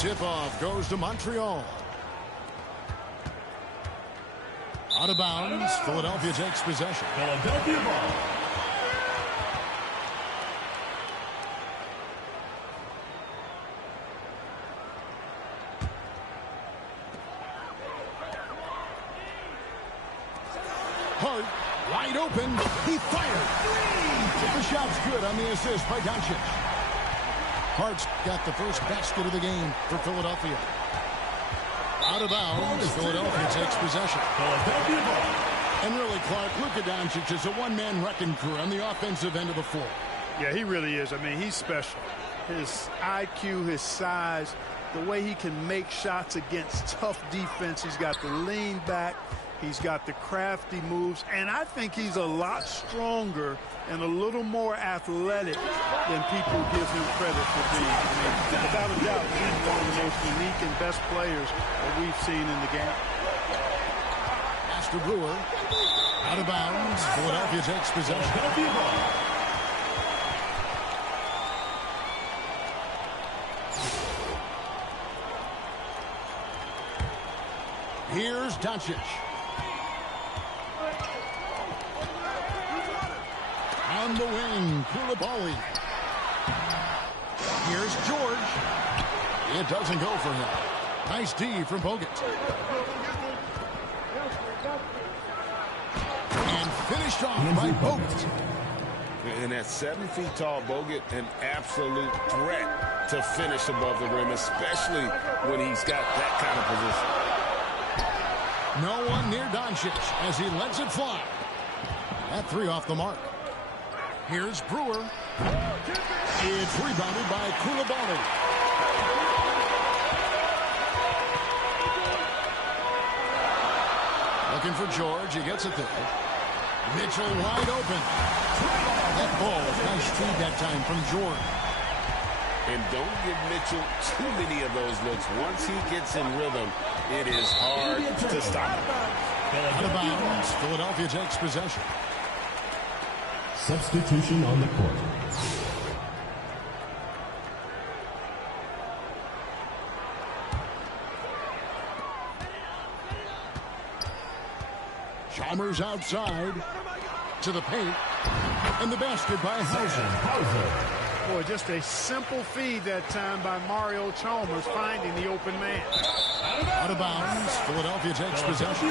Tip-off goes to Montreal. Out of bounds. Philadelphia takes possession. Philadelphia ball. Hart, wide open. He fired. The shot's good on the assist by Doncic. Hart's got the first basket of the game for Philadelphia. Out of bounds, Philadelphia takes possession. Philadelphia ball. And really, Clark, Luka Doncic is a one-man wrecking crew on the offensive end of the floor. Yeah, he really is. I mean, he's special. His IQ, his size, the way he can make shots against tough defense. He's got the lean back. He's got the crafty moves. And I think he's a lot stronger and a little more athletic than people give him credit for being. I mean, without a doubt, he's one of the most unique and best players that we've seen in the game. Pass to Brewer. Out of bounds. Philadelphia takes possession. Here's Doncic. On the wing, Koulibaly. Here's George. It doesn't go for him. Nice D from Bogut. And finished off by Bogut. And at 7 feet tall, Bogut, an absolute threat to finish above the rim, especially when he's got that kind of position. No one near Doncic as he lets it fly. That three off the mark. Here's Brewer. It's rebounded by Koulibaly. Looking for George. He gets it there. Mitchell wide open. That ball, nice feed that time from George. And don't give Mitchell too many of those looks. Once he gets in rhythm, it is hard to stop him. Out of bounds. Philadelphia takes possession. Substitution on the court. Chalmers outside to the paint. And the basket by Hauser. Boy, just a simple feed that time by Mario Chalmers finding the open man. Out of bounds. Philadelphia takes possession.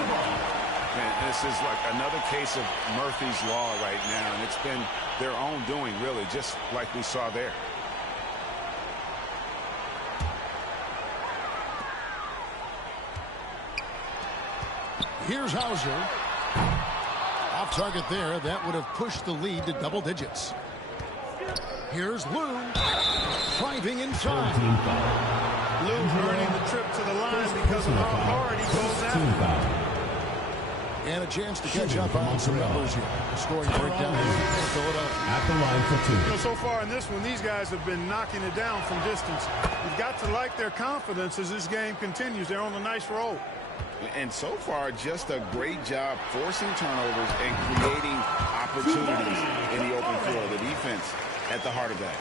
And this is like another case of Murphy's Law right now, and it's been their own doing, really, just like we saw there. Here's Hauser. Off target there. That would have pushed the lead to double digits. Here's Lou. Driving inside. Lou earning the trip to the line because of how hard he goes after. And a chance to catch up on some numbers here. Scoring breakdown in Philadelphia. At the line for two. You know, so far in this one, these guys have been knocking it down from distance. You've got to like their confidence as this game continues. They're on a nice roll. And so far, just a great job forcing turnovers and creating opportunities in the open floor. The defense at the heart of that.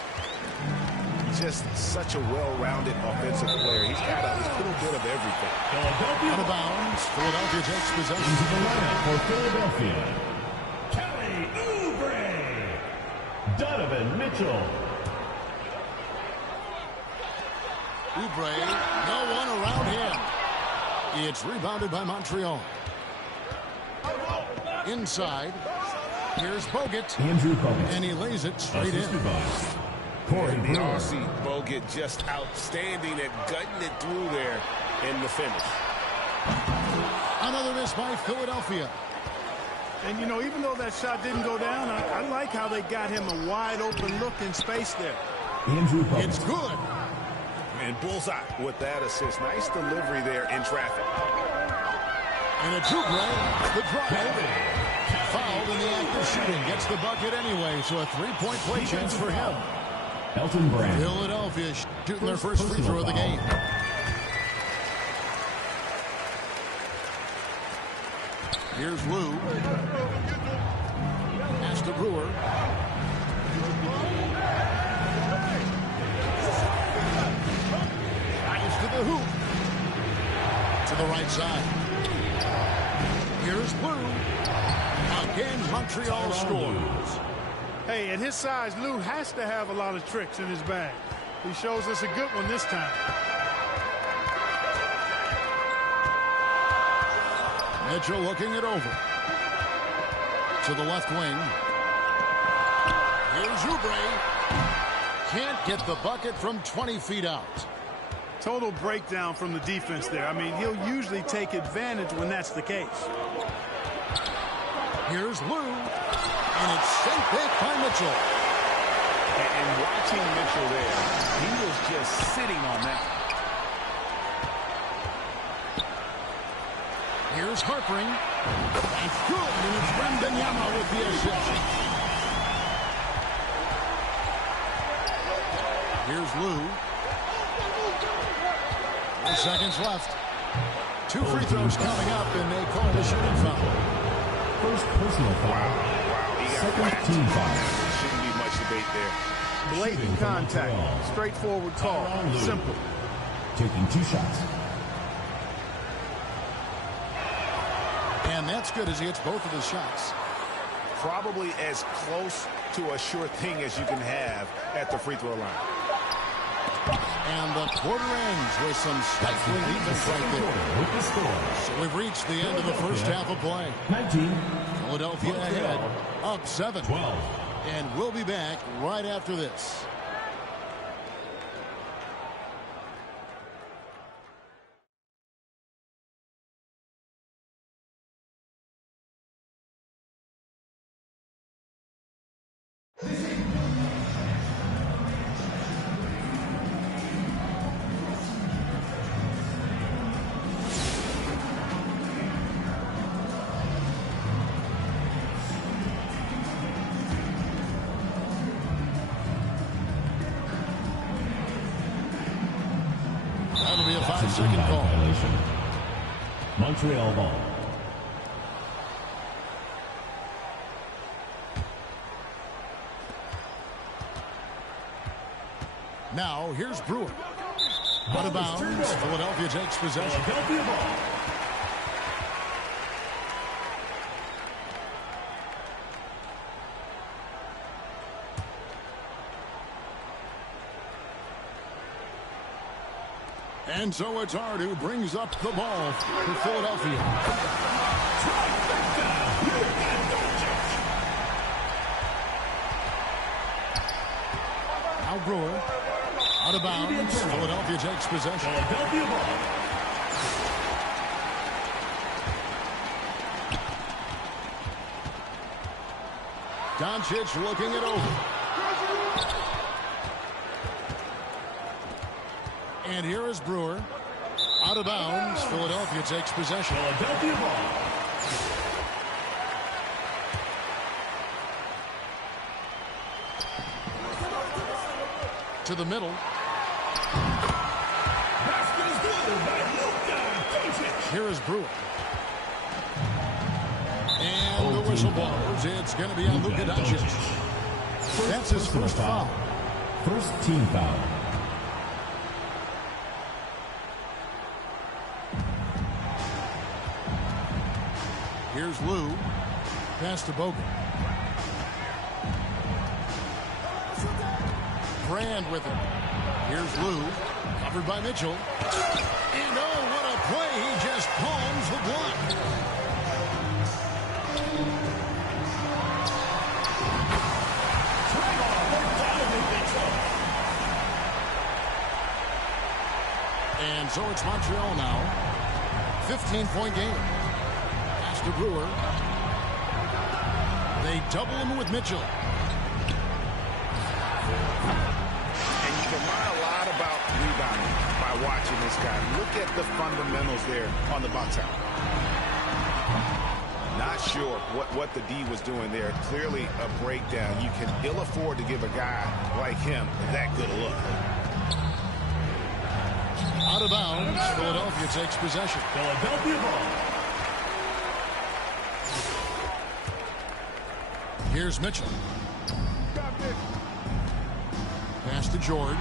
Just such a well-rounded offensive player. He's got a little bit of everything. Out of bounds. Philadelphia takes possession. Into the lineup for Philadelphia. Kelly Oubre. Donovan Mitchell. Oubre, no one around him. It's rebounded by Montreal. Inside. Here's Bogut. Andrew Bogut. And he lays it straight in. And the Aussie Bogut just outstanding at gutting it through there in the finish. Another miss by Philadelphia. And, you know, even though that shot didn't go down, I like how they got him a wide open look in space there. Andrew Bogut. It's good. And bullseye with that assist. Nice delivery there in traffic. And a Oubre, the drive. Fouled in the act of shooting. Gets the bucket anyway, so a three-point play chance for him. Elton Brand. Philadelphia shooting their first free throw of the game. Here's Lou. Pass to Brewer. Drives to the right side. Here's Lou. Again, Montreal scores. Hey, at his size, Lou has to have a lot of tricks in his bag. He shows us a good one this time. Mitchell looking it over. To the left wing. Here's Oubre. Can't get the bucket from 20 feet out. Total breakdown from the defense there. I mean, he'll usually take advantage when that's the case. Here's Lou. And it's sent back by Mitchell. And watching Mitchell there, he was just sitting on that. Here's Harpering. That's good. And it's Wembanyama with the assist. Here's Lou. 4 seconds left. 2 free throws coming up, and they call the shooting foul. First personal foul. Second team foul. Shouldn't be much debate there. Blatant contact. Straightforward call. Simple. Taking 2 shots. And that's good as he hits both of his shots. Probably as close to a sure thing as you can have at the free throw line. And the quarter ends with some stifling defense right there. With the score. So we've reached the end of the first half of play. 19. Philadelphia ahead, up 7. 12. And we'll be back right after this. That'll be a 5-second call. Violation. Montreal ball. Now, here's Brewer. Out of bounds. Philadelphia takes possession. Philadelphia ball. And so it's Hart who brings up the ball for Philadelphia. Now Brewer. Out of bounds. Philadelphia takes possession. Philadelphia ball. Doncic looking it over. And here is Brewer. Out of bounds. Philadelphia takes possession. Philadelphia ball. To the middle. Here is Brewer. And the whistle blows. It's going to be on Luka Doncic. That's his first foul. First team foul. Here's Lou. Pass to Bogut. Brand with it. Here's Lou. Covered by Mitchell. And oh, what a play. He just palms the block. And so it's Montreal now. 15-point game. Pass to Brewer. They double him with Mitchell. And you can learn a lot about rebounding by watching this guy. Look at the fundamentals there on the box out. Not sure what the D was doing there. Clearly a breakdown. You can ill afford to give a guy like him that good a look. Out of bounds. Philadelphia takes possession. Philadelphia ball. Here's Mitchell. Pass to George.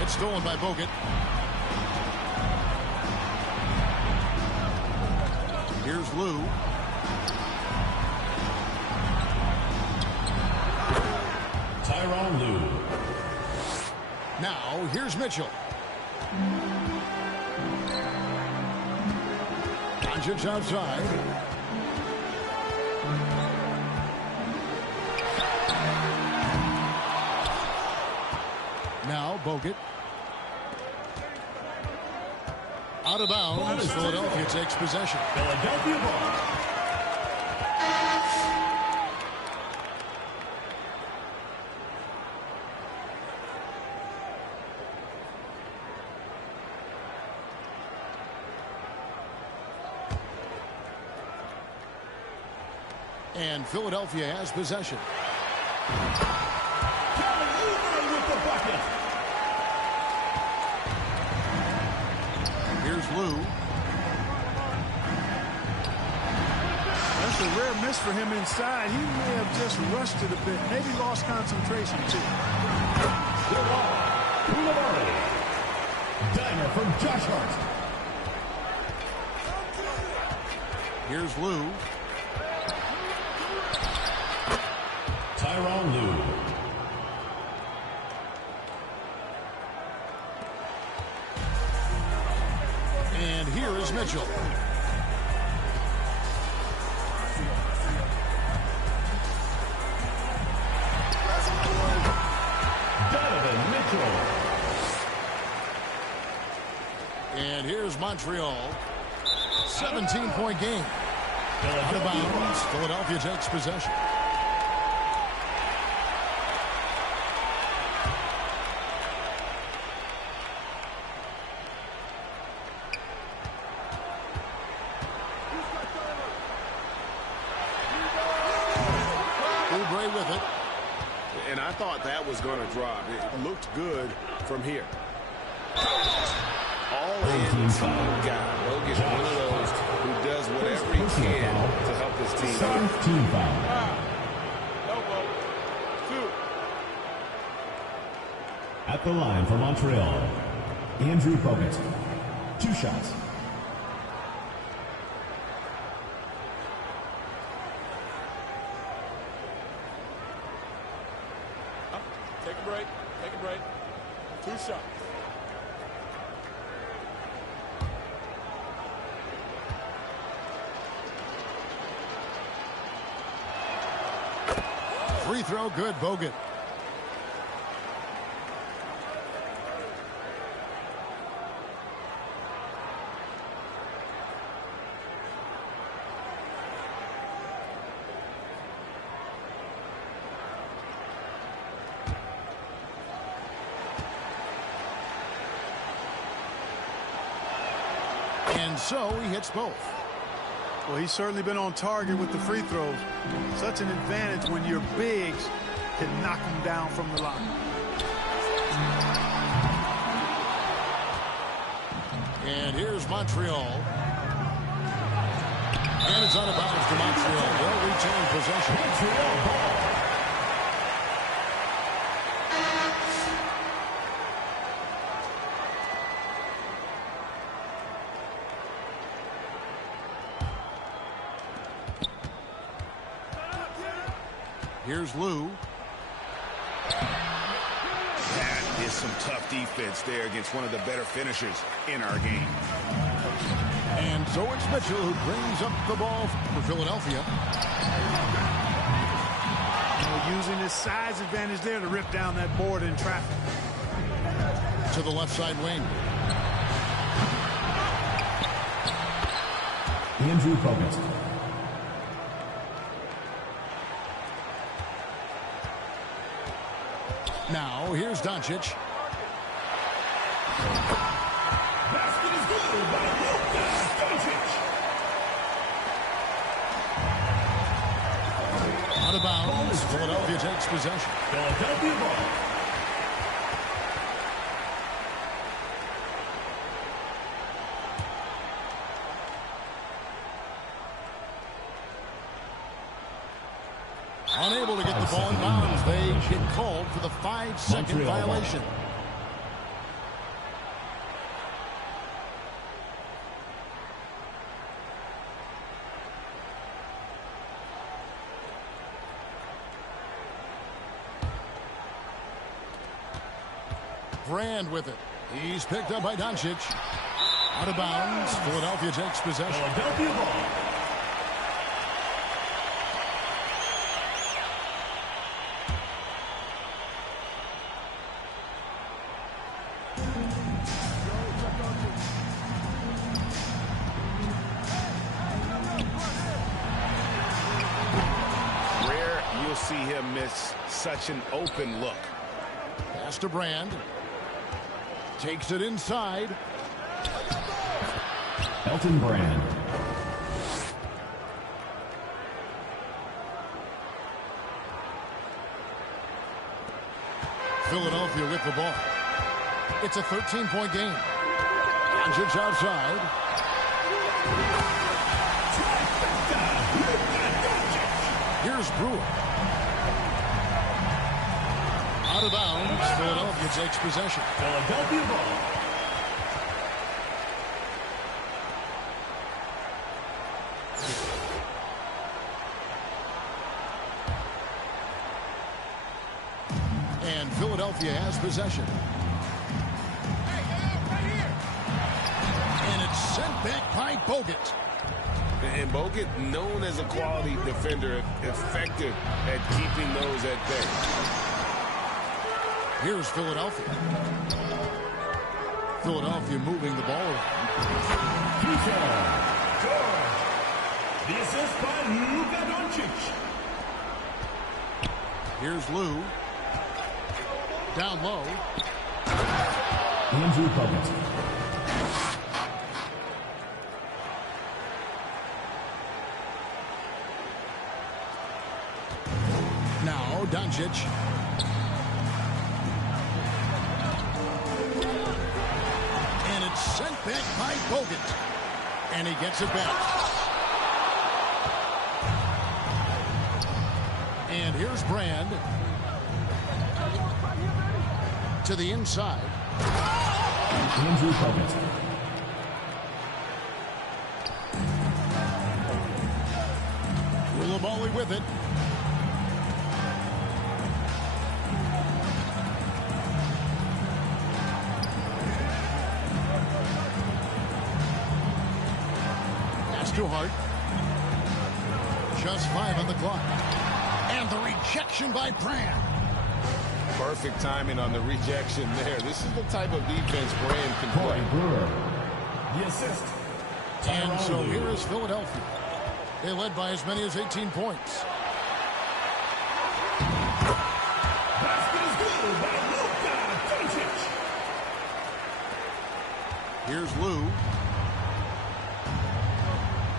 It's stolen by Bogut. Here's Lou. Tyronn Lue. Now, here's Mitchell. Doncic outside. Now, Bogut. Out of bounds. Philadelphia takes possession. Philadelphia ball. And Philadelphia has possession. With the bucket. Here's Lou. That's a rare miss for him inside. He may have just rushed it a bit. Maybe lost concentration, too. Dimer from Josh Hart. Here's Lou. Tyronn Lue. And here is Mitchell. Donovan Mitchell. And here's Montreal. 17-point game. Out of bounds. Philadelphia takes possession. With it. And I thought that was going to drop. It looked good from here. All in team guy. Bogut's one of those who does whatever he can to help his team. Team foul. At the line for Montreal, Andrew Bogut. 2 shots. Take a break. Take a break. 2 shots. Free throw good, Bogut. And so he hits both. Well, he's certainly been on target with the free throws. Such an advantage when your bigs can knock him down from the line. And here's Montreal. And it's out of bounds to Montreal. They'll retain possession. Montreal ball. Here's Lou. That is some tough defense there against one of the better finishers in our game. And so it's Mitchell who brings up the ball for Philadelphia. Using his size advantage there to rip down that board in traffic. To the left side wing. Andrew Bogut. Now, here's Doncic. Basket is good by Doncic. Out of bounds. Philadelphia takes possession. Philadelphia ball. Unable to get the ball in bounds. They get called for the 5-second violation. Brand with it. He's picked up by Doncic. Out of bounds. Philadelphia takes possession. Philadelphia ball. Rare you'll see him miss such an open look. Pass to Brand. Takes it inside. Elton Brand. Philadelphia with the ball. It's a 13-point game. Doncic outside. Here's Brewer. Out of bounds. Philadelphia takes possession. Philadelphia ball. And Philadelphia has possession. And it's sent back by Bogut. And Bogut, known as a quality defender, effective at keeping those at bay. Here's Philadelphia. Philadelphia moving the ball around. George. The assist by Luka Doncic. Here's Lou. Down low. Andrew Bogut. Now Doncic. And it's sent back by Bogut. And he gets it back. And here's Brand. To the inside. Andrew Bogut. Koulibaly with it. Pass to Hart. Just 5 on the clock. And the rejection by Brand. Perfect timing on the rejection there. This is the type of defense Brand can Corey play. Brewer. The assist. And so here is Philadelphia. They led by as many as 18 points. Basket is good by Luka Doncic. Here's Lou.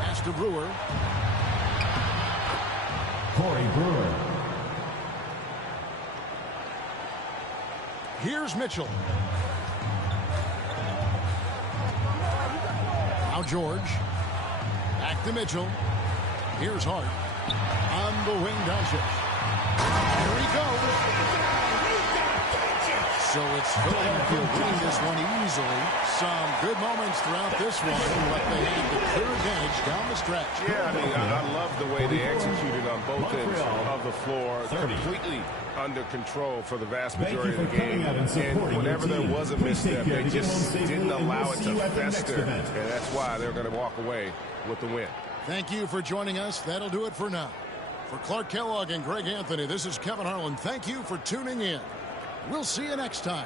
Pass to Brewer. Corey Brewer. Here's Mitchell. Now George. Back to Mitchell. Here's Hart. On the wing, Doncic. Here he goes. So it's Philadelphia winning this one easily. Some good moments throughout this one, but they had the clear advantage down the stretch. Yeah, I mean, I love the way they executed on both ends of the floor. 30. Completely under control for the vast Thank majority you of for the game. coming out and supporting whenever your there team. was a Please take misstep, care they to get home just safely, didn't and allow we'll it see you to at the next fester. event. And that's why they're going to walk away with the win. Thank you for joining us. That'll do it for now. For Clark Kellogg and Greg Anthony, this is Kevin Harlan. Thank you for tuning in. We'll see you next time.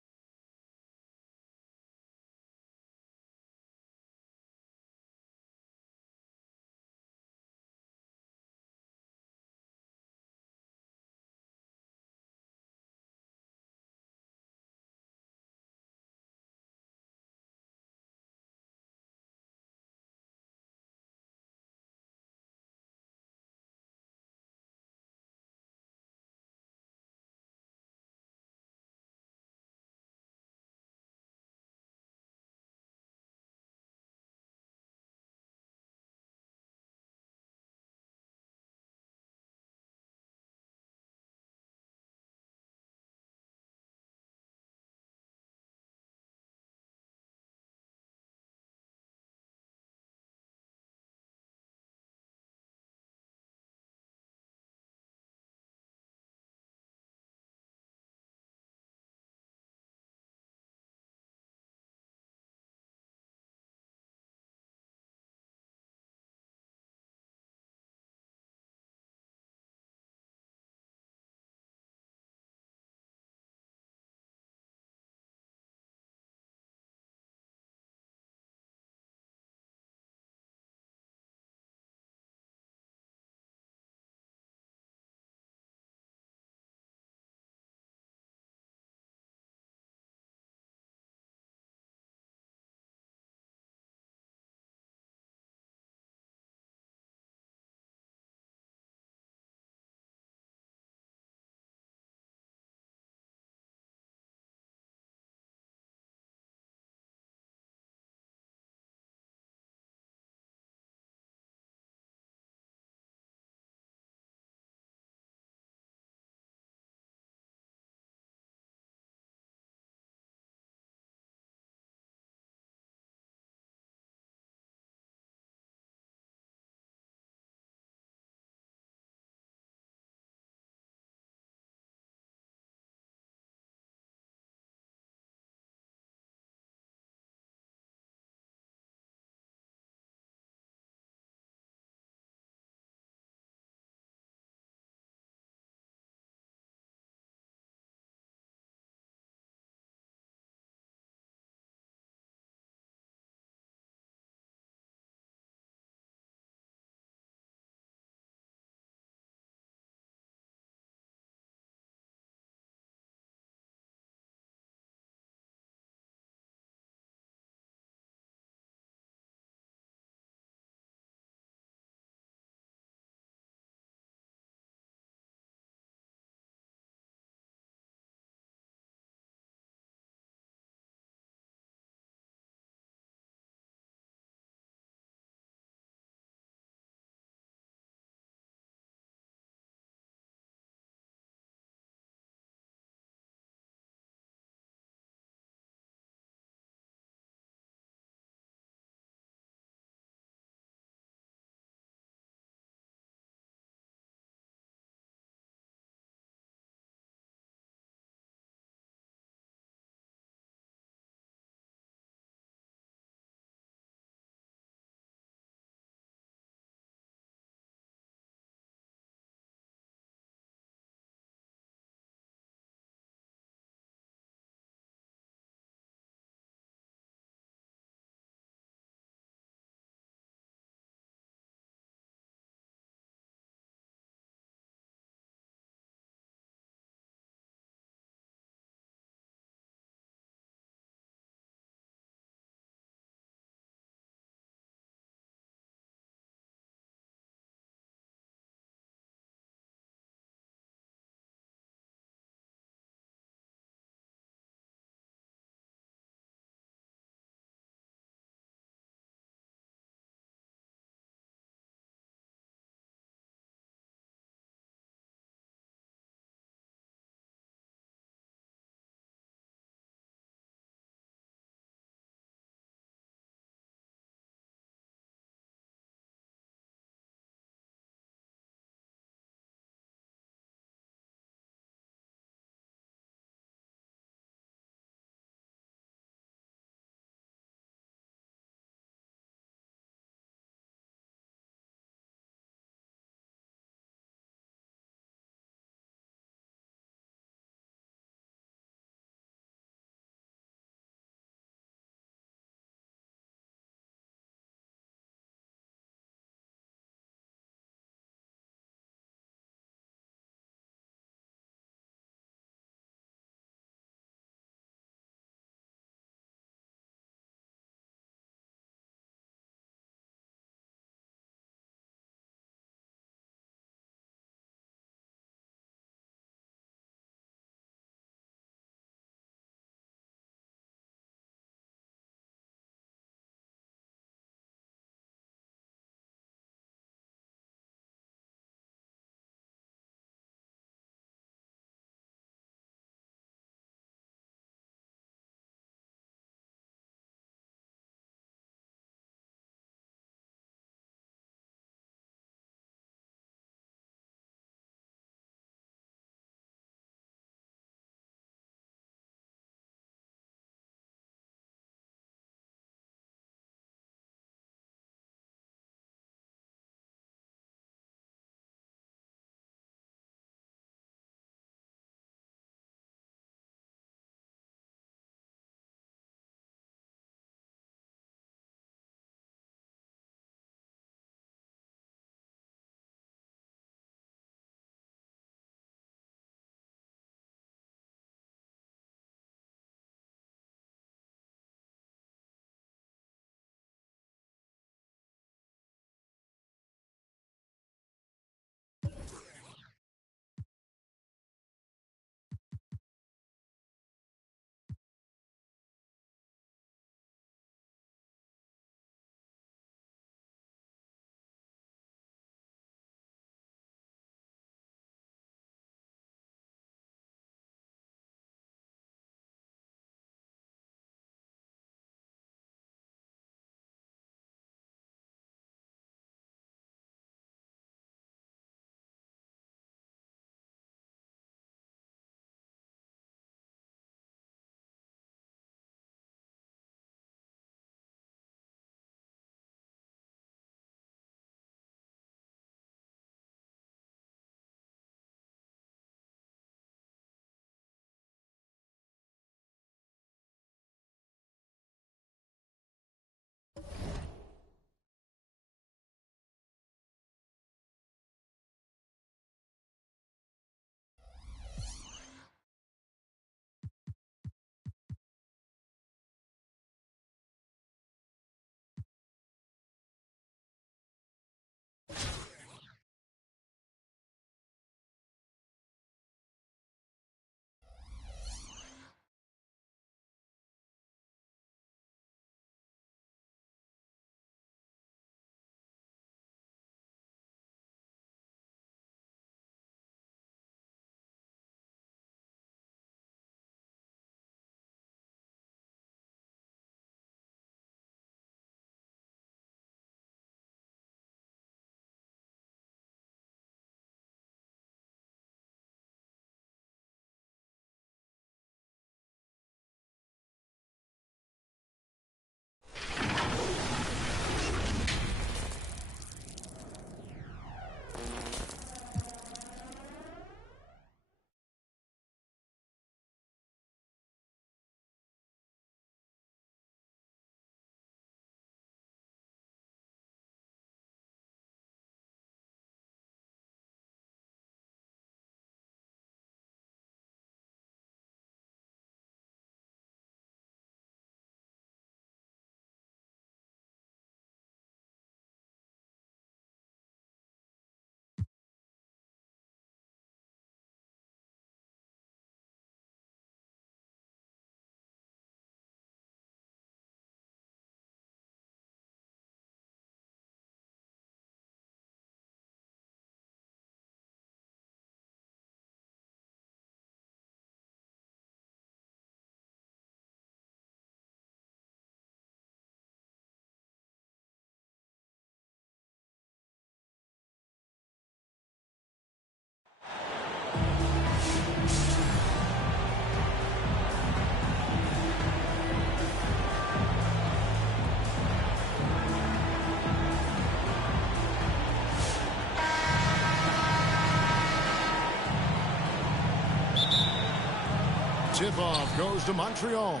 Tip-off goes to Montreal.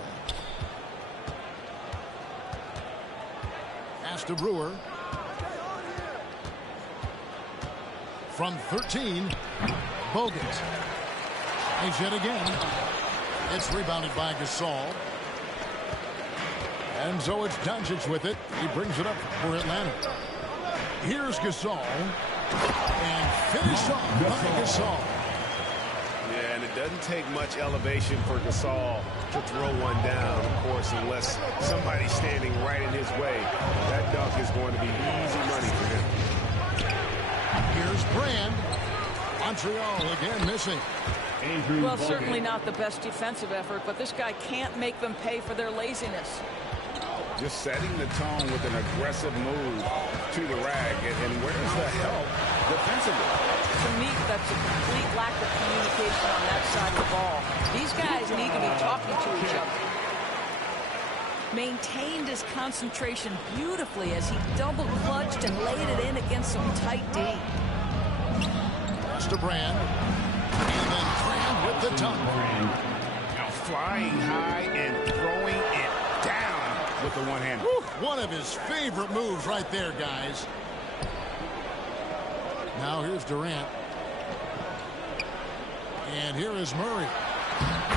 Pass to Brewer. From 13, Bogut. He's hit again. It's rebounded by Gasol. And so it's Doncic with it. He brings it up for Atlanta. Here's Gasol. And finished off by Gasol. Yeah, and it doesn't take much elevation for Gasol to throw one down, of course, unless somebody's standing right in his way. That dunk is going to be easy money for him. Here's Brand. Montreal again missing. Well, certainly not the best defensive effort, but this guy can't make them pay for their laziness. Just setting the tone with an aggressive move to the rag. And where's the help defensively? To me, that's a complete lack of communication on that side of the ball. These guys need to be talking to each other. Maintained his concentration beautifully as he double clutched and laid it in against some tight D. Pass to Brand. And then Brand with the dunk. Now flying high and throwing it down with the one-hand. One of his favorite moves right there, guys. Now here's Durant. And here is Murray.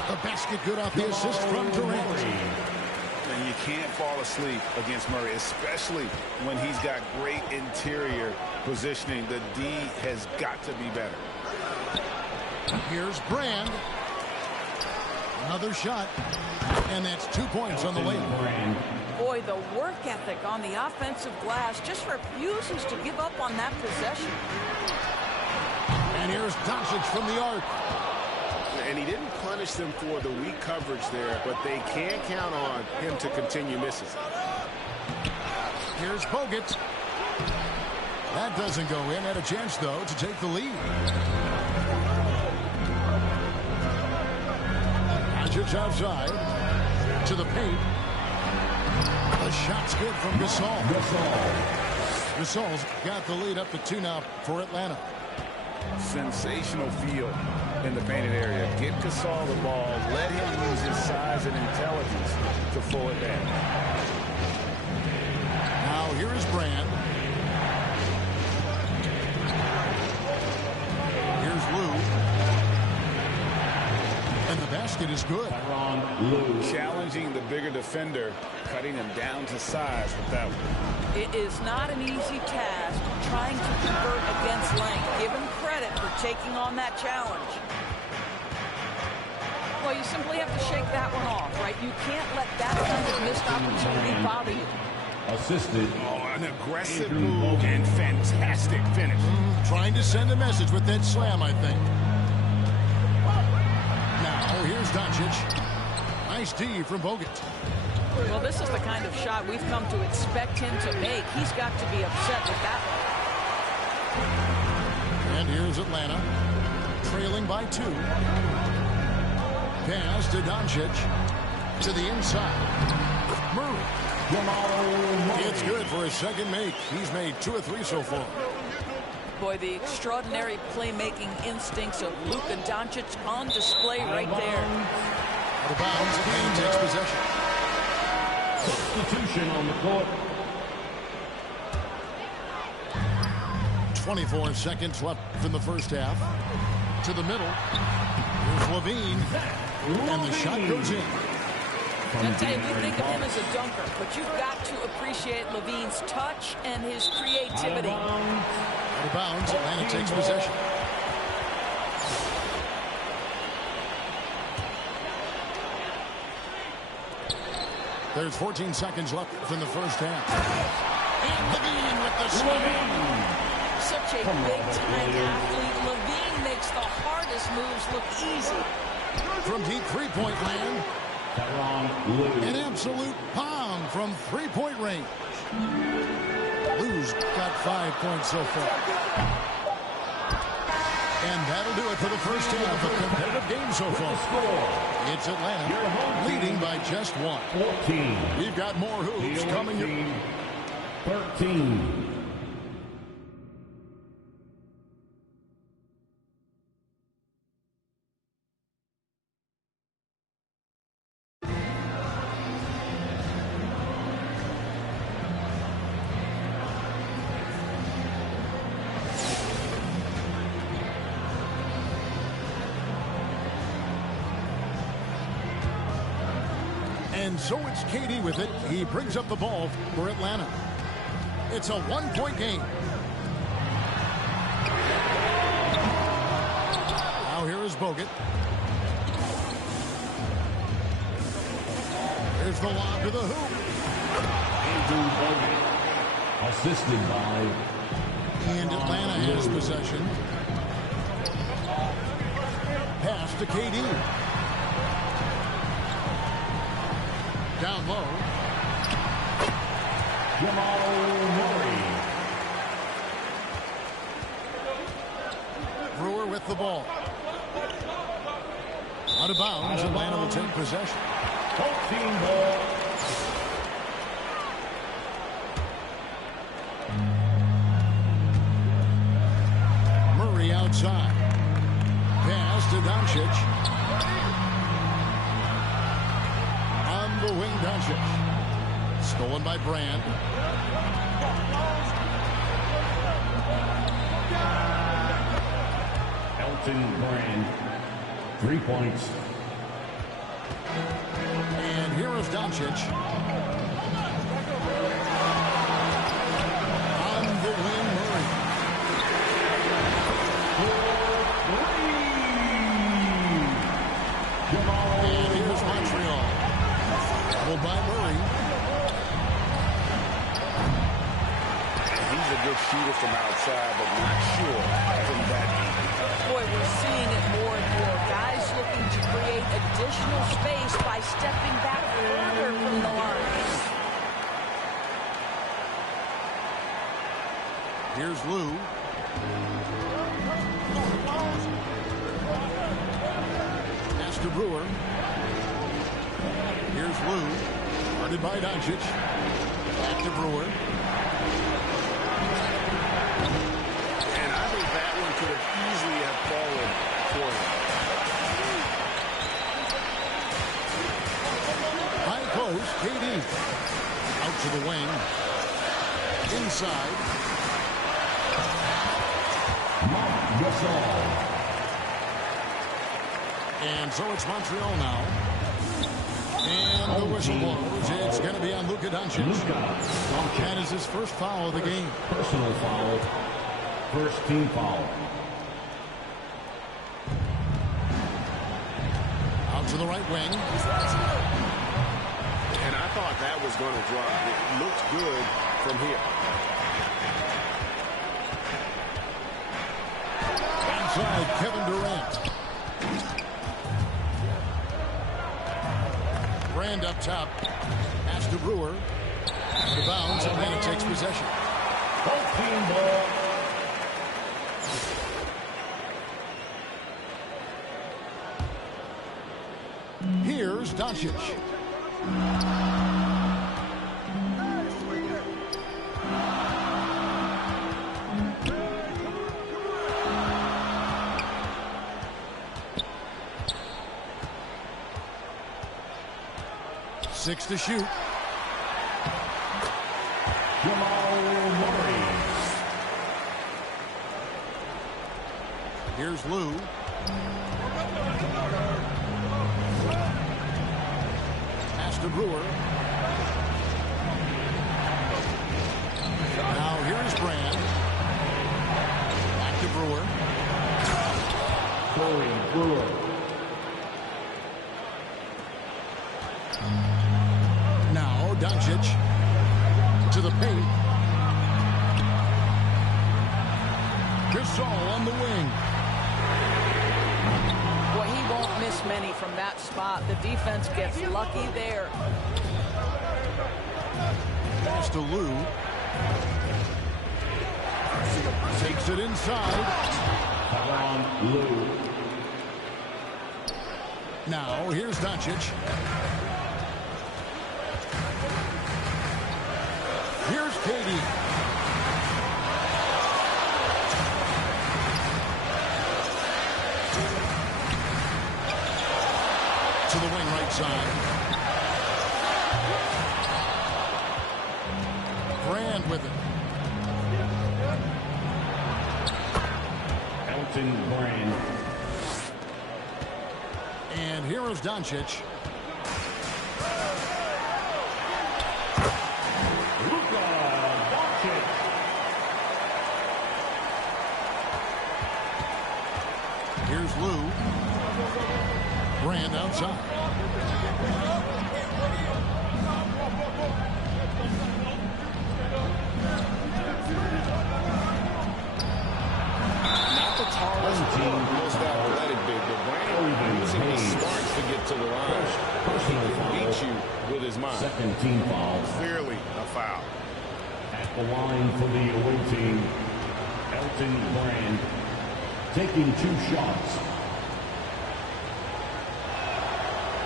The basket good off the assist from Durant. And you can't fall asleep against Murray, especially when he's got great interior positioning. The D has got to be better. Here's Brand. Another shot. And that's 2 points on the way. Boy, the work ethic on the offensive glass just refuses to give up on that possession. And here's Doncic from the arc. And he didn't punish them for the weak coverage there, but they can count on him to continue misses. Here's Bogut. That doesn't go in. Had a chance, though, to take the lead. Doncic outside to the paint. The shot's good from Gasol. Gasol's got the lead up to 2 now for Atlanta. Sensational feel in the painted area. Get Gasol the ball. Let him use his size and intelligence to full advantage. Now here is Brand. Here's Lou. And the basket is good. Challenging the bigger defender, cutting him down to size with that one. It is not an easy task trying to convert against length. Give him credit for taking on that challenge. Well, you simply have to shake that one off, right? You can't let that kind of missed opportunity bother you. Assisted. Oh, an aggressive move and fantastic finish. Trying to send a message with that slam, I think. Now here's Doncic. Nice D from Bogut. Well, this is the kind of shot we've come to expect him to make. He's got to be upset with that one. And here's Atlanta, trailing by 2. Pass to Doncic. To the inside. Murray. It's good for his second make. He's made 2 of 3 so far. Boy, the extraordinary playmaking instincts of Luka Doncic on display right there. Out of bounds, and takes possession. Substitution on the court. 24 seconds left in the first half. To the middle. Here's Levine. And the shot goes in. I tell you, we think of him as a dunker, but you've got to appreciate Levine's touch and his creativity. Out of bounds, Atlanta takes possession. There's 14 seconds left in the first half. And Levine with the slam. Such a big-time athlete. Levine makes the hardest moves look easy. From deep three-point land. An absolute bomb from three-point range. Lou's got 5 points so far. And that'll do it for the first half of competitive game so far. It's Atlanta leading by just 1. 14. We've got more hoops coming. 13. And so it's KD with it. He brings up the ball for Atlanta. It's a one-point game. Now here is Bogut. Here's the lob to the hoop. Andrew Bogut, assisted by... And Atlanta has possession. Pass to KD. Down low. Jamal Murray. Brewer with the ball. Out of bounds. Atlanta will take possession. 14 ball. Murray outside. Pass to Doncic. On the wing, Doncic. Stolen by Brand. Elton Brand, 3 points. And here is Doncic. On the wing, Murray. And here's Montreal. Doubled by Murray. He's a good shooter from outside, but not sure from that deep. Boy, we're seeing it more and more. Guys looking to create additional space by stepping back further from the line. Here's Lou. Pass to Brewer. Here's Lou. Guarded by Doncic. Back to Brewer. And I think that one could have easily have fallen for him. High post, KD. Out to the wing. Inside. Marc Gasol. And so it's Montreal now. And the whistle blows. It's going to be on Luka Doncic. That is his first foul of the game. Personal foul. First team foul. Out to the right wing. And I thought that was going to drop. It looked good from here. Inside, Kevin Durant. Brand up top. Pass to Brewer. The bounds. Atlanta takes possession. 14 ball. Here's Doncic. Six to shoot. Jamal Murray. Here's Lou. Pass to Brewer. Now here's Brand. Back to Brewer. Corey Brewer. Now Doncic to the paint. Gasol on the wing. Boy, he won't miss many from that spot. The defense gets lucky there. Pass to Lou. Takes it inside. Foul on Lou. Now here's Doncic. Here's KD. To the wing right side. Brand with it. Elton Brand. And here is Doncic. Here's Lou. Brand outside. Not the tallest, most athletic big, but Brand using his smarts to get to the line. He can beat you with his mind. Second team foul. Clearly a foul. At the line for the away team, Elton Brand taking 2 shots.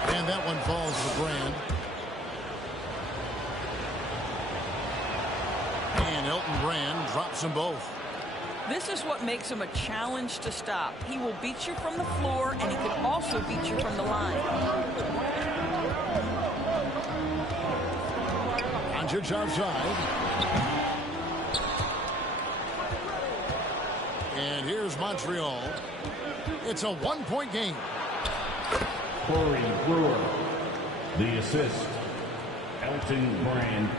And that one falls to Brand. And Elton Brand drops them both. This is what makes him a challenge to stop. He will beat you from the floor, and he can also beat you from the line. Doncic outside. And here's Montreal. It's a 1-point game. Corey Brewer, the assist. Elton Brand.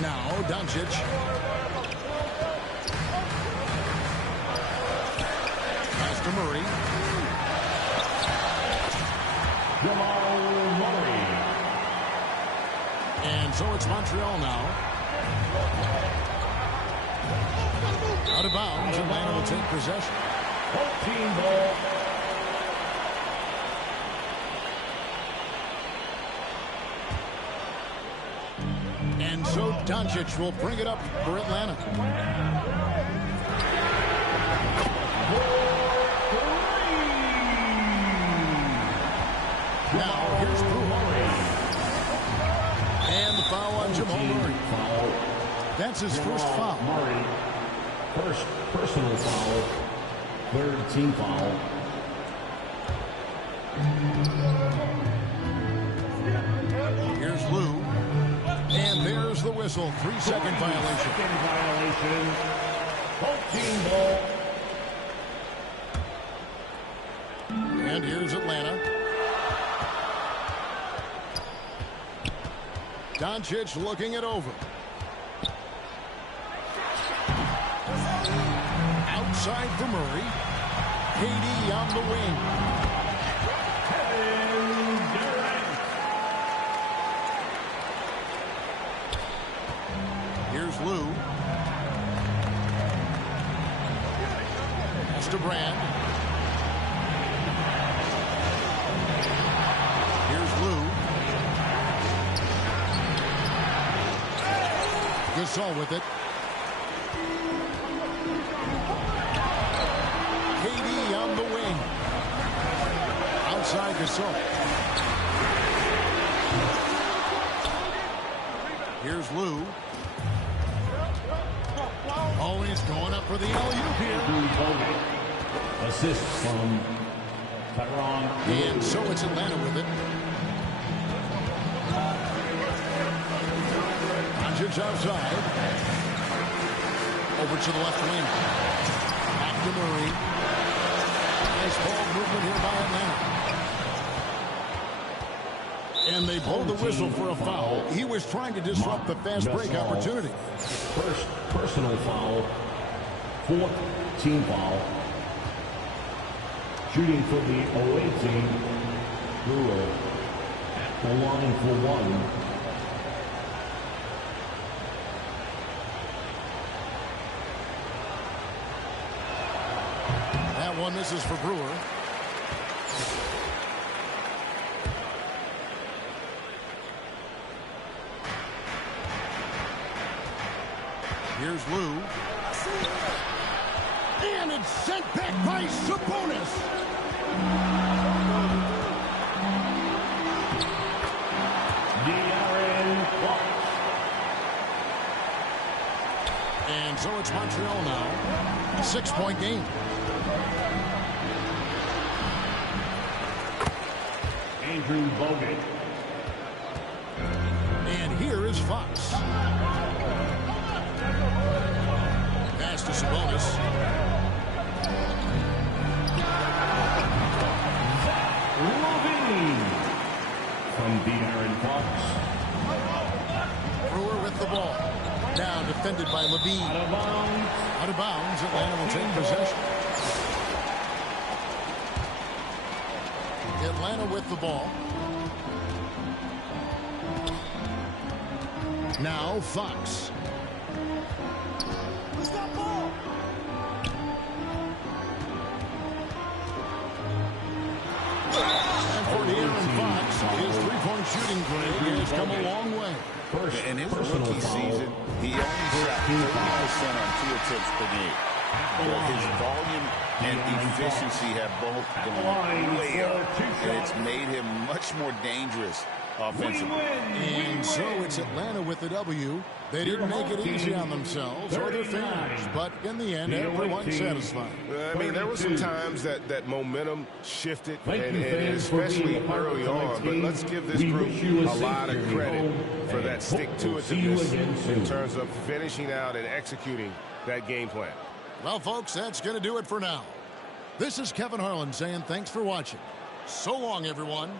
Now Doncic. Pass to Murray. Jamal Murray. And so it's Montreal now. Out of bounds. Atlanta will take possession. 14 ball. And so Doncic will bring it up for Atlanta. Now here's Murray. And the foul on Jamal Murray. That's his first foul. Murray, first personal foul, third team foul. Here's Lou. And there's the whistle. 3-second violation. Second violation. 14 ball. And here's Atlanta. Doncic looking it over. Outside for Murray. KD on the wing. Here's Lou. Pass to Brand. Here's Lou. Gasol with it. KD on the wing. Outside Gasol. Here's Lou. Oh, he's going up for the alley-oop here. Assist from Tyronn. And so it's Atlanta with it. Doncic outside. Over to the left wing. Back to Murray. Nice ball movement here by Atlanta. And they blow the whistle for a foul. He was trying to disrupt the fast break opportunity. First personal foul, fourth team foul. Shooting for the away team, Brewer at the line for one. That one misses for Brewer. Here's Lou. And it's sent back by Sabonis. And so it's Montreal now. 6-point game. Andrew Bogut. And here is Fox. Pass to Sabonis. Levine from De'Aaron Fox. Brewer with the ball. Now defended by Levine. Out of bounds. Out of bounds. Atlanta will take possession. Atlanta with the ball. Now Fox. Who's got ball? And for De'Aaron Fox, his three-point shooting grade has come a long way. In his rookie season, he only shot 30% on two attempts per game. But his volume and efficiency have both gone way up, and it's made him much more dangerous offensively. And so it's Atlanta with the W. They didn't make it easy on themselves or their fans, but in the end, everyone's satisfied. I mean, there were some times that momentum shifted, and especially early on. But let's give this group a lot of credit for that stick-to-itiveness in terms of finishing out and executing that game plan. Well, folks, that's going to do it for now. This is Kevin Harlan saying thanks for watching. So long, everyone.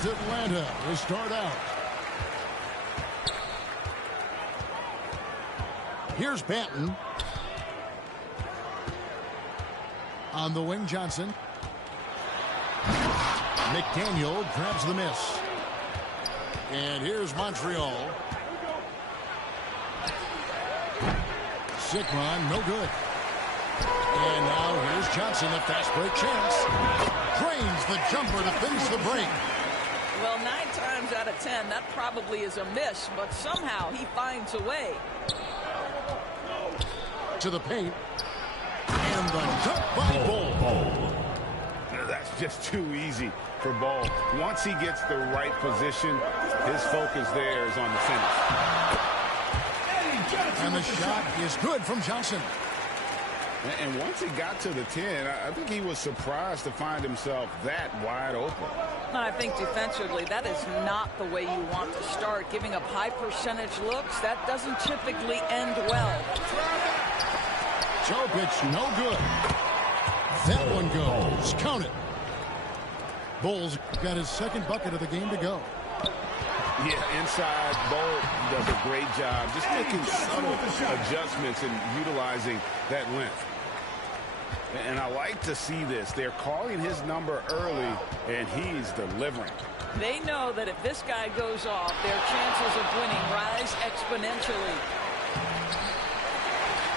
has Atlanta to start out. Here's Banton. On the wing, Johnson. McDaniel grabs the miss. And here's Montreal. Sigmund, no good. And now here's Johnson, a fast break chance. Drains the jumper to finish the break. Well, 9 times out of 10, that probably is a miss, but somehow he finds a way. To the paint. And the dunk by Ball. That's just too easy for Ball. Once he gets the right position, his focus there is on the finish. And the shot is good from Johnson. And once he got to the 10, I think he was surprised to find himself that wide open. I think defensively, that is not the way you want to start. Giving up high percentage looks, that doesn't typically end well. Jokic, no good. That one goes. Count it. Bulls got his second bucket of the game to go. Yeah, inside, Bolt does a great job just making subtle adjustments and utilizing that length. And I like to see this. They're calling his number early, and he's delivering. They know that if this guy goes off, their chances of winning rise exponentially.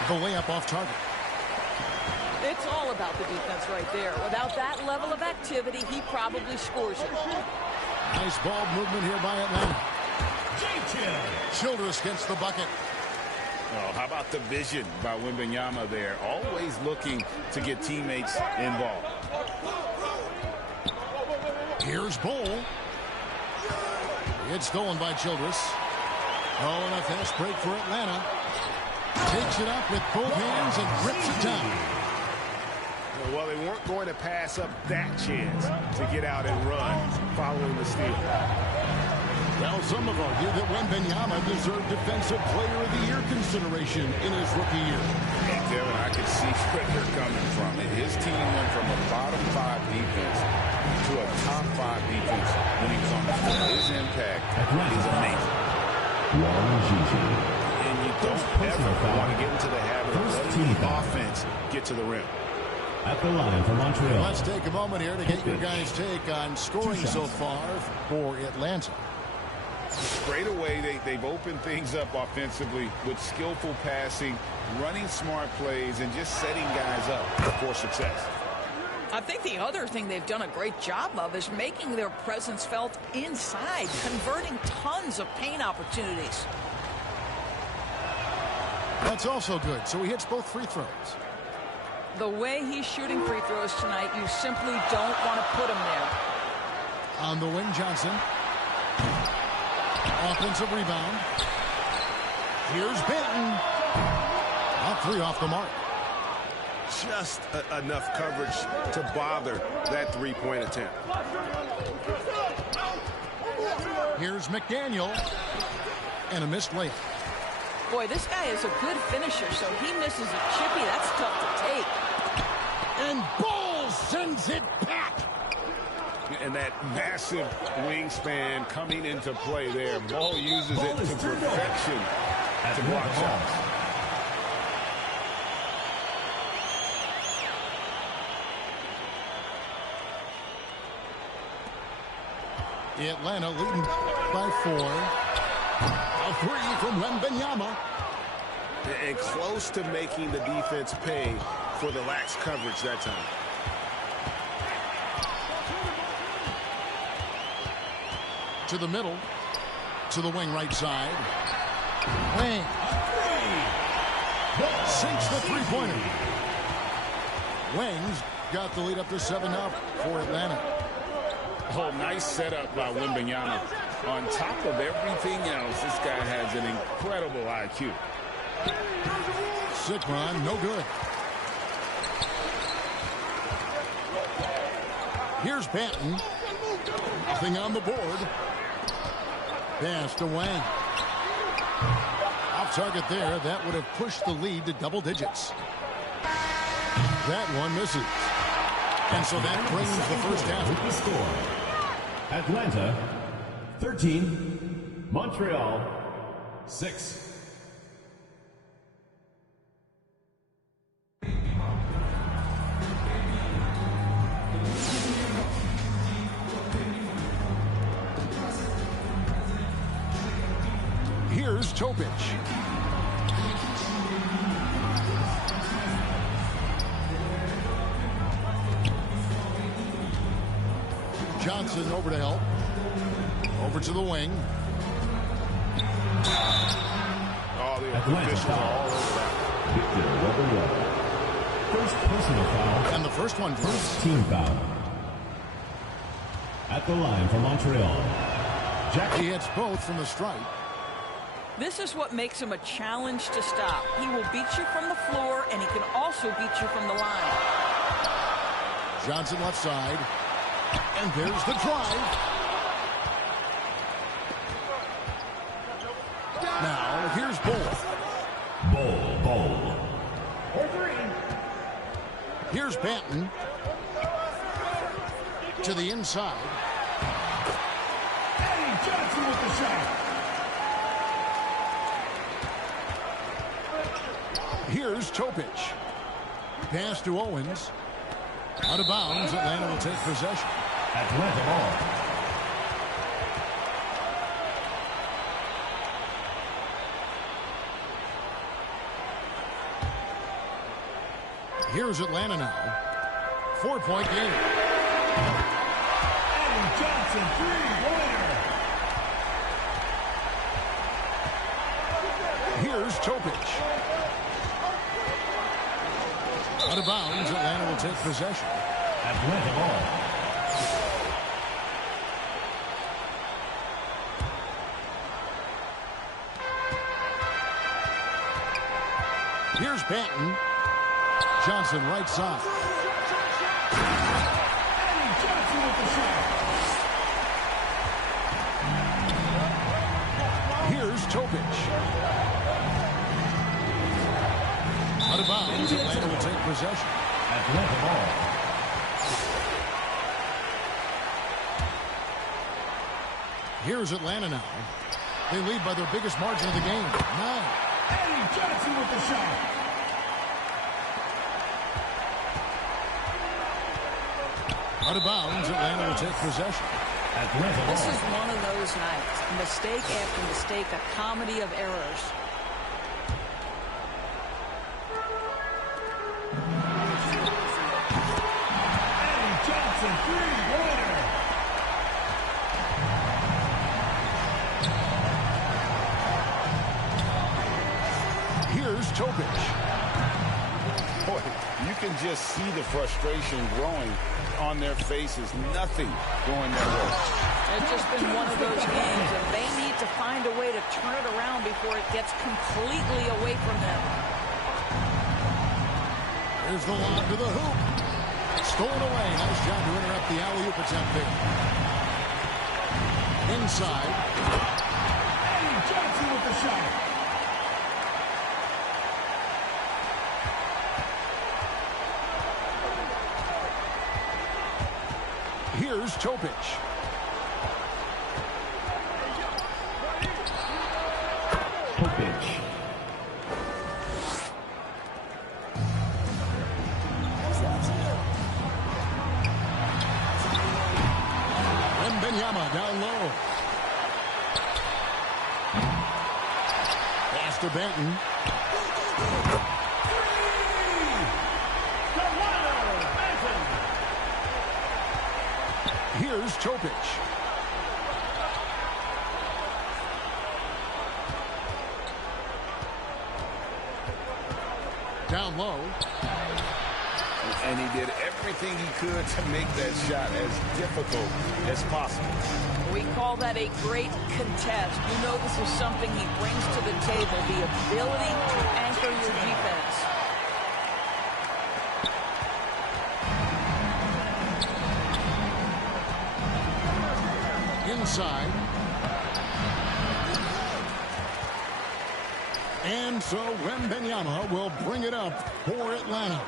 The layup off target. It's all about the defense right there. Without that level of activity, he probably scores it. Nice ball movement here by Atlanta. Childress gets the bucket. Oh, how about the vision by Wembanyama there? Always looking to get teammates involved. Here's Bull. It's stolen by Childress. Oh, and a fast break for Atlanta. Takes it up with both hands and rips it down. Well, they weren't going to pass up that chance to get out and run following the steal. Well, some have argued that Wembanyama deserved Defensive Player of the Year consideration in his rookie year. Hey, Kevin, I can see where they're coming from. His team went from a bottom 5 defense to a top 5 defense when he was on the floor. His impact is amazing. And you don't ever want to get into the habit of letting the offense get to the rim. At the line for Montreal. Let's take a moment here to get your guys' take on scoring so far for Atlanta. Straight away, they've opened things up offensively with skillful passing, running smart plays, and just setting guys up for success. I think the other thing they've done a great job of is making their presence felt inside, converting tons of paint opportunities. That's also good. So he hits both free throws. The way he's shooting free throws tonight, you simply don't want to put him there. On the wing, Johnson. Offensive rebound. Here's Banton. A 3 off the mark. Just enough coverage to bother that three-point attempt. Here's McDaniel. And a missed layup. Boy, this guy is a good finisher, so he misses a chippy. That's tough to take. And Ball sends it back. And that massive wingspan coming into play there. Ball uses it to perfection to block shots. Atlanta leading by 4. A 3 from Wembanyama. And close to making the defense pay for the lax coverage that time. To the middle. To the wing right side. Wing. Sinks the three-pointer. Wings got the lead up to 7 now for Atlanta. Oh, nice setup by Wembanyama. On top of everything else, this guy has an incredible IQ. Sigmund, no good. Here's Banton. Nothing on the board. Pass to Wang. Off target there. That would have pushed the lead to double digits. That one misses. And so that brings the first half. The score. Atlanta 13, Montreal 6. Here's Topic. Johnson over to help. Over to the wing. Oh, the officials are all over that. Victor Weber. First personal foul. And the first one First team foul. At the line for Montreal. He hits both from the stripe. This is what makes him a challenge to stop. He will beat you from the floor, and he can also beat you from the line. Johnson left side. And there's the drive. Now, here's Bull. Bull. Here's Banton. To the inside. Eddie Johnson with the shot. Here's Topic. Pass to Owens. Out of bounds, Atlanta will take possession. Atlanta ball. Here's Atlanta now. 4-point game. Eddie Johnson, three-pointer. Here's Topic. Out of bounds, Atlanta will take possession. Atlanta ball. Here's Banton. Johnson right side. Eddie Johnson with the shot. Here's Topic. Out of bounds, Atlanta will take possession. Atlanta ball. Here's Atlanta now. They lead by their biggest margin of the game, 9. Eddie Johnson with the shot. Out of bounds, Atlanta will take possession. Atlanta ball. This is one of those nights. Mistake after mistake, a comedy of errors. Eddie Johnson, three-pointer. Here's Topic. Boy, you can just see the frustration growing on their faces. Nothing going their way. It's just been one of those games, and they need to find a way to turn it around before it gets completely away from them. Here's the lob to the hoop. Stolen away. Nice job to interrupt the alley-oop attempt there. Inside. Eddie Johnson with the shot. Here's Topic. Wembanyama down low. Pass to Banton. Here's Topic. Down low. And he did everything he could to make that shot as difficult as possible. We call that a great contest. You know this is something he brings to the table, the ability to anchor your defense. Inside. And so Wembanyama will bring it up for Atlanta.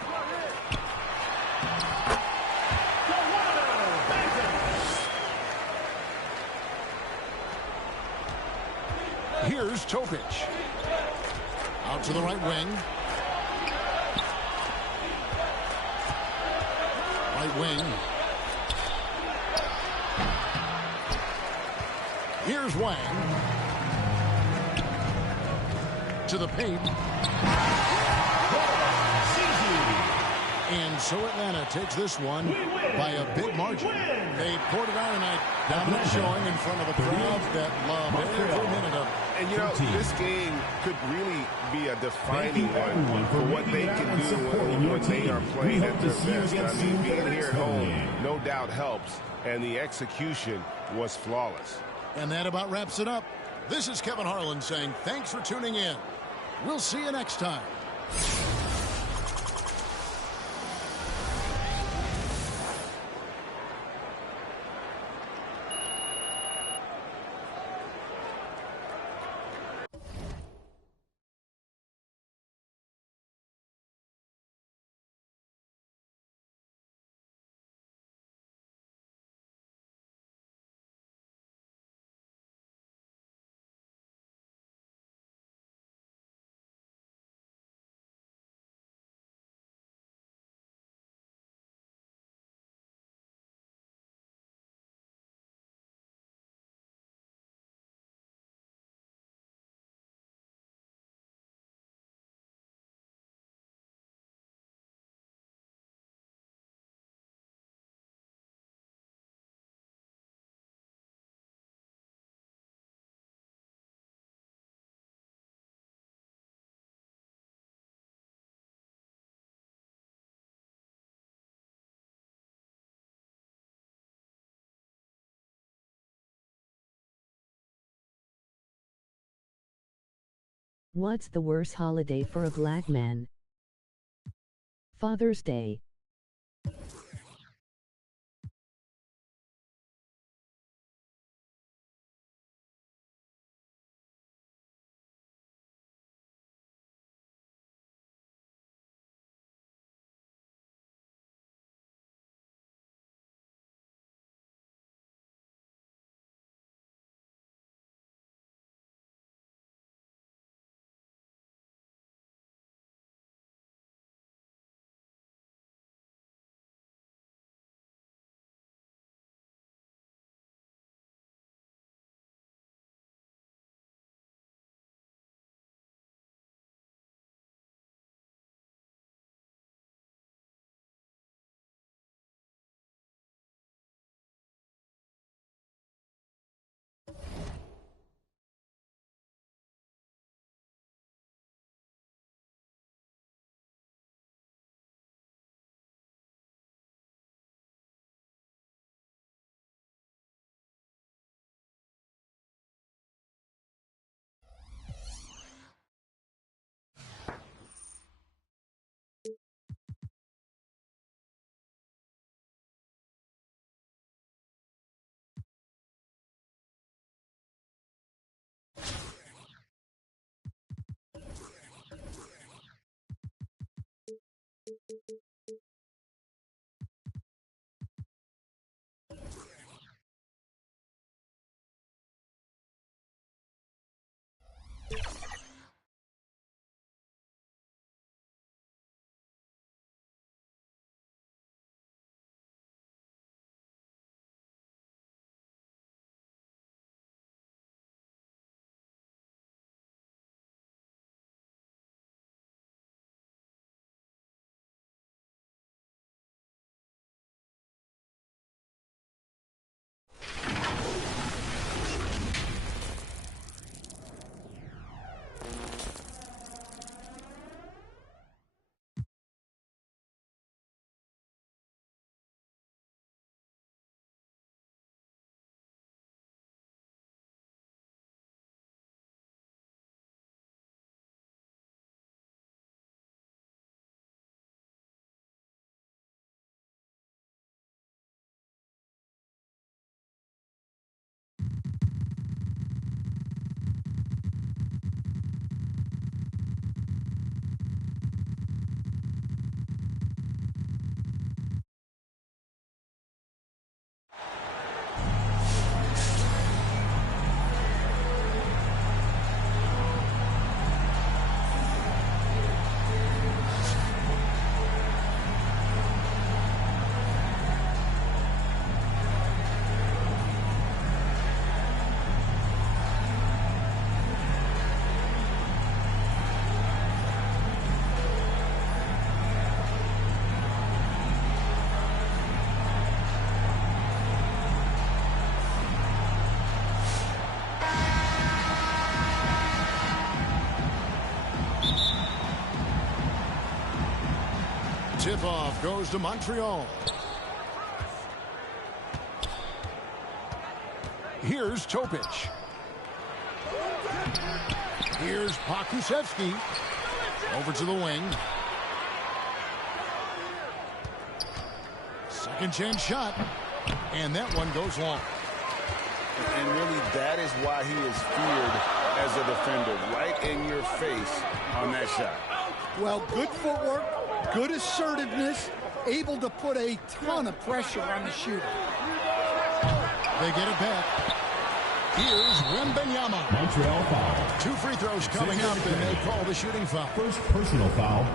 Here's Topic. Out to the right wing. Right wing. Here's Wang. To the paint. And so Atlanta takes this one by a big margin. They poured it out tonight. Dominant showing in front of a crowd that loved every minute of it. And, you know, this game could really be a defining one for what they can do when they are playing at their best. I mean, being here at home no doubt helps, and the execution was flawless. And that about wraps it up. This is Kevin Harlan saying thanks for tuning in. We'll see you next time. What's the worst holiday for a black man? Father's Day. tip-off goes to Montreal. Here's Topic. Here's Pokusevski. Over to the wing. Second chance shot. And that one goes long. And really, that is why he is feared as a defender. Right in your face on that shot. Well, good footwork, good assertiveness, able to put a ton of pressure on the shooter. They get it back. Here's Wembanyama. Montreal foul. 2 free throws coming up, and they call the shooting foul. First personal foul.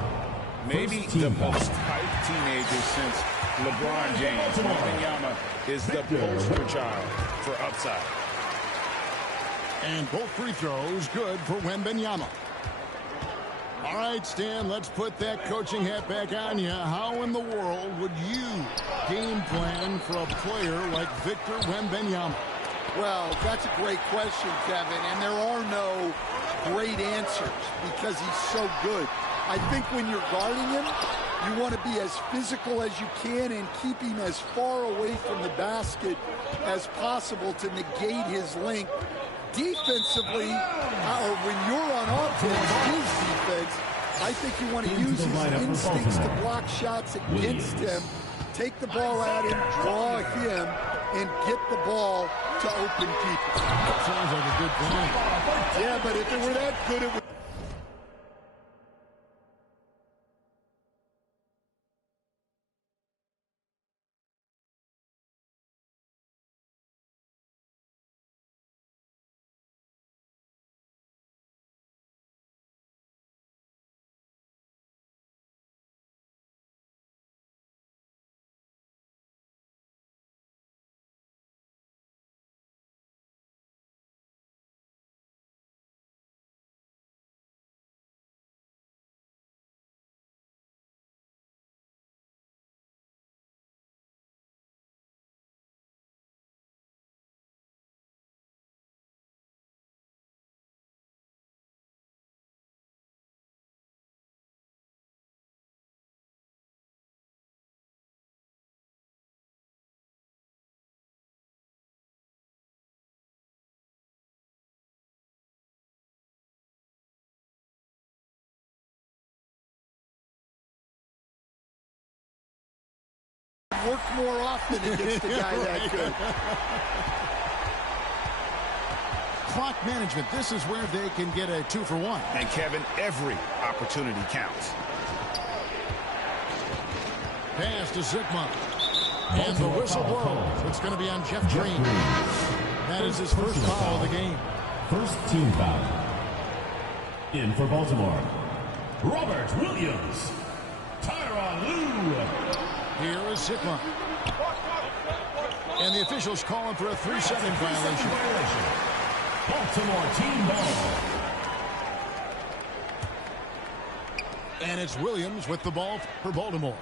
Maybe the most hyped teenager since LeBron James. Wembanyama is the poster child for upside. And both free throws good for Wembanyama. All right, Stan, let's put that coaching hat back on you. How in the world would you game plan for a player like Victor Wembanyama? Well, that's a great question, Kevin, and there are no great answers because he's so good. I think when you're guarding him, you want to be as physical as you can and keep him as far away from the basket as possible to negate his length. Defensively, or when you're on offense, his defense, I think you want to use his instincts to block shots against him, take the ball at him, draw him, and get the ball to open people. Sounds like a good plan. Yeah, but if it were that good, it would. Work more often against a guy that good. Clock management. This is where they can get a 2 for 1. And Kevin, every opportunity counts. Pass to Zikma. And the whistle blows. It's going to be on Jeff Green. That is his first foul of the game. First team foul. In for Baltimore, Robert Williams. Tyronn Lue. Here is Zikma. And the officials calling for a 3-second violation. Baltimore team ball. And it's Williams with the ball for Baltimore.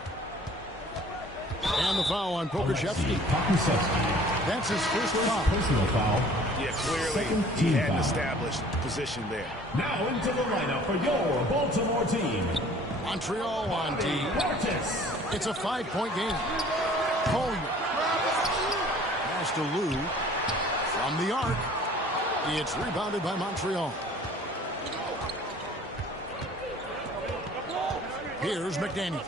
And the foul on Pokusevski. That's his first foul. Personal foul. Yeah, clearly he hadn't established position there. Now into the lineup for your Baltimore team. Montreal on D. It's a 5-point game. Collier. Pass to Lue. From the arc. It's rebounded by Montreal. Here's McDaniel.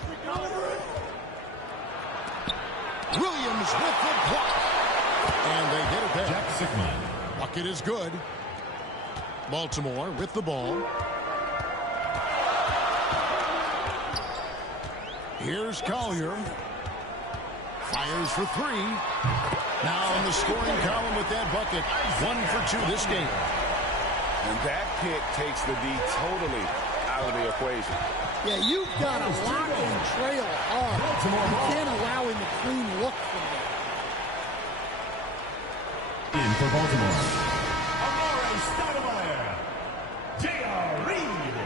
Williams with the block. And they get it back. Bucket is good. Baltimore with the ball. Here's Collier. Fires for 3. Now in the scoring column with that bucket. 1 for 2 this game. And that pick takes the D totally out of the equation. Yeah, you've got to lock and trail hard. You can't allow him a clean look from there. In for Baltimore, Amare Stoudemire, J.R. Reed,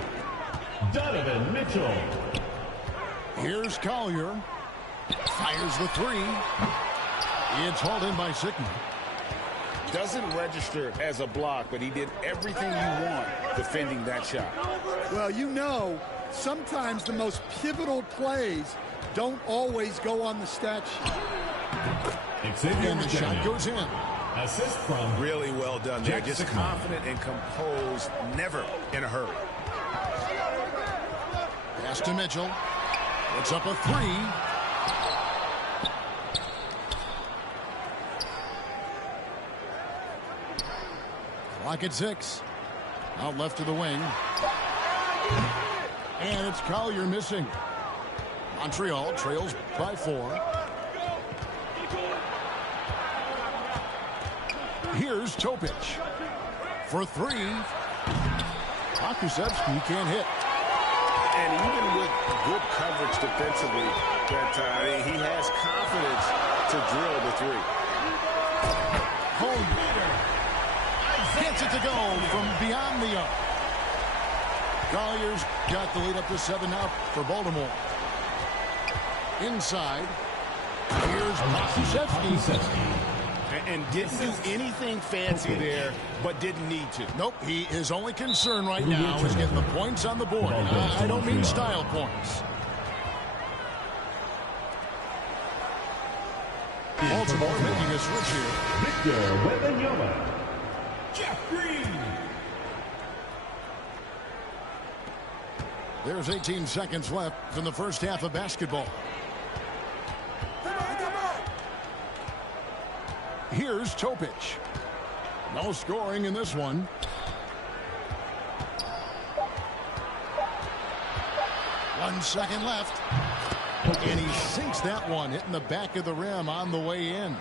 Donovan Mitchell. Here's Collier. Fires the 3. It's hauled in by Zikma. Doesn't register as a block, but he did everything you want defending that shot. Well, you know, sometimes the most pivotal plays don't always go on the stat sheet. And the shot goes in. Assist from really well done there. Just confident and composed, never in a hurry. Pass to Mitchell. It's up a three. Clock at 6. Out left to the wing. And it's Collier missing. Montreal trails by 4. Here's Topic for 3. Pokusevski can't hit. And even with good coverage defensively, he has confidence to drill the 3. Home gets it to go from beyond the arc. Collier's got the lead up to 7 now for Baltimore. Inside, here's Pokusevski. And didn't do anything fancy there, but didn't need to. Nope, his only concern right now is getting the points on the board. I don't mean style points. Baltimore making a switch here. Victor Wembanyama. Jeff Green. There's 18 seconds left in the first half of basketball. Here's Topic. No scoring in this one. One second left. And he sinks that one, hitting the back of the rim on the way in.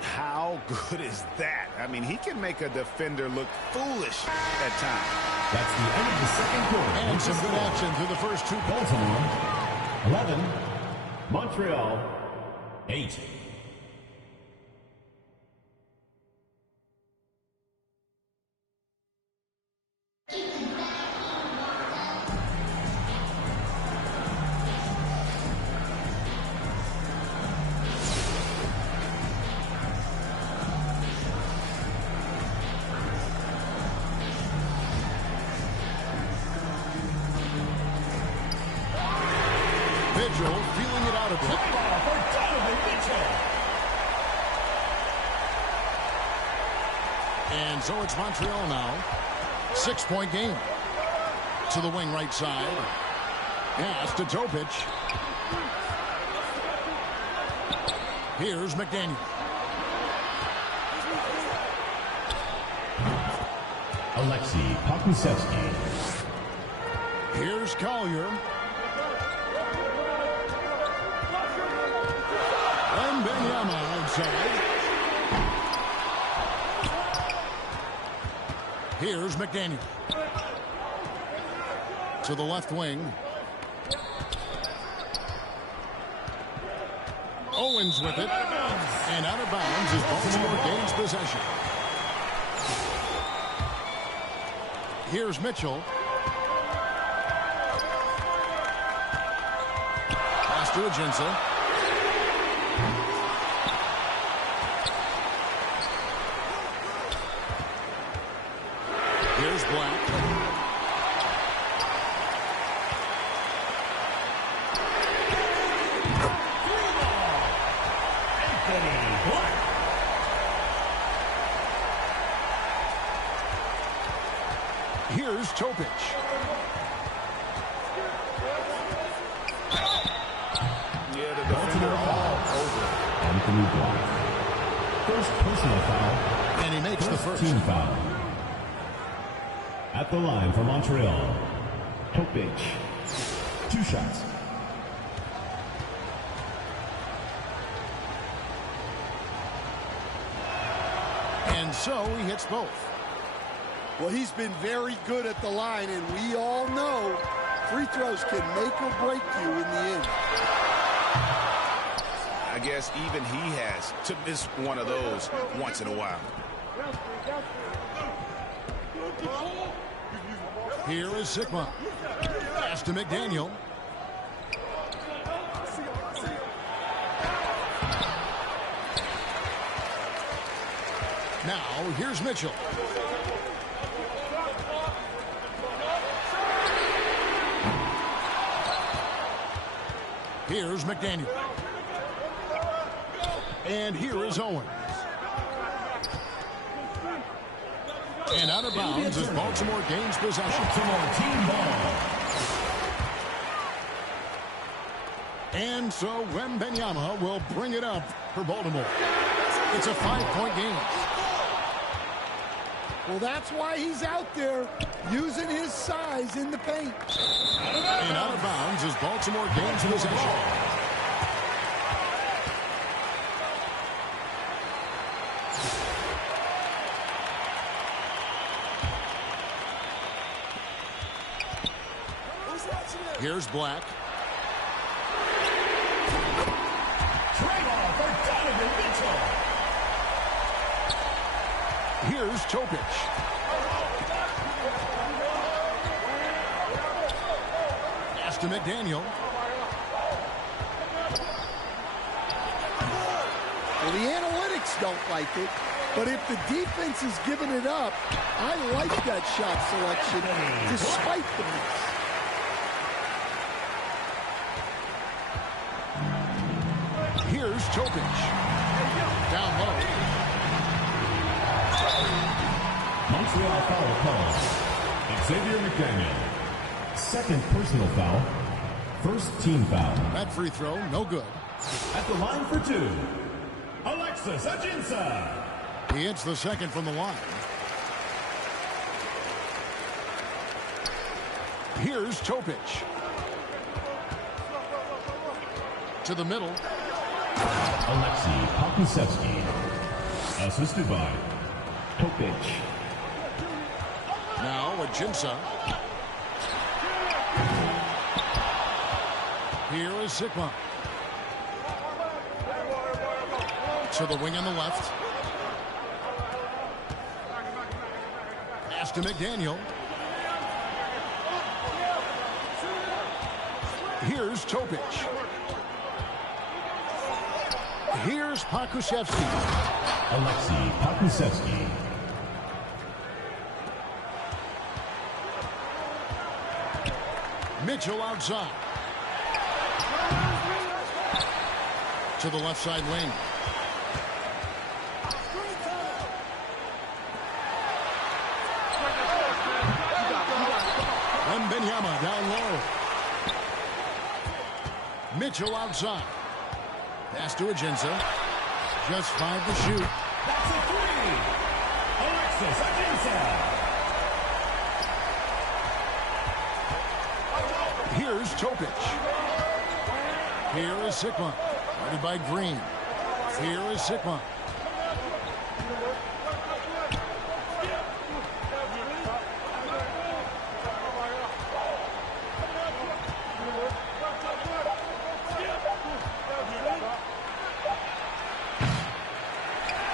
How good is that? I mean, he can make a defender look foolish at times. That's the end of the second quarter. And some good action through the first 2 quarters. Baltimore 11, Montreal 8. Feeling it out a bit. And so it's Montreal now. 6-point game. To the wing right side. Pass to Topic. Here's McDaniel. Alexei Pokusevski. Here's Collier. Wembanyama outside. Here's McDaniel. To the left wing. Owens with it. And out of bounds as Baltimore gains possession. Here's Mitchell. Pass to Ajinça. Here's Black. Here's Topic. Yeah, the defender all over. Anthony Black. First personal foul. And he makes the first. Team foul. At the line for Montreal, Topic. 2 shots. And so he hits both. Well, he's been very good at the line, and we all know free throws can make or break you in the end. I guess even he has to miss one of those once in a while. Here is Sigma. Pass to McDaniel. Now, here's Mitchell. Here's McDaniel. And here is Owens. And out of bounds as Baltimore gains possession. Baltimore team ball. And so Wembanyama will bring it up for Baltimore. It's a 5-point game. Well, that's why he's out there using his size in the paint. And out of bounds as Baltimore gains possession. Here's Black. Here's Topic. Pass to McDaniel. Well, the analytics don't like it, but if the defense is giving it up, I like that shot selection despite the miss. Here's Topic. Down low. Montreal foul call. Xavier McDaniel. Second personal foul. First team foul. That free throw, no good. At the line for two, Alexis Ajinça. He hits the second from the line. Here's Topic. To the middle. Alexei Pokusevski. Assisted by Topic. Now Ajinça. Here is Sigma. To the wing on the left. Pass to McDaniel. Here's Topic. Here's Pokusevski. Alexei Pokusevski. Mitchell outside. To the left side lane. Wembanyama down low. Mitchell outside. Pass to Ajinça. Just 5 to shoot. That's a three. Alexis Ajinça. Here's Topic. Here is Sigma. Guarded by Green. Here is Sigma.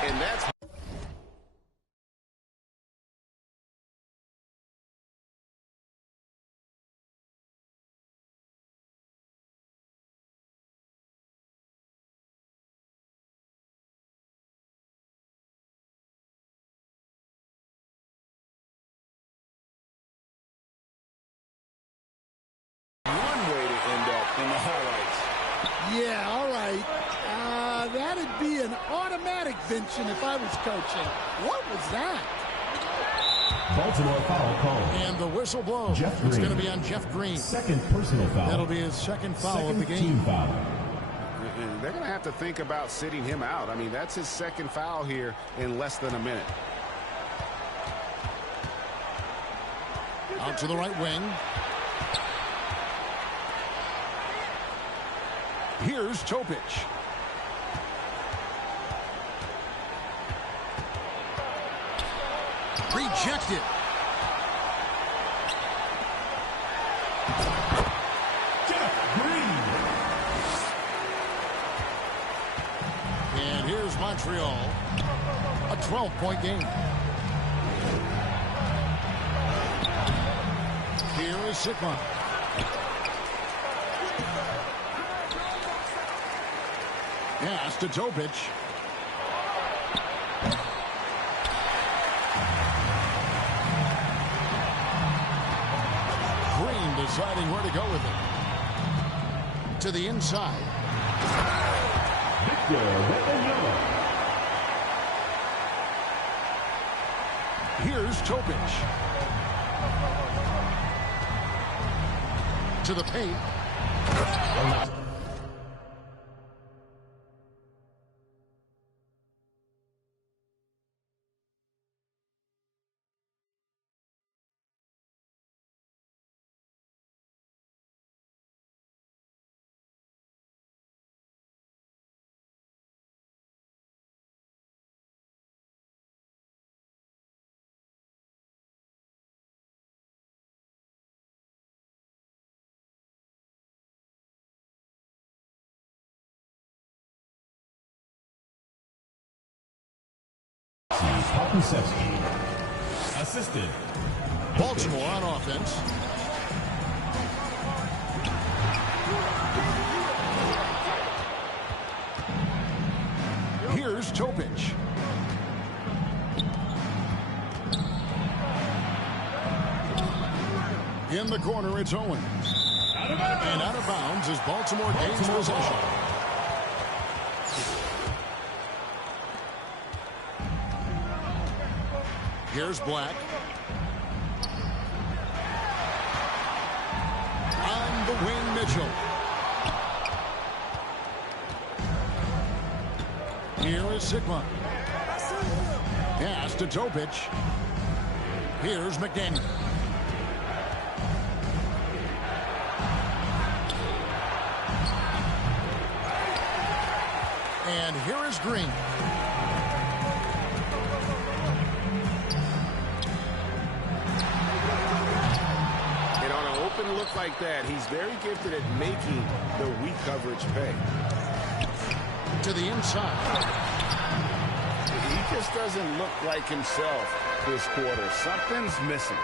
And that's in the highlights. Yeah, all right. That'd be an automatic benching if I was coaching. What was that? Baltimore foul call. And the whistle blows. Jeff It's Green. going to be on Jeff Green. Second personal foul. That'll be his second foul of the game. Team foul. And they're going to have to think about sitting him out. I mean, that's his second foul here in less than a minute. Out to the right wing. Here's Topic. Rejected. Jeff Green. And here's Montreal. A 12-point game. Here is Sigma. Pass to Topic. Green deciding where to go with it. To the inside. Here's Topic. To the paint. Assisted. Baltimore on offense. Here's Topic. In the corner, it's Owens. And out of bounds as Baltimore gains possession. Here's Black. On the wing, Mitchell. Here is Sigma. Pass to Topic. Here's McDaniel. And here is Green. Look like that. He's very gifted at making the weak coverage pay. To the inside. He just doesn't look like himself this quarter. Something's missing.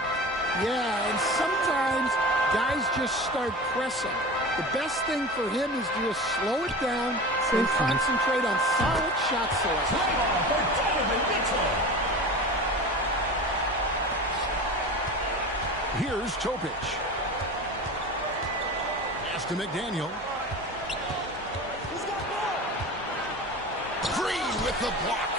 Yeah, and sometimes guys just start pressing. The best thing for him is to just slow it down and concentrate on solid shot selection. Here's Topic. To McDaniel. Green with the block.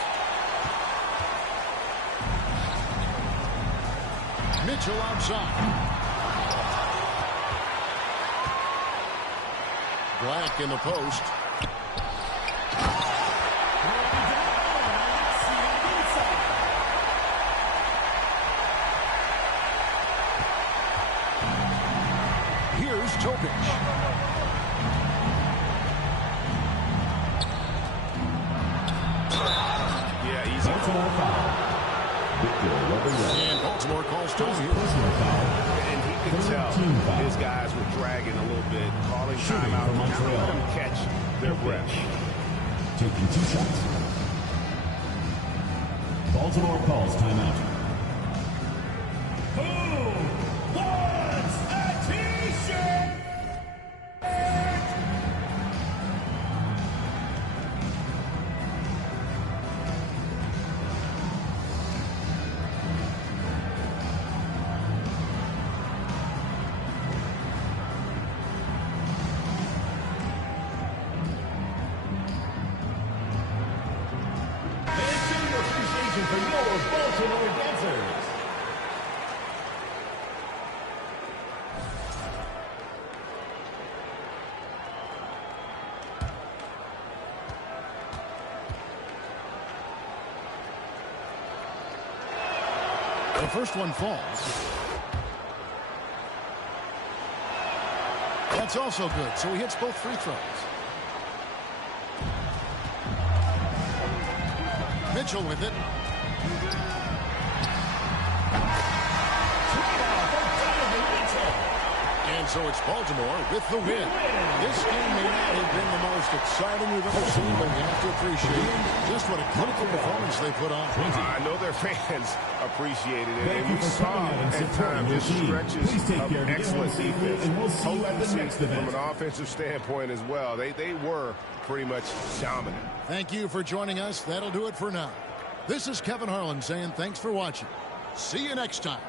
Mitchell outside. Black in the post. Here's Topic. And Baltimore calls time here. And he could tell his guys were dragging a little bit, calling timeout. Let them catch their breath. Taking 2 shots. Baltimore calls timeout. Who wants a T-shirt? For your Baltimore dancers. The first one falls. That's also good, so he hits both free throws. Mitchell with it. And so it's Baltimore with the win. This game may not have been the most exciting we've ever seen, but you have to appreciate just what a clinical performance they put on. I know their fans appreciated it, and we saw at times just stretches of excellent defense. From an offensive standpoint as well, they were pretty much dominant. Thank you for joining us. That'll do it for now. This is Kevin Harlan saying thanks for watching. See you next time.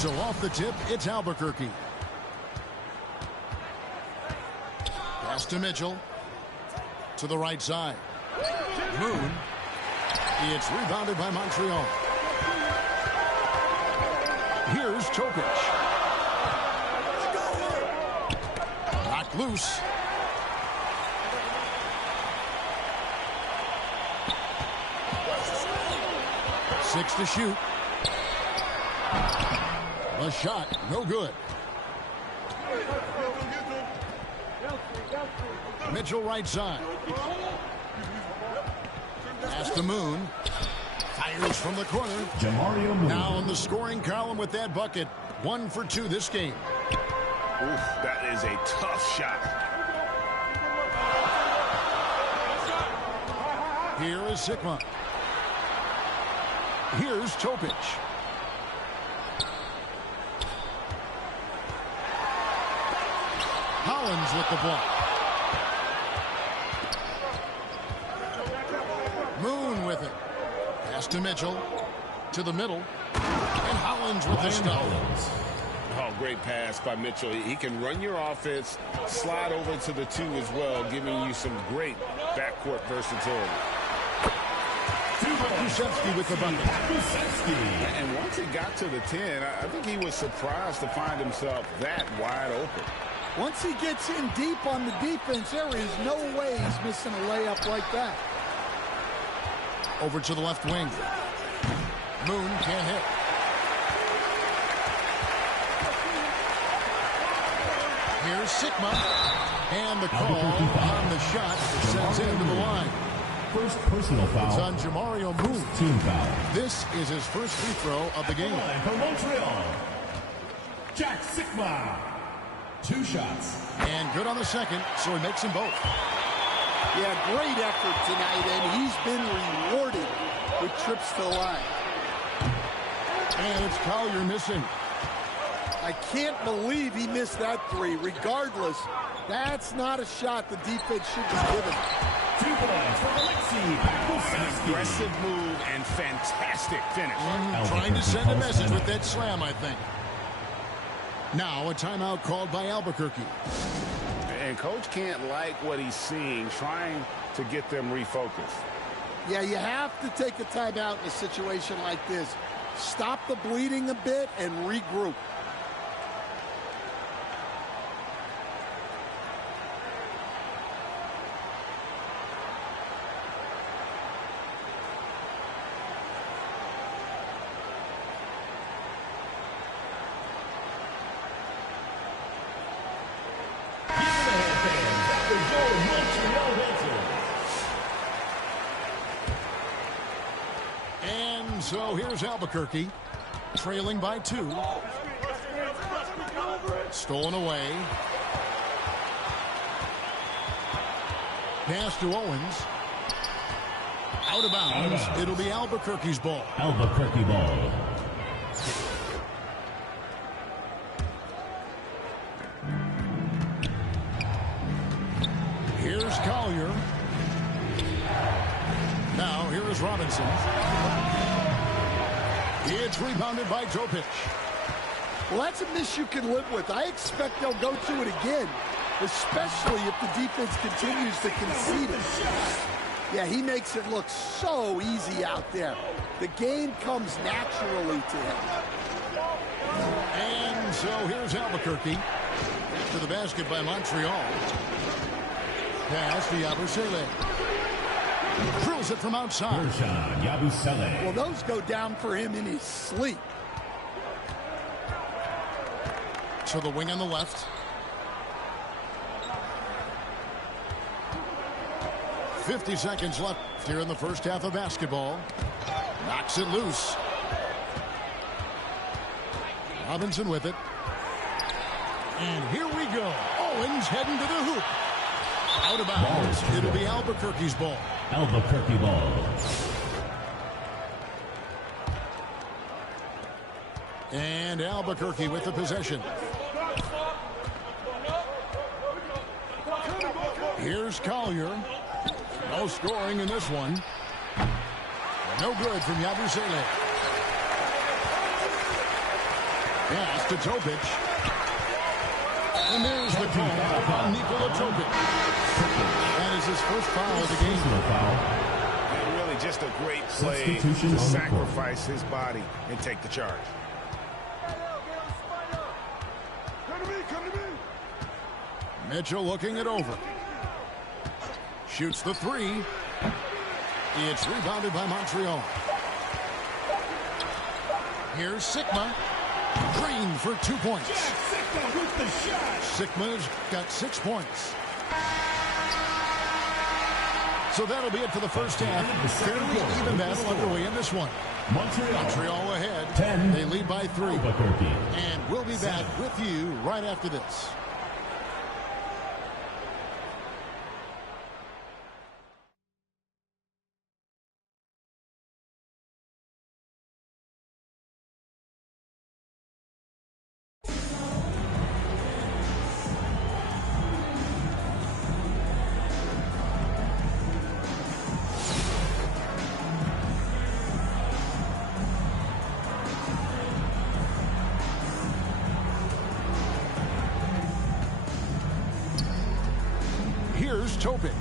So off the tip, it's Albuquerque. Pass to Mitchell. To the right side. Moon. It's rebounded by Montreal. Here's Topic. Knocked loose. Six to shoot. A shot, no good. Mitchell right side. Pass to Moon. Fires from the corner. Now in the scoring column with that bucket. 1 for 2 this game. Oof, that is a tough shot. Here is Sigma. Here's Topic. Hollins with the block. Moon with it. Pass to Mitchell. To the middle. And Hollins with the stop. Oh, great pass by Mitchell. He can run your offense, slide over to the 2 as well, giving you some great backcourt versatility. Kusevsky with the bucket. And once he got to the 10, I think he was surprised to find himself that wide open. Once he gets in deep on the defense, there is no way he's missing a layup like that. Over to the left wing. Moon can't hit. Here's Sigma. And the call on the shot sends him to the line. First personal foul. It's on Jamario Moon. Team foul. This is his first free throw of the game. For Montreal, Jack Sigma. 2 shots. And good on the second, so he makes them both. Yeah, great effort tonight, and he's been rewarded with trips to the line. And it's Collier missing. I can't believe he missed that 3. Regardless, that's not a shot the defense should be given. 2 points for Alexei. Aggressive move and fantastic finish. Trying to send a message with that slam, I think. Now a timeout called by Albuquerque. And coach can't like what he's seeing, trying to get them refocused. Yeah, you have to take a timeout in a situation like this. Stop the bleeding a bit and regroup. And so here's Albuquerque, trailing by 2. Stolen away. Pass to Owens. Out of bounds. It'll be Albuquerque's ball. Albuquerque ball. Here's Collier. Now here is Robinson. It's rebounded by Topic. Well, that's a miss you can live with. I expect they'll go to it again, especially if the defense continues to concede it. Yeah, he makes it look so easy out there. The game comes naturally to him. And so here's Albuquerque. To the basket by Montreal. Pass to Yabusele. Drills it from outside. Well, those go down for him in his sleep. To the wing on the left. 50 seconds left here in the first half of basketball. Knocks it loose. Robinson with it. And here we go. Owens heading to the hoop. Out of bounds. It'll be Albuquerque's ball. Albuquerque ball. And Albuquerque with the possession. Here's Collier. No scoring in this one. No good from Yabusele. Pass to Topic. And there's the call on Nikola Topic. That is his first foul of the game. And really just a great play to sacrifice his body and take the charge. Mitchell looking it over. Shoots the three. It's rebounded by Montreal. Here's Sigma. Green for 2 points. Sigma with the shot. Sigma's got 6 points. So that'll be it for the first half. Fairly even battle underway in this one. Montreal ahead. 10. They lead by 3. And we'll be back with you right after this. Here's Topic.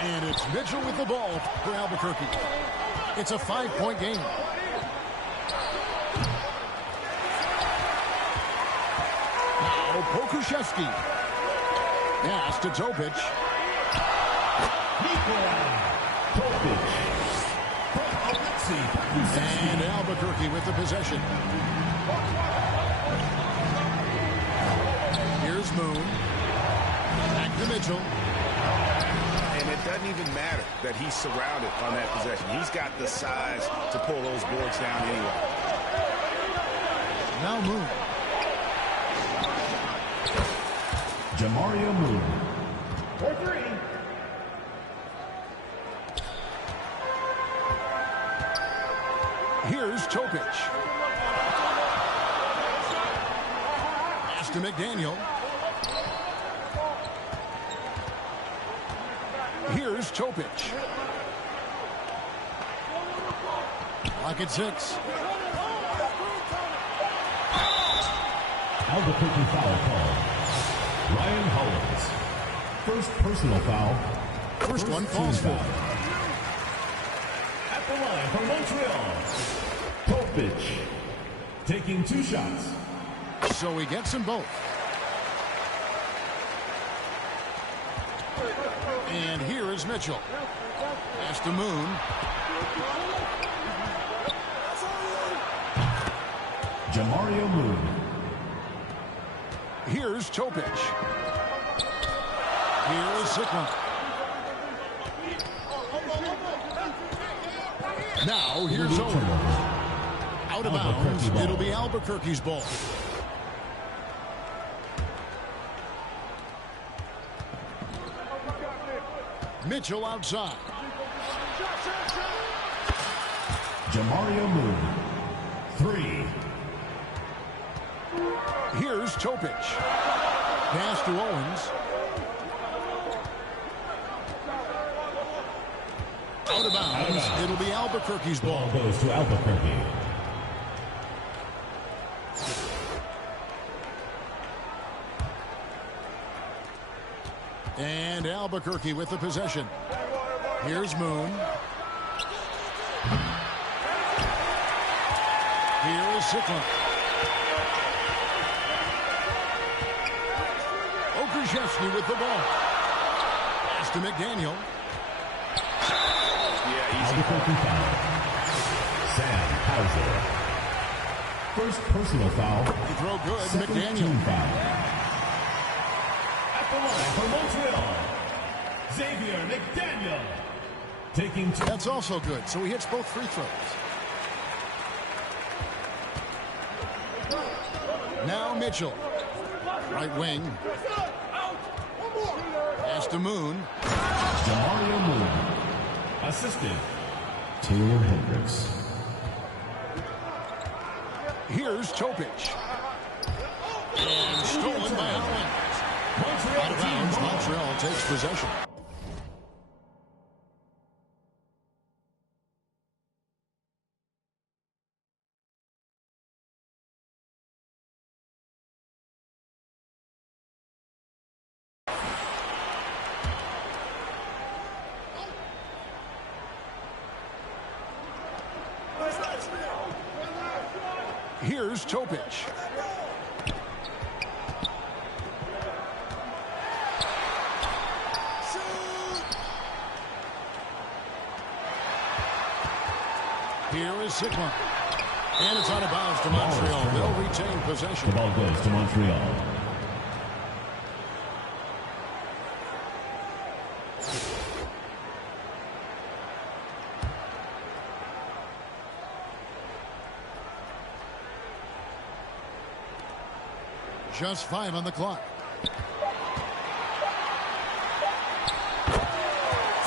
And it's Mitchell with the ball for Albuquerque. It's a 5-point game. Now Pokuševski. Pass to Topic. And Albuquerque with the possession. Here's Moon. Back to Mitchell. And it doesn't even matter that he's surrounded on that possession. He's got the size to pull those boards down anyway. Now Moon. Jamario Moon. For 3. Here's Topic. Pass to McDaniel. Here's Topic. Lock at 6. Albuquerque foul call. Ryan Hollins. First personal foul. First one falls for. At the line for Montreal. Topic. Taking 2 shots. So he gets them both. And here is Mitchell. Pass to Moon. Jamario Moon. Here's Topic. Here is Sigma. Now here's Owen. Out of bounds. It'll be Albuquerque's ball. Mitchell outside. Jamario Moon. 3. Here's Topic. Pass to Owens. Out of bounds. It'll be Albuquerque's ball. Ball goes to Albuquerque. And Albuquerque with the possession. Here's Moon. Here is Sigma. Pokuševski with the ball. Pass to McDaniel. Albuquerque foul. Sam Hauser. First personal foul. They throw good. Second McDaniel. team foul. At the line for Montreal. Xavier McDaniel. Taking 2. That's also good. So he hits both free throws. Now Mitchell. Right wing. Pass to Moon. Jamario Moon. Assistant. Taylor Hendricks. Here's Topic. And stolen by Allen. Out of bounds, Montreal takes possession. Here's Topic. Here is Sigma. And it's out of bounds to Montreal. They'll retain possession. The ball goes to Montreal. Just 5 on the clock. 2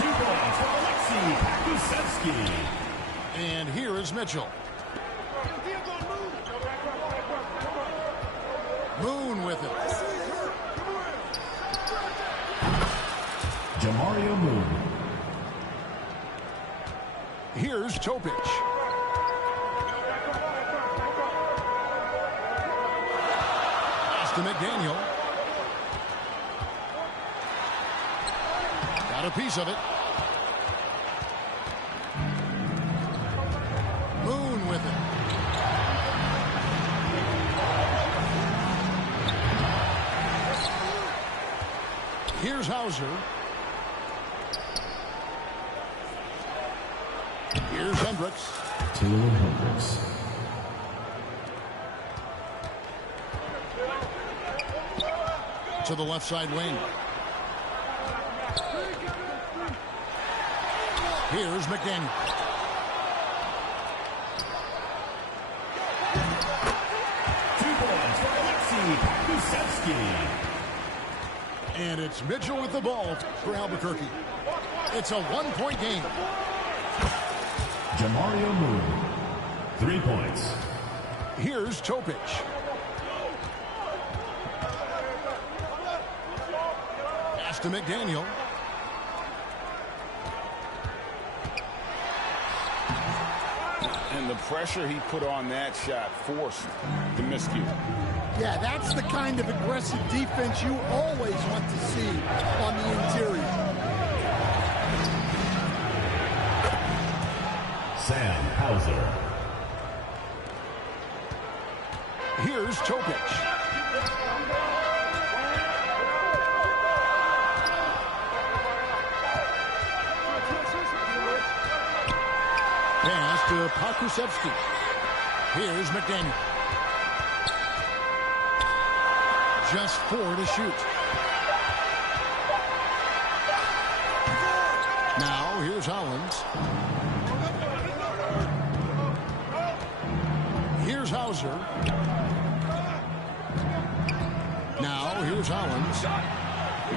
points for Alexei Pakusevsky. And here is Mitchell. Moon with it. Jamario Moon. Here's Topic. Pass to McDaniel. Got a piece of it. Moon with it. Here's Hauser. Here's Hendricks. Taylor Hendricks. To the left side wing. Here's McDaniel. And it's Mitchell with the ball for Albuquerque. It's a 1-point game. Jamario Moon, 3 points. Here's Topic. Pass to McDaniel. And the pressure he put on that shot forced the miscue. Yeah, that's the kind of aggressive defense you always want to see on the interior. Sam Hauser. Here's Topic. Pass to Pakusevsky. Here's McDaniel. Just 4 to shoot. Now here's Hollins. Here's Hauser. Now here's Hollins.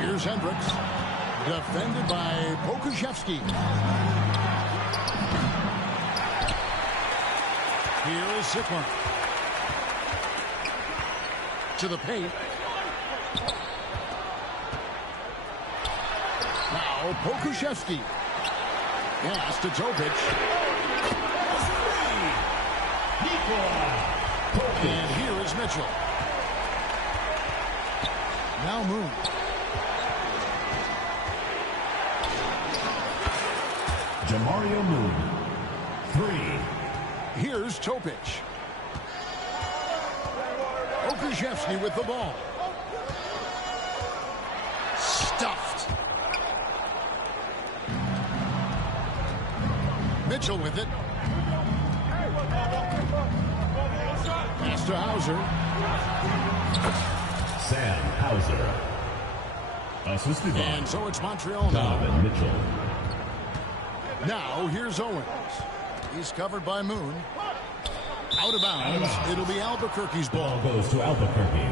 Here's Hendricks. Defended by Pokusevsky. Here is Sigma. To the paint. Now Pokusevsky. Pass to Topic. And here is Mitchell. Now Moon. Jamario Moon, 3. Here's Topic. Pokusevsky with the ball. Stuffed. Mitchell with it. Pass to Hauser. Sam Hauser. Assisted by And so it's Montreal now. Donovan Mitchell. Now here's Owens. He's covered by Moon. Out of bounds. It'll be Albuquerque's ball. Ball goes to Albuquerque.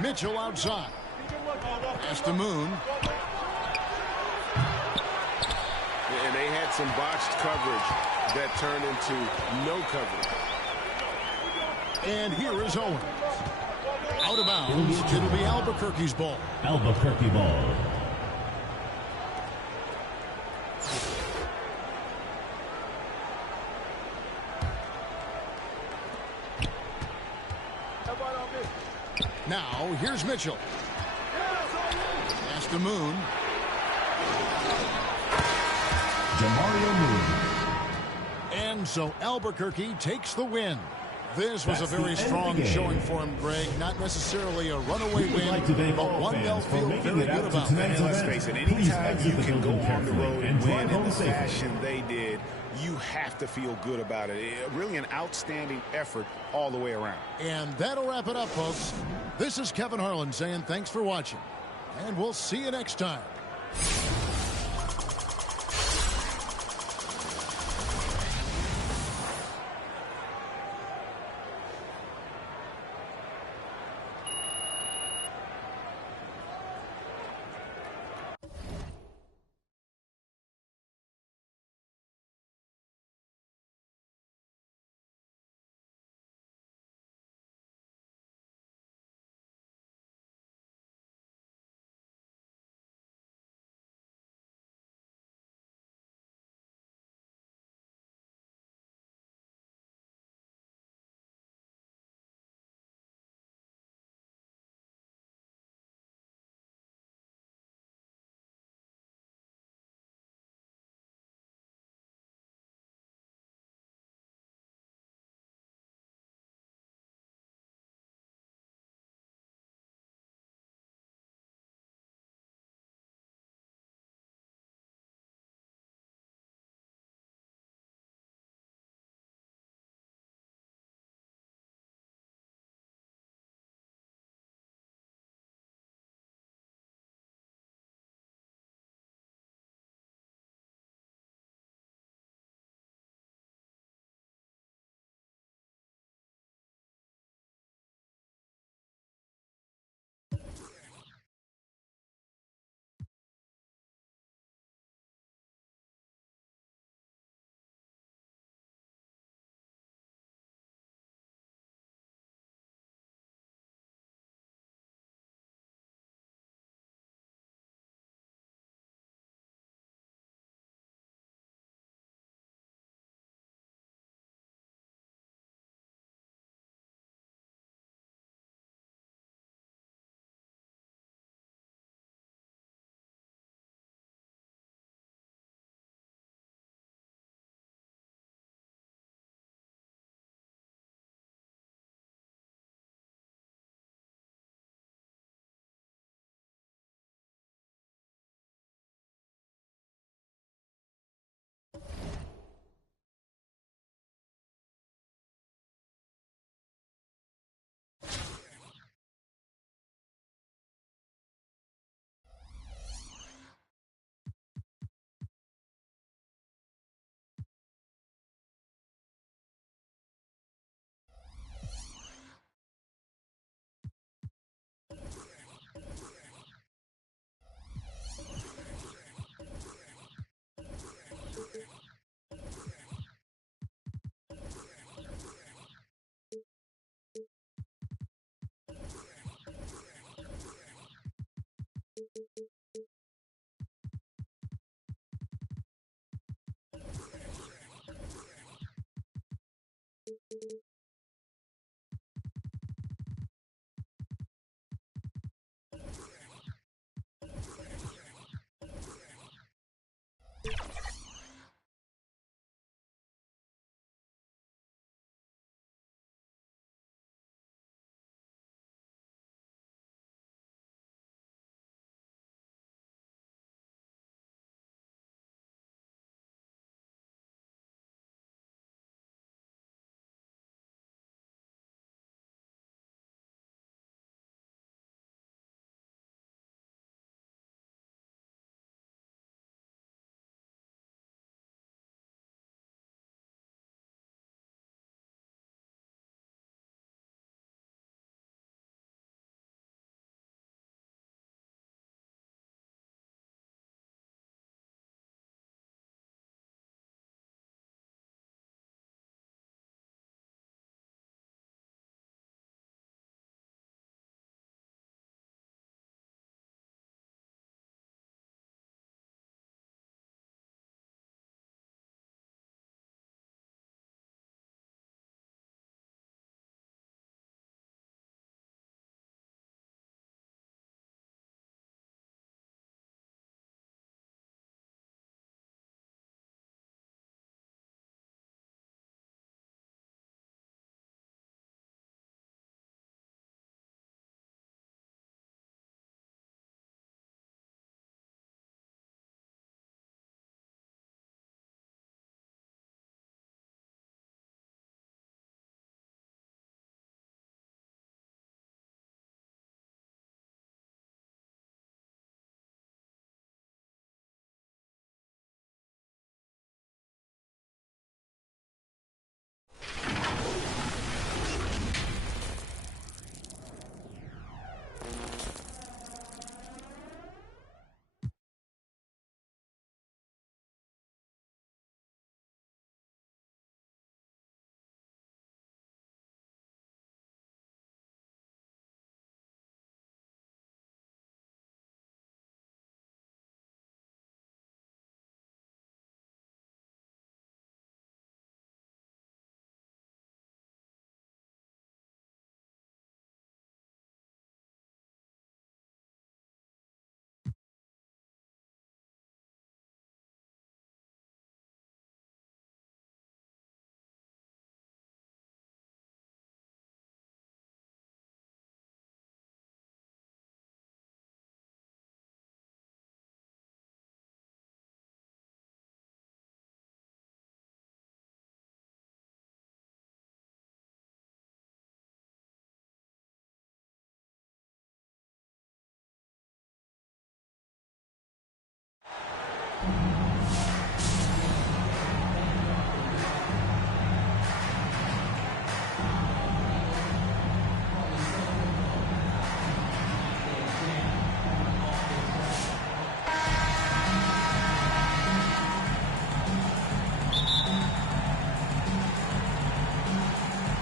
Mitchell outside. Pass to Moon. and they had some botched coverage that turned into no coverage. And here is Owens. Out of bounds. It'll be Albuquerque's ball. Albuquerque ball. Now, here's Mitchell. Pass to Moon. Jamario Moon. And so Albuquerque takes the win. This was That's a very the end of strong the game. showing for him, Greg. Not necessarily a runaway We would win, like to thank but all one they'll fans for feel making very it good out to about. tonight's And let's event. face it, Please anytime exit you the can go building on the carefully road and and drive win in home the safely. fashion they did, you have to feel good about it. Really an outstanding effort all the way around. And that'll wrap it up, folks. This is Kevin Harlan saying thanks for watching, and we'll see you next time.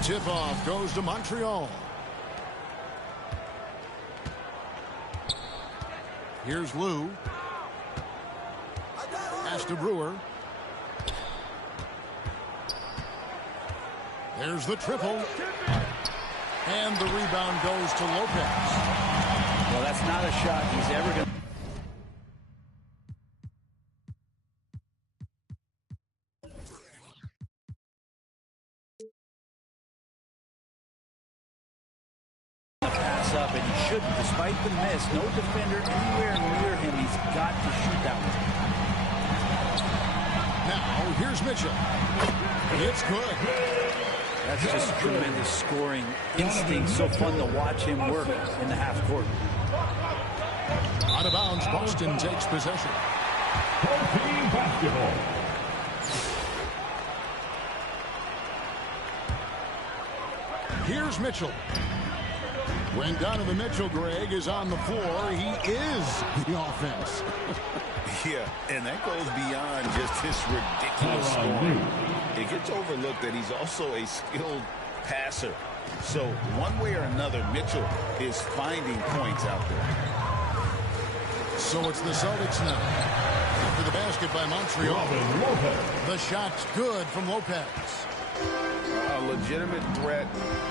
Tip-off goes to Montreal. Here's Lou. Pass to Brewer. There's the triple. And the rebound goes to Lopez. Well, that's not a shot he's ever going to... pass up, and he shouldn't. Despite the miss, no defender anywhere near him. He's got to shoot that one. Now, here's Mitchell. It's good. That's just tremendous scoring instinct. So fun to watch him work in the half court. Out of bounds, Boston takes possession. Team basketball. Here's Mitchell. When Donovan Mitchell, Greg, is on the floor, he is the offense. Yeah, and that goes beyond just his ridiculous scoring. It gets overlooked that he's also a skilled passer. So one way or another, Mitchell is finding points out there. So it's the Celtics now. After the basket by Montreal. The shot's good from Lopez. A legitimate threat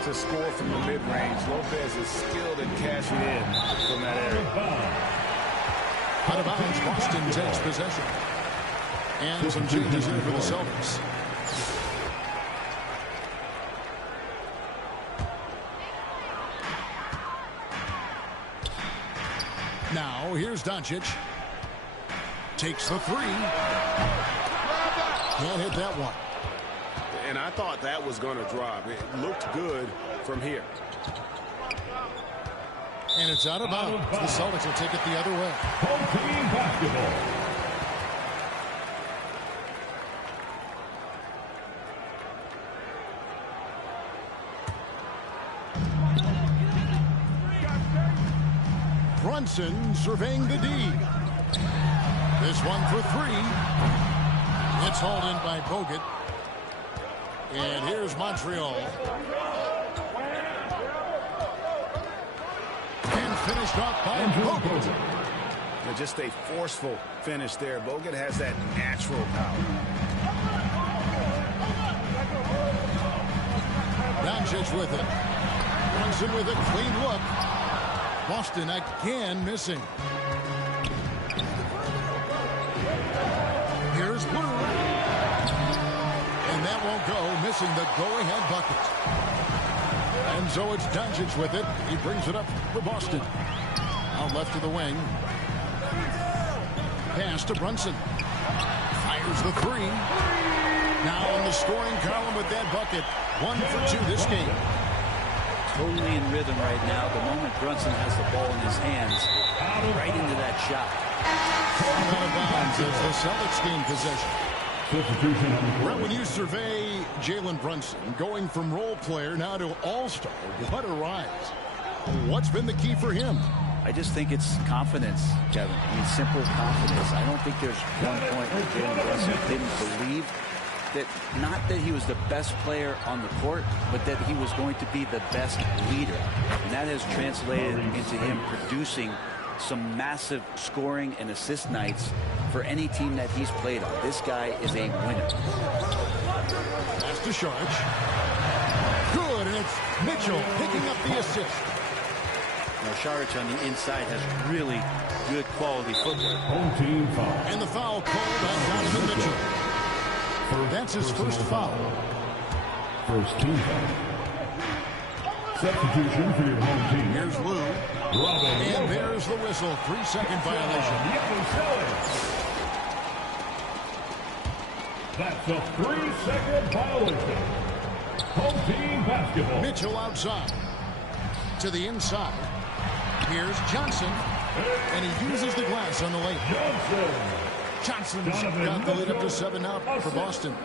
to score from the mid-range. Lopez is skilled in cashing in from that area. Out of bounds, Boston takes possession. And some changes here for the Celtics. Now, here's Doncic. Takes the three. Can't hit that one. And I thought that was going to drop. It looked good from here. And it's out of bounds. The Celtics will take it the other way. Team basketball. Brunson surveying the D. This one for three. It's hauled in by Bogut. And here's Montreal. And finished off by Bogut. Just a forceful finish there. Bogut has that natural power. Doncic with it. Brunson with a clean look. Boston again missing. Here's Blue. And that won't go, missing the go-ahead bucket. And so it's Doncic with it. He brings it up for Boston. Out left to the wing. Pass to Brunson. Fires the three. Now in the scoring column with that bucket. 1 for 2 this game. Totally in rhythm right now. The moment Brunson has the ball in his hands, right into that shot. Out of bounds as the Celtics gain possession. Substitution on the court. Brett, when you survey Jalen Brunson, going from role player now to all-star, what a rise. What's been the key for him? I just think it's confidence, Kevin. I mean, simple confidence. I don't think there's one point where Jalen Brunson didn't believe that, not that he was the best player on the court, but that he was going to be the best leader. And that has translated into him producing some massive scoring and assist nights for any team that he's played on. This guy is a winner. Pass to Sharge. Good, and it's Mitchell picking up the assist. Now, Sharge on the inside has really good quality footwork. Home team foul. And the foul called on Donovan Mitchell. That's his first foul. First team foul. Substitution for your home team. Here's Lou. And there's the whistle. 3-second violation. That's a 3-second violation. Home team basketball. Mitchell outside. To the inside. Here's Johnson. And he uses the glass on the lane. Johnson's got the lead up to 7 out for Boston.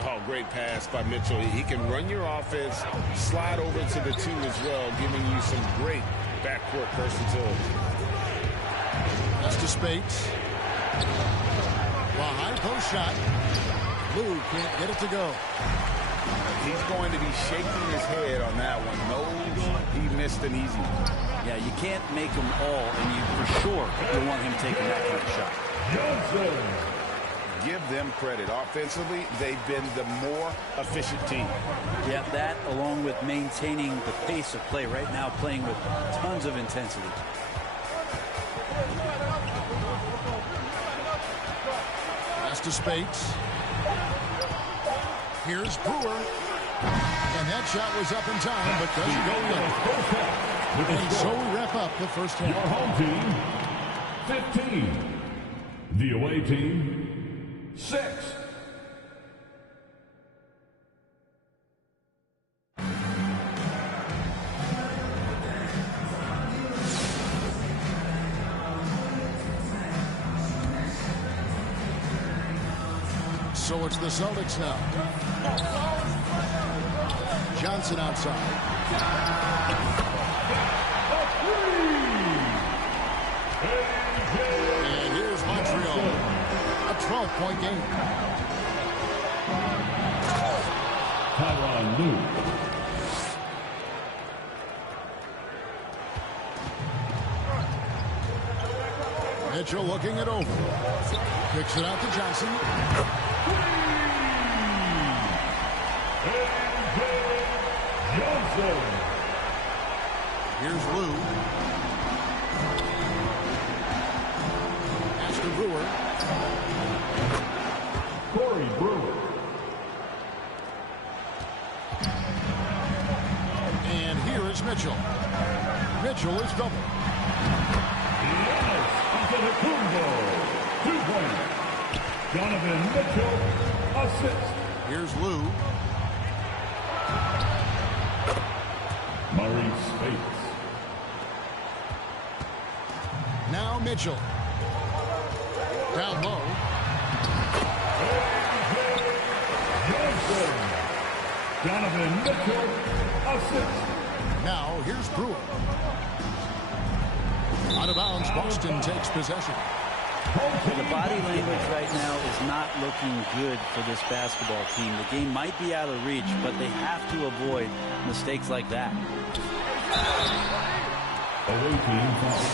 Oh, great pass by Mitchell. He can run your offense, slide over to the 2 as well, giving you some great backcourt versatility. That's to Spates. A high post shot. Lou can't get it to go. He's going to be shaking his head on that one. Knows he missed an easy one. Yeah, you can't make them all, and you for sure you want him taking that kind of shot. Give them credit. Offensively, they've been the more efficient team. Yeah, that along with maintaining the pace of play right now, playing with tons of intensity. Pass to Spates. Here's Brewer. And that shot was up in time, but doesn't go in. And so we wrap up the first half. Your home team, 15. The away team, 6. So it's the Celtics now. Johnson outside. And here's Montreal. A 12-point game. Tyronn Lue. Mitchell looking it over. Kicks it out to Johnson. Johnson. Here's Lue. Pass to Brewer. Corey Brewer. And here is Mitchell. Mitchell is double. Giannis Antetokounmpo. 2-pointer. Donovan Mitchell. Assist. Here's Lue. Maurice Spates. Now Mitchell. Down low. Johnson. Donovan Mitchell. Assist. Now here's Brewer. Out of bounds, Boston takes possession. The body language right now is not looking good for this basketball team. The game might be out of reach, but they have to avoid mistakes like that. Away team foul.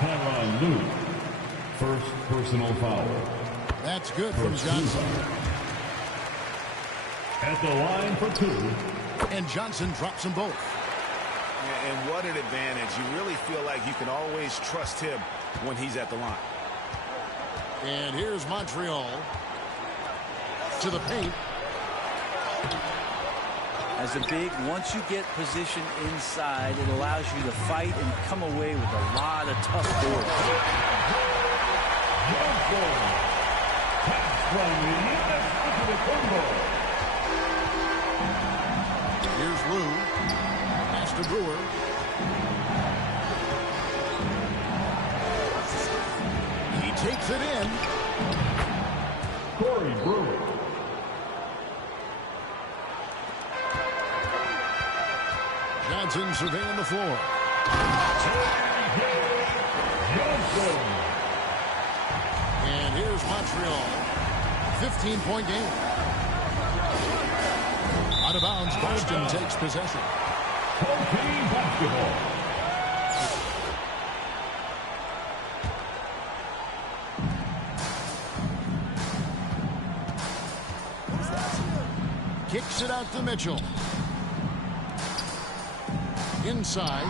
Tyronn Lue. First personal foul. That's good from Johnson. At the line for 2. And Johnson drops them both. And what an advantage. You really feel like you can always trust him when he's at the line. And here's Montreal to the paint. As a big, once you get position inside, it allows you to fight and come away with a lot of tough boards. Here's Lue. Pass to Brewer. He takes it in. Corey Brewer. Johnson surveying the floor. Johnson. And here's Montreal. 15-point game. Out of bounds, Boston takes possession. Home team basketball. Kicks it out to Mitchell. Inside.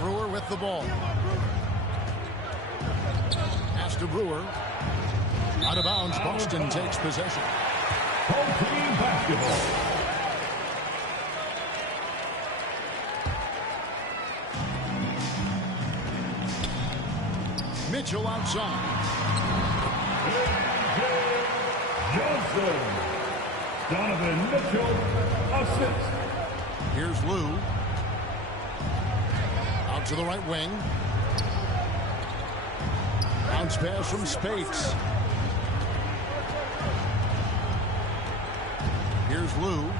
Brewer with the ball. Pass to Brewer. Out of bounds, Boston takes possession. Home team basketball. Mitchell outside. Johnson. Donovan Mitchell. Assist. Here's Lue. Out to the right wing. Bounce pass from Spates. Here's Lue.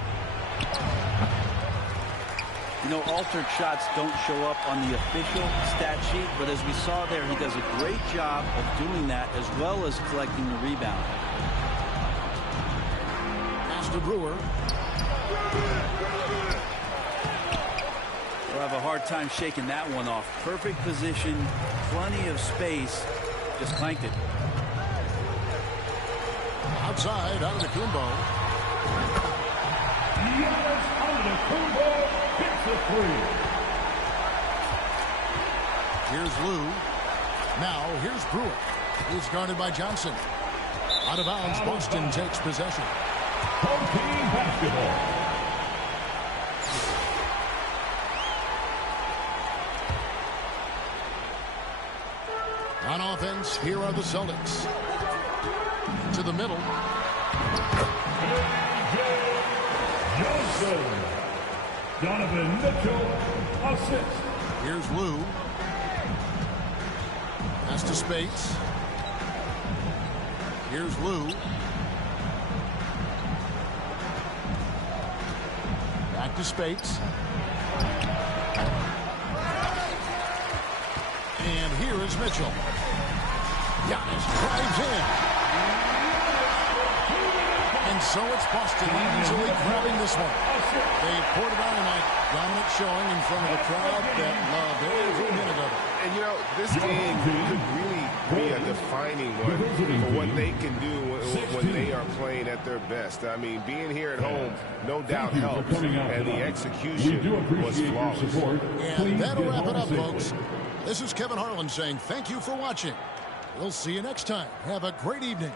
You know, altered shots don't show up on the official stat sheet, but as we saw there, he does a great job of doing that as well as collecting the rebound. Pass to Brewer. We'll have a hard time shaking that one off. Perfect position, plenty of space, just clanked it. Outside, out of the Kumbo. Here's Lou. Now here's Brewer. He's guarded by Johnson. Out of bounds, Boston takes possession. Home team basketball. On offense, here are the Celtics. To the middle. Johnson. Donovan Mitchell, assist. Here's Lou. Pass to Spates. Here's Lou. Back to Spates. And here is Mitchell. Giannis drives in. And so it's Boston easily grabbing this one. They poured it on tonight. Dominant showing in front of a crowd that loved every minute of it. And, you know, this game could really be a defining one for what they can do when they are playing at their best. I mean, being here at home, no doubt helps. And the execution was flawless. And that'll wrap it up, folks. This is Kevin Harlan saying thank you for watching. We'll see you next time. Have a great evening.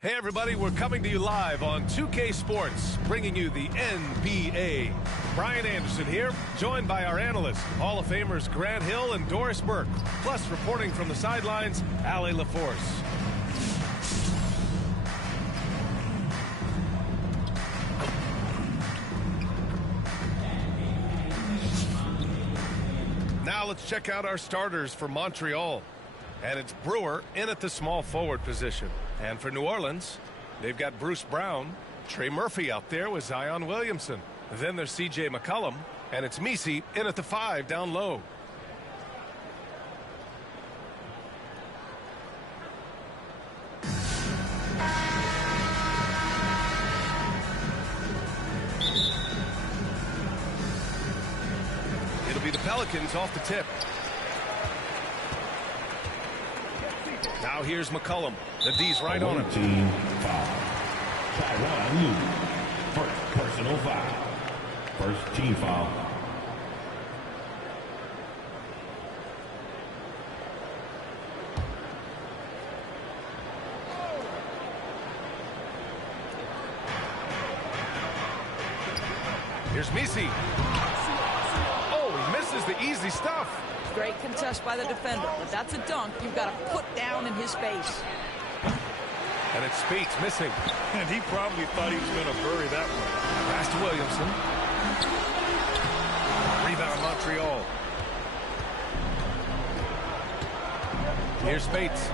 Hey everybody, we're coming to you live on 2K Sports, bringing you the NBA. Brian Anderson here, joined by our analysts, Hall of Famers Grant Hill and Doris Burke, plus reporting from the sidelines, Allie LaForce. Now let's check out our starters for Montreal. And it's Brewer in at the small forward position. And for New Orleans, they've got Bruce Brown, Trey Murphy out there with Zion Williamson. Then there's C.J. McCollum, and it's Messi in at the 5 down low. It'll be the Pelicans off the tip. Now here's McCollum. The D's right on him. Team foul. Tyronn Lue. First personal foul. First team foul. Here's Messi. Oh, he misses the easy stuff. Great contest by the defender, but that's a dunk you've got to put down in his face. And it's Spates missing. And he probably thought he was going to bury that one. Pass to Williamson. Rebound Montreal. Here's Spates.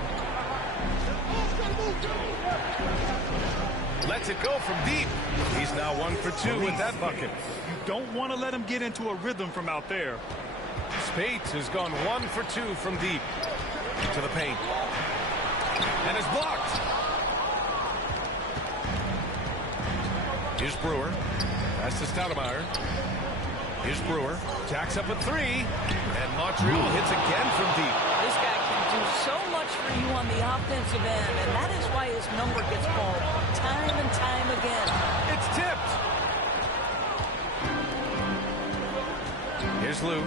Lets it go from deep. He's now 1 for 2 with that bucket. You don't want to let him get into a rhythm from out there. Spates has gone 1 for 2 from deep. To the paint. And is blocked. Here's Brewer. That's to Stoudemire. Here's Brewer. Jacks up a 3. And Montreal hits again from deep. This guy can do so much for you on the offensive end, and that is why his number gets called time and time again. It's tipped. Here's Lou.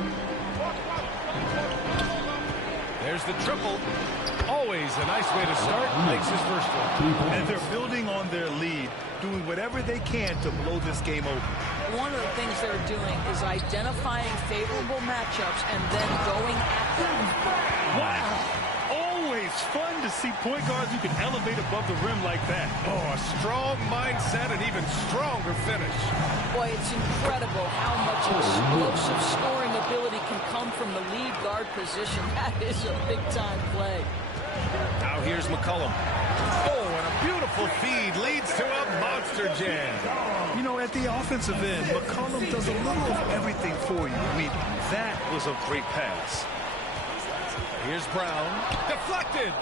There's the triple. Always a nice way to start. Makes his first one. And they're building on their lead, doing whatever they can to blow this game open. One of the things they're doing is identifying favorable matchups and then going at them. Wow. Always fun to see point guards who can elevate above the rim like that. Oh, a strong mindset and even stronger finish. Boy, it's incredible how much explosive scoring ability can come from the lead guard position. That is a big-time play. Now here's McCollum. Oh, and a beautiful feed leads to a monster jam. You know, at the offensive end, McCollum does a little of everything for you. I mean, that was a great pass. Here's Brown. Deflected.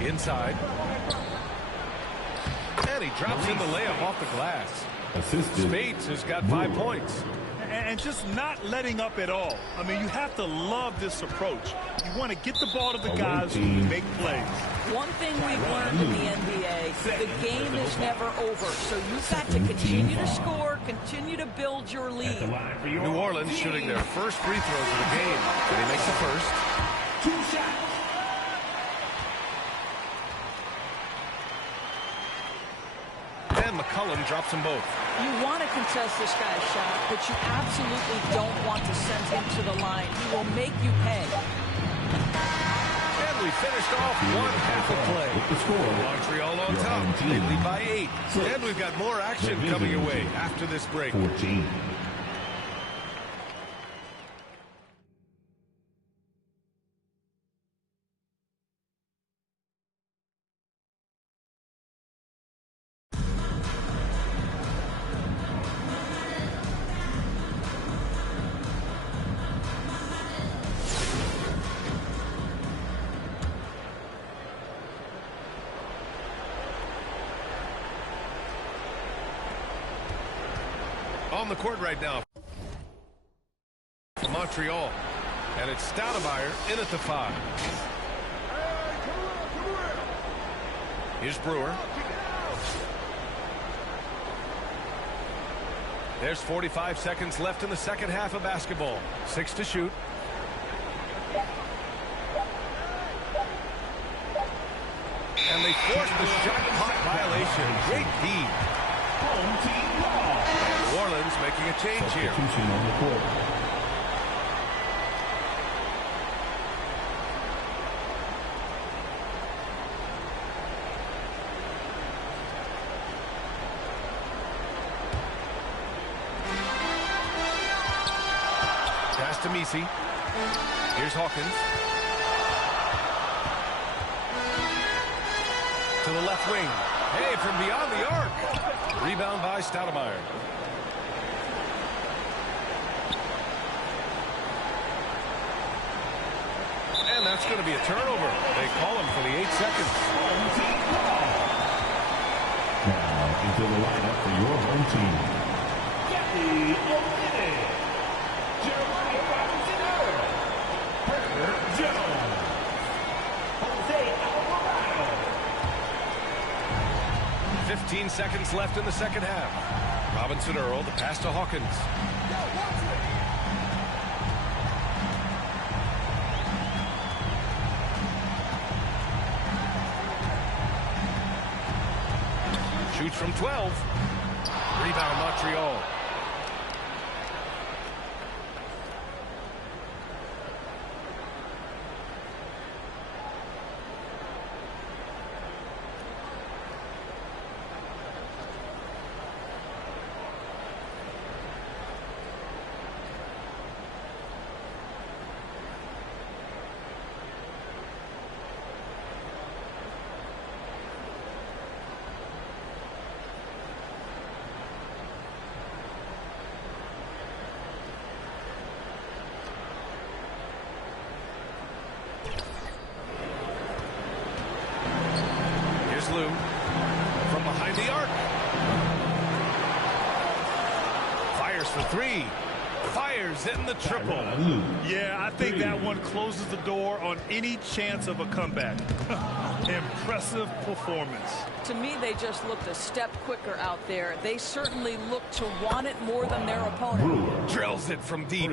Inside. And he drops in the layup off the glass. Assisted. Spates has got 5 points. And just not letting up at all. I mean, you have to love this approach. You want to get the ball to the guys who can make plays. One thing we've learned in the NBA, the game is never over. So you've got to continue to score, continue to build your lead. New Orleans shooting their first free throws of the game. And he makes the first. 2 shots. And McCollum drops them both. You want to contest this guy's shot, but you absolutely don't want to send him to the line. He will make you pay. And we finished off one half a play. With the score, Montreal on top. They lead by 8. And we've got more action coming your way after this break. 14. On the court right now for Montreal. And it's Stoudemire in at the 5. Here's Brewer. There's 45 seconds left in the second half of basketball. 6 to shoot. And they forced the shot clock violation. Great D. Home team ball. New Orleans making a change here. Substitution on the court. Pass to Messi. Here's Hawkins. To the left wing. Hey, from beyond the arc. Rebound by Stoudemire. And that's going to be a turnover. They call him for the 8 seconds. Now into the lineup for your home team. Jackie O'Malley. Jeremiah Robinson-Earl. Parker Jones. Jose Alvarado. 15 seconds left in the second half. Robinson-Earl, the pass to Hawkins. Shoots from 12. Rebound Montreal. Lou from behind the arc. Fires for three. Fires in the triple. Yeah, I think that one closes the door on any chance of a comeback. Impressive performance. To me, they just looked a step quicker out there. They certainly look to want it more than their opponent. Drills it from deep.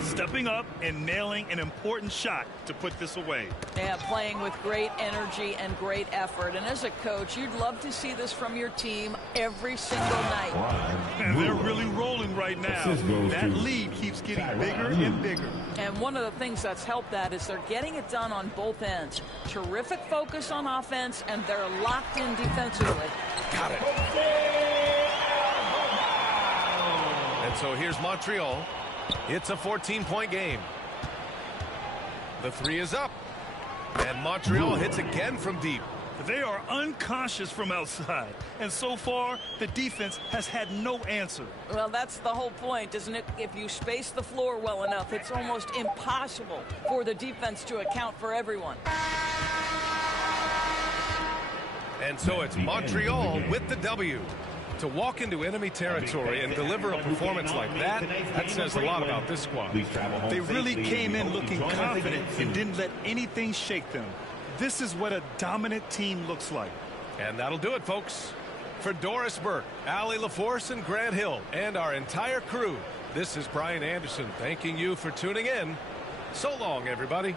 Stepping up and nailing an important shot to put this away. Yeah, playing with great energy and great effort. And as a coach, you'd love to see this from your team every single night. And they're really rolling right now. That lead keeps getting bigger and bigger. And one of the things that's helped that is they're getting it done on both ends. Terrific focus on offense, and they're locked in defensively. Got it. And so here's Montreal. It's a 14-point game. The three is up. And Montreal hits again from deep. They are unconscious from outside. And so far, the defense has had no answer. Well, that's the whole point, isn't it? If you space the floor well enough, it's almost impossible for the defense to account for everyone. And so it's Montreal with the W. To walk into enemy territory and deliver a performance like that, that says a lot about this squad. They really came in looking confident and didn't let anything shake them. This is what a dominant team looks like. And that'll do it, folks. For Doris Burke, Allie LaForce, and Grant Hill, and our entire crew, this is Brian Anderson thanking you for tuning in. So long, everybody.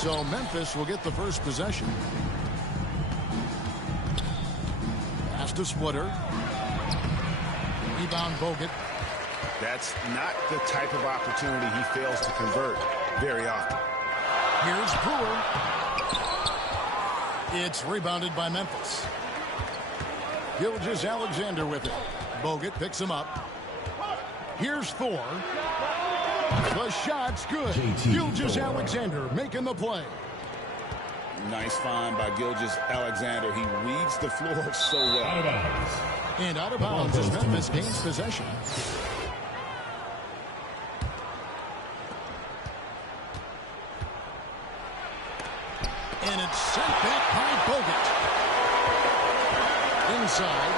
So Memphis will get the first possession. Pass to Splitter. Rebound Bogut. That's not the type of opportunity he fails to convert very often. Here's Brewer. It's rebounded by Memphis. Gilgeous-Alexander with it. Bogut picks him up. Here's Thor. The shot's good. Gilgeous-Alexander making the play. Nice find by Gilgeous-Alexander. He reads the floor so well. And out of bounds as Memphis gains possession. And it's sent back by Bogut. Inside.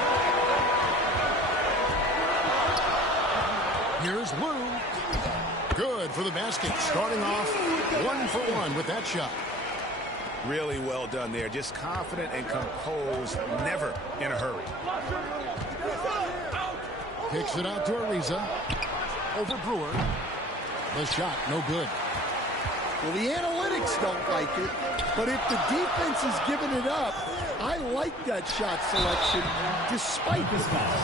Here's Lou. Good for the basket. Starting off 1 for 1 with that shot. Really well done there. Just confident and composed. Never in a hurry. Kicks it out to Ariza. Over Brewer. The shot, no good. Well, the analytics don't like it, but if the defense is giving it up, I like that shot selection despite this foul.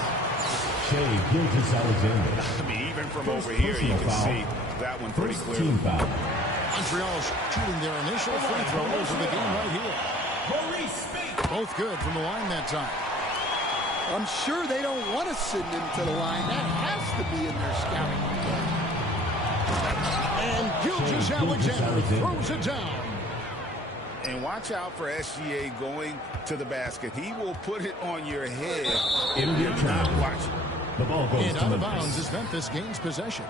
Shea Gilgeous-Alexander. I mean, even from over here, you can see that one pretty clear. Montreal's shooting their initial free throws of the game right here. Both good from the line that time. I'm sure they don't want to send him to the line. That has to be in their scouting report. And Gilgeous-Alexander throws it down. And watch out for SGA going to the basket. He will put it on your head if you're not watching. The ball goes and to out of Memphis. bounds as Memphis gains possession.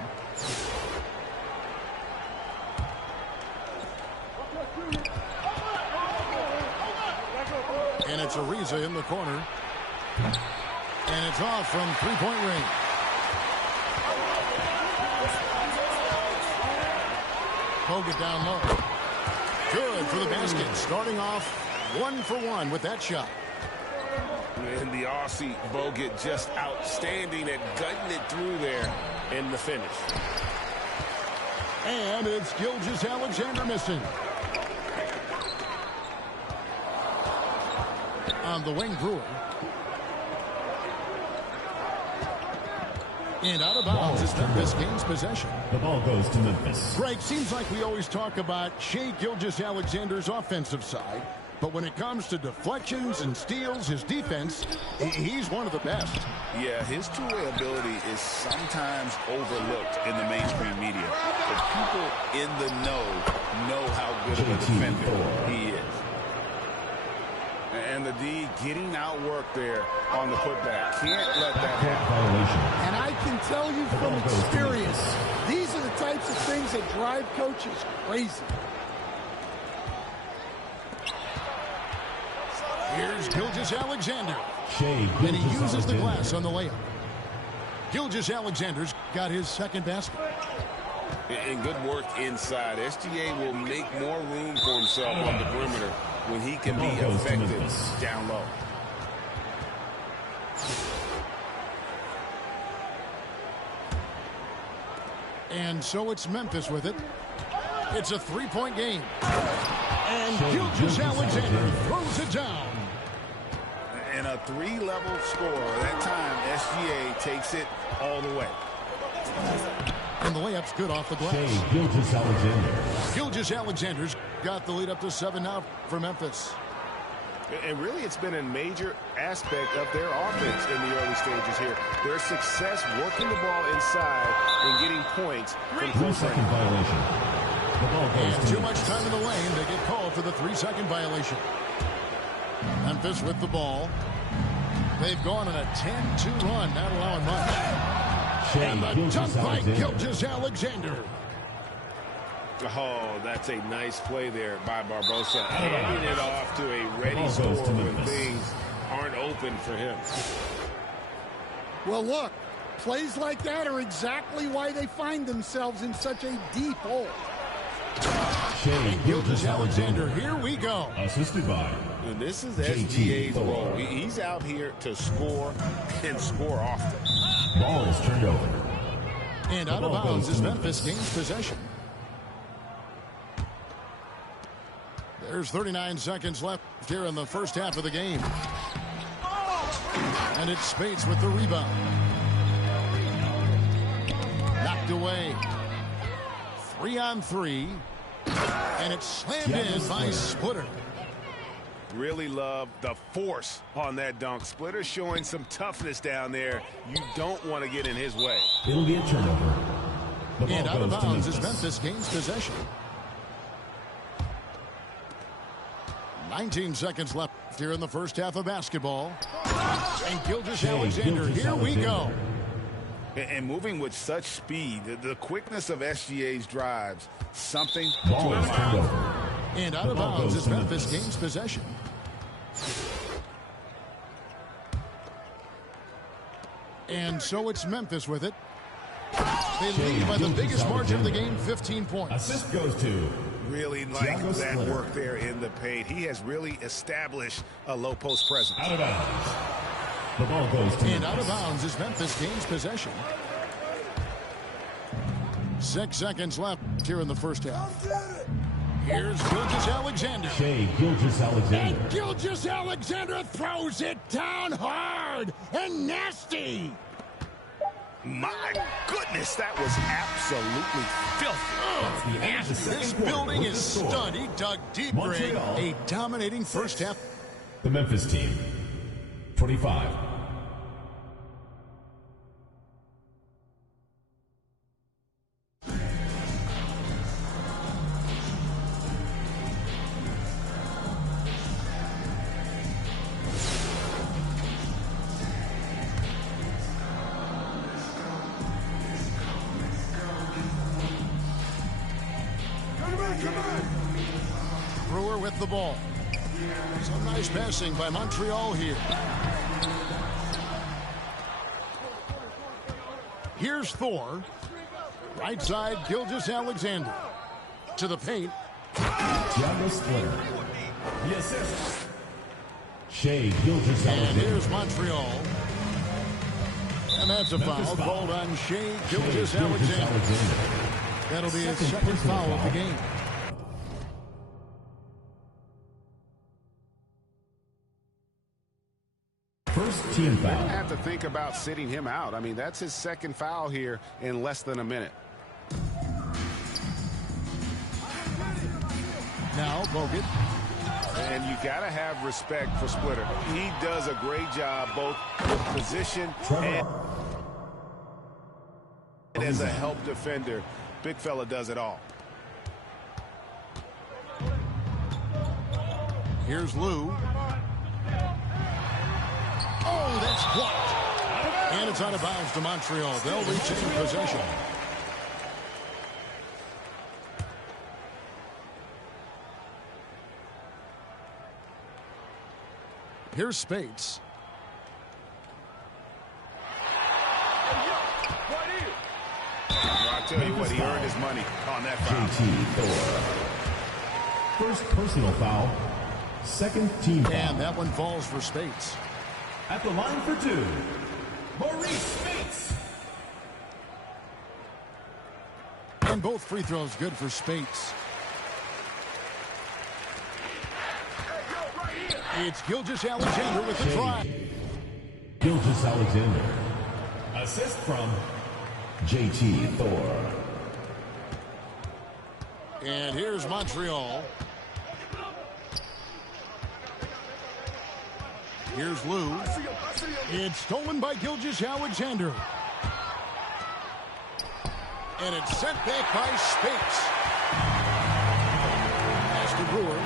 And it's Ariza in the corner. And it's off from three-point range. Bogut down low. Good for the basket. Starting off 1 for 1 with that shot. And the Aussie Bogut just outstanding at gutting it through there in the finish. And it's Gilgeous-Alexander missing. On the wing, Brewer. And out of bounds as Memphis gains possession. The ball goes to Memphis. Greg, seems like we always talk about Shea Gilgeous-Alexander's offensive side, but when it comes to deflections and steals, his defense, he's one of the best. Yeah, his two-way ability is sometimes overlooked in the mainstream media, but people in the know how good of a defender he is. And the D getting outworked there on the putback. Can't let that happen. And I can tell you from experience, these are the types of things that drive coaches crazy. Here's Gilgeous-Alexander. And he uses the glass on the layup. Gilgeous-Alexander's got his second basket. And good work inside. SGA will make more room for himself on the perimeter when he can be effective down low. And so it's Memphis with it. It's a three-point game. And Gilgeous-Alexander throws it down. And a three-level score. That time, SGA takes it all the way. And the layup's good off the glass. Gilgeous-Alexander. Gilgeous-Alexander's got the lead up to 7 now for Memphis. And really, it's been a major aspect of their offense in the early stages here. Their success working the ball inside and getting points from 3-second violation. The ball goes and to too much time in the lane. They get called for the 3-second violation. Memphis with the ball. They've gone on a 10-2 run, not allowing much. And the dunk by Gilgeous-Alexander. Oh, that's a nice play there by Barbosa. Handing it off to a ready scorer when things aren't open for him. Well, look, plays like that are exactly why they find themselves in such a deep hole. Gilgeous-Alexander, here we go. Assisted by. And this is SGA's role. He's out here to score and score often. Ball is turned over. And out of bounds as Memphis gains possession. There's 39 seconds left here in the first half of the game. And it's Spates with the rebound. Knocked away. 3-on-3. And it's slammed in by Splitter. Really love the force on that dunk. Splitter showing some toughness down there. You don't want to get in his way. It'll be a turnover. And out of bounds as Memphis gains possession. 19 seconds left here in the first half of basketball. And Gilgeous-Alexander, here we go. And moving with such speed, the quickness of SGA's drives, something to Ball is turned admire. over. And out of bounds as Memphis gains possession. And so it's Memphis with it. They lead by the biggest margin of the game, 15 points. Assist goes to Really like that work there in the paint. He has really established a low post presence. Out of bounds. The ball goes to And out of bounds as Memphis gains possession. 6 seconds left here in the first half. Here's Gilgeous-Alexander. Shai Gilgeous-Alexander. And Gilgeous-Alexander throws it down hard and nasty. My goodness, that was absolutely filthy. This building is stunned. He dug deep for a dominating first half. The Memphis team, 25. Brewer with the ball. Some nice passing by Montreal here. Here's Thor. Right side, Gilgeous-Alexander. To the paint. Thiago Splitter. The assist. Shai And Gilgeous-Alexander. here's Montreal. And that's a foul called on Shai Gilgeous-Alexander. That'll be his second foul of the game. First team foul. Have to think about sitting him out. I mean, that's his second foul here in less than a minute. Now Bogut. And you got to have respect for Splitter. He does a great job both with position and as a help defender. Big fella does it all. Here's Lou. Oh, that's blocked. And it's out of bounds to Montreal. They'll retain possession. Here's Spates. I'll tell you what, he earned his money on that foul. JT Thor. First personal foul. Second team foul. And that one falls for Spates. At the line for two, Maurice Spates. And both free throws good for Spates. It's Gilgeous-Alexander with the try. Gilgeous-Alexander. Assist from JT Thor. And here's Montreal. Here's Lou. It's stolen by Gilgeous-Alexander. And it's sent back by Spates. Pass to Brewer.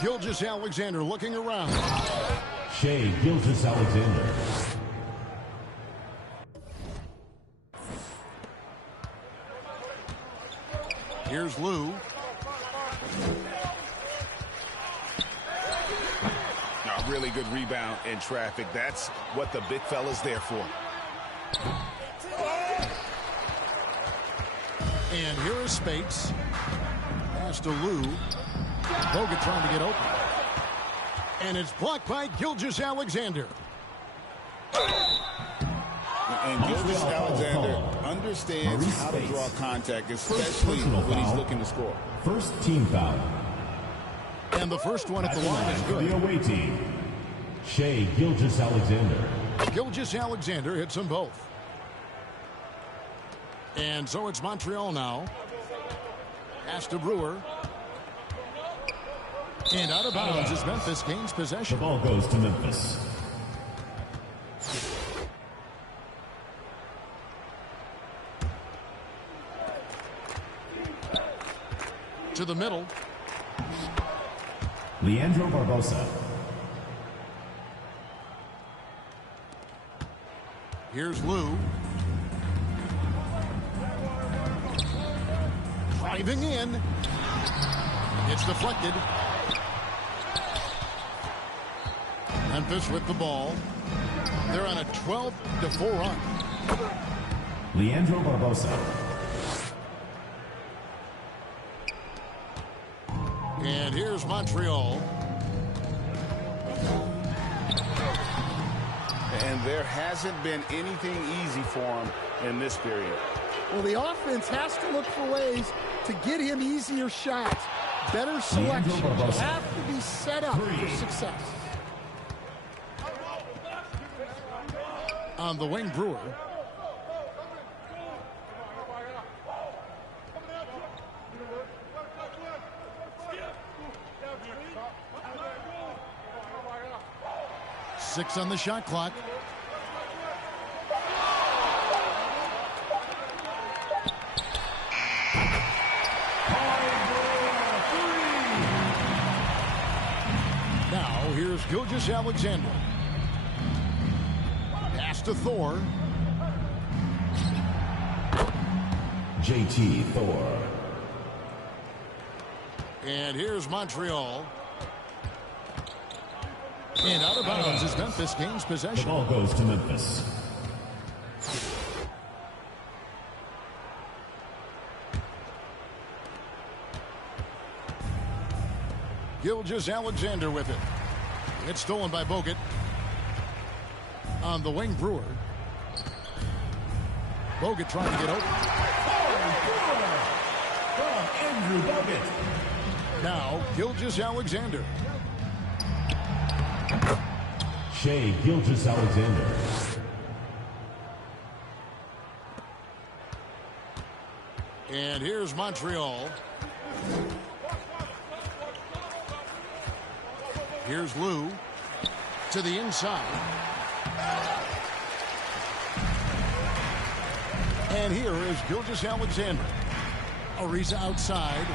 Gilgeous-Alexander looking around. Shai Gilgeous-Alexander. Here's Lou. A really good rebound in traffic. That's what the big fella's there for. And here is Spates. Pass to Lou. Bogut trying to get open. And it's blocked by Gilgeous-Alexander. And Gilgeous-Alexander understands how to draw contact, especially when he's looking to score. First team foul. And the first one at the line is good. The away team, Shai Gilgeous-Alexander. Gilgeous-Alexander hits them both. And so it's Montreal now. Pass to Brewer. And out of bounds as Memphis gains The possession. ball goes to Memphis. To the middle. Leandro Barbosa. Here's Lou. Driving in. It's deflected. Memphis with the ball. They're on a 12-4 run. Leandro Barbosa. And here's Montreal. And there hasn't been anything easy for him in this period. Well, the offense has to look for ways to get him easier shots. Better selection. Have to be set up for success. On the wing, Brewer. Six on the shot clock. Now here's Gilgeous Alexander. Pass to Thor. JT Thor. And here's Montreal. And out of bounds as Memphis gains The possession. ball goes to Memphis. Gilgeous Alexander with it. It's stolen by Bogut. On the wing, Brewer. Bogut trying to get open. From Andrew Bogut. Now, Gilgeous Alexander. Shea Gilgeous Alexander. And here's Montreal. Here's Lou. To the inside. And here is Gilgeous Alexander. Ariza outside.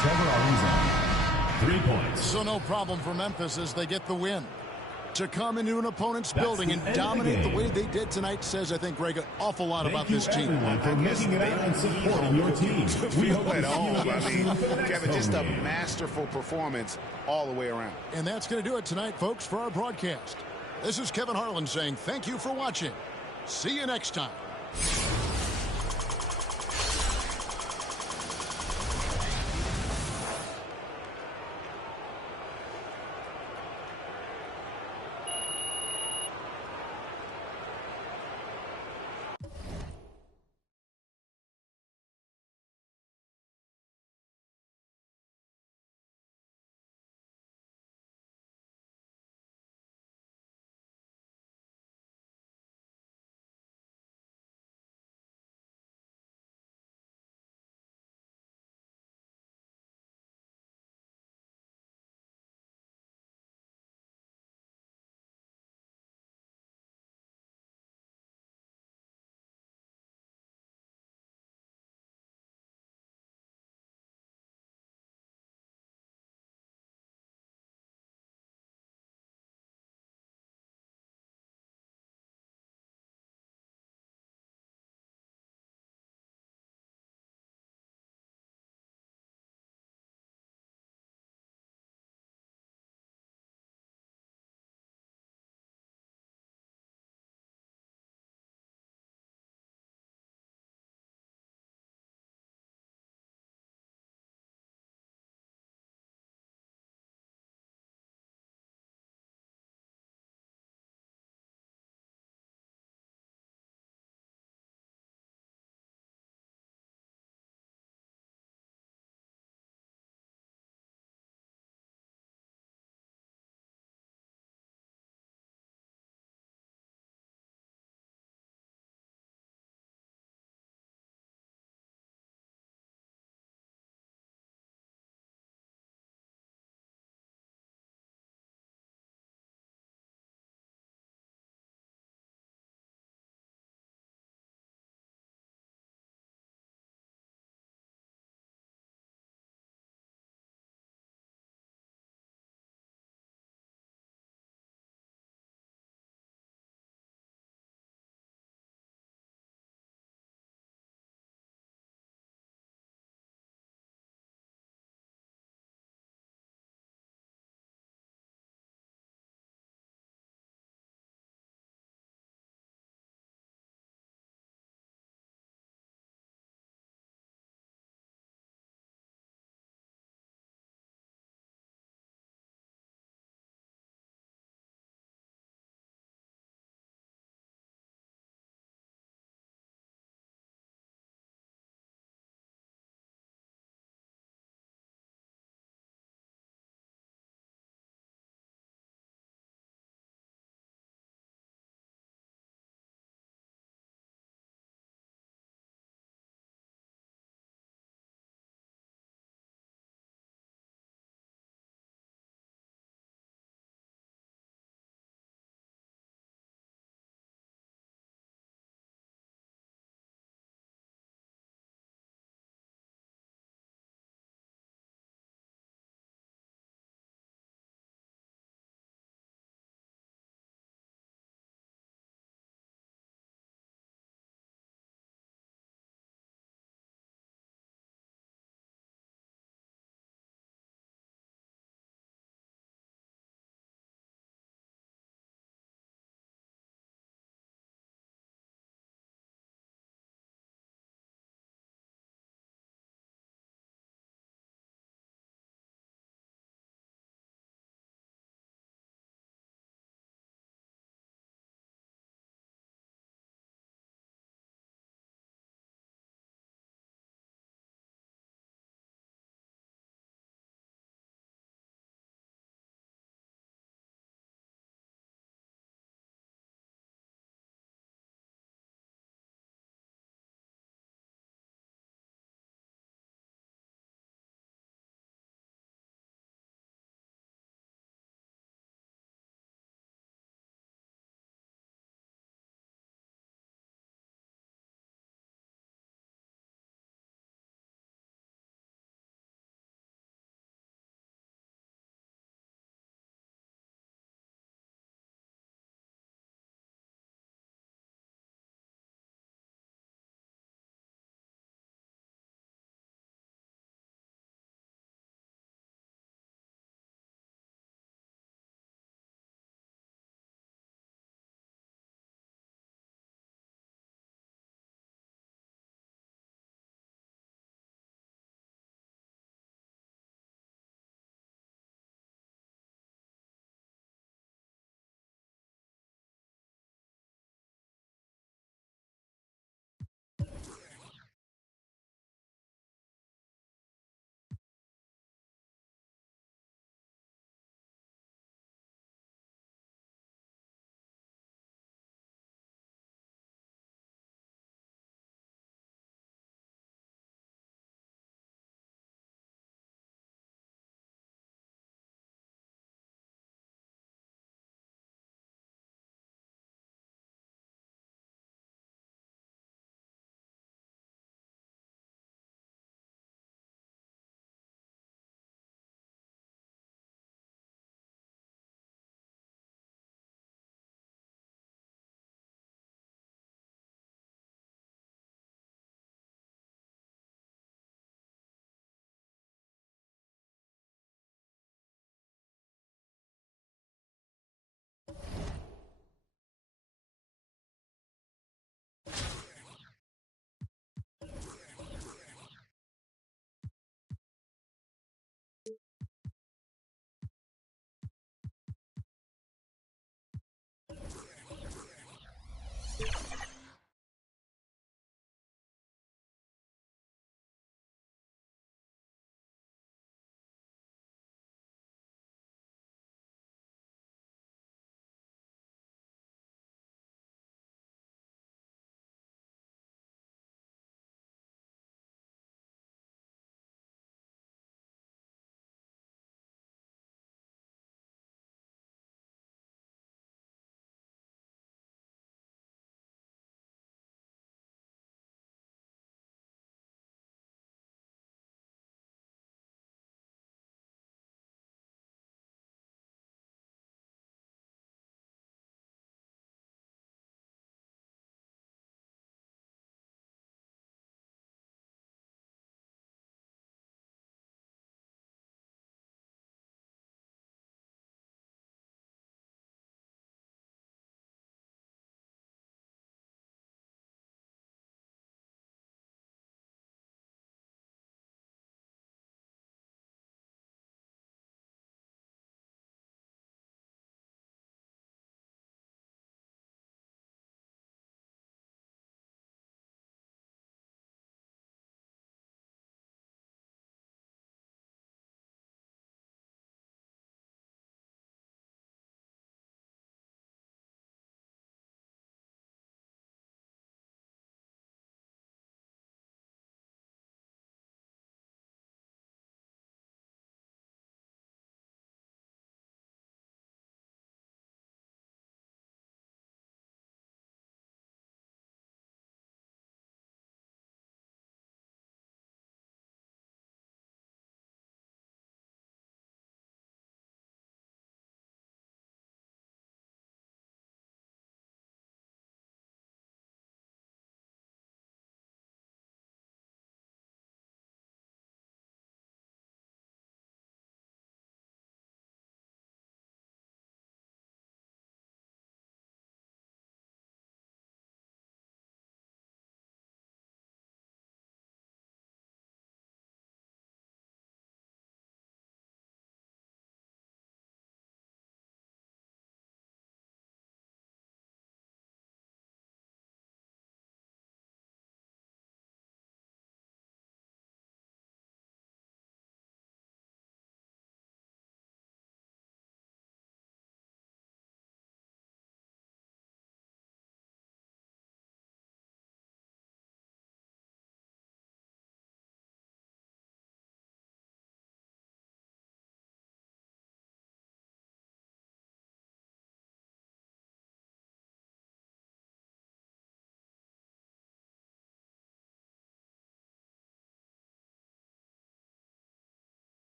Trevor Ariza. 3 points. So no problem for Memphis as they get the win. To come into an opponent's building and dominate the way they did tonight says, I think, Greg, an awful lot about this team. Thank you, everyone, for making it out and supporting your team. We hope At to all. see you I again mean, soon for the next Kevin, just a home game. masterful performance all the way around. And that's going to do it tonight, folks, for our broadcast. This is Kevin Harlan saying thank you for watching. See you next time.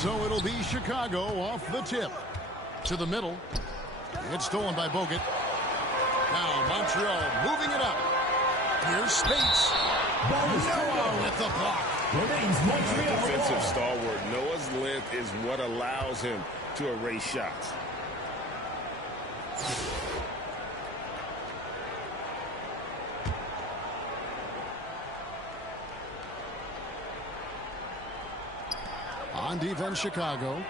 So it'll be Chicago off the tip. To the middle. It's stolen by Bogut. Now Montreal moving it up. Here's Spates. Noah with the block. Defensive stalwart. Noah's length is what allows him to erase shots. On defense, Chicago.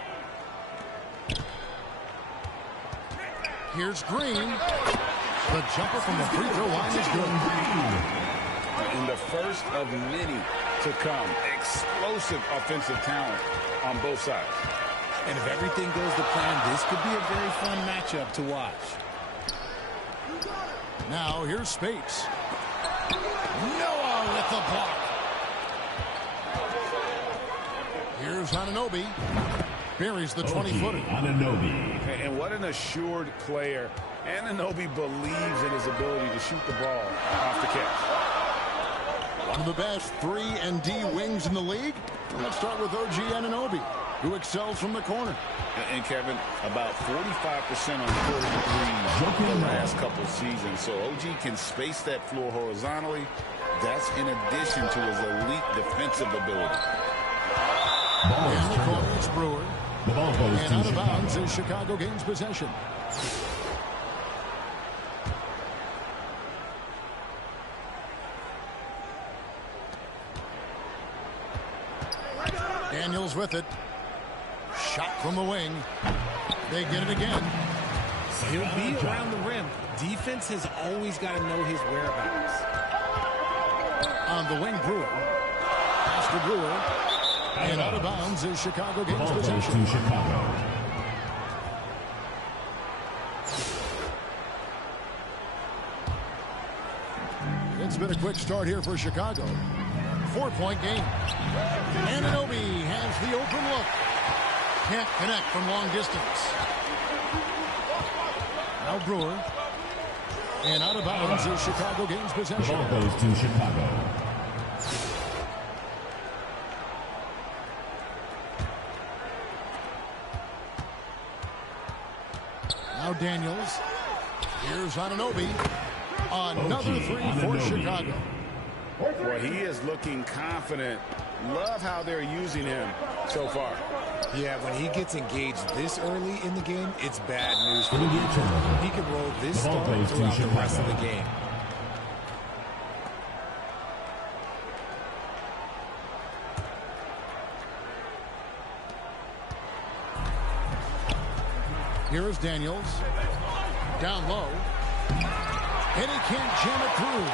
Here's Green. The jumper from the free throw line is good. In the first of many to come. Explosive offensive talent on both sides. And if everything goes to plan, this could be a very fun matchup to watch. Now here's Spates. Noah with the block. Here's Anunoby. Buries the 20-footer. And what an assured player. Anunoby believes in his ability to shoot the ball off the catch. One of the best 3 and D wings in the league. Let's start with OG Anunoby, who excels from the corner. And Kevin, about 45% on third the last couple seasons. So OG can space that floor horizontally. That's in addition to his elite defensive ability. And the corner is Brewer. The ball goes and to out of Chicago. bounds as Chicago gains possession. Daniels with it. Shot from the wing. They get it again. He'll be around the rim. Defense has always got to know his whereabouts. On the wing, Brewer. Pass to Brewer. And out of bounds as Chicago gains possession. To Chicago. It's been a quick start here for Chicago. 4-point game. Anunoby has the open look. Can't connect from long distance. Now Brewer. And out of bounds as Chicago gains possession. The ball goes to Chicago. Now Daniels. Here's Anunoby. Another three for Chicago. Well, he is looking confident. Love how they're using him so far. Yeah, when he gets engaged this early in the game, it's bad news for him. He could roll this start throughout the rest of the game. Here is Daniels. Down low. And he can't jam it through.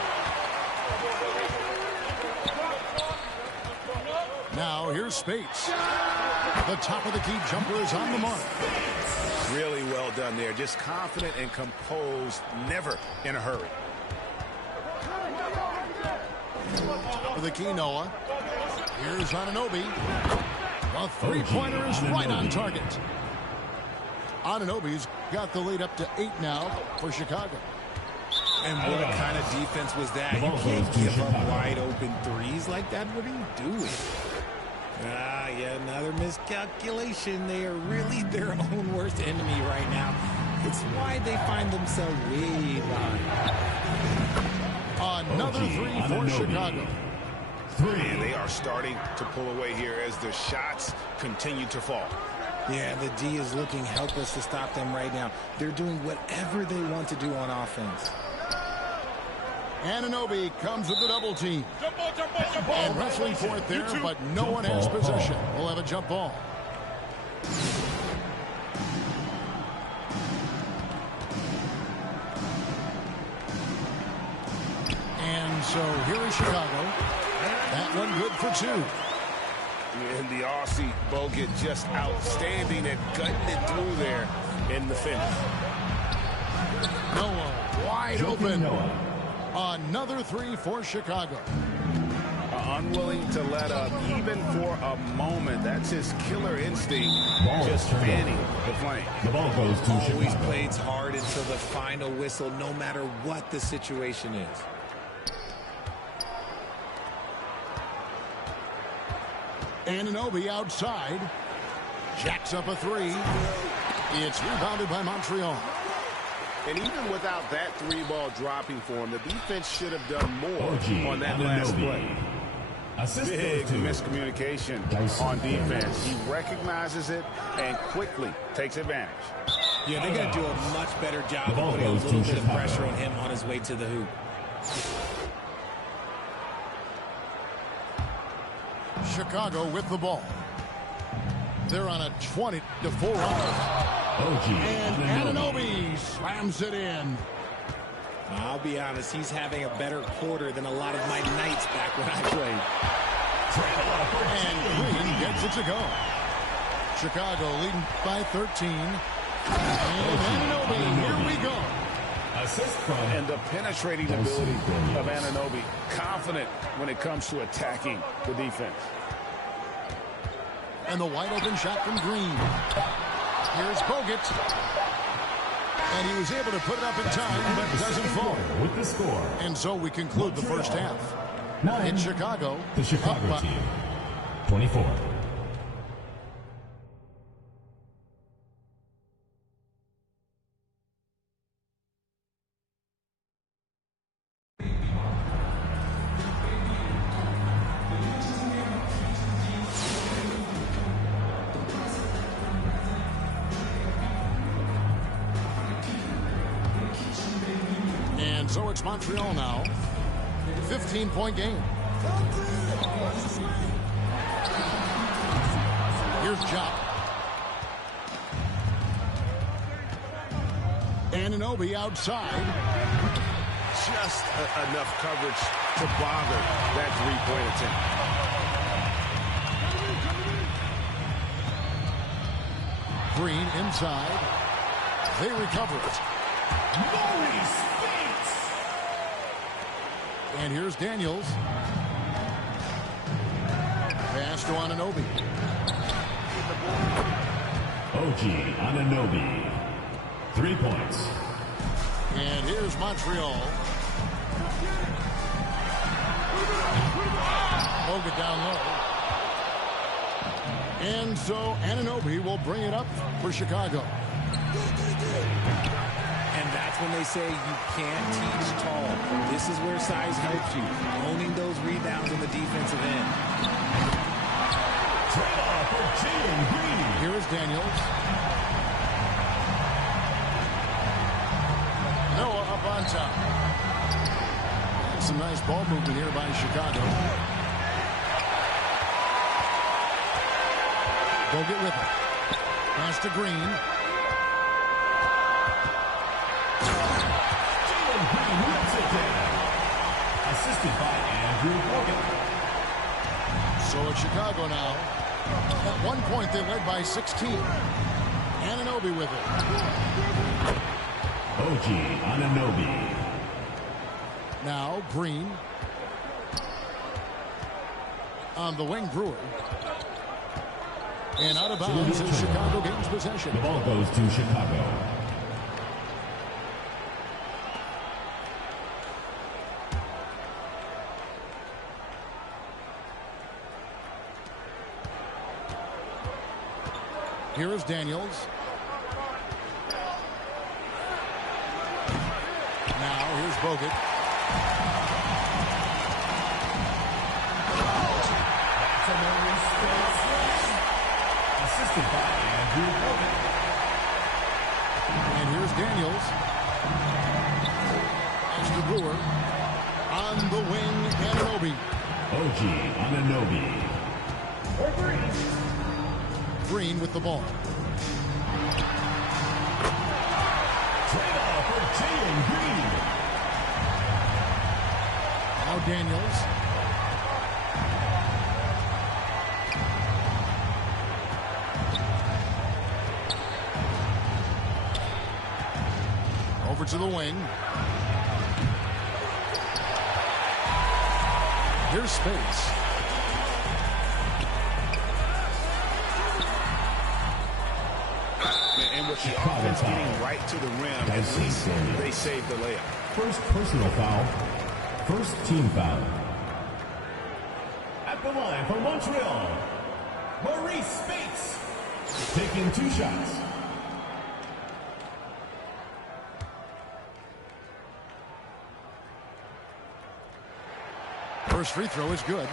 Now here's Spates. The top of the key jumper is on the mark. Really well done there. Just confident and composed, never in a hurry. Top of the key, Noah. Here's Anunoby. The three-pointer is right on target. Anunoby's got the lead up to 8 now for Chicago. And what kind of defense was that? You can't give up wide open threes like that. What are you doing? Yeah, another miscalculation. They are really their own worst enemy right now. It's why they find themselves way behind. Another three for Chicago. And they are starting to pull away here as the shots continue to fall. Yeah, the D is looking helpless to stop them right now. They're doing whatever they want to do on offense. Anunoby comes with the double team. And wrestling for it there, but no one has possession. We'll have a jump ball. And so here is Chicago. That one good for 2. And the Aussie Bogut just outstanding at gutting it through there in the finish. Noah wide open. Another three for Chicago. Unwilling to let up even for a moment. That's his killer instinct. Just fanning the flame. The ball goes to Always Chicago. plays hard until the final whistle, no matter what the situation is. Anunoby outside. Jacks up a three. It's rebounded by Montreal. And even without that three ball dropping for him, the defense should have done more on that last play. Big miscommunication on defense. He recognizes it and quickly takes advantage. Yeah, they're going to do a much better job of putting a little bit of pressure on him on his way to the hoop. Chicago with the ball. They're on a 20-4 run. And Anunoby slams it in. I'll be honest, he's having a better quarter than a lot of my nights back when I played. And Green gets it to go. Chicago leading by 13. And Anunoby, here we go. And the penetrating ability of Anunoby, confident when it comes to attacking the defense. And the wide open shot from Green. Here's Bogut. And he was able to put it up in time, but doesn't fall. With the score. And so we conclude the first half. 9. In Chicago. The Chicago team. 24. So it's Montreal now. 15-point game. Here's Jock. Anunoby outside. Just enough coverage to bother that three-point attempt. Green inside. They recover it. And here's Daniels. Pass to Anunoby. OG Anunoby. 3 points. And here's Montreal. Bogut down low. And so Anunoby will bring it up for Chicago. And that's when they say you can't teach tall. This is where size helps you. Owning those rebounds on the defensive end. Here is Daniels. Noah up on top. Some nice ball movement here by Chicago. Bogut with it. Pass to Green. Assisted by Andrew Bogut. So it's Chicago now. At one point, they led by 16. Anunoby with it. OG Anunoby. Now Green. On the wing, Brewer. And out of bounds as Chicago gains possession. The ball goes to Chicago. Here is Daniels. Now here's Bogut. Assisted by Andrew Bogut. And here's Daniels. As to Brewer. On the wing, Anunoby. OG Anunoby. Green with the ball. Trade-off for Jalen Green. Now Daniels. Over to the wing. Here's space. And with the offense getting right to the rim, at least they saved the layup. First personal foul. First team foul. At the line for Montreal, Maurice Spates. taking 2 shots. First free throw is good.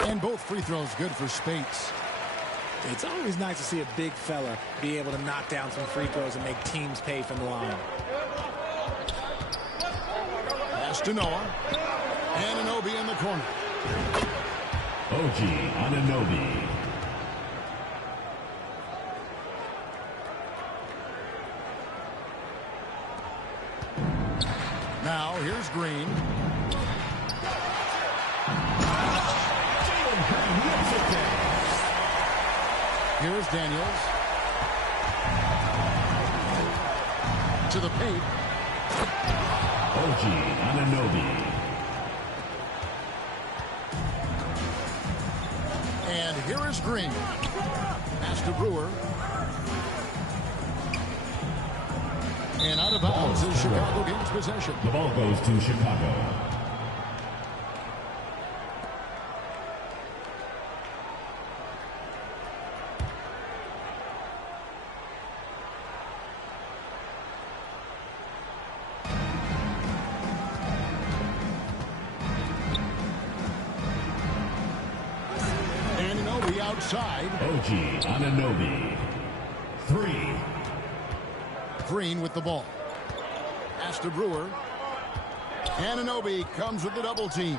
And both free throws good for Spates. It's always nice to see a big fella be able to knock down some free throws and make teams pay from the line. Pass to Noah. Anunoby in the corner. OG Anunoby. Now here's Green. Here's Daniels. To the paint. OG Anunoby. And here is Green. Pass to Brewer. And out of bounds as Chicago gains possession. The ball goes to Chicago. Anunoby outside. OG Anunoby. 3. Green with the ball. Pass to Brewer. Anunoby comes with the double team.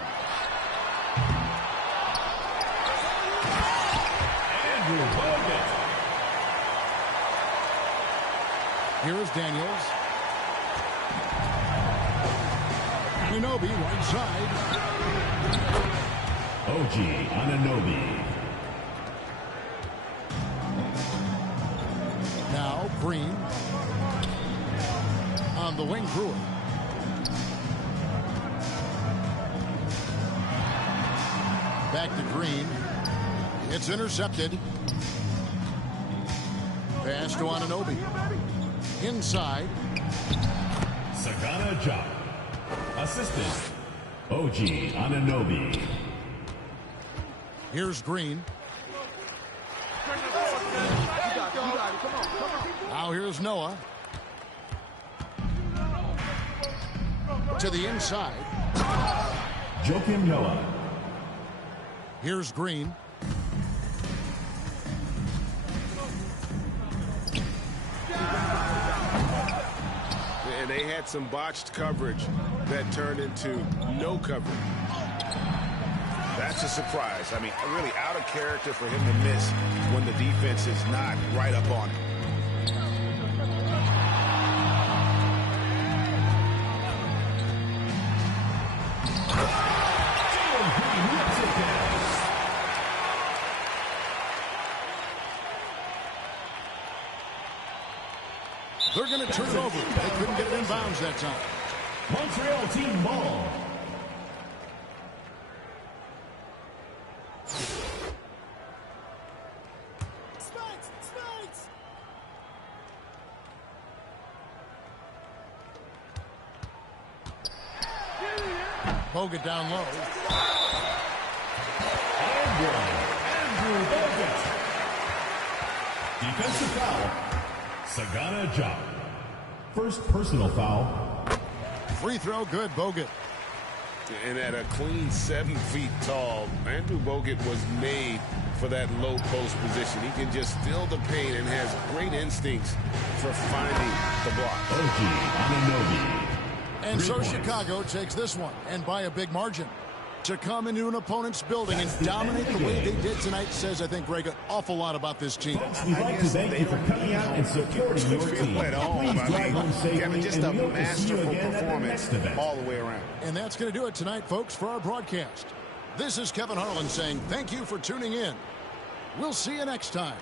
Andrew Bogut. Here is Daniels. Anunoby right side. OG Anunoby. Now Green. On the wing, Brewer. Back to Green. It's intercepted. Pass to Anunoby. Inside. Sagana Jock. Assistant. OG Anunoby. Here's Green. Now here's Noah. To the inside. Joakim Noah. Here's Green. And they had some botched coverage that turned into no coverage. That's a surprise. I mean, really out of character for him to miss when the defense is not right up on him. They're going to turn it over. They couldn't get it in bounds that time. Montreal team ball. Bogut down low. Andrew Bogut. Defensive foul. Sagana Jock. First personal foul. Free throw good, Bogut. And at a clean 7 feet tall, Andrew Bogut was made for that low post position. He can just feel the pain and has great instincts for finding the block. OG Anunoby. And so Chicago takes this one, and by a big margin. To come into an opponent's building and dominate the way they did tonight says, I think, Greg, an awful lot about this team. We'd like to thank you for coming out and supporting your team. At home. Please drive home safely, Kevin, just and a we hope to see you masterful again at the performance next event. all the way around. And that's going to do it tonight, folks, for our broadcast. This is Kevin Harlan saying thank you for tuning in. We'll see you next time.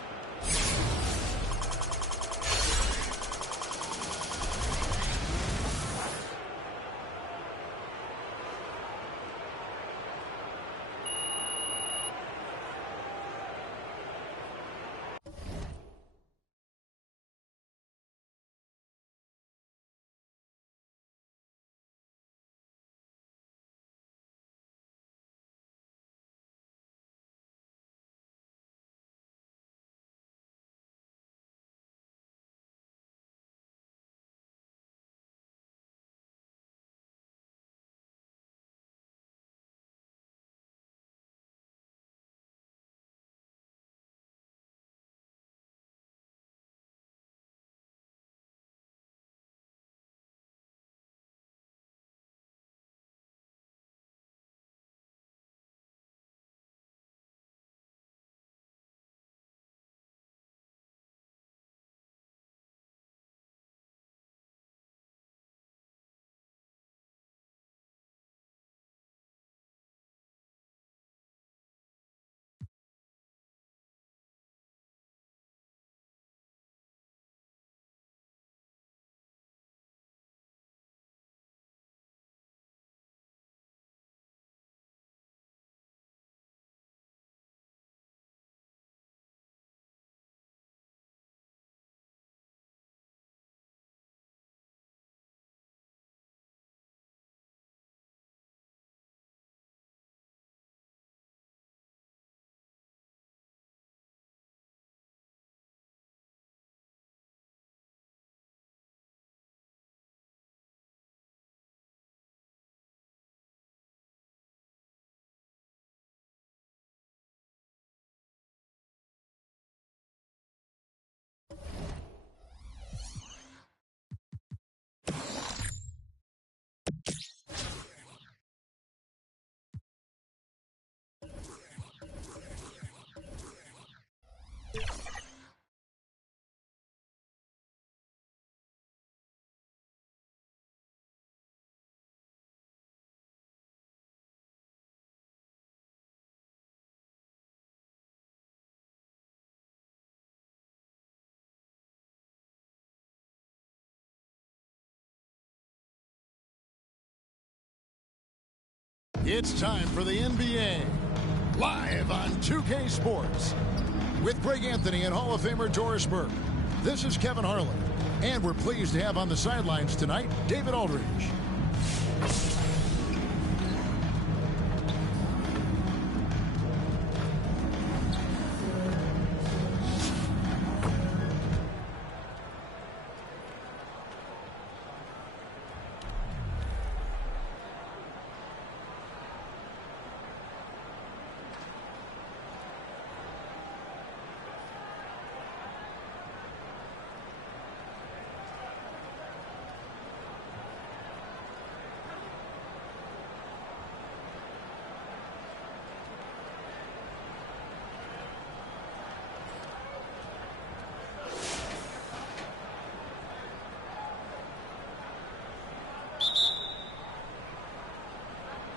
It's time for the NBA, live on 2K Sports. With Greg Anthony and Hall of Famer Doris Burke. This is Kevin Harlan. And we're pleased to have on the sidelines tonight, David Aldridge.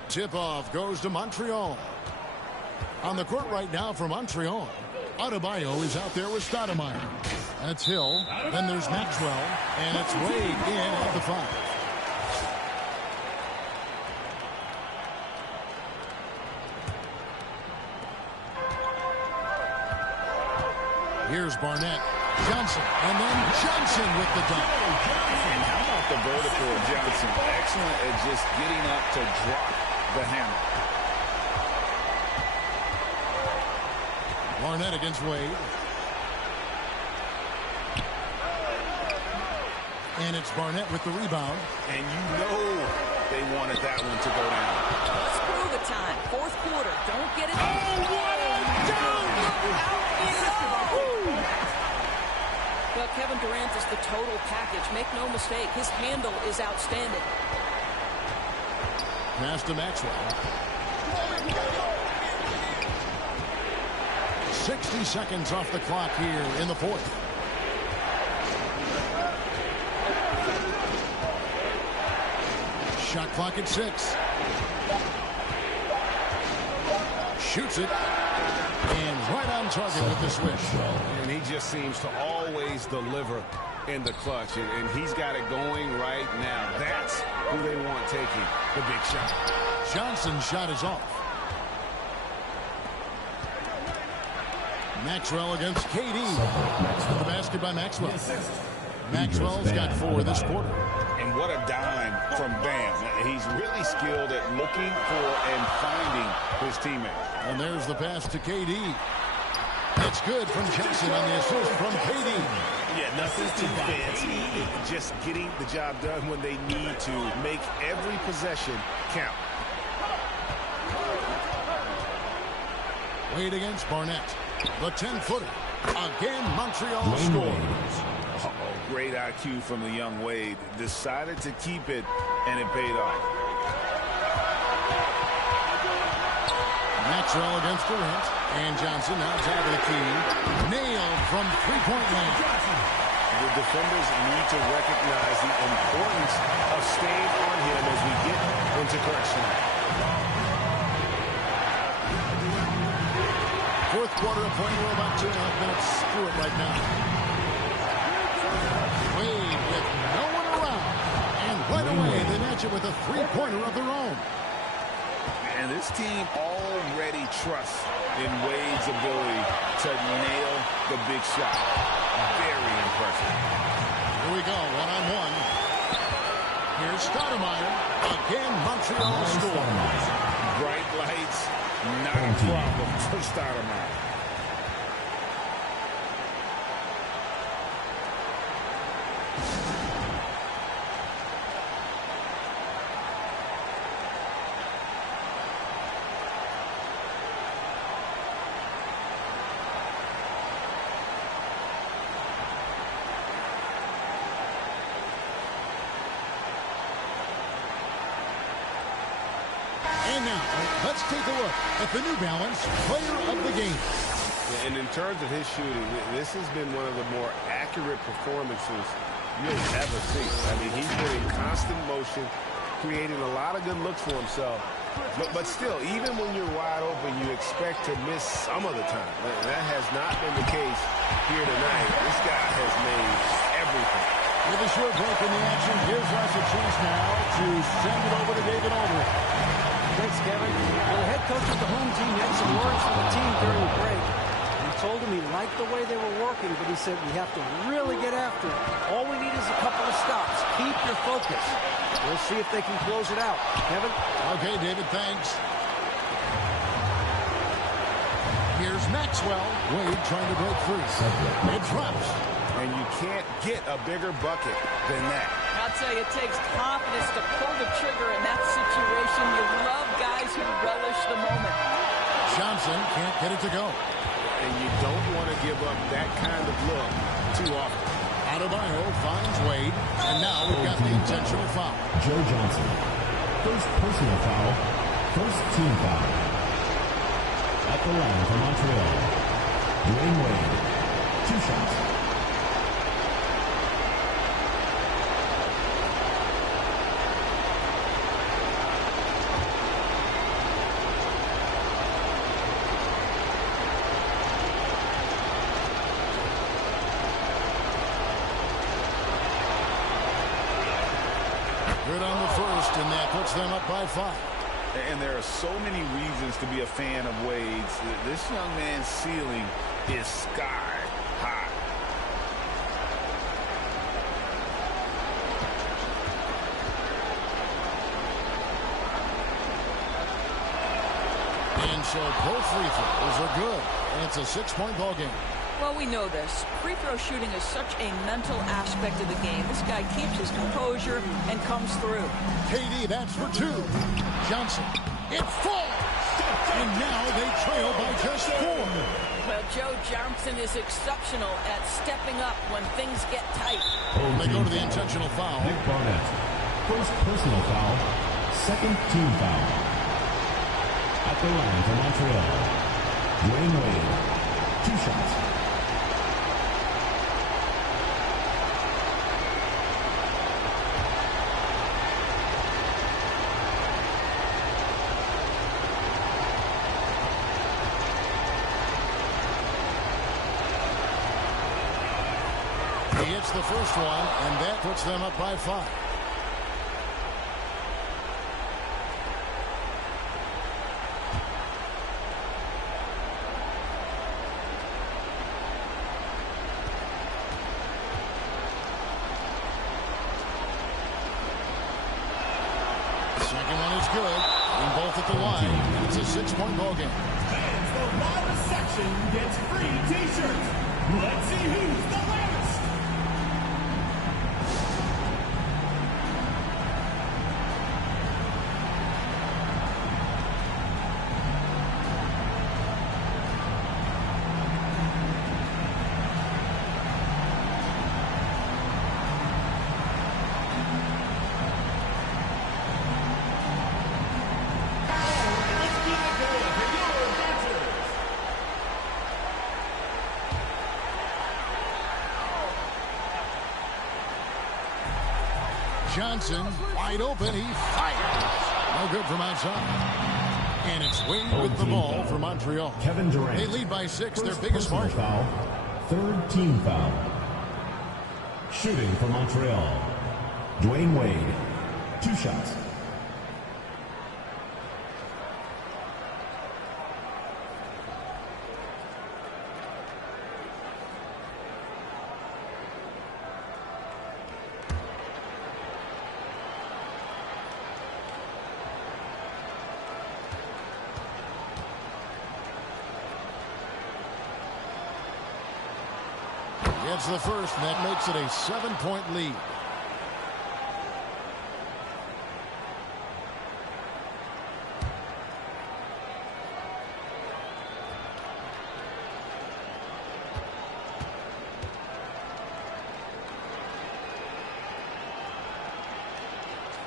Tip-off goes to Montreal. On the court right now for Montreal, Adebayo is out there with Stoudemire. That's Hill. Then there's Maxwell. And it's Wade in at the 5. Here's Barnett. Johnson. And then Johnson with the dunk. And how about the vertical of Johnson? Excellent at just getting up to drop the hammer. Barnett against Wade. And it's Barnett with the rebound. And you know they wanted that one to go down. Let's screw the time. Fourth quarter. Don't get it. Oh, what a dunk! Well, Kevin Durant is the total package. Make no mistake. His handle is outstanding. Pass to Maxwell. 60 seconds off the clock here in the fourth. Shot clock at 6. Shoots it. And right on target with the switch. And he just seems to always deliver in the clutch. And he's got it going right now. That's who they want taking the big shot. Johnson's shot is off. Maxwell against KD. The basket by Maxwell. Maxwell's got 4 this quarter. And what a dime from Bam. He's really skilled at looking for and finding his teammates. And there's the pass to KD. That's good from Johnson on the assist from KD. Yeah, nothing too fancy. Just getting the job done when they need to. Make every possession count. Wade against Barnett. The 10-footer. Again, Montreal scores. Great IQ from the young Wade. Decided to keep it, and it paid off. Maxwell against Durant. And Johnson now top of the key. Nailed from three-point land. The defenders need to recognize the importance of staying on him as we get into crunch time. Fourth quarter of play. We're about 2.5 minutes through it right now. Wade with no one around. And right away, they match it with a three-pointer of their own. And this team already trusts in Wade's ability to nail the big shot. Very impressive. Here we go, one-on-one. Here's Stoudemire. Again, Montreal scores. Bright lights, not a problem for Stoudemire. And now, let's take a look at the New Balance Player of the Game. And in terms of his shooting, this has been one of the more accurate performances you'll ever see. I mean, he's been in constant motion, creating a lot of good looks for himself. But still, even when you're wide open, you expect to miss some of the time. That has not been the case here tonight. This guy has made everything. With a short break in the action, gives us a chance now to send it over to David Aldridge. Thanks, Thanks, Kevin. Well, the head coach of the home team had some words for the team during the break. He told them he liked the way they were working, but he said we have to really get after it. All we need is a couple of stops. Keep your focus. We'll see if they can close it out. Kevin? Okay, David, thanks. Here's Maxwell. Wade trying to break free. It drops. And you can't get a bigger bucket than that. I'll tell you, it takes confidence to pull the trigger in that situation. You love guys who relish the moment. Johnson can't get it to go. And you don't want to give up that kind of look too often. Adebayo finds Wade. And now we've got the intentional foul. Joe Johnson. First personal foul. First team foul. At the line for Montreal, Dwayne Wade. 2 shots. Good on the first, and that puts them up by 5. And there are so many reasons to be a fan of Wade's. This young man's ceiling is sky high. And so both free throws are good. And it's a 6-point ball game. Well, we know this. Free throw shooting is such a mental aspect of the game. This guy keeps his composure and comes through. KD, that's for 2. Johnson, it falls. And now they trail by just 4. Well, Joe Johnson is exceptional at stepping up when things get tight. They go to the intentional foul. Nick Barnett. First personal foul. Second team foul. At the line for Montreal, Dwayne Wade. 2 shots. He hits the first one, and that puts them up by 5. Second one is good. And both at the line. And it's a 6-point ball game. Fans, the loudest section gets free T-shirts. Let's see who's the loudest. Johnson, wide open, he fires. No good from outside. And it's Wade with the ball for Montreal. Kevin Durant. They lead by 6, their First biggest personal margin. foul. Third team foul. Shooting for Montreal, Dwayne Wade. 2 shots. Gets the first, and that makes it a 7-point lead.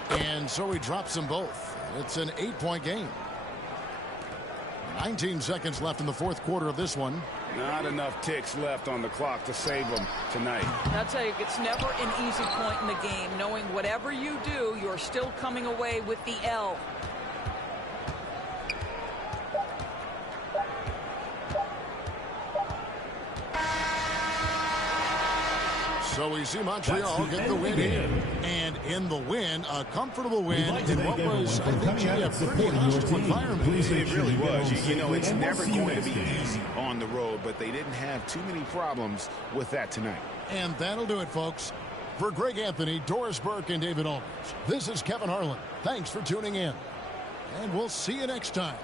And so he drops them both. It's an 8-point game. 19 seconds left in the 4th quarter of this one. Not enough ticks left on the clock to save them tonight. I'll tell you, it's never an easy point in the game, knowing whatever you do, you're still coming away with the L. So we see Montreal get the win here. And in the win, a comfortable win in what was, I think, a pretty hostile environment. It really was. You know, it's never going to be easy on the road, but they didn't have too many problems with that tonight. And that'll do it, folks. For Greg Anthony, Doris Burke, and David Aldridge, this is Kevin Harlan. Thanks for tuning in. And we'll see you next time.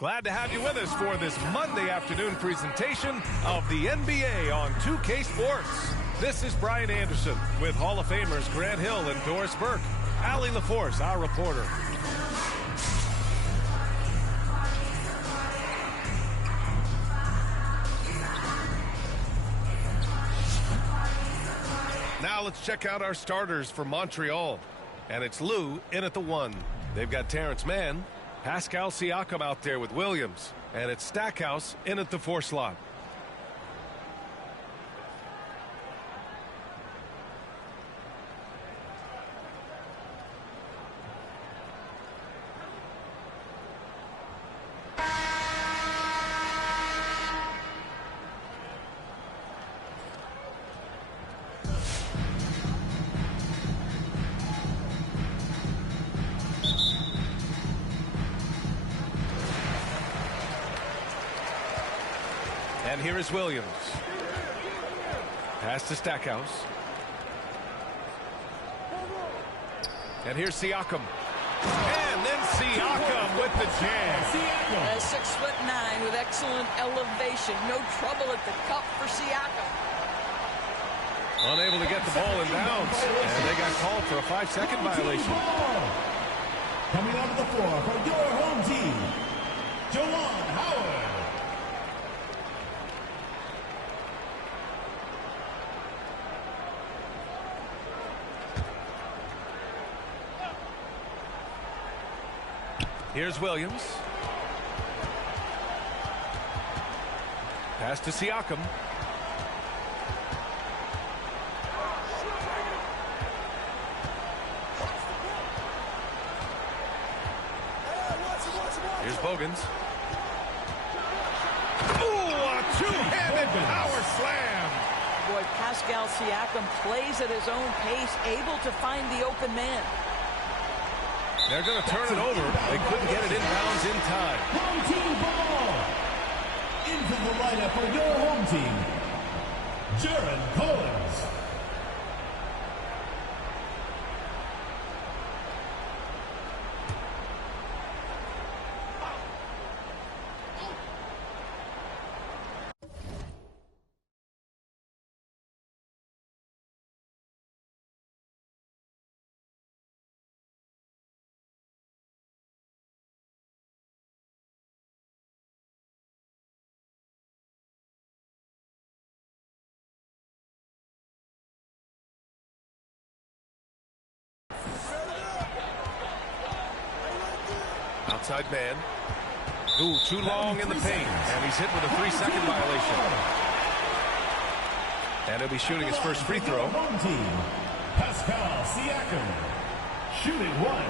Glad to have you with us for this Monday afternoon presentation of the NBA on 2K Sports. This is Brian Anderson with Hall of Famers Grant Hill and Doris Burke. Allie LaForce, our reporter. Now let's check out our starters for Montreal. And it's Lou in at the 1. They've got Terrence Mann, Pascal Siakam out there with Williams, and it's Stackhouse in at the 4 slot. And here is Williams. Pass to Stackhouse. And here's Siakam. And then Siakam with the jam. 6'9" with excellent elevation. No trouble at the cup for Siakam. Unable to get the ball in bounds. And they got called for a 5-second violation. Coming onto the floor for your home team, Juwan Howard. Here's Williams. Pass to Siakam. Here's Bogans. Ooh, a two-handed power slam. Boy, Pascal Siakam plays at his own pace, able to find the open man. They're going to turn it over. They couldn't get it inbounds in time. Home team ball. Into the lineup for your home team, Jaron Collins. Outside man. Ooh, too long in the paint. And he's hit with a 3-second violation. And he'll be shooting his first free throw. Home team, Pascal Siakam. Shooting one.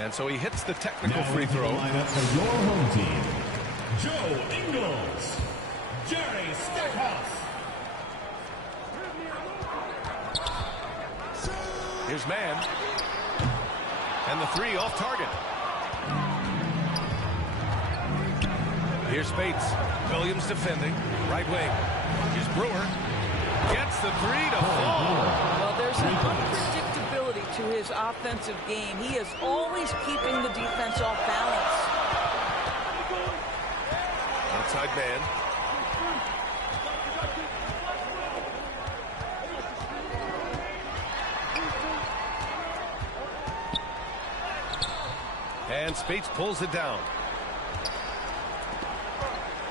And so he hits the technical free throw. Lineup for your home team, Joe Ingles, Jerry Stackhouse. Here's man. And the three off target. Here's Bates. Williams defending. Right wing. Here's Brewer. Gets the three to fall. Well, there's an unpredictability to his offensive game. He is always keeping the defense off balance. Outside man. And Spates pulls it down.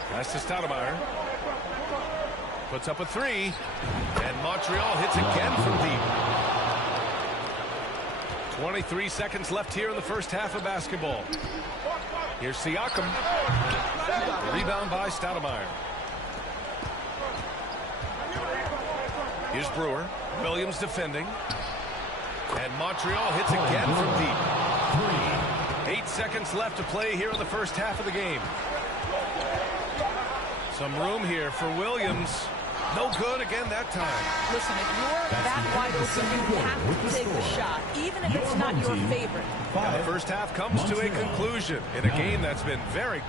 Pass to Stoudemire. Puts up a three. And Montreal hits again from deep. 23 seconds left here in the first half of basketball. Here's Siakam. Rebound by Stoudemire. Here's Brewer. Williams defending. And Montreal hits again from deep. 8 seconds left to play here in the first half of the game. Some room here for Williams. No good again that time. Listen, if you're that wide open, you have to take the shot, even if it's not your favorite. And the first half comes to a conclusion in a game that's been very...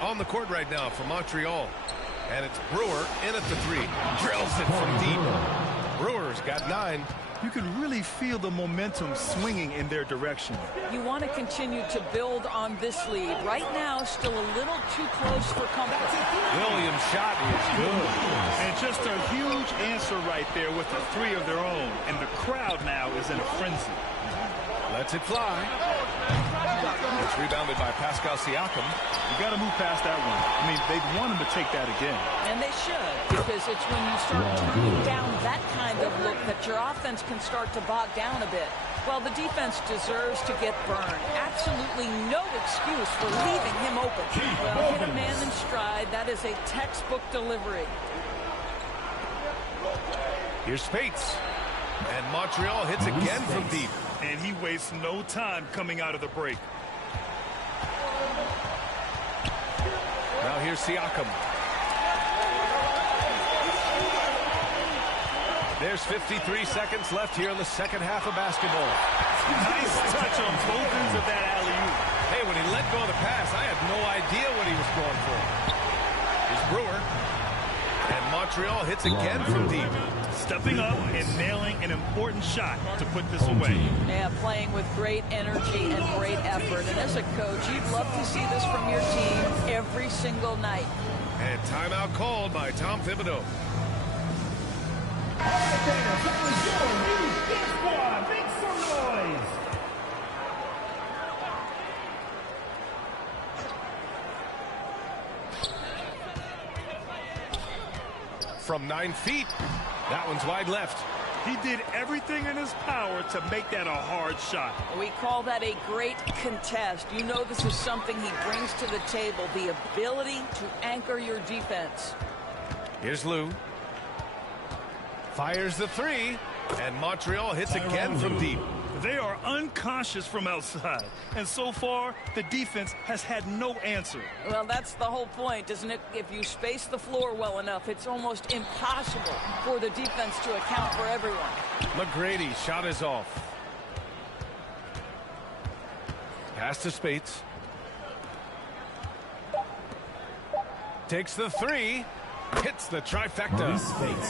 On the court right now for Montreal. And it's Brewer in at the three. Drills it from deep. Brewer's got 9. You can really feel the momentum swinging in their direction. You want to continue to build on this lead. Right now, still a little too close for comfort. Williams' shot is good. And just a huge answer right there with a three of their own. And the crowd now is in a frenzy. Lets it fly. It's rebounded by Pascal Siakam. You got to move past that one. I mean, they'd want him to take that again. And they should, because it's when you start turning down that kind of look that your offense can start to bog down a bit. Well, the defense deserves to get burned. Absolutely no excuse for leaving him open. Well, hit a man in stride. That is a textbook delivery. Here's Spates. And Montreal hits again from deep. And he wastes no time coming out of the break. Now here's Siakam. There's 53 seconds left here in the second half of basketball. Nice touch on both ends of that alley-oop. Hey, when he let go of the pass, I had no idea what he was going for. Here's Brewer. And Montreal hits again from deep. Stepping up and nailing an important shot to put this away. Yeah, playing with great energy and great effort. And as a coach, you'd love to see this from your team every single night. And timeout called by Tom Thibodeau. All right, Dana, that was your News Hit Squad. Make some noise. From 9 feet. That one's wide left. He did everything in his power to make that a hard shot. We call that a great contest. You know this is something he brings to the table, the ability to anchor your defense. Here's Lou. Fires the three. And Montreal hits again from deep. They are unconscious from outside. And so far, the defense has had no answer. Well, that's the whole point, isn't it? If you space the floor well enough, it's almost impossible for the defense to account for everyone. McGrady shot is off. Pass to Spates. Takes the three. Hits the trifecta.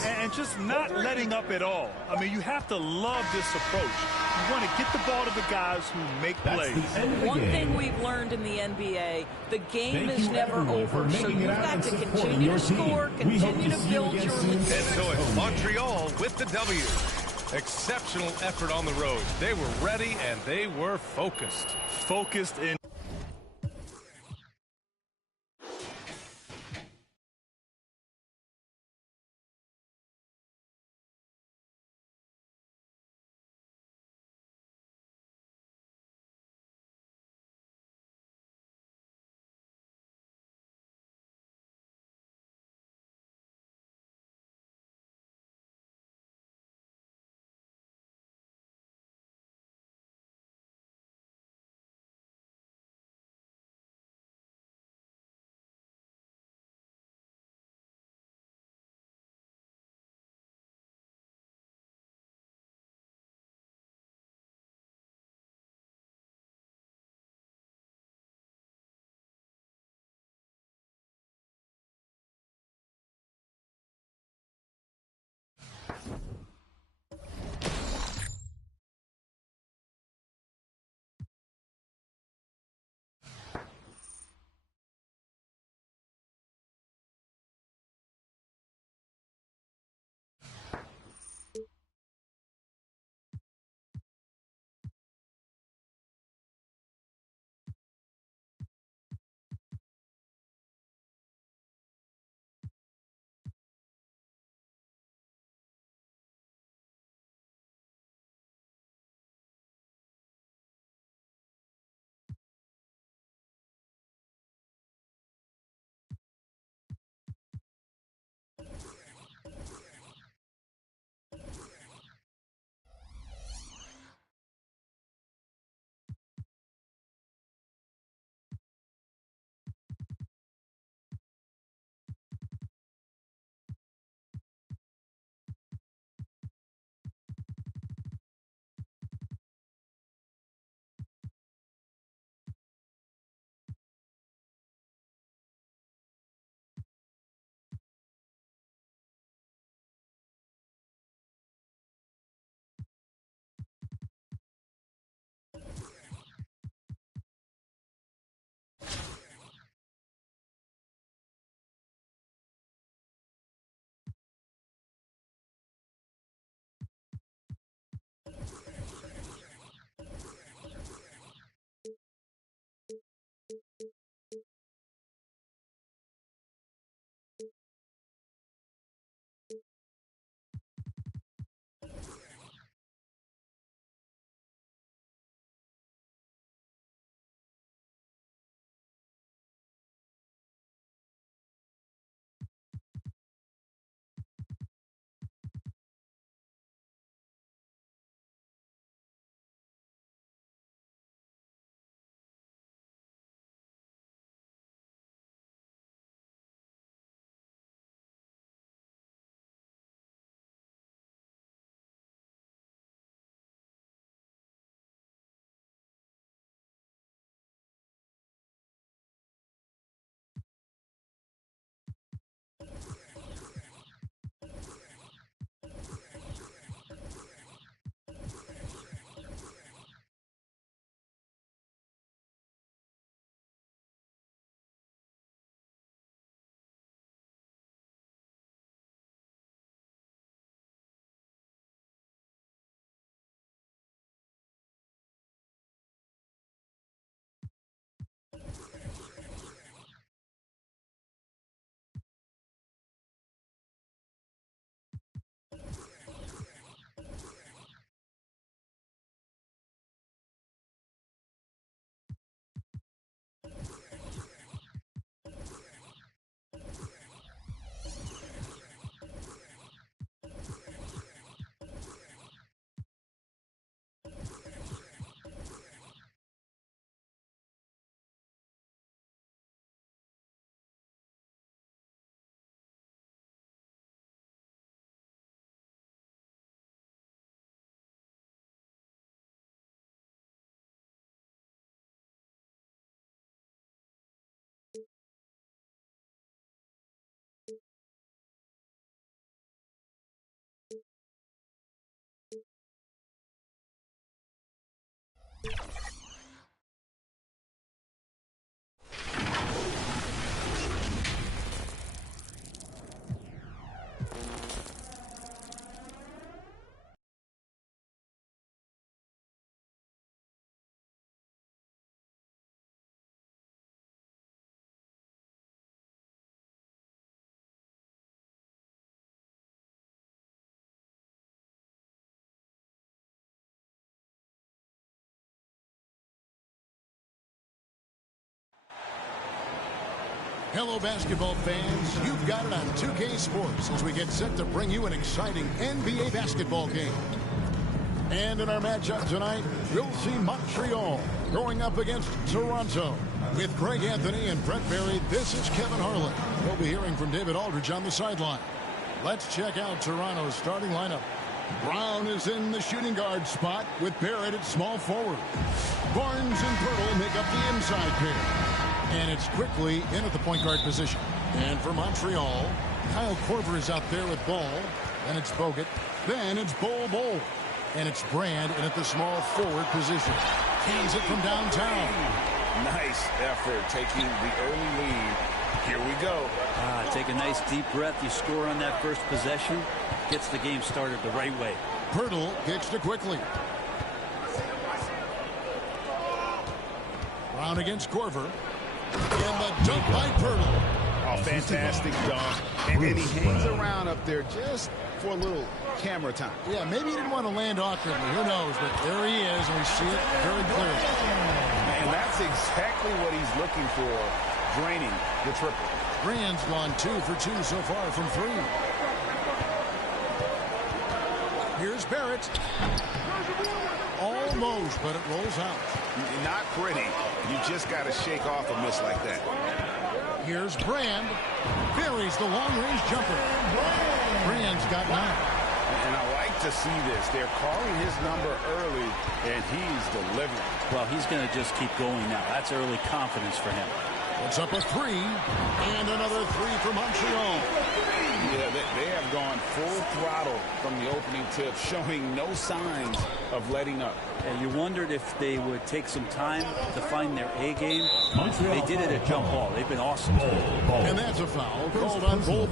And just not letting up at all. I mean, you have to love this approach. You want to get the ball to the guys who make plays. One thing we've learned in the NBA, the game is never over. So you've got to continue to score, continue to build your lead. And so it's Montreal with the W. Exceptional effort on the road. They were ready and they were focused. Focused in. Hello, basketball fans. You've got it on 2K Sports as we get set to bring you an exciting NBA basketball game. And in our matchup tonight, we'll see Montreal going up against Toronto. With Greg Anthony and Brent Barry, this is Kevin Harlan. We'll be hearing from David Aldridge on the sideline. Let's check out Toronto's starting lineup. Brown is in the shooting guard spot with Barrett at small forward. Barnes and Pirtle make up the inside pair. And it's quickly in at the point guard position. And for Montreal, Kyle Korver is out there with ball. Then it's Bogut. Then it's Bol. And it's Brand in at the small forward position. Keys it from downtown. Nice effort taking the early lead. Here we go. Take a nice deep breath. You score on that first possession. Gets the game started the right way. Pirtle kicks to quickly. Brown against Korver. And the dunk by Pirtle. Oh, fantastic dunk. And he hangs around up there just for a little camera time. Yeah, maybe he didn't want to land awkwardly. Who knows? But there he is, and we see it very clearly. And that's exactly what he's looking for, draining the triple. Brand's gone 2 for 2 so far from 3. Here's Barrett. Almost, but it rolls out. Not pretty. You just got to shake off a miss like that. Here's Brand. Buries the long-range jumper. Brand's got 9. And I like to see this. They're calling his number early, and he's delivering. Well, he's going to just keep going now. That's early confidence for him. It's up a 3, and another 3 for Montreal. Yeah, they have gone full throttle from the opening tip, showing no signs of letting up. And you wondered if they would take some time to find their A game. They did it at jump ball. They've been awesome. And that's a foul called on Bol.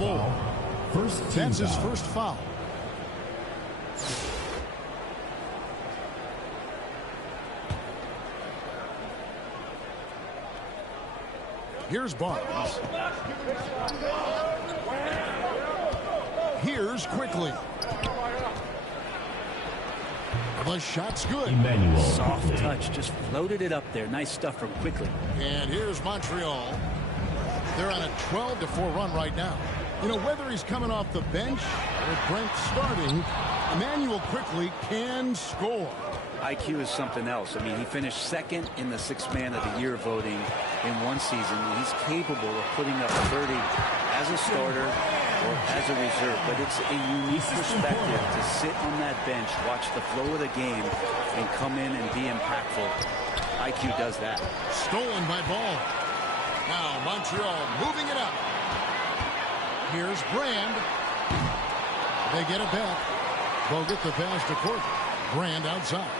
That's his first foul. Here's Barnes. Here's quickly. The shot's good. Soft touch, just floated it up there. Nice stuff from Quickly. And here's Montreal. They're on a 12-4 run right now. You know, whether he's coming off the bench or Brent starting, Emmanuel Quickly can score. IQ is something else. I mean, he finished second in the Sixth Man of the Year voting in one season. He's capable of putting up 30 as a starter or as a reserve, but it's a unique perspective to sit on that bench, watch the flow of the game, and come in and be impactful. IQ does that. Stolen by Ball. Now Montreal moving it up. Here's Brand. They get it back. Bogut the pass to Court. Brand outside.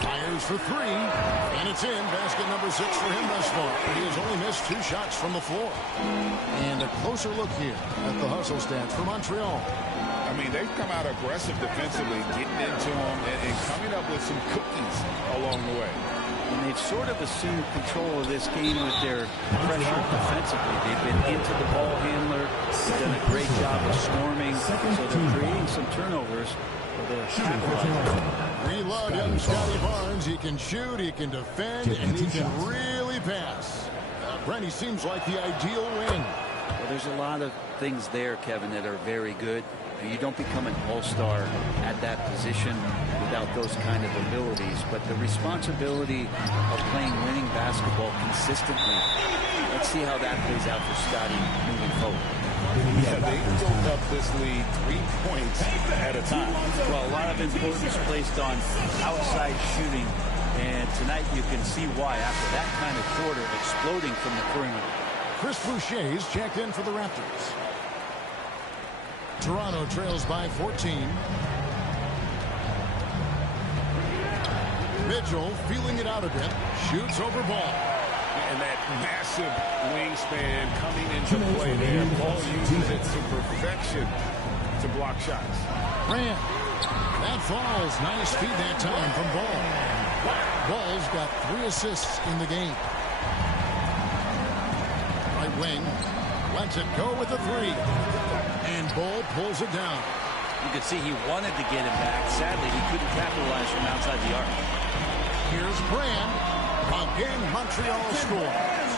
Fires for 3, and it's in. Basket number 6 for him thus far. He has only missed 2 shots from the floor. And a closer look here at the hustle stats for Montreal. I mean, they've come out aggressive defensively, getting into them and coming up with some cookies along the way. And they've sort of assumed control of this game with their pressure defensively. They've been into the ball handler. They've done a great job of swarming. So they're creating some turnovers. We love young Scotty Barnes. He can shoot, he can defend, and he can really pass. Brent, he seems like the ideal wing. Well, there's a lot of things there, Kevin, that are very good. You don't become an all-star at that position without those kind of abilities. But the responsibility of playing winning basketball consistently, let's see how that plays out for Scotty moving forward. Yeah, they built up this lead 3 points at a time. Well, a lot of importance placed on outside shooting, and tonight you can see why after that kind of quarter exploding from the perimeter. Chris Boucher's checked in for the Raptors. Toronto trails by 14. Mitchell feeling it out a bit, shoots over Ball. And that massive wingspan coming into play there. Ball uses it to perfection to block shots. Brand. That falls. Nice feed that time from Ball. Ball's got 3 assists in the game. Right wing. Lets it go with a 3. And Ball pulls it down. You could see he wanted to get it back. Sadly, he couldn't capitalize from outside the arc. Here's Brand. Again, Montreal scores.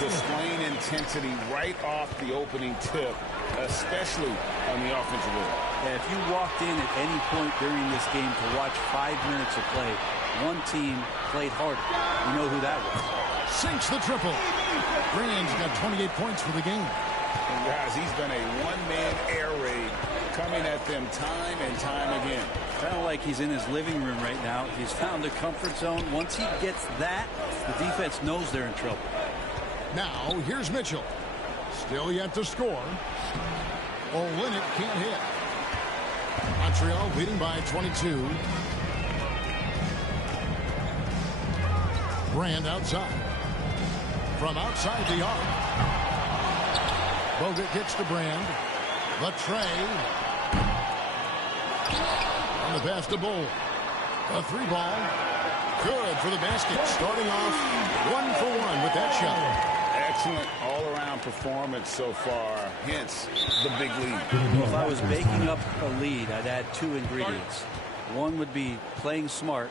displaying intensity right off the opening tip, especially on the offensive end. Yeah, if you walked in at any point during this game to watch 5 minutes of play, one team played harder. You know who that was. Sinks the triple. Brand's got 28 points for the game. And guys, he's been a one-man air raid coming at them time and time again. Kind of like he's in his living room right now. He's found a comfort zone. Once he gets that, the defense knows they're in trouble. Now, here's Mitchell. Still yet to score. Olenek can't hit. Montreal leading by 22. Brand outside. From outside the arc. Bogut gets to Brand. The tray. On the pass to Bull. A 3-ball. Good for the basket. Starting off 1 for 1 with that shot. Excellent all-around performance so far, hence the big lead. Well, if I was baking up a lead, I'd add 2 ingredients. One would be playing smart.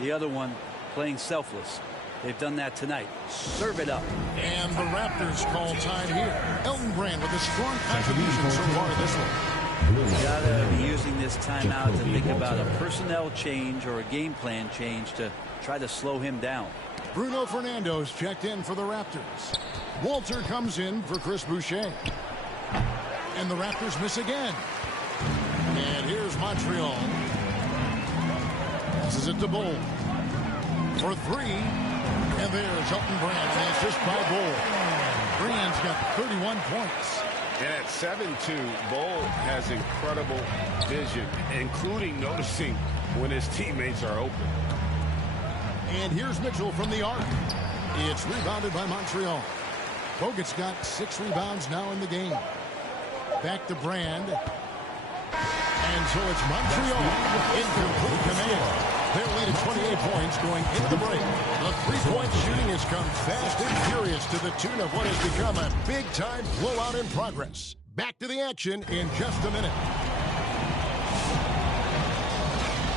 The other one, playing selfless. They've done that tonight. Serve it up. And the Raptors call time here. Elton Brand with a strong contribution so far to this one. You gotta be using this timeout to think about a personnel change or a game plan change to try to slow him down. Bruno Fernando's checked in for the Raptors. Walter comes in for Chris Boucher. And the Raptors miss again. And here's Montreal. Passes it to Bull. For 3. And there's Elton Brand. And assist by Bull. Brand's got 31 points. And at 7-2, Bull has incredible vision, including noticing when his teammates are open. And here's Mitchell from the arc. It's rebounded by Montreal. Bogut's got 6 rebounds now in the game. Back to Brand. And so it's Montreal in complete command. Their lead at 28 points going into the break. The three-point shooting has come fast and furious to the tune of what has become a big-time blowout in progress. Back to the action in just a minute.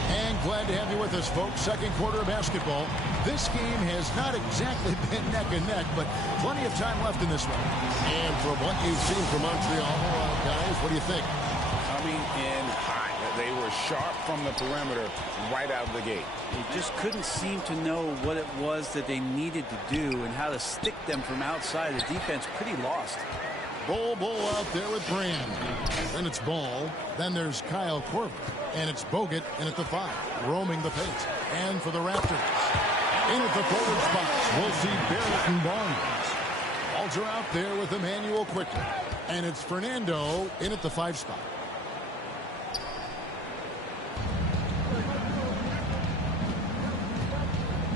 And glad to have you with us, folks. Second quarter of basketball. This game has not exactly been neck and neck, but plenty of time left in this one. And from what you've seen from Montreal, guys, what do you think? Coming in hot. They were sharp from the perimeter right out of the gate. They just couldn't seem to know what it was that they needed to do and how to stick them from outside. The defense pretty lost. Bull out there with Brand. Then it's Ball. Then there's Kyle Korver. And it's Bogut in at the 5, roaming the paint. And for the Raptors, in at the forward spots, we'll see Barrett and Barnes. Walter out there with Emmanuel quickly. And it's Fernando in at the 5 spot.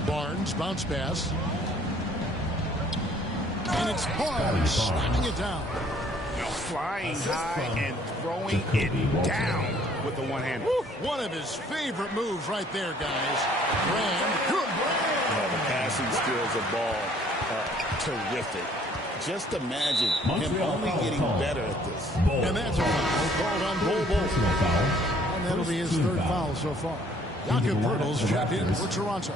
Barnes, bounce pass. And it's Barnes slamming it down. Flying high and throwing it down with the one-hander. One of his favorite moves right there, guys. Brand, good Brand. The passing skills of Ball are terrific. Just imagine him only getting better at this. And that's a foul called on Bull. And that'll be his 3rd foul so far. Jakob Poeltl's checked in for Toronto.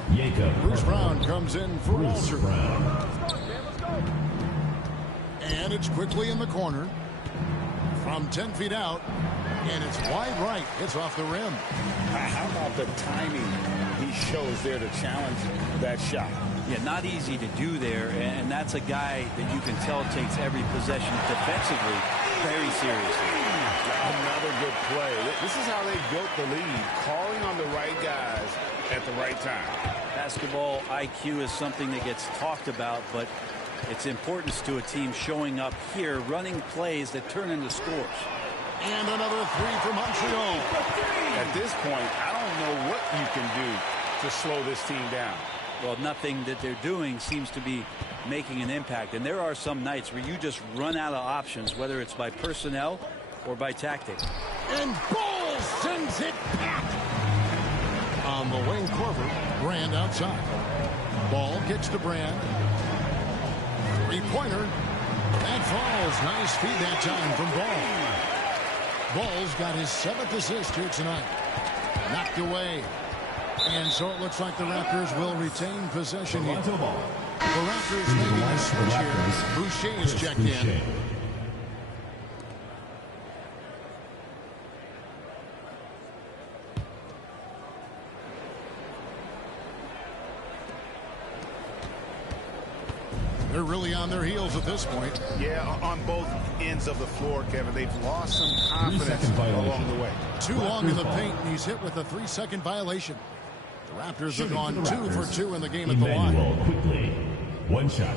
Bruce Brown comes in for Walter. And it's quickly in the corner. From 10 feet out. And it's wide right. It's off the rim. How about the timing he shows there to challenge that shot? Yeah, not easy to do there. And that's a guy that you can tell takes every possession defensively very seriously. Another good play. This is how they built the lead, calling on the right guys at the right time. Basketball IQ is something that gets talked about, but its importance to a team showing up here, running plays that turn into scores. And another 3 for Montreal. At this point, I don't know what you can do to slow this team down. Well, nothing that they're doing seems to be making an impact. And there are some nights where you just run out of options, whether it's by personnel or by tactic. And Ball sends it back. On the wing, Korver. Brand outside. Ball gets to Brand. 3-pointer. That falls. Nice feed that time from Ball. Ball's got his 7th assist here tonight. Knocked away. And so it looks like the Raptors will retain possession here. The Raptors making a switch here. Boucher is checked in. They're really on their heels at this point. Yeah, on both ends of the floor, Kevin. They've lost some confidence along the way. Too long in the paint, and he's hit with a 3-second violation. The Raptors have gone 2 for 2 in the game at the line. Quickly, one shot.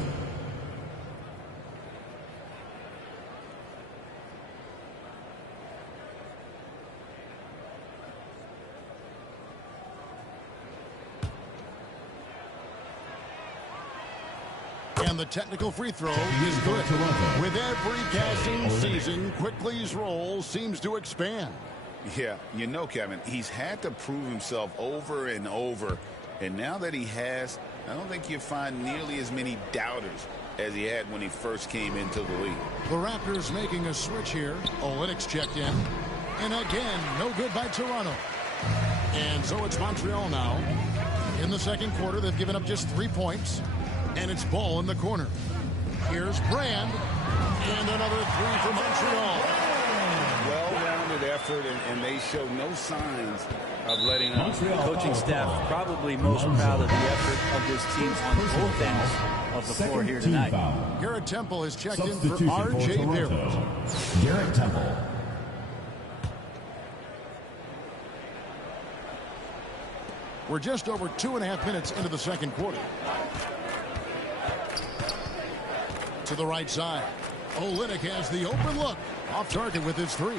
And the technical free throw is good. With every passing season, Quickly's role seems to expand. Yeah, you know, Kevin, he's had to prove himself over and over. And now that he has, I don't think you find nearly as many doubters as he had when he first came into the league. The Raptors making a switch here. Olynyk's checked in. And again, no good by Toronto. And so it's Montreal now. In the second quarter, they've given up just 3 points. And it's Ball in the corner. Here's Brand. And another 3 for Montreal. Well-rounded effort, and they show no signs of letting up. Coaching staff probably most proud of the effort of this team on both ends of the floor here tonight. Garrett Temple is checked in for R.J. Barrett. Garrett Temple. We're just over 2.5 minutes into the second quarter. To the right side. Olynyk has the open look. Off target with his 3.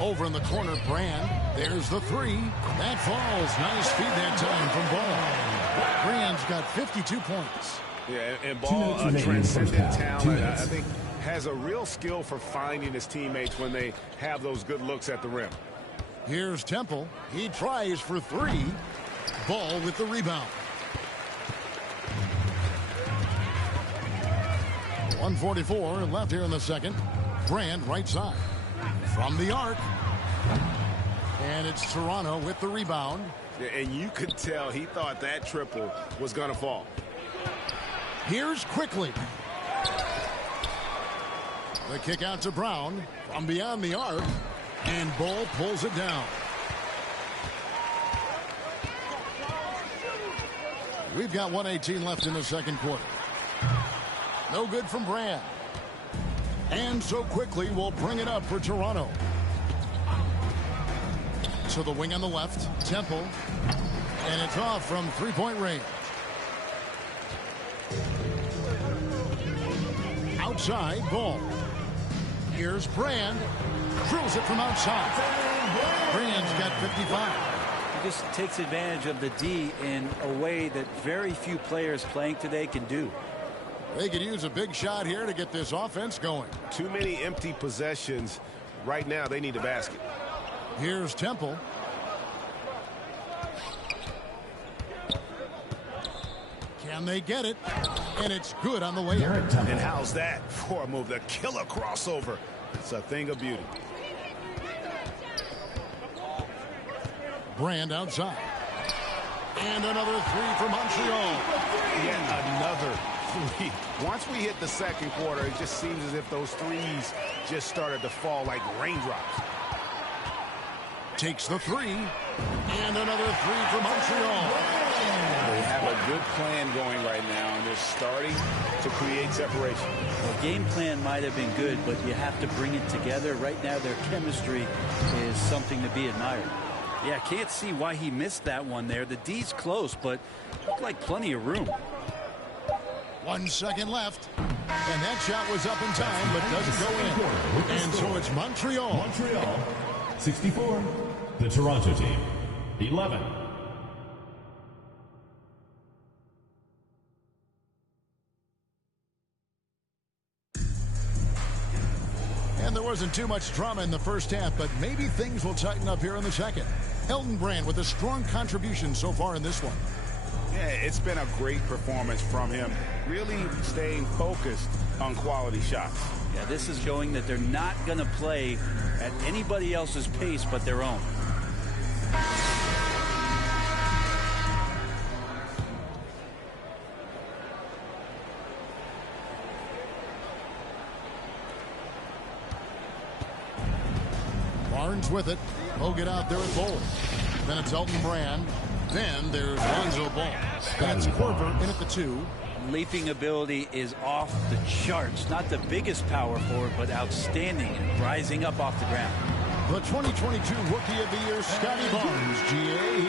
Over in the corner, Brand. There's the 3. That falls. Nice feed that time from Ball. Brand's got 52 points. Yeah, and Ball, a transcendent talent, I think, has a real skill for finding his teammates when they have those good looks at the rim. Here's Temple. He tries for 3. Ball with the rebound. 1:44 left here in the second. Brand right side. From the arc. And it's Toronto with the rebound. Yeah, and you could tell he thought that triple was going to fall. Here's Quickly. The kick out to Brown from beyond the arc. And Ball pulls it down. We've got 1:18 left in the second quarter. No good from Brand. And so Quickly will bring it up for Toronto. To the wing on the left, Temple. And it's off from 3-point range. Outside, Ball. Here's Brand. Drills it from outside. Brand's got 55. He just takes advantage of the D in a way that very few players playing today can do. They could use a big shot here to get this offense going. Too many empty possessions. Right now, they need a basket. Here's Temple. Can they get it? And it's good on the way up. And how's that for a move? The killer crossover. It's a thing of beauty. Brand outside. And another 3 for Montreal. Yet another 3. Once we hit the second quarter, it just seems as if those threes just started to fall like raindrops. Takes the 3. And another 3 for Montreal. They have a good plan going right now, and they're starting to create separation. The game plan might have been good, but you have to bring it together. Right now, their chemistry is something to be admired. Yeah, I can't see why he missed that one there. The D's close, but looked like plenty of room. 1 second left. And that shot was up in time, but doesn't go in. And so it's Montreal. Montreal, 64. The Toronto team, 11. And there wasn't too much drama in the first half, but maybe things will tighten up here in the second. Elton Brand with a strong contribution so far in this one. Yeah, it's been a great performance from him. Really staying focused on quality shots. Yeah, this is showing that they're not going to play at anybody else's pace but their own. Barnes with it. Bogut out there at Bowl. Then it's Elton Brand. Then there's Lonzo Ball. That's Korver in at the 2. Leaping ability is off the charts. Not the biggest power forward, but outstanding, rising up off the ground. The 2022 Rookie of the Year, Scotty Barnes, GA,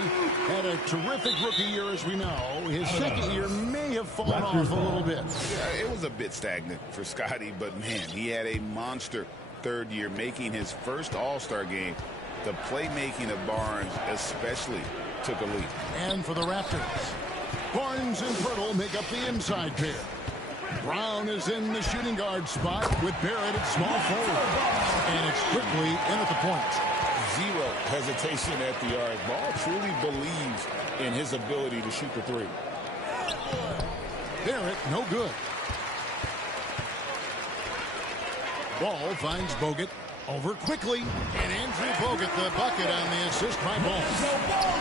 had a terrific rookie year, as we know. His second year may have fallen off a little bit. Yeah, it was a bit stagnant for Scotty, but man, he had a monster third year, making his first All-Star game. The playmaking of Barnes especially took a leap. And for the Raptors, Barnes and Pirtle make up the inside pair. Brown is in the shooting guard spot with Barrett at small forward. And it's quickly in at the point. Zero hesitation at the arc. Ball truly believes in his ability to shoot the 3. Barrett, no good. Ball finds Bogut. Over quickly. And Andrew Bogut, the bucket on the assist by Ball.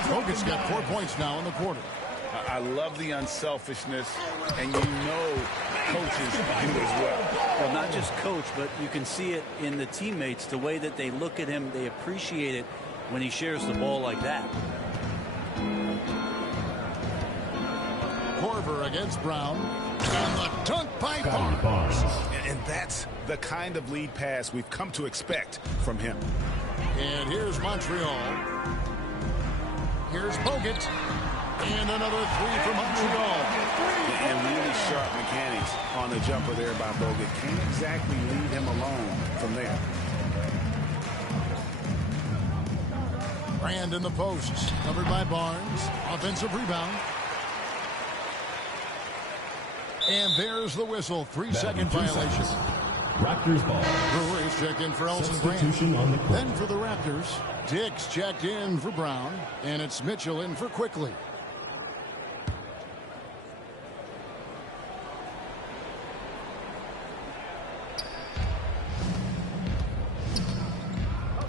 Bogut's got 4 points now in the quarter. I love the unselfishness, and you know coaches do as well. Well, not just coach, but you can see it in the teammates, the way that they look at him. They appreciate it when he shares the ball like that. Korver against Brown. And the dunk by Barnes. And that's the kind of lead pass we've come to expect from him. And here's Montreal. Here's Bogut. And another 3 for Montreal. And really sharp mechanics on the jumper there by Bogut. Can't exactly leave him alone from there. Brand in the post. Covered by Barnes. Offensive rebound. And there's the whistle. 3-second violation. Raptors ball. Brewers checked in for Elton Brand. Then for the Raptors, Dix checked in for Brown. And it's Mitchell in for Quickly.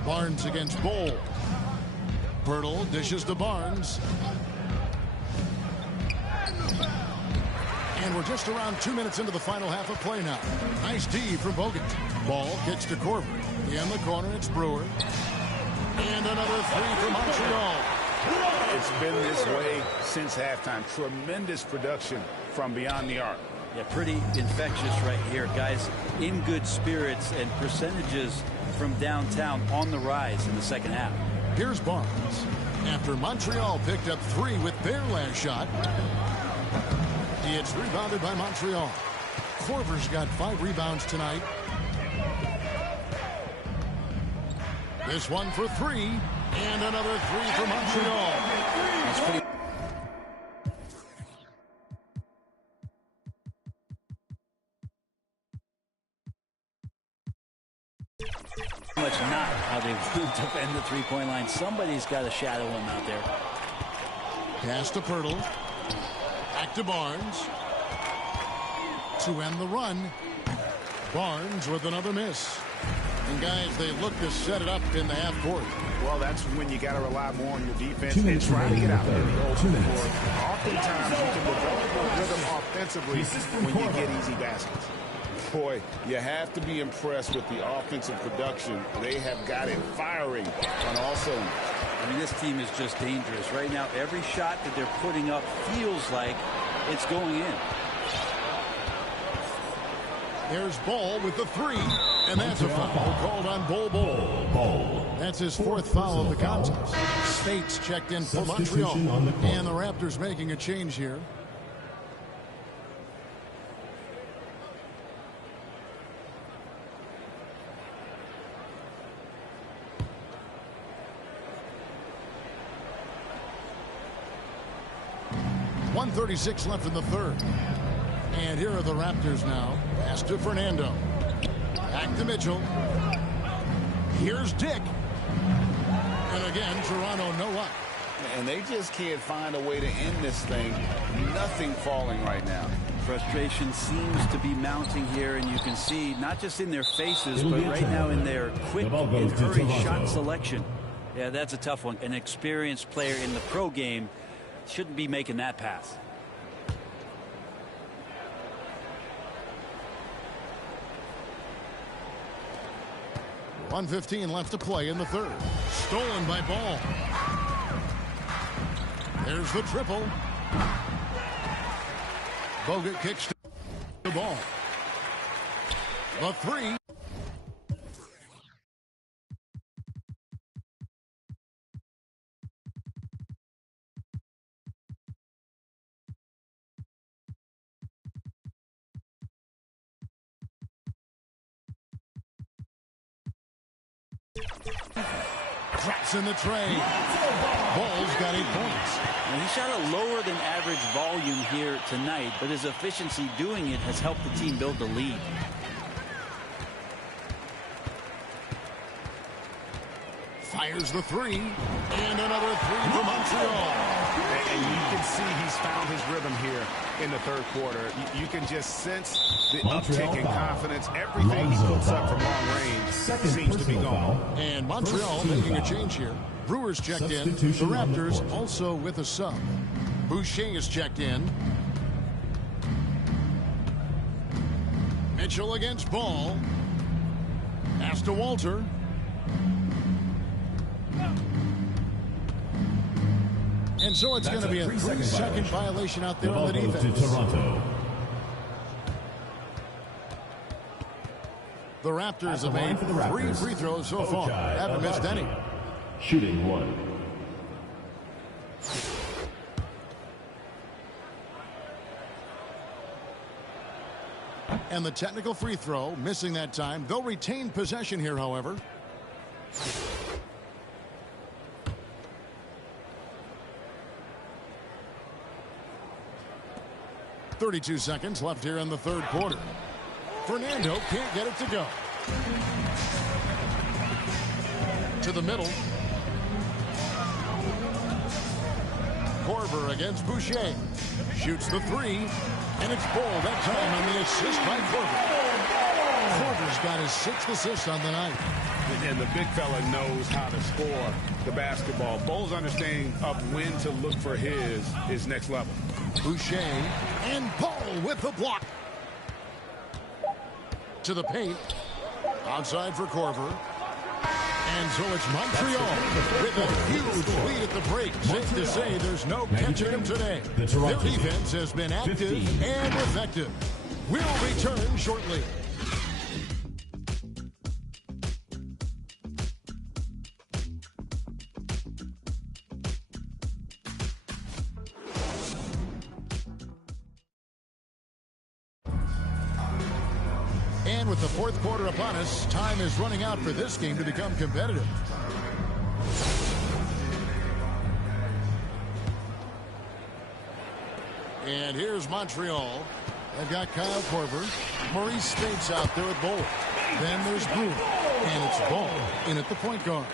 Barnes against Bowl. Pirtle dishes to Barnes. And we're just around 2 minutes into the final half of play now. Nice D from Bogut. Ball kicks to Korver. In the corner, it's Brewer. And another 3 from Montreal. It's been this way since halftime. Tremendous production from beyond the arc. Yeah, pretty infectious right here. Guys in good spirits, and percentages from downtown on the rise in the second half. Here's Barnes. After Montreal picked up 3 with their last shot, it's rebounded by Montreal. Korver's got 5 rebounds tonight. This one for 3, and another 3 for Montreal. That's pretty much not how they defend the three-point line. Somebody's got to shadow him out there. Pass to Pirtle. Back to Barnes. To end the run. Barnes with another miss. And guys, they look to set it up in the half court. Well, that's when you got to rely more on your defense and try to get out there. Oftentimes, you can develop a rhythm offensively when you get easy baskets. Boy, you have to be impressed with the offensive production. They have got it firing on all cylinders. I mean, this team is just dangerous. Right now, every shot that they're putting up feels like it's going in. There's Ball with the 3, and that's a foul called on Bol. That's his 4th foul of the contest. States checked in for Montreal, and the Raptors making a change here. .136 left in the third. And here are the Raptors now. Pass to Fernando. Back to Mitchell. Here's Dick. And again, Toronto no up. And they just can't find a way to end this thing. Nothing falling right now. Frustration seems to be mounting here, and you can see not just in their faces, but right now in their quick and hurried shot selection. Yeah, that's a tough one. An experienced player in the pro game shouldn't be making that pass. 1:15 left to play in the third. Stolen by Ball. There's the triple. Bogut kicks to the ball. The three. Drops in the tray. Ball's got 8 points. And he shot a lower than average volume here tonight, but his efficiency doing it has helped the team build the lead. Fires the three, and another three for Montreal. And you can see he's found his rhythm here in the third quarter. You can just sense the uptick in confidence. Everything he puts up from long range seems to be gone. And Montreal making a change here. Brewers checked in. The Raptors also with a sub. Boucher is checked in. Mitchell against Ball. Pass to Walter. And so it's going to be a 3-second violation out there on the defense. The Raptors have made 3 free throws so far. Haven't missed any. Shooting 1. And the technical free throw, missing that time. They'll retain possession here, however. .32 seconds left here in the third quarter. Fernando can't get it to go. To the middle. Korver against Boucher. Shoots the three. And it's Ball that time on the assist by Korver. Korver's got his 6th assist on the night. And the big fella knows how to score the basketball. Ball's understanding of when to look for his next level. Boucher and Ball with the block. To the paint. Outside for Korver. And so it's Montreal with a huge lead at the break. Safe to say there's no catching them today. Their defense has been active and effective. We'll return shortly. And with the fourth quarter upon us, time is running out for this game to become competitive. And here's Montreal. They've got Kyle Korver. Maurice Spates out there at Bowl. Then there's Brewer. And it's Ball in at the point guard.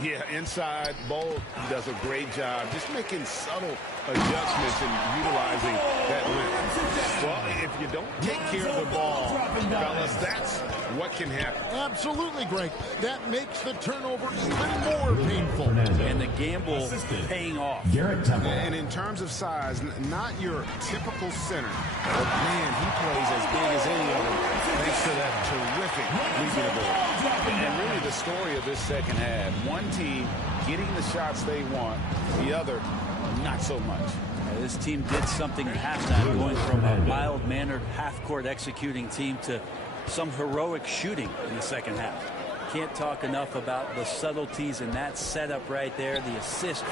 Yeah, inside, Ball does a great job just making subtle adjustments and utilizing that length. Well, if you don't take care of the ball, fellas, that's what can happen. Absolutely, Greg. That makes the turnover even more painful. And the gamble paying off. And in terms of size, not your typical center. But man, he plays as big as any of them thanks to that terrific leaping ability. And really the story of this second half, one team getting the shots they want, the other not so much. This team did something at halftime, going from a mild-mannered half-court executing team to some heroic shooting in the second half. Can't talk enough about the subtleties in that setup right there. The assist,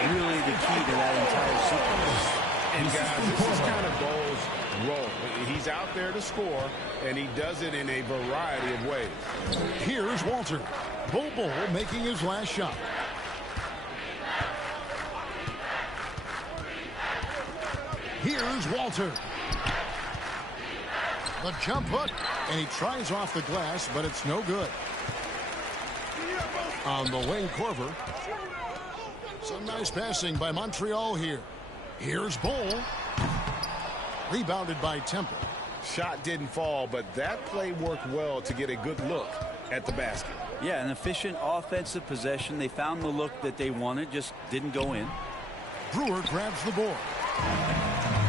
really the key to that entire sequence. And guys, this is kind of Ball's role. He's out there to score, and he does it in a variety of ways. Here's Walter. Bol making his last shot. Here's Walter. The jump hook, and he tries off the glass, but it's no good. On the wing, Korver. Some nice passing by Montreal here. Here's Bol. Rebounded by Temple. Shot didn't fall, but that play worked well to get a good look at the basket. Yeah, an efficient offensive possession. They found the look that they wanted, just didn't go in. Brewer grabs the board.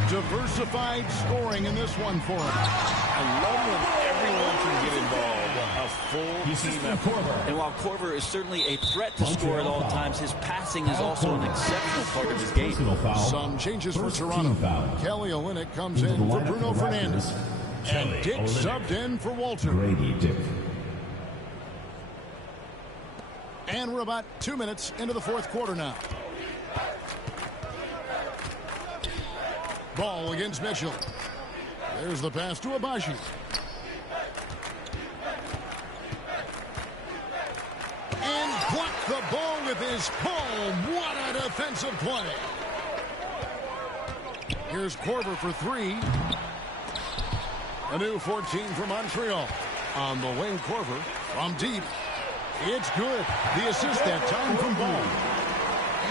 Diversified scoring in this one for him. I love when everyone can get involved. A full team effort. And while Corver is certainly a threat to score at all times, his passing is also an exceptional part of his game. Some changes for Toronto. Kelly Olynyk comes in for Bruno Fernandes. And Dick subbed in for Walter. Grady Dick. And we're about 2 minutes into the fourth quarter now. Ball against Mitchell. There's the pass to Abaji. And blocked the ball with his palm. What a defensive play. Here's Corver for three. A new 14 for Montreal. On the wing, Corver from deep. It's good. The assist that time from Ball.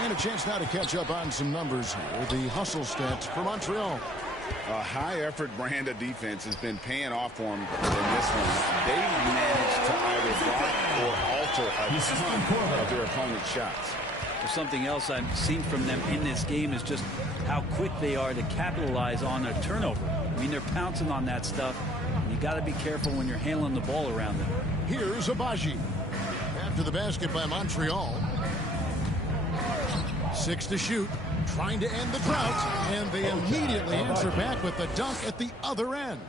And a chance now to catch up on some numbers here. The hustle stats for Montreal. A high-effort brand of defense has been paying off for them in this one. They managed to either block or alter a ton of their opponent's shots. Something else I've seen from them in this game is just how quick they are to capitalize on a turnover. I mean, they're pouncing on that stuff. You got to be careful when you're handling the ball around them. Here's Abaji. After the basket by Montreal. 6 to shoot. Trying to end the drought. And they immediately answer back with the dunk at the other end.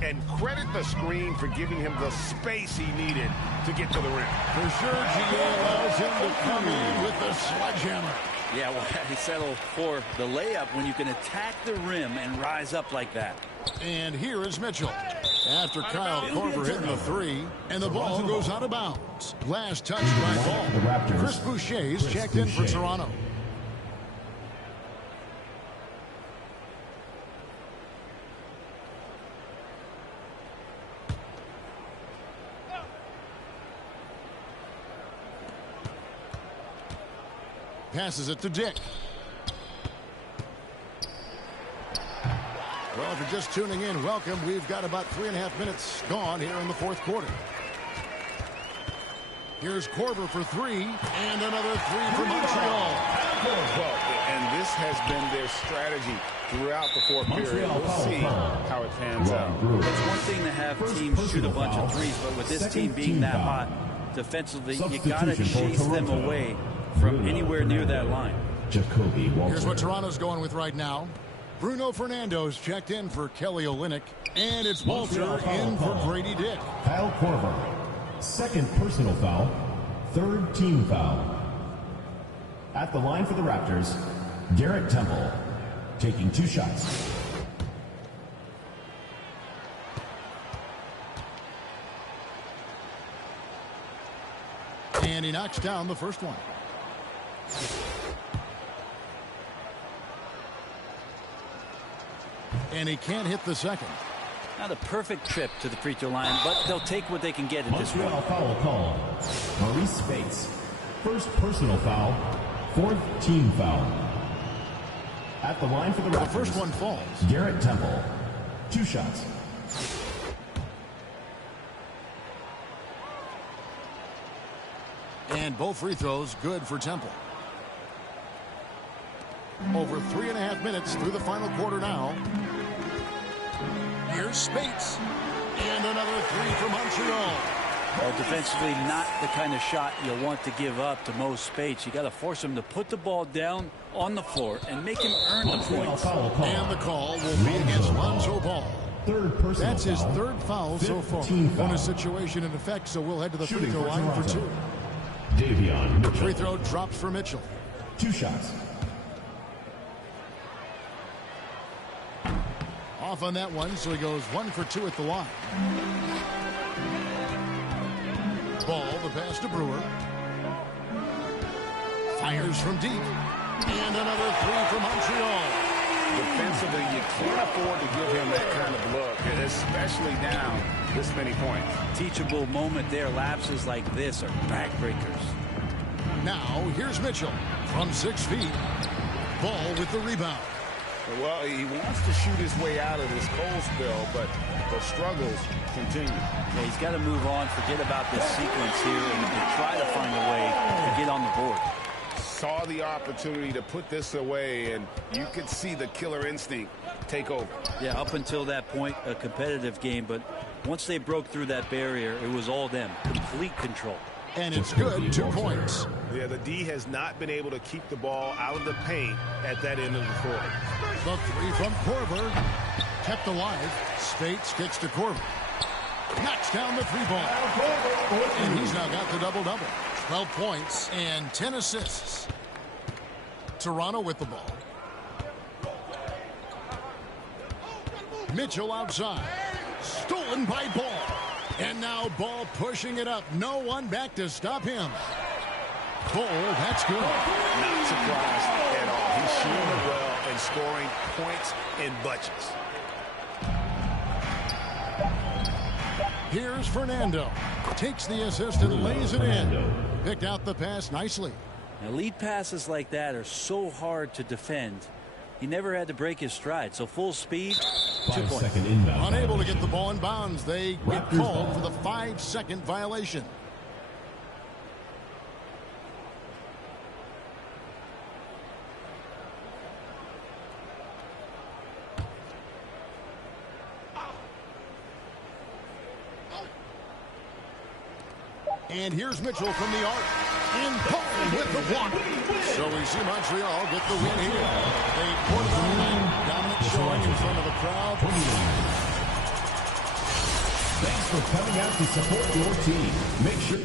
And credit the screen for giving him the space he needed to get to the rim. For sure, GA allows him to come in with the sledgehammer. Yeah, well, he settled for the layup when you can attack the rim and rise up like that. And here is Mitchell. After Kyle Korver hitting the three, and the ball goes out of bounds. Last touch by Ball. Chris Boucher's checked in for Toronto. Passes it to Dick. Well, if you're just tuning in, welcome. We've got about 3.5 minutes gone here in the fourth quarter. Here's Korver for three, and another three for Montreal. Well, and this has been their strategy throughout the fourth period. We'll see how it pans out. It's one thing to have teams shoot a bunch of threes, but with this team being that hot defensively, you got to chase them away from anywhere near that line. Here's what Toronto's going with right now. Bruno Fernandes checked in for Kelly Olynyk, and it's Walter in for Grady Dick. Kyle Korver, second personal foul, third team foul. At the line for the Raptors, Garrett Temple, taking 2 shots. And he knocks down the first one. And he can't hit the second. Not a perfect trip to the free throw line, but they'll take what they can get at this point. Montreal foul call. Maurice Spates, first personal foul, fourth team foul. At the line for the Raptors, the first one falls. Garrett Temple, 2 shots. And both free throws good for Temple. Over 3.5 minutes through the final quarter now. Here's Spates. And another three for Montreal. Well, defensively, not the kind of shot you'll want to give up to Mo Spates. You got to force him to put the ball down on the floor and make him earn the points. And the call will be against Lonzo Ball. That's his third foul so far. On a situation in effect, so we'll head to the free throw line for 2. Davion Mitchell. Free throw drops for Mitchell. 2 shots. Off on that one, so he goes 1 for 2 at the line. Ball, the pass to Brewer. Fires from deep. And another three for Montreal. Defensively, you can't afford to give him that kind of look, especially down this many points. Teachable moment there. Lapses like this are backbreakers. Now, here's Mitchell from 6 feet. Ball with the rebound. Well, he wants to shoot his way out of this cold spell, but the struggles continue. Yeah, he's got to move on, forget about this sequence here, and try to find a way to get on the board. saw the opportunity to put this away, and you could see the killer instinct take over. Yeah, up until that point, a competitive game, but once they broke through that barrier, it was all them. Complete control. And it's good. 2 points. Yeah, the D has not been able to keep the ball out of the paint at that end of the court. The three from Korver. Kept alive. Spates kicks to Korver. Knocks down the 3 ball. And he's now got the double-double. 12 points and 10 assists. Toronto with the ball. Mitchell outside. Stolen by Ball. And now Ball pushing it up. No one back to stop him. Ball, that's good. Not surprised at all. He's shooting it well and scoring points in bunches. Here's Fernando. Takes the assist and lays it in. Picked out the pass nicely. Now, lead passes like that are so hard to defend. He never had to break his stride, so full speed, 2 points. Unable to get the ball in bounds. They get called for the 5-second violation. And here's Mitchell from the arc. And Paul with the block. So we see Montreal get the win here. A quarter-time dominant showing in front of the crowd. Thanks for coming out to support your team. Make sure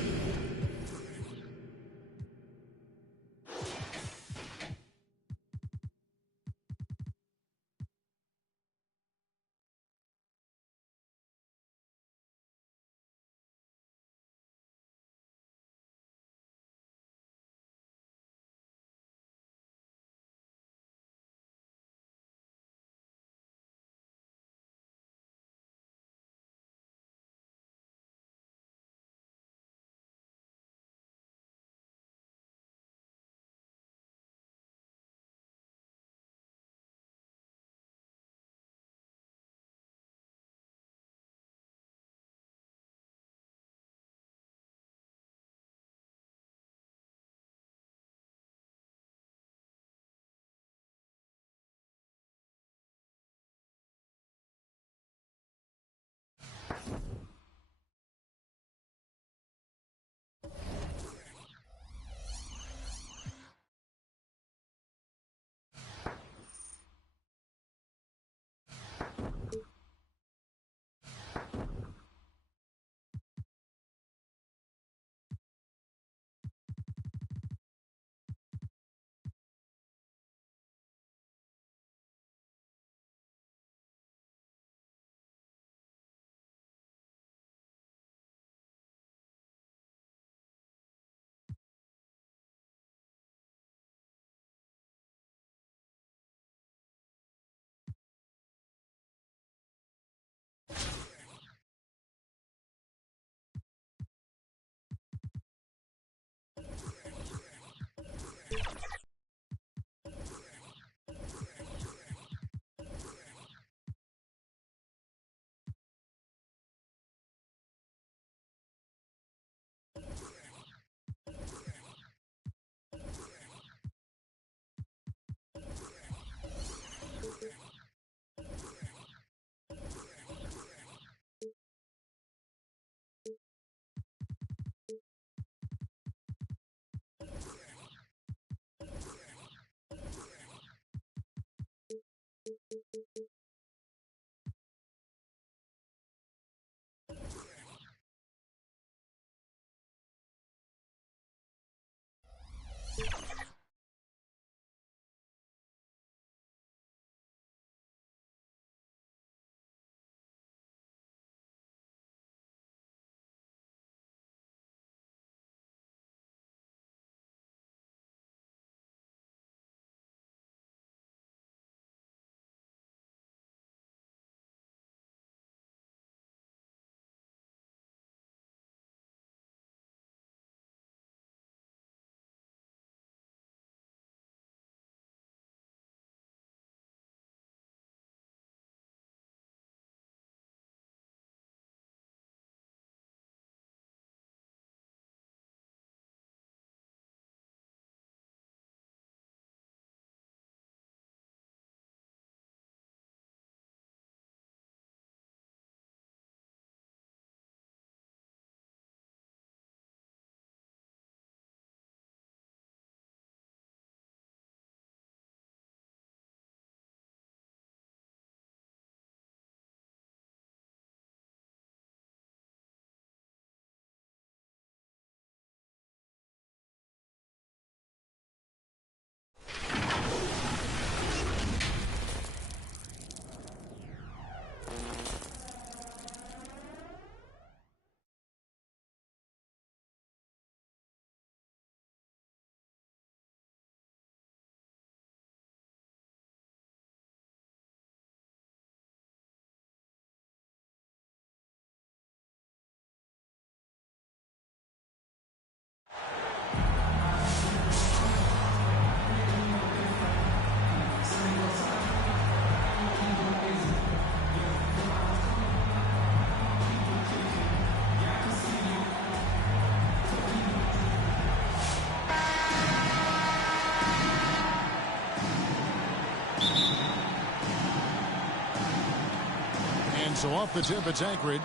So off the tip, it's Anchorage.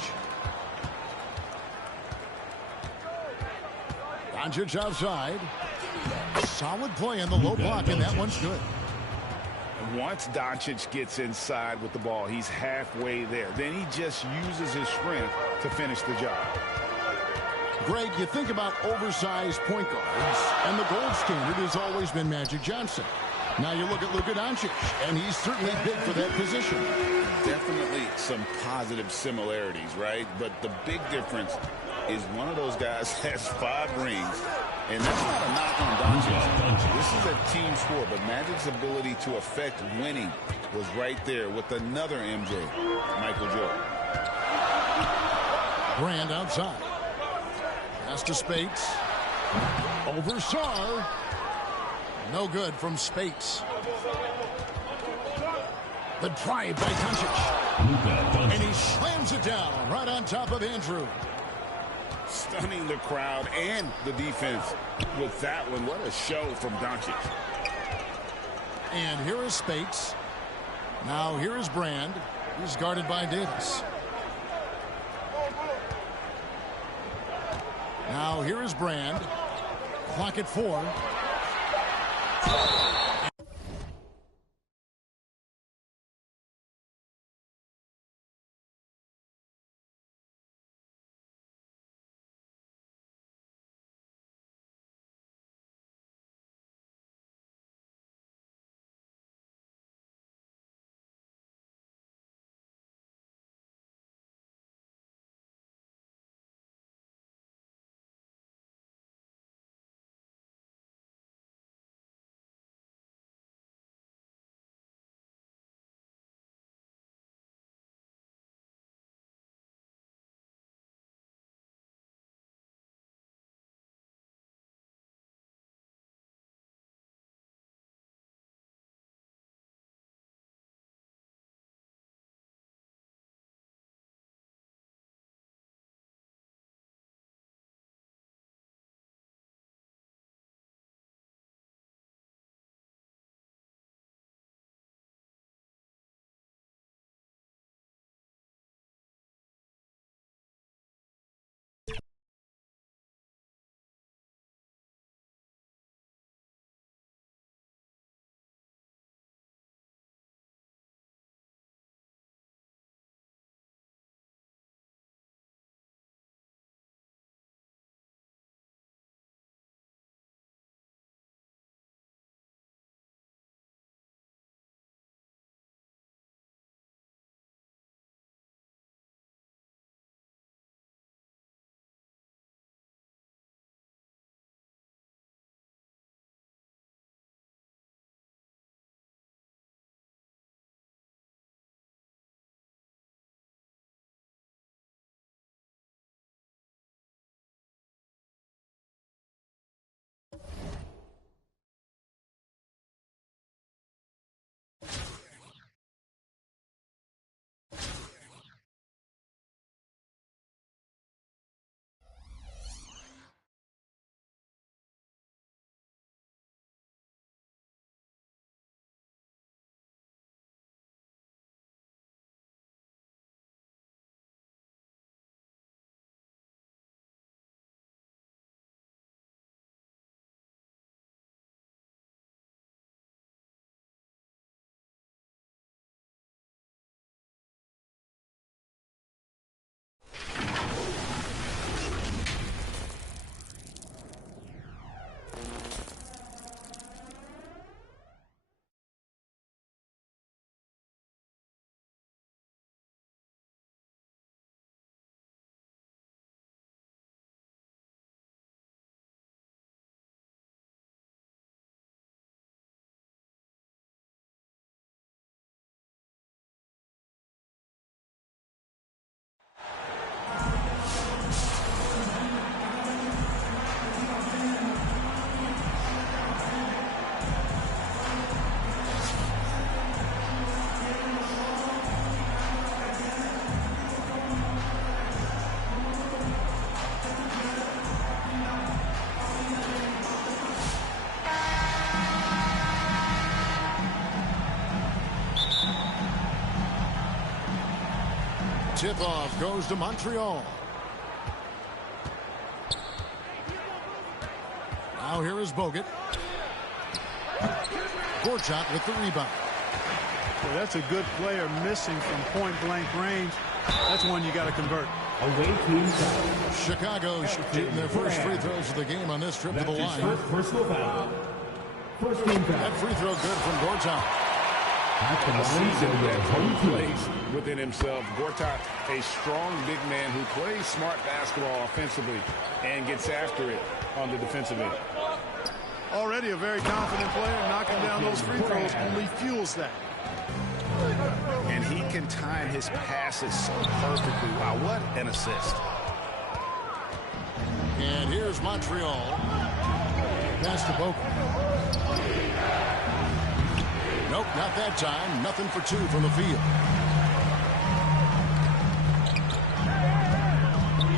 Doncic outside. Solid play in the low block, and that one's good. And once Doncic gets inside with the ball, he's halfway there. Then he just uses his strength to finish the job. Greg, you think about oversized point guards, and the gold standard has always been Magic Johnson. Now you look at Luka Doncic, and he's certainly big for that position. Definitely some positive similarities, right? But the big difference is one of those guys has 5 rings, and that's not a knock on Doncic. This is a team sport, but Magic's ability to affect winning was right there with another MJ, Michael Jordan. Brand outside. Pass to Spates. Over Sarr. No good from Spates. The drive by Doncic. And he slams it down right on top of Andrew. Stunning the crowd and the defense with that one. What a show from Doncic. And here is Spates. Now here is Brand. He's guarded by Davis. Now here is Brand. Clock at 4. tip-off goes to Montreal. Now here is Bogut. Gortat with the rebound. Well, that's a good player missing from point-blank range. That's one you got to convert. Chicago shooting their first free throws of the game on this trip to the line. Personal foul. First team foul. That free throw good from Gortat. A season that he plays within himself. Gortat, a strong big man who plays smart basketball offensively and gets after it on the defensive end. Already a very confident player. Knocking down those free throws only fuels that. And he can time his passes so perfectly. Wow, what an assist. And here's Montreal. Pass to Bogut. Nope, not that time. Nothing for two from the field.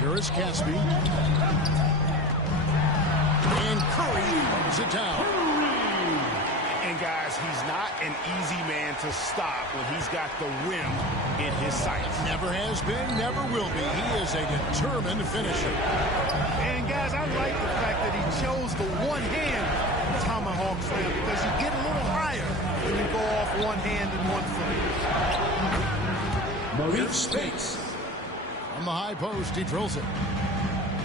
Here is Caspi. And Curry throws it down. And guys, he's not an easy man to stop when he's got the rim in his sights. Never has been, never will be. He is a determined finisher. And guys, I like the fact that he chose the one-hand tomahawk slam because you get a little higher when you go off one hand and one foot. Here's Spates. From the high post, he drills it.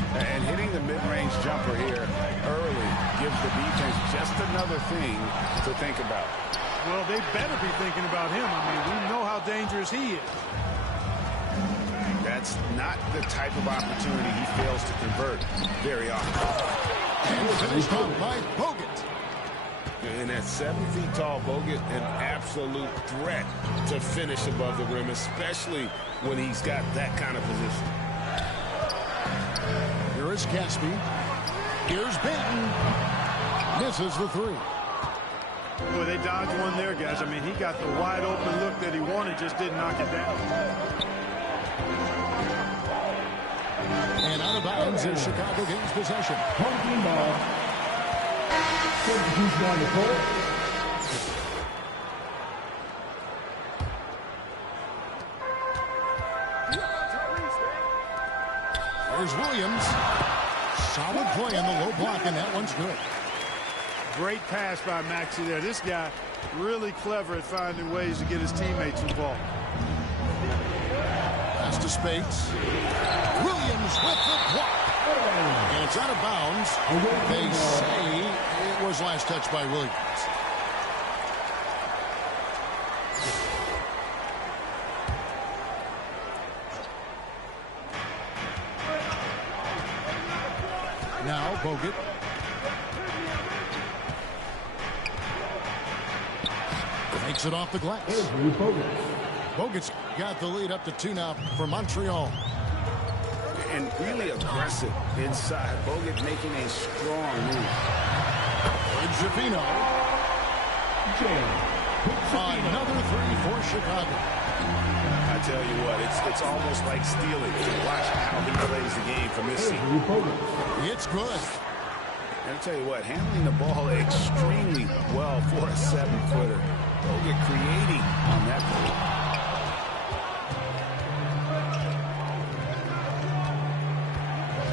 And hitting the mid-range jumper here early gives the defense just another thing to think about. Well, they better be thinking about him. I mean, we know how dangerous he is. That's not the type of opportunity he fails to convert very often. And finished off by Bogut. And at 7 feet tall, Bogut, an absolute threat to finish above the rim, especially when he's got that kind of position. Here is Caspi. Here's Benton. Misses the three. Boy, they dodged one there, guys. I mean, he got the wide open look that he wanted, just didn't knock it down. And out of bounds as Chicago gains possession. Home team ball. Substitution on the court. There's Williams. Solid play in the low block, and that one's good. Great pass by Maxey there. This guy really clever at finding ways to get his teammates involved. Pass to Spates. Williams with the block. And it's out of bounds. They say it was last touched by Williams. Now Bogut. Takes it off the glass. Bogut's got the lead up to 2 now for Montreal. And really aggressive inside. Bogut making a strong move. And Jafino. Another three for Chicago. I tell you what, it's almost like stealing. Watch how he plays the game from this seat. It's good. And I'll tell you what, handling the ball extremely well for a 7-footer. Bogut creating on that play.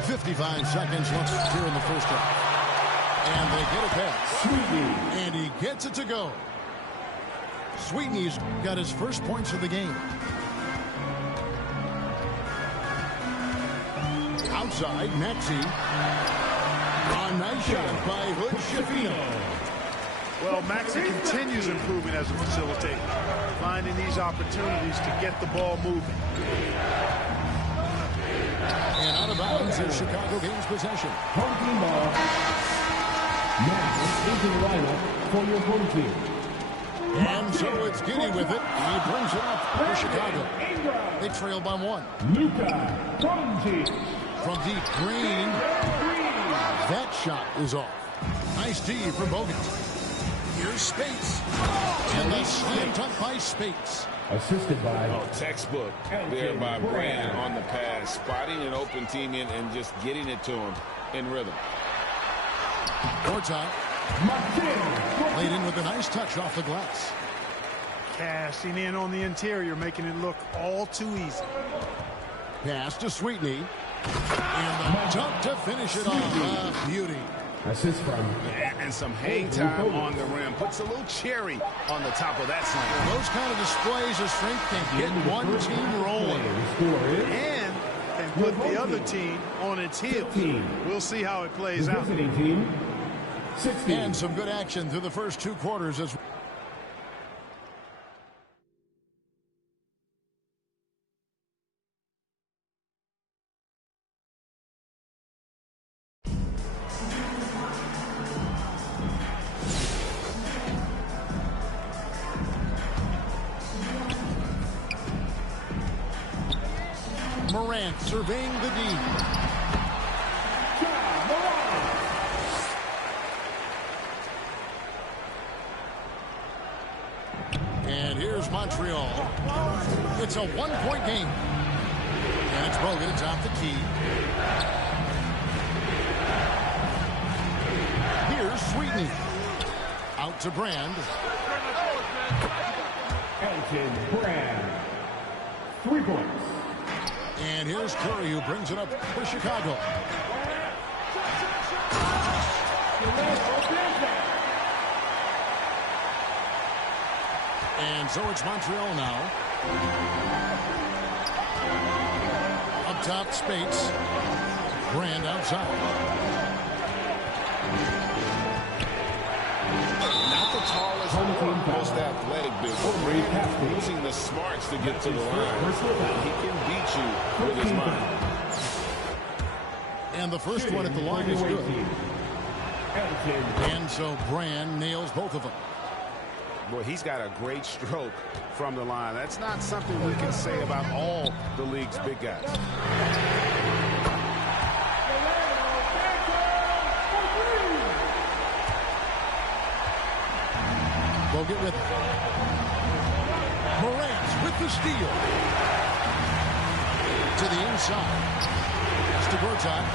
.55 seconds left here in the first half. And they get it back. And he gets it to go. Sweetney's got his first points of the game. Outside, Maxey. A nice shot by Hood Shafino. Well, Maxey continues improving as a facilitator, finding these opportunities to get the ball moving. And out of bounds as Chicago gains possession. Home team ball. Now into the lineup for your home team. And so it's Giddy with it. He brings it up for Chicago. They trail by 1. Luka Doncic. From deep, Green. That shot is off. Nice D from Bogut. Here's Spates. And the slam dunk by Spates. Assisted by textbook there by Brand on the pass, spotting an open teammate and just getting it to him in rhythm. Gortat. Laid in with a nice touch off the glass. Cashing in on the interior, making it look all too easy. Pass to Sweetney. And the dunk to finish it off. Beauty. Assist from. And some hang time on the rim. Puts a little cherry on the top of that slam. Those kind of displays of strength can get one team rolling. And put the other team on its heels. We'll see how it plays out. Team, 16. And some good action through the first 2 quarters as well. Morant surveying the D. And here's Montreal. It's a 1-point game. And it's Bogut atop the key. Here's Sweetney. Out to Brand. Elton Brand. 3 points. And here's Curry, who brings it up for Chicago. And so it's Montreal now. Up top, Spates. Brand outside. Not the tallest or most athletic big, but using the smarts to get to the line. He can beat you with his mind. And the first one at the line is good. And so Brand nails both of them. Boy, he's got a great stroke from the line. That's not something we can say about all the league's big guys. Bogut with it. Morant with the steal. To the inside. It's to Gortat.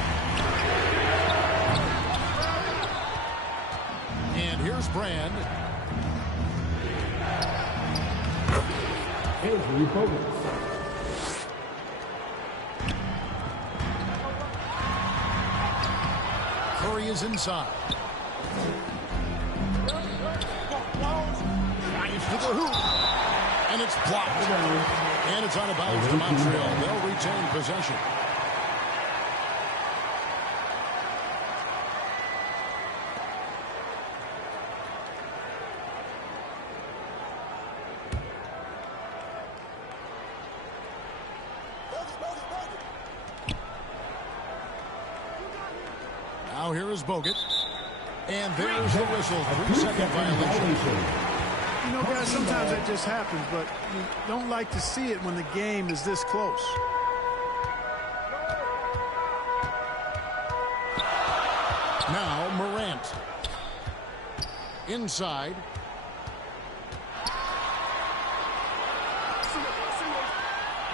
And here's Brand. Andrew Bogut. Curry is inside. Drives to the hoop. And it's blocked. And it's out of bounds to Montreal. They'll retain possession. Now here is Bogut. And there's the whistle. 3-second violation. You know, guys, sometimes that just happens, but you don't like to see it when the game is this close. Now Morant. Inside.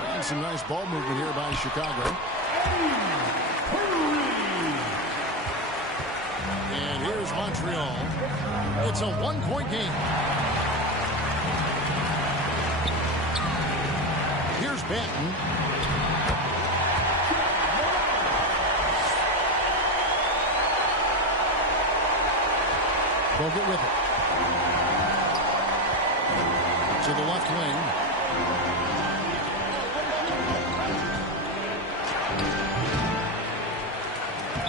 And some nice ball movement here by Chicago. And here's Montreal. It's a 1-point game. Here's Banton. Bogut with it. To the left wing.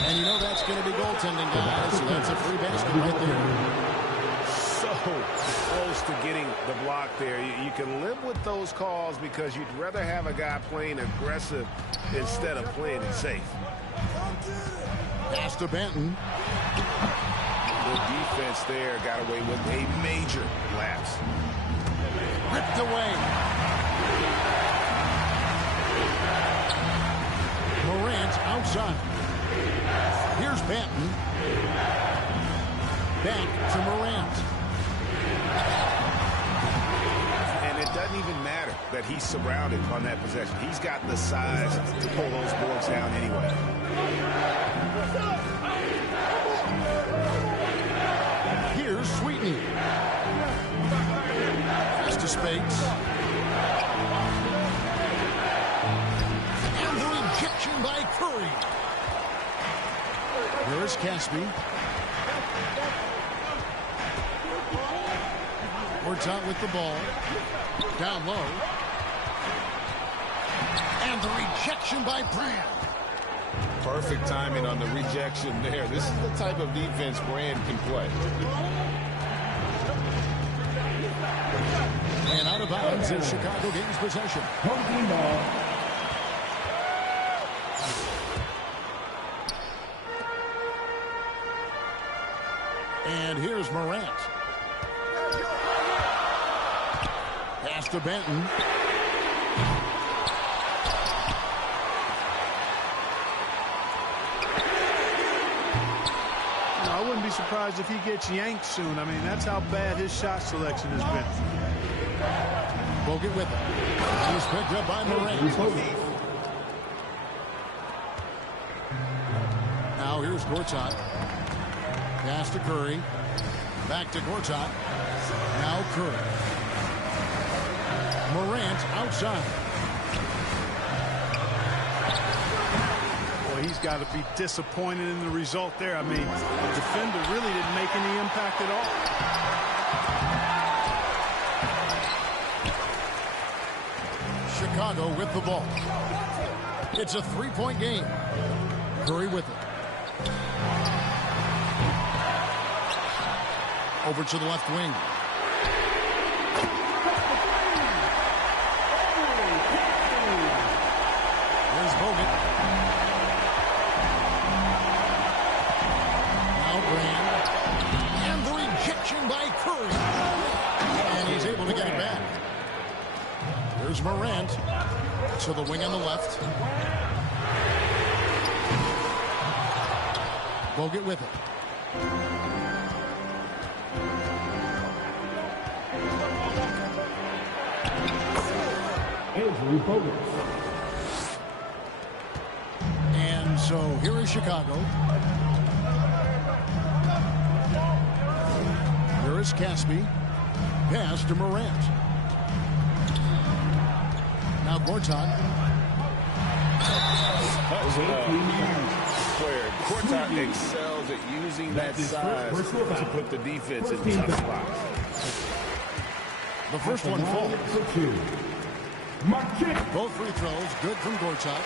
And you know that's going to be goaltending, guys. So that's a free basket right there. So close to getting the block there. You can live with those calls because you'd rather have a guy playing aggressive instead of playing it safe. Pass to Banton. The defense there got away with a major lapse. Ripped away. Morant outside. Here's Banton. Back to Morant. And it doesn't even matter that he's surrounded on that possession. He's got the size to pull those boards down anyway. Here's Sweetney. Pass to Spates. And the rejection by Curry. Here is Caspi. Gortat with the ball. Down low. And the rejection by Brand. Perfect timing on the rejection there. This is the type of defense Brand can play. And out of bounds as Chicago gains possession. And here's Morant. Pass to Benton. I wouldn't be surprised if he gets yanked soon. I mean, that's how bad his shot selection has been. Bogut with it. He's picked up by Morant. Now here's Gortat. Pass to Curry. Back to Gortat. Now Curry. Morant outside. Boy, he's got to be disappointed in the result there. I mean, the defender really didn't make any impact at all. Chicago with the ball. It's a three-point game. Curry with it. Over to the left wing. There's Bogut. Now Brand. And the rejection by Curry. And he's able to get it back. There's Morant. To the wing on the left. Bogut with it. And so here is Chicago. Here is Caspi. Pass to Morant. Now Gortat. Where Gortat excels at using that size to put the defense in tough spots. The first one falls. Both free throws good from Gortat.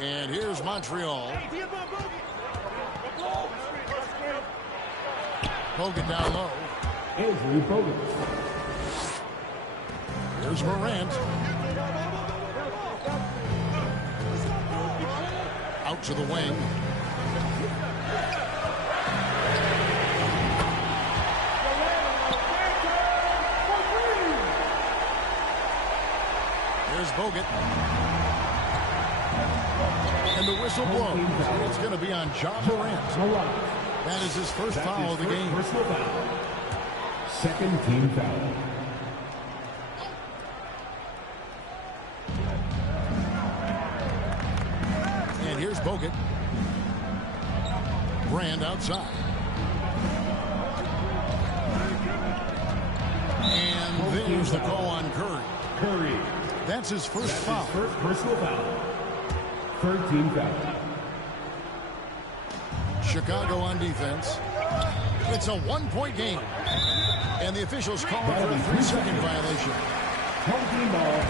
And here's Montreal. Bogut down low. Here's Morant. Out to the wing. Here's Bogut. And the whistle blows. It's going to be on John Morant. That is his first foul of the game. Personal foul. Second team foul. And here's Bogut. Brand outside. And there's the call on Curry. Curry. That's his first foul. His first personal foul. Third team foul. Chicago on defense. It's a one-point game. And the officials call for a 3-second violation. Home team ball.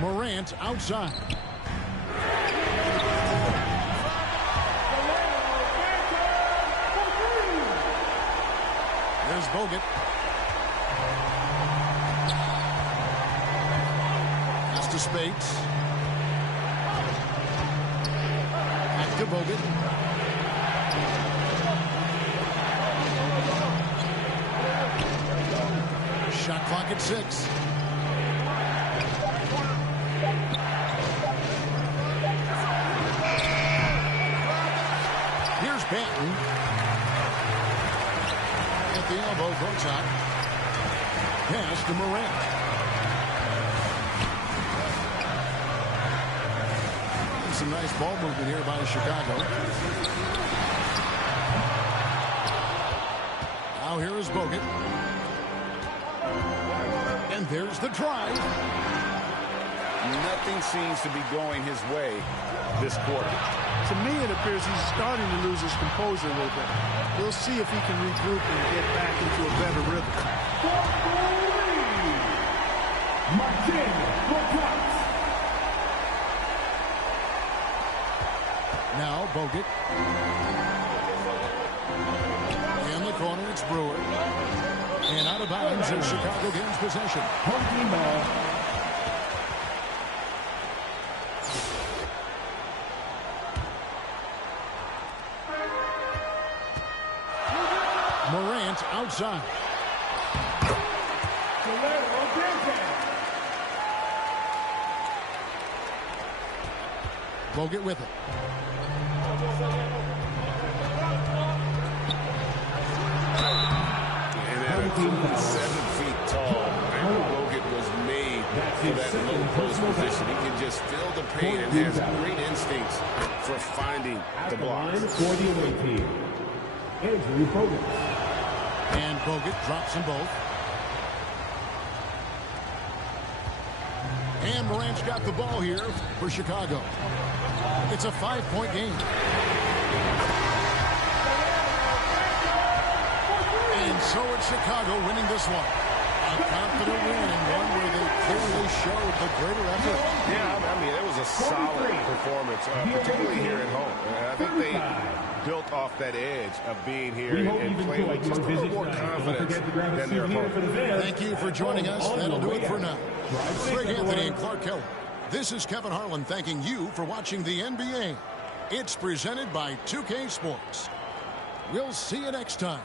Morant outside. There's Bogut. Pass to Spates. Back to Bogut. Shot clock at 6. Here's Benton. At the elbow, Gortat. Pass to Morant. some nice ball movement here by Chicago. Now here is Bogut. And there's the drive. Nothing seems to be going his way this quarter. To me, it appears he's starting to lose his composure a little bit. We'll see if he can regroup and get back into a better rhythm. Now Bogut. In the corner, it's Brewer. And out of bounds as Chicago gains possession. Morant outside. Bogut with it. And at a cool 7 feet tall, Bogut was made for that low post position. He can just feel the pain and has great instincts for finding the block. For the away team, Andrew Bogut. And Bogut drops them both. And Morant's got the ball here for Chicago. It's a 5-point game. And so it's Chicago winning this one. A confident win and one where they clearly showed the greater effort. Yeah, I mean, it was a solid performance, particularly here at home. I think they built off that edge of being here and playing with just a little more confidence than their opponent. Thank you for joining us. That'll do it for now. Greg Anthony and Clark Keller. This is Kevin Harlan thanking you for watching the NBA. It's presented by 2K Sports. We'll see you next time.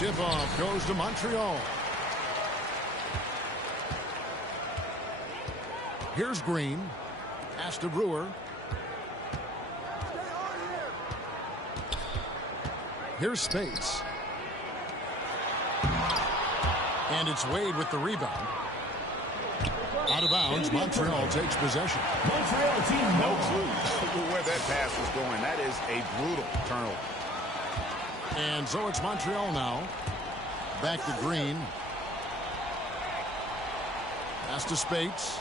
Tip-off goes to Montreal. Here's Green. Pass to Brewer. Here's Spates. And it's Wade with the rebound. Out of bounds, Montreal takes possession. Montreal team no clue where that pass was going. That is a brutal turnover. And so it's Montreal now. Back to Green. Pass to Spates.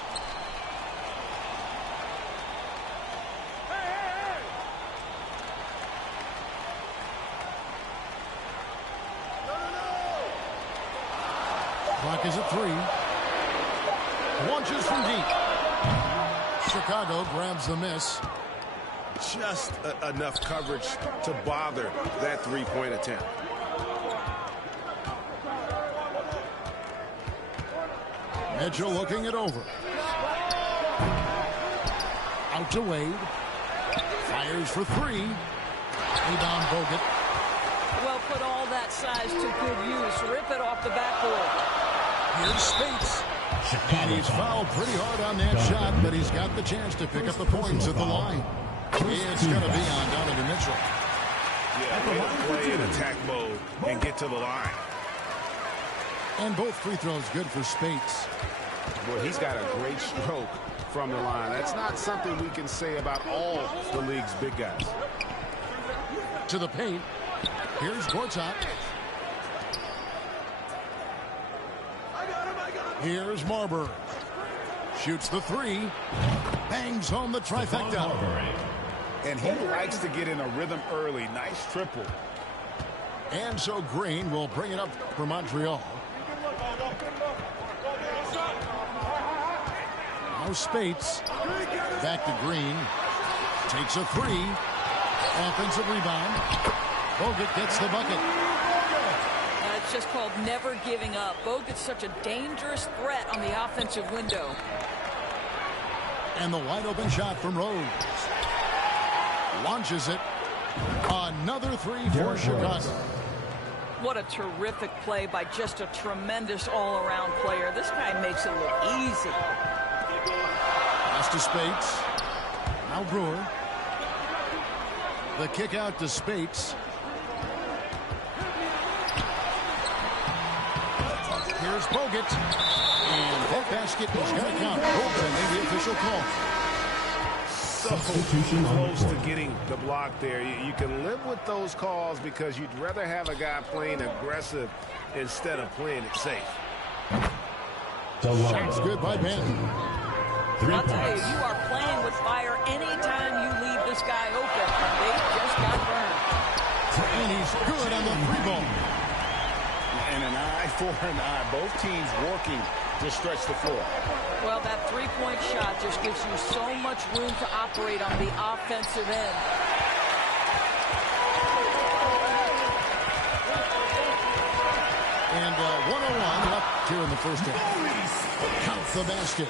Clock is at 3. Launches from deep. Chicago grabs the miss. Just enough coverage to bother that three-point attempt. Mitchell looking it over. Out to Wade. Fires for three. Rebound Bogut. Well, put all that size to good use. Rip it off the backboard. Here's Spates. And he's fouled pretty hard on that shot, but he's got the chance to pick up the points at the line. It's going to be on Donovan Mitchell. Yeah, way to play in attack mode and get to the line. And both free throws good for Spates. Well, he's got a great stroke from the line. That's not something we can say about all the league's big guys. To the paint. Here's Gortat. Here's Marbury. Shoots the three. Bangs home the trifecta. And he likes to get in a rhythm early. Nice triple. And so Green will bring it up for Montreal. Now Spates. Back to Green. Takes a three. Offensive rebound. Bogut gets the bucket. It's just called never giving up. Bogut's such a dangerous threat on the offensive window. And the wide open shot from Rose. Launches it. Another three for Chicago. What a terrific play by just a tremendous all-around player. This guy makes it look easy. Pass to Spates. Now Brewer. The kick out to Spates. Here's Bogut. And that basket is going to count. Open in the official call. So close to getting the block there. You can live with those calls because you'd rather have a guy playing aggressive instead of playing it safe. Shots good by Benton. I'll tell you, you are playing with fire anytime you leave this guy open. And they just got burned. And he's good on the three ball. And an eye for an eye. Both teams working to stretch the floor. Well, that three-point shot just gives you so much room to operate on the offensive end. And 101 left here in the first half. Count the basket.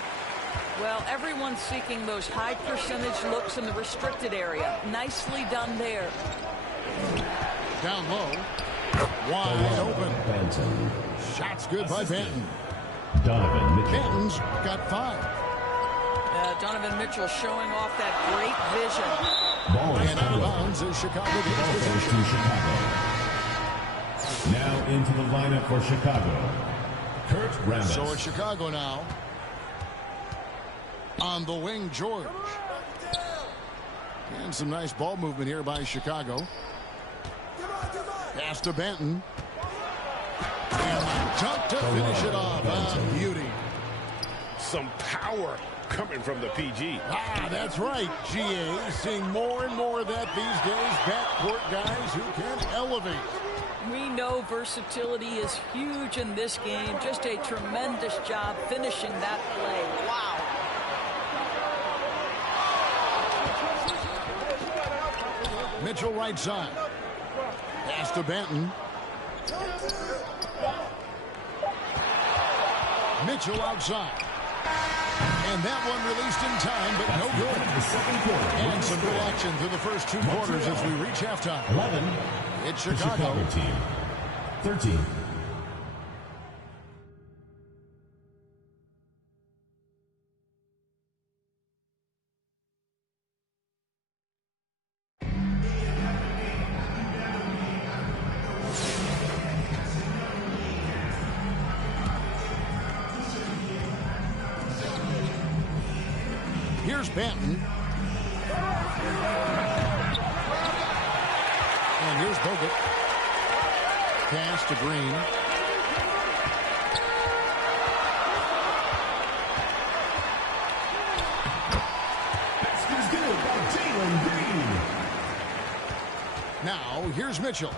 Well, everyone's seeking those high percentage looks in the restricted area. Nicely done there. Down low. Wide open. Benton. Shots good by Benton. Donovan Mitchell. Benton's got five. Donovan Mitchell showing off that great vision. Ball is And out of bounds as Chicago gets Ball goes possession. to Chicago. Now into the lineup for Chicago. Kurt Rambis. So it's Chicago now. On the wing, George. And some nice ball movement here by Chicago. Pass to Benton. And the dunk to finish it off. Beauty. Some power coming from the PG. That's right, GA. Seeing more and more of that these days. Backcourt guys who can elevate. We know versatility is huge in this game. Just a tremendous job finishing that play. Wow. Mitchell right side. Pass to Benton. Mitchell outside. And that one released in time, but no good. And some good action through the first two quarters as we reach halftime. 11. It's Chicago. Team. 13. Here's Benton. And here's Bogut. Pass to Green. Basket's good by Jalen Green. Now, here's Mitchell.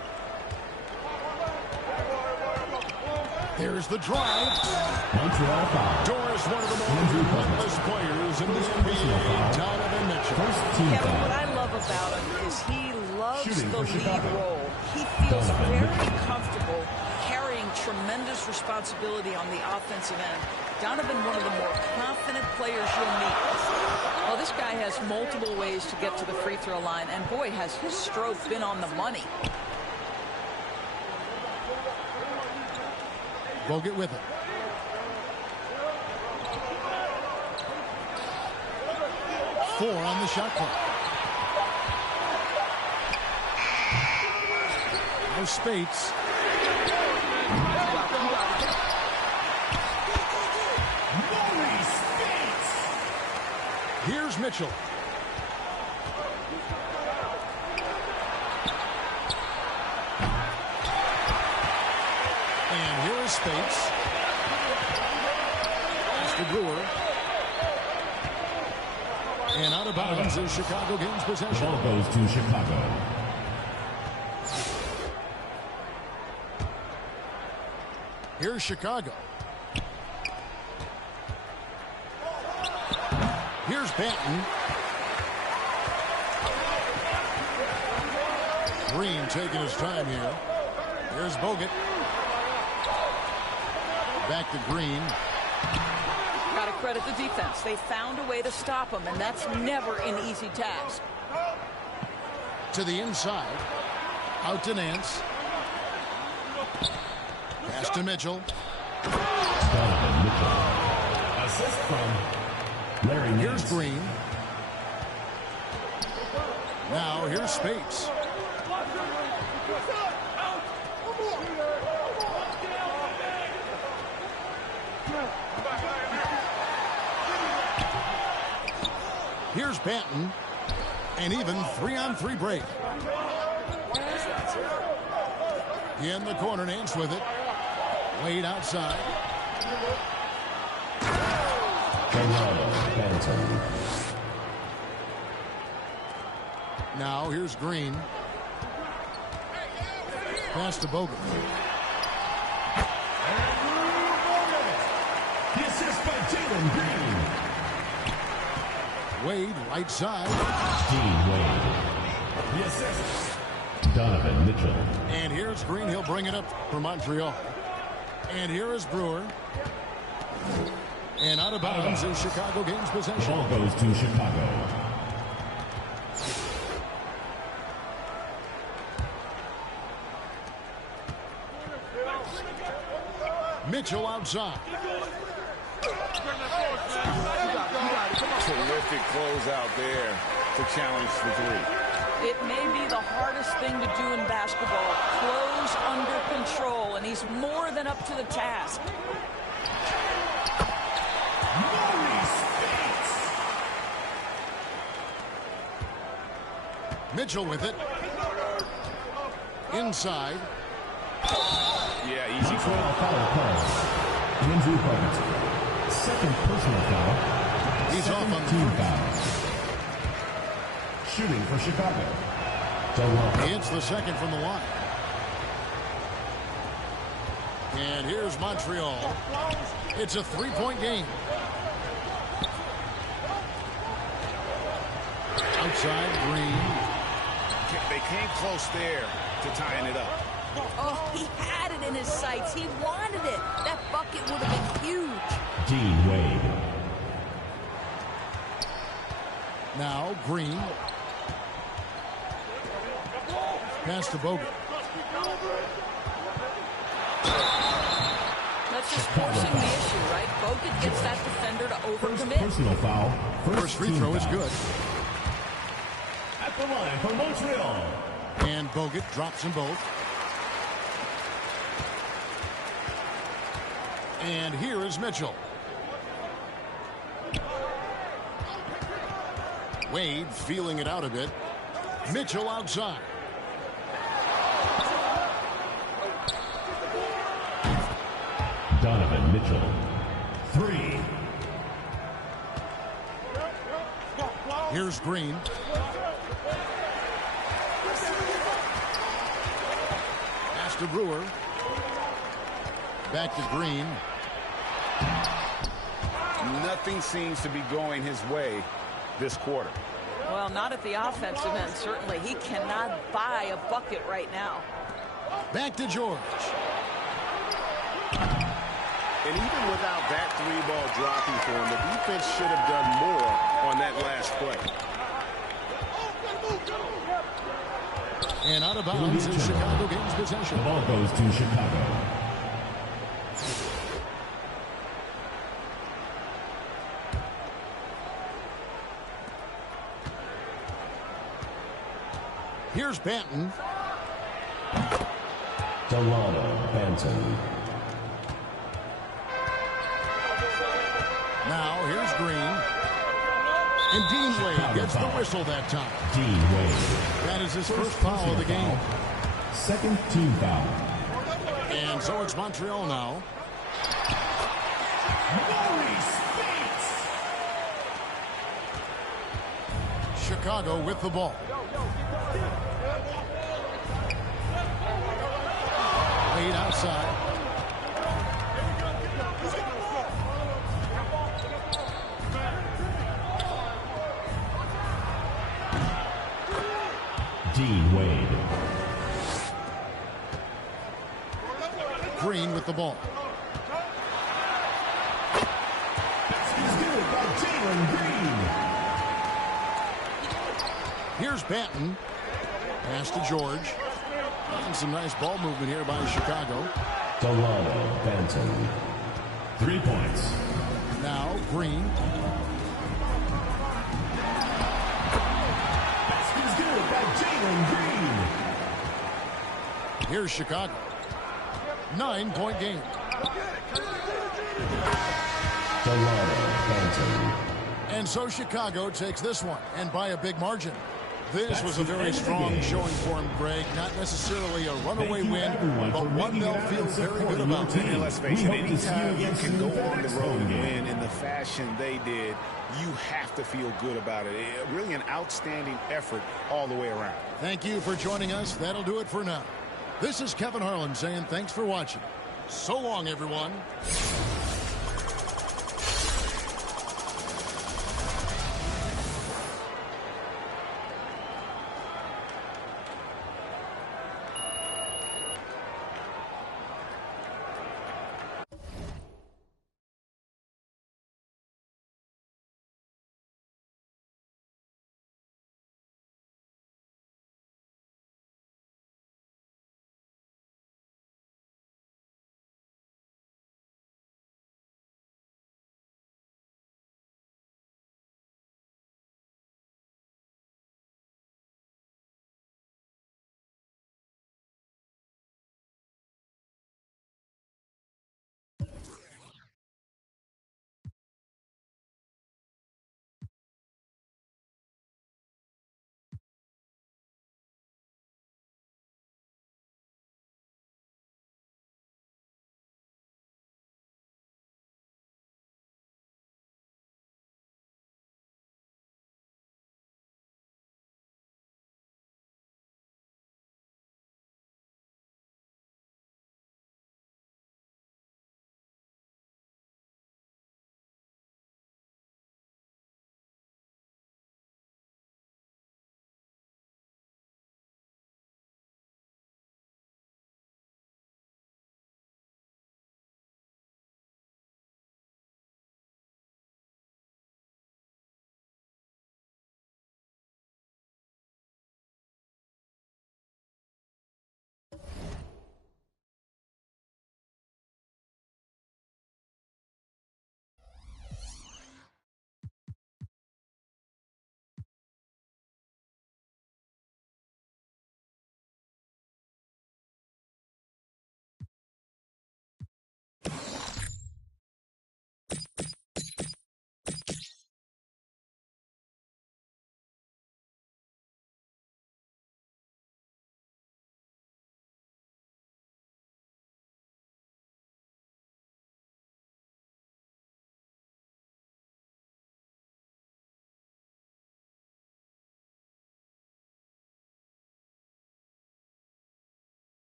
There's the drive. Montreal foul. Doris, one of the most relentless players in the NBA, Donovan Mitchell. First team Kevin, foul. what I love about him is he loves Shooting the for lead Chicago. role. He feels Donovan very Mitchell. comfortable carrying tremendous responsibility on the offensive end. Donovan, one of the more confident players you'll meet. Well, this This guy has multiple ways to get to the free throw line, and boy, has his stroke been on the money. Bogut with it. Four on the shot clock. Now Spates. Here's Mitchell. And here is Spates. That's the Brewer. And out of bounds is Chicago gains possession. Ball goes to Chicago. Here's Chicago. Here's Banton. Green taking his time here. Here's Bogut. Back to Green. Got to credit the defense. They found a way to stop him, and that's never an easy task. To the inside. Out to Nance. Pass to Mitchell. Assist from Larry Nance. Here's Green. Now here's Spates. Here's Banton. And even 3-on-3 break. In the corner, Nance with it. Wade outside. Now here's Green. Pass to Bogut. The assist by Jalen Green. Wade, right side. Dean Wade. The assist. Donovan Mitchell. And here's Green. He'll bring it up for Montreal. And here is Brewer. And out of bounds is Chicago gains possession. Ball goes to Chicago. Mitchell outside. Terrific closeout there to challenge the three. It may be the hardest thing to do in basketball. Close under control, and he's more than up to the task. Mitchell with it. Inside. Yeah, easy foul call. Andrew Bogut. Second personal foul. He's off on the team foul. Shooting for Chicago. He hits the second from the line. And here's Montreal. It's a three-point game. Outside, Green. They came close there to tying it up. Oh, he had it in his sights. He wanted it. That bucket would have been huge. Dean Wade. Now, Green. Pass to Bogut. That's just forcing the issue, right? Bogut gets that defender to overcommit. Personal foul. First free throw is good. At the line for Montreal. And Bogut drops them both. And here is Mitchell. Wade feeling it out a bit. Mitchell outside. Donovan Mitchell. Three. Here's Green. Pass to Brewer. Back to Green. Nothing seems to be going his way this quarter. Well, not at the offensive end, certainly. He cannot buy a bucket right now. Back to George. And even without that three ball dropping for him, the defense should have done more on that last play. And out of bounds as Chicago gains possession. The ball goes to Chicago. Here's Banton. Delano Banton. Now here's Green. And Dean Wade gets the whistle that time. Dean Wade. That is his first foul of the game. Second team foul. And so it's Montreal now. Chicago with the ball. Wade outside. Dean Wade. Green with the ball. Is good by Jalen Green. Here's Banton. Pass to George. And some nice ball movement here by Chicago. Delano Banton. 3 points. Now Green. Is good by Jalen Green. Here's Chicago. 9-point game. Delano Banton. And so Chicago takes this one, and by a big margin. This was a very strong showing for him, Greg. Not necessarily a runaway win, but one they'll feel very good about. And let's face it, anytime you can go on the road and win in the fashion they did, you have to feel good about it. Really an outstanding effort all the way around. Thank you for joining us. That'll do it for now. This is Kevin Harlan saying thanks for watching. So long, everyone.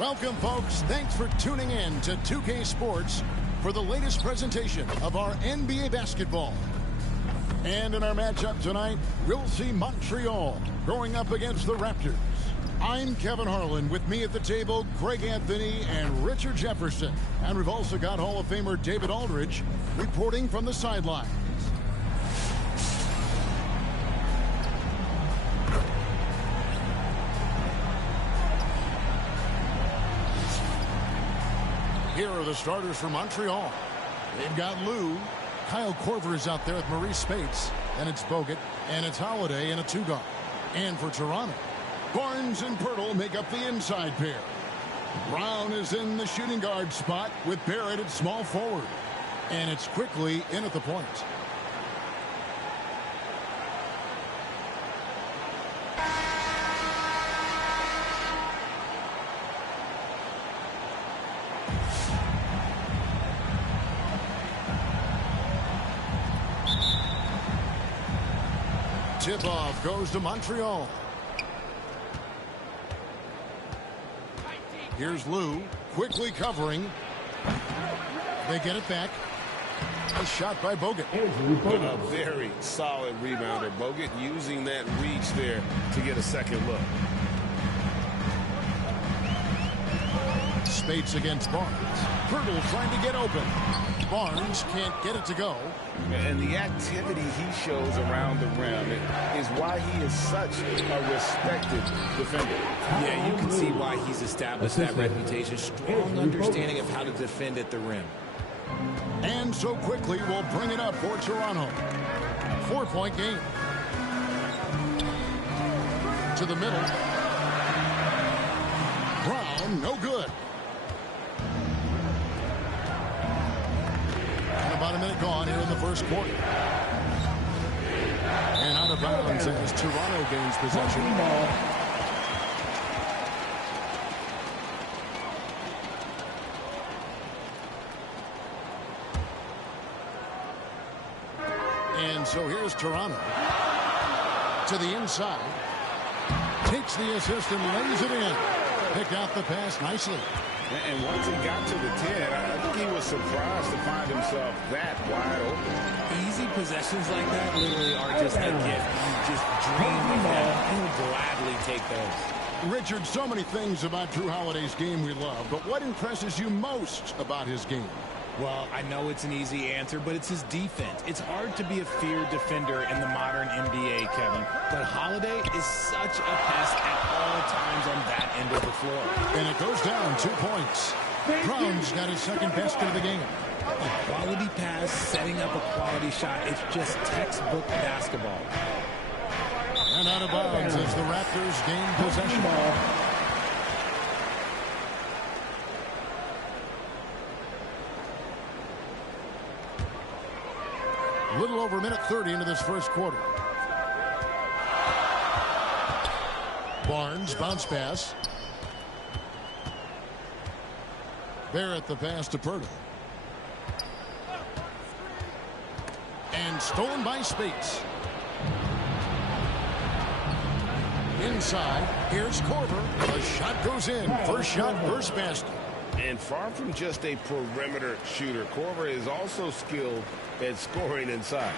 Welcome, folks. Thanks for tuning in to 2K Sports for the latest presentation of our NBA basketball. And in our matchup tonight, we'll see Montreal going up against the Raptors. I'm Kevin Harlan. With me at the table, Greg Anthony and Richard Jefferson. And we've also got Hall of Famer David Aldridge reporting from the sidelines. Here are the starters for Montreal. They've got Lou. Kyle Korver is out there with Maurice Spates. And it's Bogut. And it's Holiday in a two-guard. And for Toronto, Barnes and Pirtle make up the inside pair. Brown is in the shooting guard spot with Barrett at small forward. And it's quickly in at the point. Tip-off goes to Montreal. Here's Lou, quickly covering. They get it back. A shot by Bogut. A very solid rebounder. Bogut using that reach there to get a second look. Spates against Barnes. Pirtle trying to get open. Barnes can't get it to go. And the activity he shows around the rim is why he is such a respected defender. Yeah, you can see why he's established that reputation. Strong understanding of how to defend at the rim. And so quickly we'll bring it up for Toronto. 4-point game. To the middle. Brown, no good. About a minute gone here in the first quarter. And out of bounds as Toronto gains possession. And so here's Toronto. To the inside. Takes the assist and lays it in. Picked out the pass nicely. And once he got to the 10, I think he was surprised to find himself that wide open. Easy possessions like that literally are just a gift. You just dream of that. You'll gladly take those. Richard, so many things about Drew Holiday's game we love, but what impresses you most about his game? Well, I know it's an easy answer, but it's his defense. It's hard to be a feared defender in the modern NBA, Kevin. But Holiday is such a pest at all times on that end of the floor. And it goes down 2 points. Brown's got his second basket of the game. A quality pass, setting up a quality shot. It's just textbook basketball. And out of bounds as the Raptors gain possession. A little over a minute 30 into this first quarter. Barnes, bounce pass. Barrett the pass to Pirtle. And stolen by Spates. Inside, here's Korver. The shot goes in. First shot, first basket. And far from just a perimeter shooter, Korver is also skilled at scoring inside.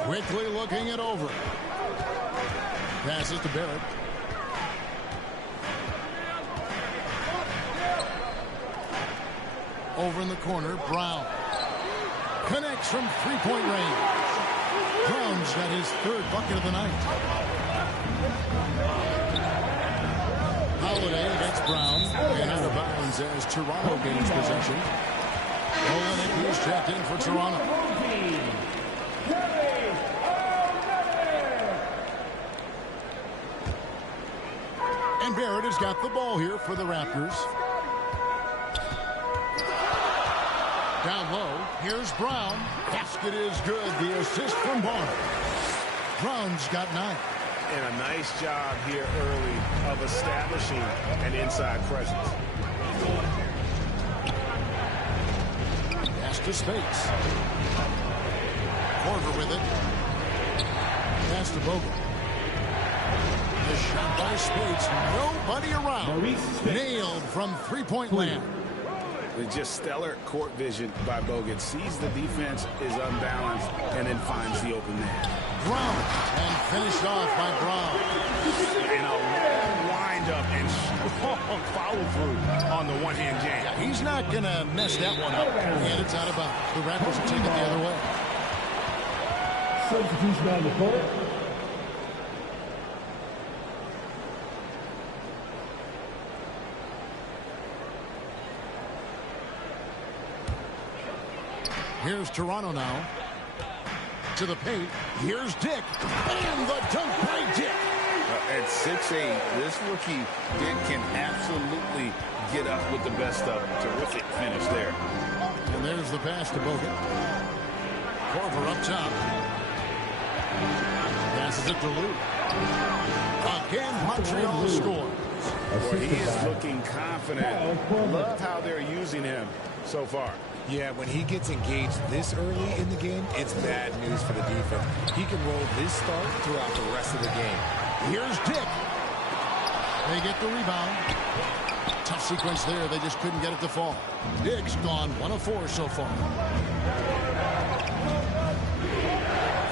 Quickly looking it over. Passes to Barrett. Over in the corner, Brown. Connects from three-point range. Brown's got his third bucket of the night. Holiday against Brown. And out of bounds as Toronto gains possession. Olenek is checked in for Toronto. And Barrett has got the ball here for the Raptors. Down low, here's Brown. Basket is good. The assist from Barnes. Brown's got 9. And a nice job here early of establishing an inside presence. Pass to Spates. Korver with it. Pass to Bogut. The shot by Spates. Nobody around. Nailed from three-point land. With just stellar court vision by Bogut. Sees the defense is unbalanced and then finds the open man. Brown. And finished off by Brown. And a long wind-up and strong follow-through on the one-hand jam. Yeah, he's not going to mess that one up. And it's out of bounds. The Raptors will take it the other way. Substitution on the court. Here's Toronto now. To the paint. Here's Dick. And the dunk by Dick. At 6'8", this rookie Dick can absolutely get up with the best of them. Terrific finish there. And there's the pass to Bogut. Korver up top. Passes it to Luke. Again, Montreal scores. Boy, he is looking confident. Love how they're using him so far. Yeah, when he gets engaged this early in the game, it's bad news for the defense. He can roll this start throughout the rest of the game. Here's Dick. They get the rebound. Tough sequence there. They just couldn't get it to fall. Dick's gone 1 of 4 so far.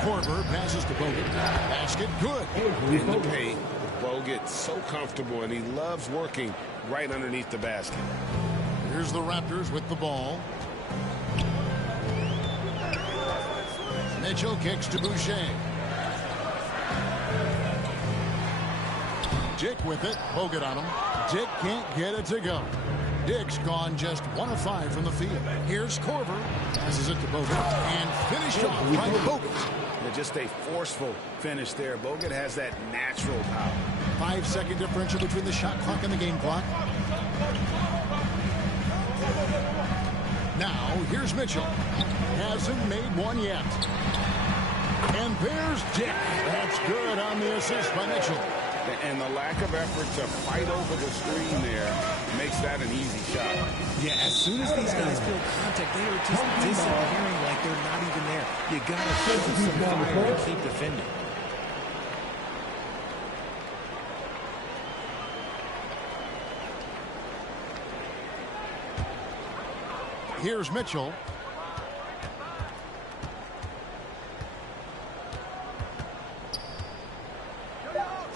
Korver passes to Bogut. Basket good. In the paint, Bogut so comfortable, and he loves working right underneath the basket. Here's the Raptors with the ball. Mitchell kicks to Boucher. Dick with it. Bogut on him. Dick can't get it to go. Dick's gone just 1 of 5 from the field. Here's Korver. Passes it to Bogut. And finished off by Bogut. Just a forceful finish there. Bogut has that natural power. 5-second differential between the shot clock and the game clock. Now, here's Mitchell. Hasn't made one yet. And there's Dick. That's good on the assist by Mitchell. And the lack of effort to fight over the screen there makes that an easy shot. Yeah, as soon as these guys feel contact, they are just disappearing like they're not even there. You got to show some fire and keep defending. Here's Mitchell.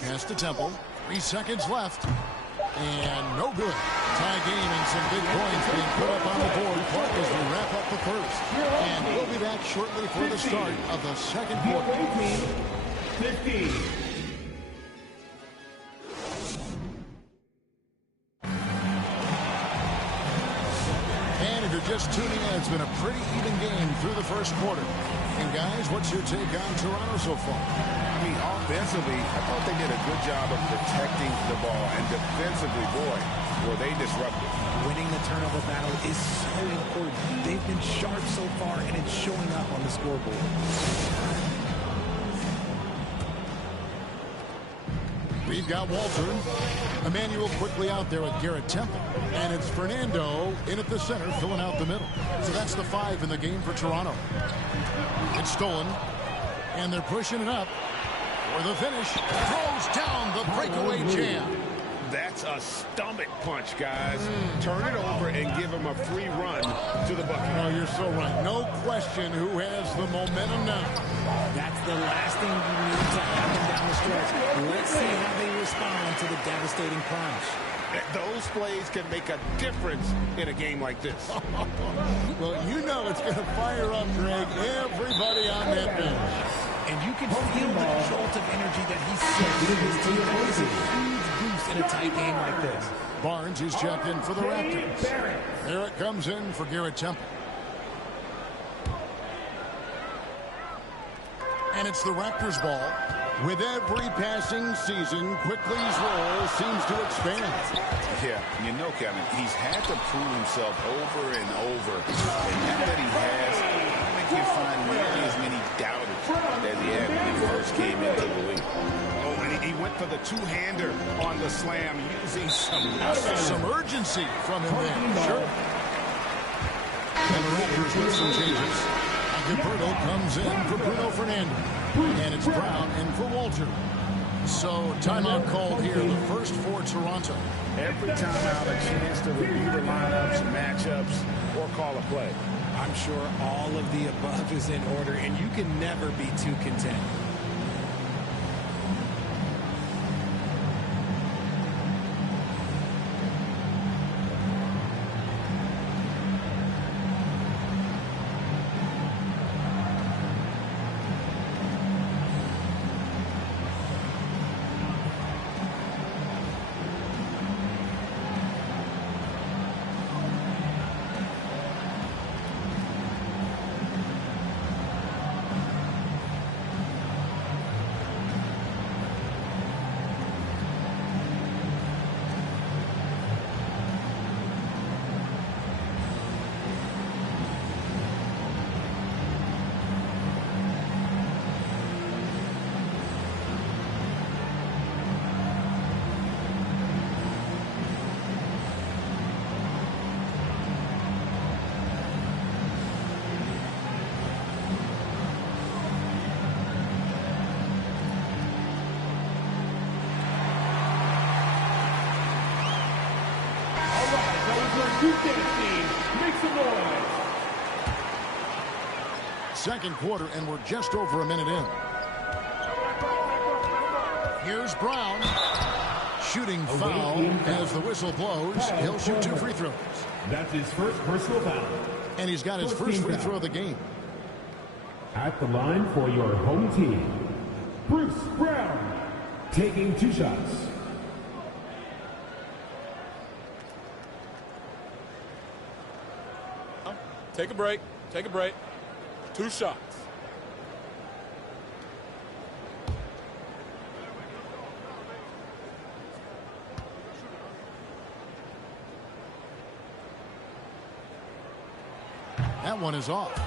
Pass to Temple. 3 seconds left. And no good. Tie game and some big points being put up on the board. Clark as we wrap up the first. And we'll be back shortly for the start of the second quarter. 15. And if you're just tuning in, it's been a pretty even game through the first quarter. And guys, what's your take on Toronto so far? I mean, offensively, I thought they did a good job of protecting the ball. And defensively, boy, were they disruptive. Winning the turnover battle is so important. They've been sharp so far, and it's showing up on the scoreboard. We've got Walter. Emmanuel quickly out there with Garrett Temple. And it's Fernando in at the center, filling out the middle. So that's the 5 in the game for Toronto. It's stolen. And they're pushing it up for the finish. Throws down the breakaway jam. That's a stomach punch, guys. Turn it over and give him a free run to the bucket. Oh, you're so right. No question who has the momentum now. That's the last thing you need to happen down the stretch. Let's see how they respond to the devastating punch. Those plays can make a difference in a game like this. Well, you know it's going to fire up, Greg. Everybody on that bench. And you can feel the jolt of energy that he's sending to his team. That is a huge boost in a tight game like this. Barnes is checked in for the Raptors. There it comes in for Garrett Temple. And it's the Raptors ball. With every passing season, Quickly's role seems to expand. Yeah, you know, Kevin, he's had to prove himself over and over. And now that he has, I don't think you'll find nearly as many doubters as he had when he first came into the league. Oh, and he went for the two-hander on the slam, using some urgency from him there. Sure. And the Raptors with some changes. Gilberto comes in for Bruno Fernando. And it's Brown in for Walter. So timeout called here, the first for Toronto. Every timeout a chance to review the lineups, matchups, or call a play. I'm sure all of the above is in order, and you can never be too content. Second quarter, and we're just over a minute in. Here's Brown. Shooting foul as the whistle blows. He'll shoot 2 free throws. That's his first personal foul. And he's got his first free throw of the game. At the line for your home team, Bruce Brown, taking 2 shots. Take a break. Take a break. 2 shots. That one is off.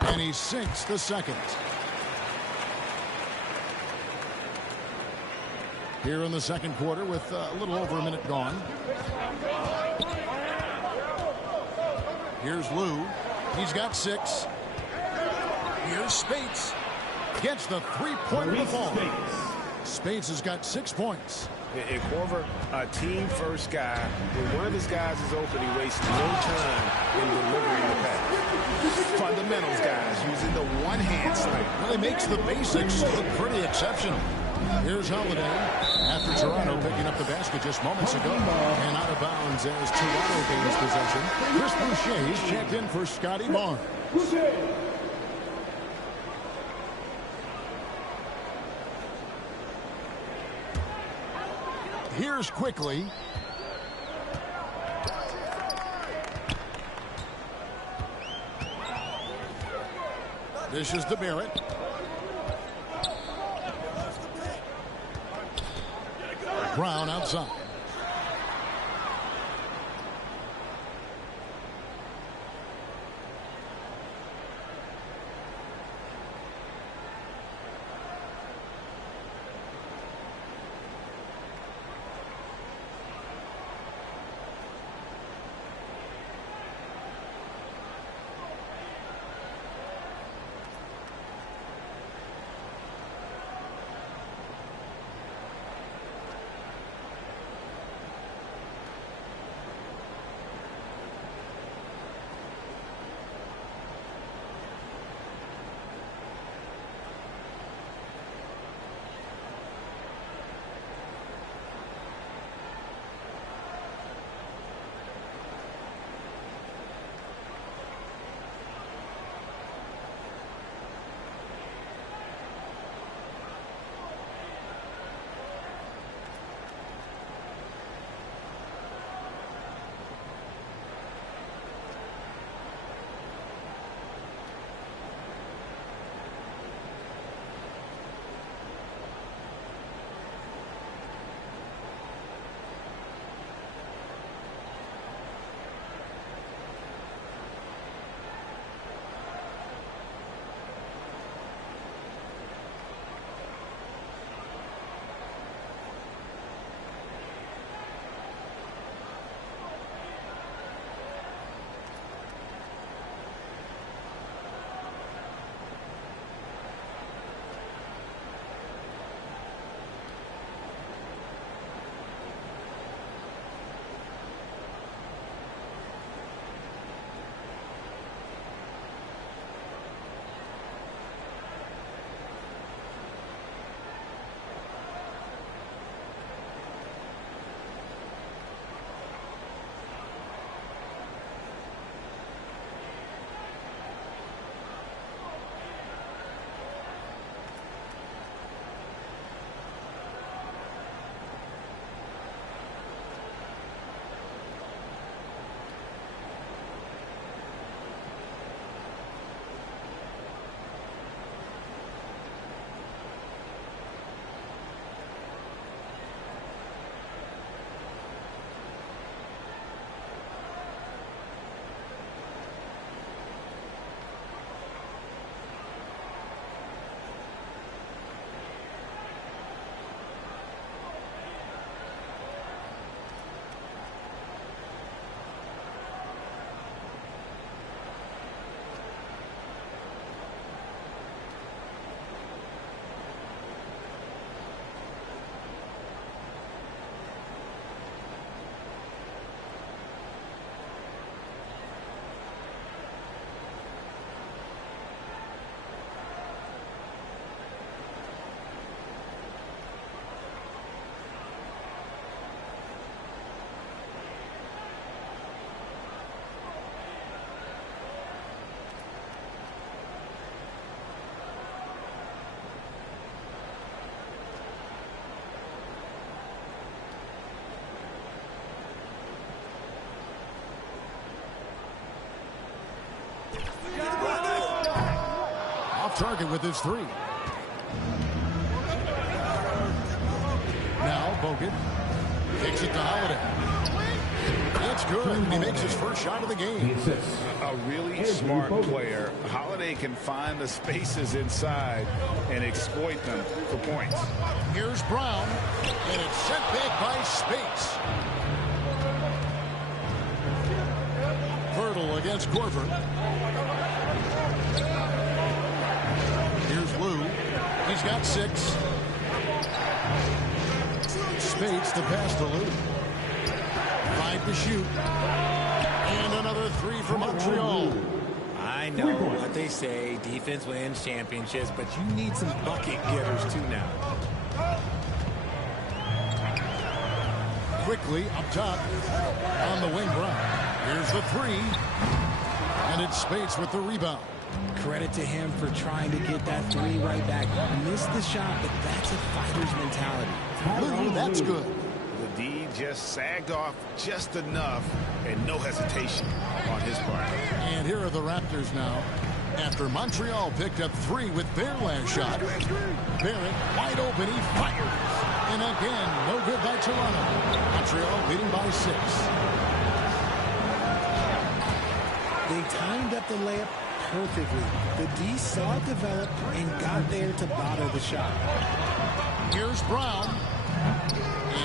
And he sinks the second. Here in the second quarter with a little over a minute gone. Here's Lou. He's got 6. Here's Spates. Gets the 3-point of the fall. Spates has got 6 points. And Corver, a team-first guy. When one of his guys is open, he wastes no time in delivering the pass. Fundamentals, guys, using the one-hand slam. Really makes the basics look pretty exceptional. Here's Holiday after Toronto picking up the basket just moments ago. And out of bounds as Toronto gains possession. Chris Boucher is checked in for Scotty Barnes. Here's Quickly. This is the Barrett. Brown outside. target with his 3. Now Bogut kicks it to Holiday. That's good. He makes his first shot of the game. A really smart player. Holiday can find the spaces inside and exploit them for points. Here's Brown, and it's sent back by Spates. Pirtle against Corver. Here's Lou. He's got 6. Spates to pass to Lou. 5 to shoot. And another 3 for Montreal. I know what they say, defense wins championships, but you need some bucket getters too now. Quickly up top on the wing. Brown. Here's the 3. And it's Spates with the rebound. Credit to him for trying to get that 3 right back. Missed the shot, but that's a fighter's mentality. Lou, that's good. The D just sagged off just enough and no hesitation on his part. And here are the Raptors now. After Montreal picked up 3 with their last shot, Barrett wide open, he fires. And again, no good by Toronto. Montreal leading by 6. They timed up the layup perfectly. The D saw it develop and got there to bottle the shot. Here's Brown.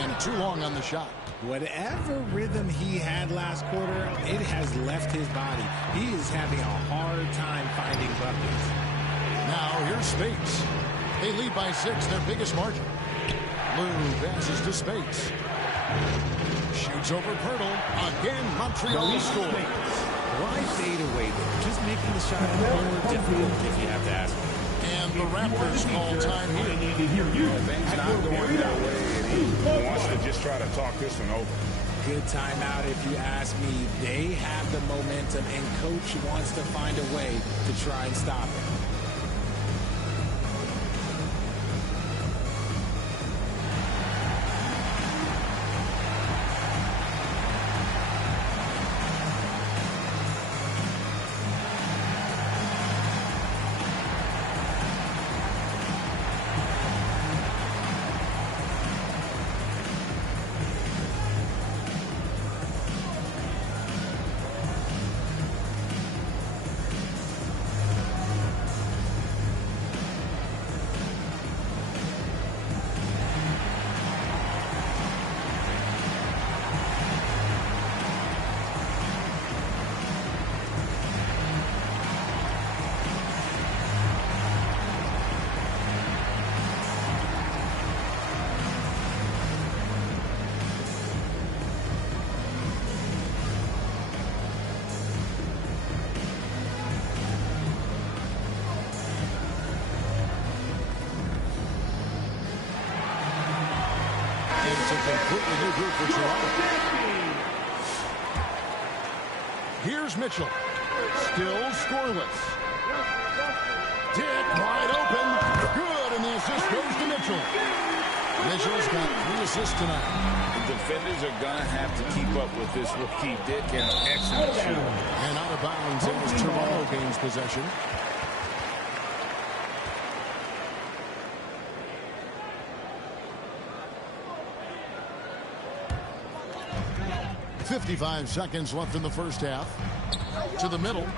And too long on the shot. Whatever rhythm he had last quarter, it has left his body. He is having a hard time finding buckets. Now here's Spates. They lead by 6, their biggest margin. Lou passes to Spates. Shoots over Pirtle. Again, Montreal scores. Why fade away there? Just making the shot more difficult if you have to ask me. And the Raptors call time here. Things not going that way, and he wants to just try to talk this one over. Good timeout if you ask me. They have the momentum, and coach wants to find a way to try and stop it. Completely new group for Toronto. Here's Mitchell. Still scoreless. Dick wide open. Good, and the assist goes to Mitchell. Mitchell's got 3 assists tonight. The defenders are going to have to keep up with this rookie. Dick, an excellent shooter. And out of bounds as Toronto gains possession. .55 seconds left in the first half. To the middle. And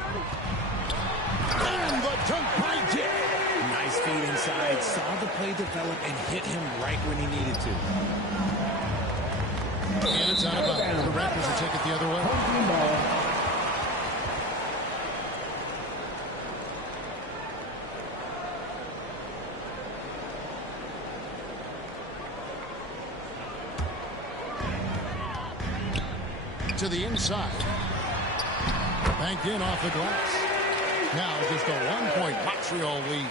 the dunk by Dick. Nice feed inside. Saw the play develop and hit him right when he needed to. And it's out of bounds. The Raptors will take it the other way. To the inside. Banked in off the glass. Now just a 1-point Montreal lead.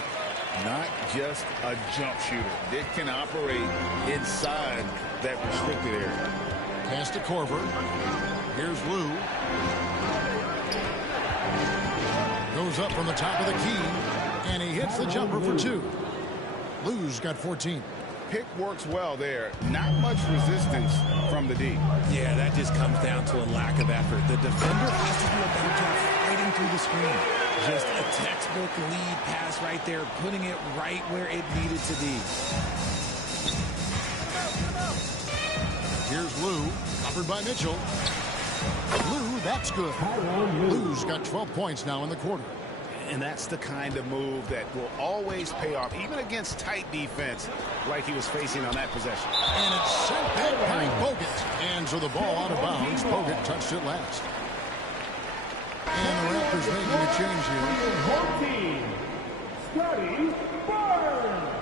Not just a jump shooter. Dick can operate inside that restricted area. Pass to Corver. Here's Lou. Goes up from the top of the key. And he hits the jumper for 2. Lou's got 14. Pick works well there. Not much resistance from the D. Yeah, that just comes down to a lack of effort. The defender has to do a better job fighting through the screen. Just a textbook lead pass right there, putting it right where it needed to be. Here's Lou, covered by Mitchell. Lou, that's good. Lou's got 12 points now in the quarter. And that's the kind of move that will always pay off, even against tight defense like he was facing on that possession. And it's sent back by Bogut. And so the ball out of bounds. Bogut touched it last. And the Raptors making a change here. Home team, Scotty Barnes.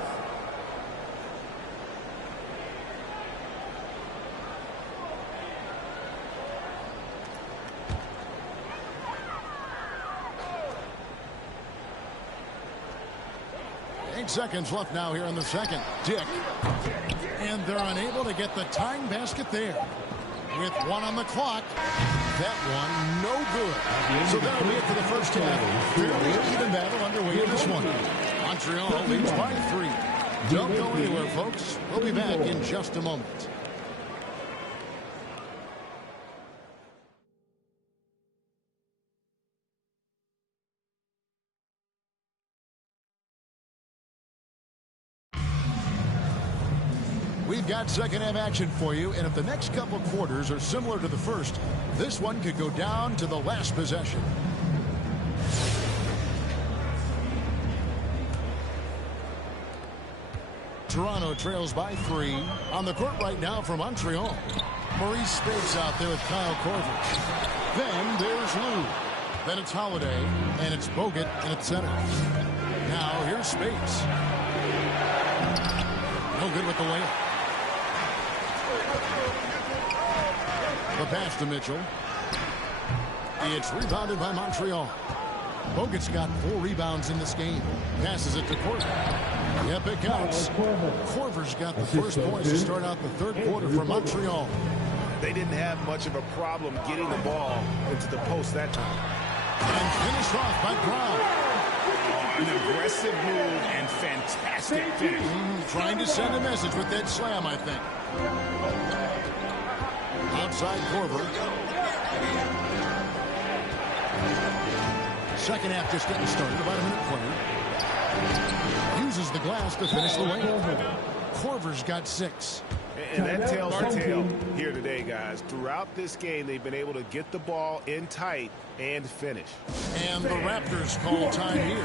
Seconds left now here in the second. Dick. And they're unable to get the tying basket there. With 1 on the clock. That one no good. So that'll be it for the first half. Fairly even battle underway in this one. Montreal leads by 3. Don't go anywhere, folks. We'll be back in just a moment. We've got second half action for you, and if the next couple quarters are similar to the first, this one could go down to the last possession. Toronto trails by 3. On the court right now for Montreal. Maurice Spates out there with Kyle Korver. Then there's Lou. Then it's Holiday, and it's Bogut in its center. Now here's Spates. No good with the layup. The pass to Mitchell. It's rebounded by Montreal. Bogut's got 4 rebounds in this game. Passes it to Korver. Yep, it counts. Korver's got the first points to start out the third quarter for Montreal. They didn't have much of a problem getting the ball into the post that time. And finished off by Brown. An aggressive move and fantastic finish. Trying to send a message with that slam, I think. Outside Korver. Second half just getting started, about a minute played. Uses the glass to finish the layup. Korver's got 6. And that tells the tale here today, guys. Throughout this game, they've been able to get the ball in tight and finish. And the Raptors call time here.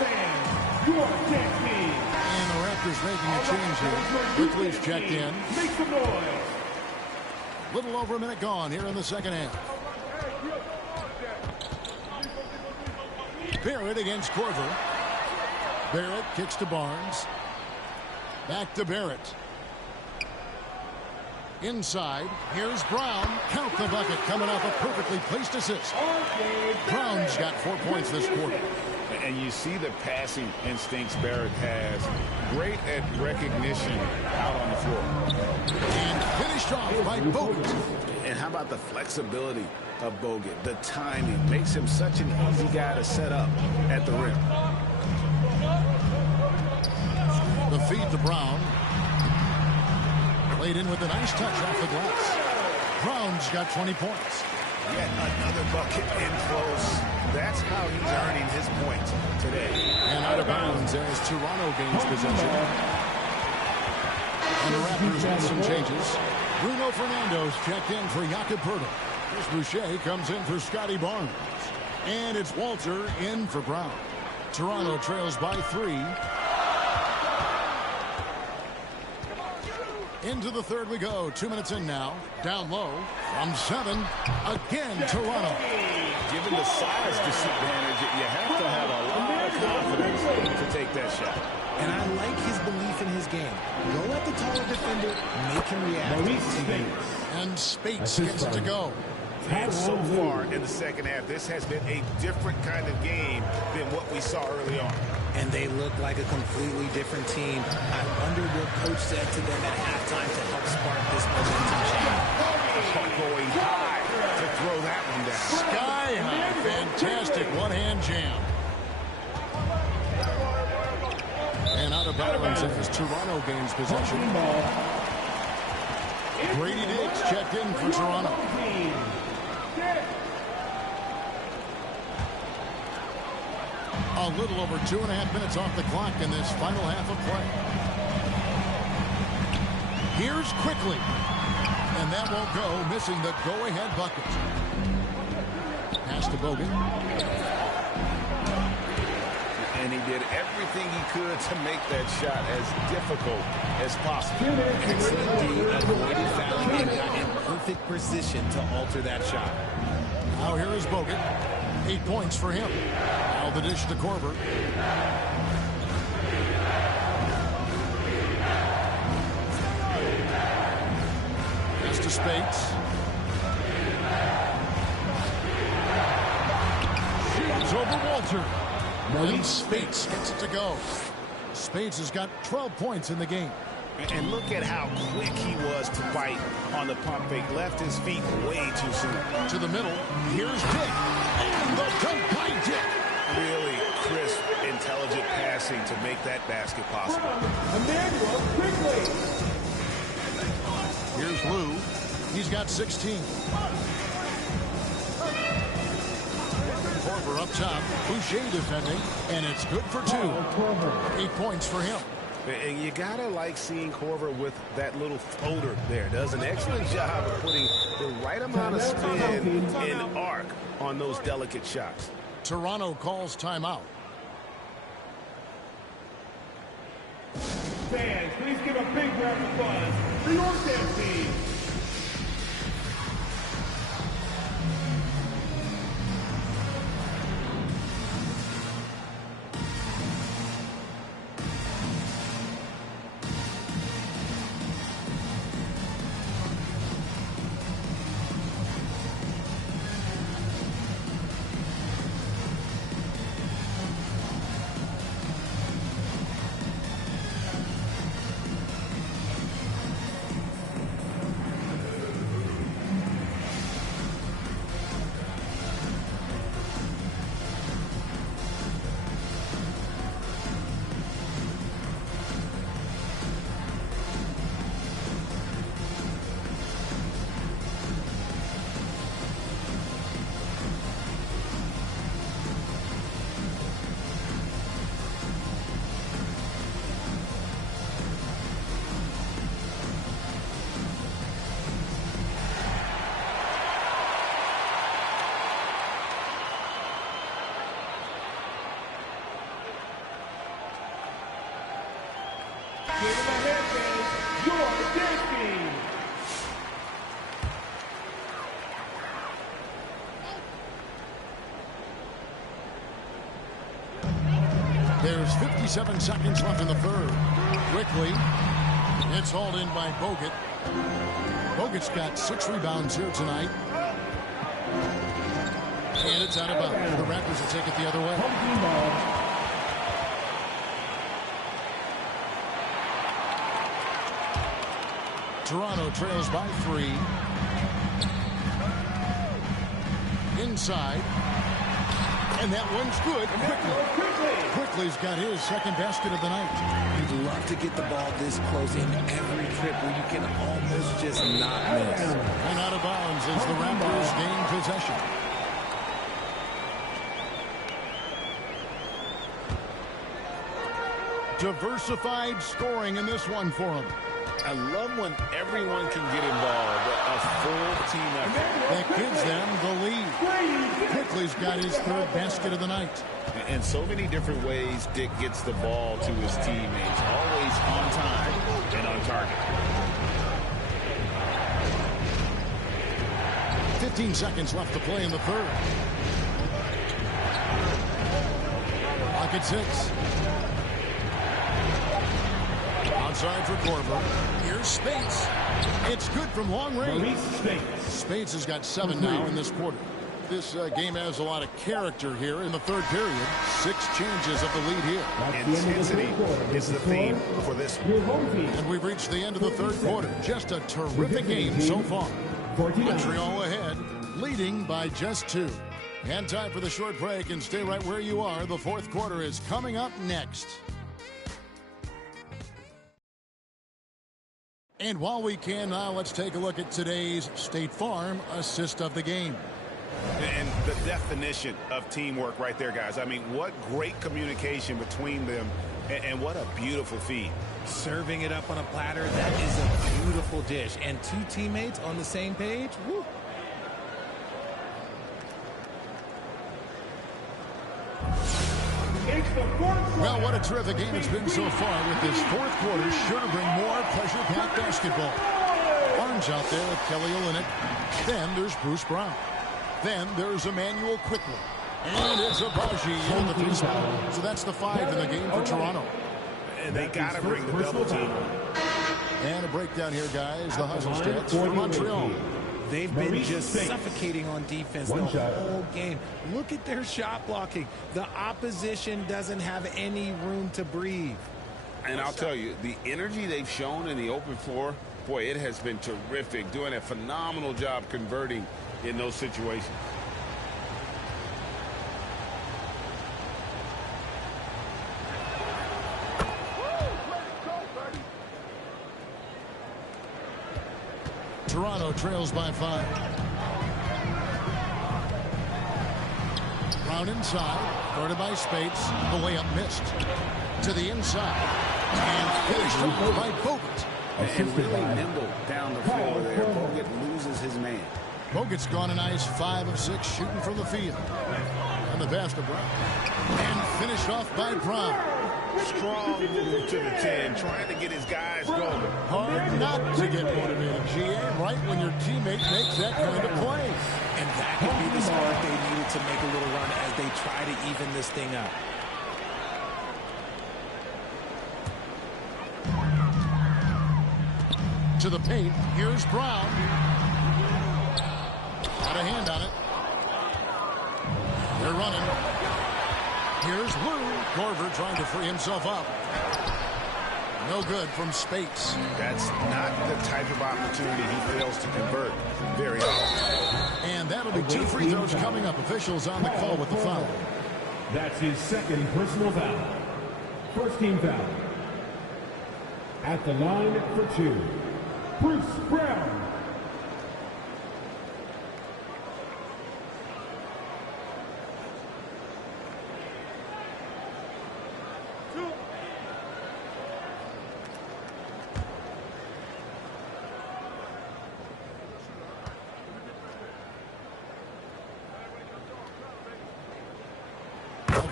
And the Raptors making a change here. Quickly's checked in. Make some noise. Little over a minute gone here in the second half. Barrett against Korver. Barrett kicks to Barnes. Back to Barrett. Inside, here's Brown. Count the bucket coming off a perfectly placed assist. Brown's got 4 points this quarter. And you see the passing instincts Barrett has. Great at recognition out on the floor. And finished off by Bogut. And how about the flexibility of Bogut? The timing makes him such an easy guy to set up at the rim. The feed to Brown. Played in with a nice touch off the glass. Brown's got 20 points. Yet another bucket in close. That's how he's earning his points today. And out of bounds as Toronto gains possession. And the Raptors have some changes. Bruno Fernando's checked in for Jakob Poeltl. Chris Boucher comes in for Scotty Barnes. And it's Walter in for Brown. Toronto trails by 3. Into the third we go. 2 minutes in now. Down low from 7. Again, Toronto. Given the size disadvantage, you have to have a lot of confidence to take that shot. And I like his belief in his game. Go at the taller defender, make him react. And Spates gets it to go. And so far in the second half, this has been a different kind of game than what we saw early on. And they look like a completely different team. I wonder what coach said to them at halftime to help spark this momentum change. Going high to throw that one down. Sky high. Fantastic one-hand jam. And out of bounds as Toronto gains possession. Grady Diggs checked in for Toronto. A little over 2.5 minutes off the clock in this final half of play. Here's quickly. And that won't go, missing the go-ahead bucket. Pass to Bogut. And he did everything he could to make that shot as difficult as possible. Excellent D, avoided fouling and got in perfect position to alter that shot. Now here is Bogut. 8 points for him. Now the dish to Korver. Pass to Spates. Shoots over Walter. And Spates gets it to go. Spates has got 12 points in the game. And look at how quick he was to fight on the pump fake. Left his feet way too soon. To the middle. Here's Dick. And the dunk by Dick. Really crisp, intelligent passing to make that basket possible. Emmanuel quickly. Here's Lou. He's got 16. Korver up top. Boucher defending. And it's good for 2. 8 points for him. And you gotta like seeing Korver with that little floater there. Does an excellent job of putting the right amount of spin and arc on those delicate shots. Toronto calls timeout. Fans, please give a big round of applause for your damn team. Give him a hand, fans. Your dance team. There's 57 seconds left in the third. Quickly. It's hauled in by Bogut. Bogut's got 6 rebounds here tonight. And it's out of bounds. The Raptors will take it the other way. Toronto trails by 3. Inside. And that one's good quickly. Quickly's got his second basket of the night. You'd love to get the ball this close in every trip where you can almost just not miss. And out of bounds as the Raptors gain possession. Diversified scoring in this one for him. I love when everyone can get involved. A full team effort. That gives them the lead. Quickly's got his third basket of the night. In so many different ways, Dick gets the ball to his teammates. Always on time and on target. 15 seconds left to play in the third. Pocket 6. Outside for Korver. Here's Spates. It's good from long range. Spates has got 7 now in this quarter. This game has a lot of character here in the third period. 6 changes of the lead here. Intensity is the theme for this one. And we've reached the end of the third quarter. Just a terrific game so far. Montreal ahead, leading by just 2. And time for the short break, and stay right where you are. The fourth quarter is coming up next. And while we can now, let's take a look at today's State Farm assist of the game. And the definition of teamwork right there, guys. I mean, what great communication between them, and what a beautiful feed. Serving it up on a platter, that is a beautiful dish. And 2 teammates on the same page, woo. Well, what a terrific game it's been so far, with this fourth quarter sure to bring more pressure-packed basketball. Arms out there with Kelly Olynyk. Then there's Bruce Brown. Then there's Emmanuel Quickly. And it's Abaji in the 3 spot. So that's the 5 in the game for Toronto. And they got to bring the double team. And a breakdown here, guys. The hustle stats for Montreal. They've been just suffocating on defense the whole game. Look at their shot blocking. The opposition doesn't have any room to breathe. And I'll tell you, the energy they've shown in the open floor, boy, it has been terrific. Doing a phenomenal job converting in those situations. Toronto trails by 5. Brown inside, guarded by Spates. The layup missed. To the inside, and finished off by Bogut. And really nimble down the floor there. Bogut loses his man. Bogut's gone a nice 5 of 6 shooting from the field. And the pass to Brown. And finished off by Brown. Strong move to the 10, trying to get his guys going. Hard not to get motivated, GA, right when your teammate makes that kind of play. And that could be the spark they needed to make a little run as they try to even this thing up. To the paint, here's Brown. Got a hand on it. They're running. Here's Lou. Korver trying to free himself up. No good from Spates. That's not the type of opportunity he fails to convert very often. And that'll be 2 free throws coming up. Officials on the call with the foul. That's his second personal foul. First team foul. At the line for 2, Bruce Brown.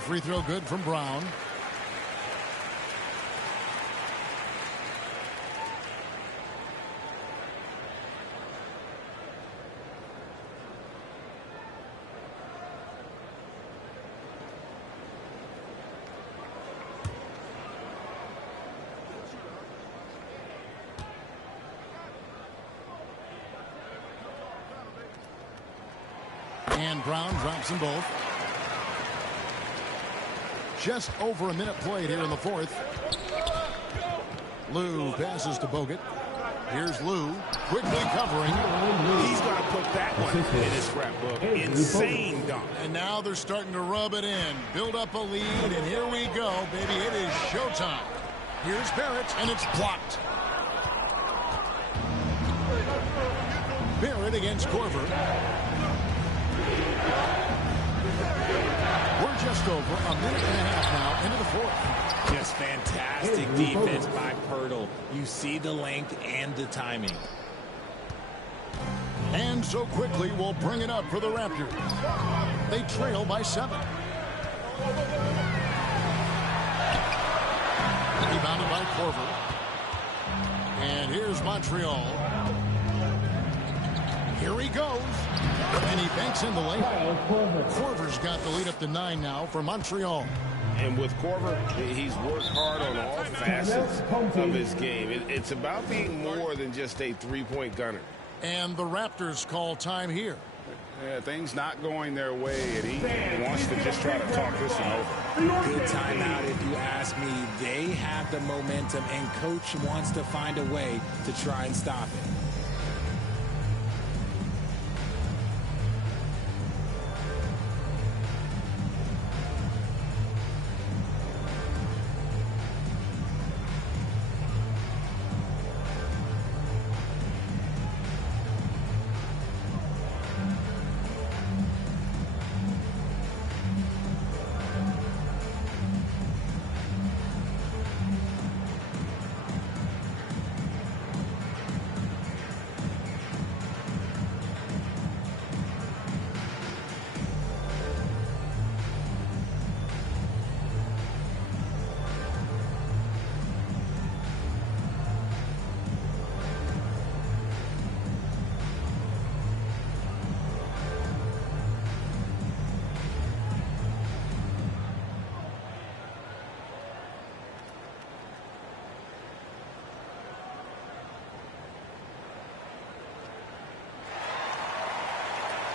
Free throw good from Brown. And Brown drops them both. Just over a minute played here in the fourth. Lou passes to Bogut. Here's Lou, quickly covering. He's going to put that one in his scrapbook. Insane dunk. And now they're starting to rub it in. Build up a lead, and here we go, baby. It is showtime. Here's Barrett, and it's blocked. Barrett against Corver. We're just over a minute and a half now into the fourth. Just fantastic defense by Pirtle. You see the length and the timing. And so quickly we'll bring it up for the Raptors. They trail by 7. Rebounded by Corver. And here's Montreal. Here he goes. And he banks in the layup. Corver's got the lead up to 9 now for Montreal. And with Corver, he's worked hard on all facets of his game. It's about being more than just a three-point gunner. And the Raptors call time here. Yeah, things not going their way, and he wants to just try to talk this one over. Good timeout if you ask me. They have the momentum, and Coach wants to find a way to try and stop it.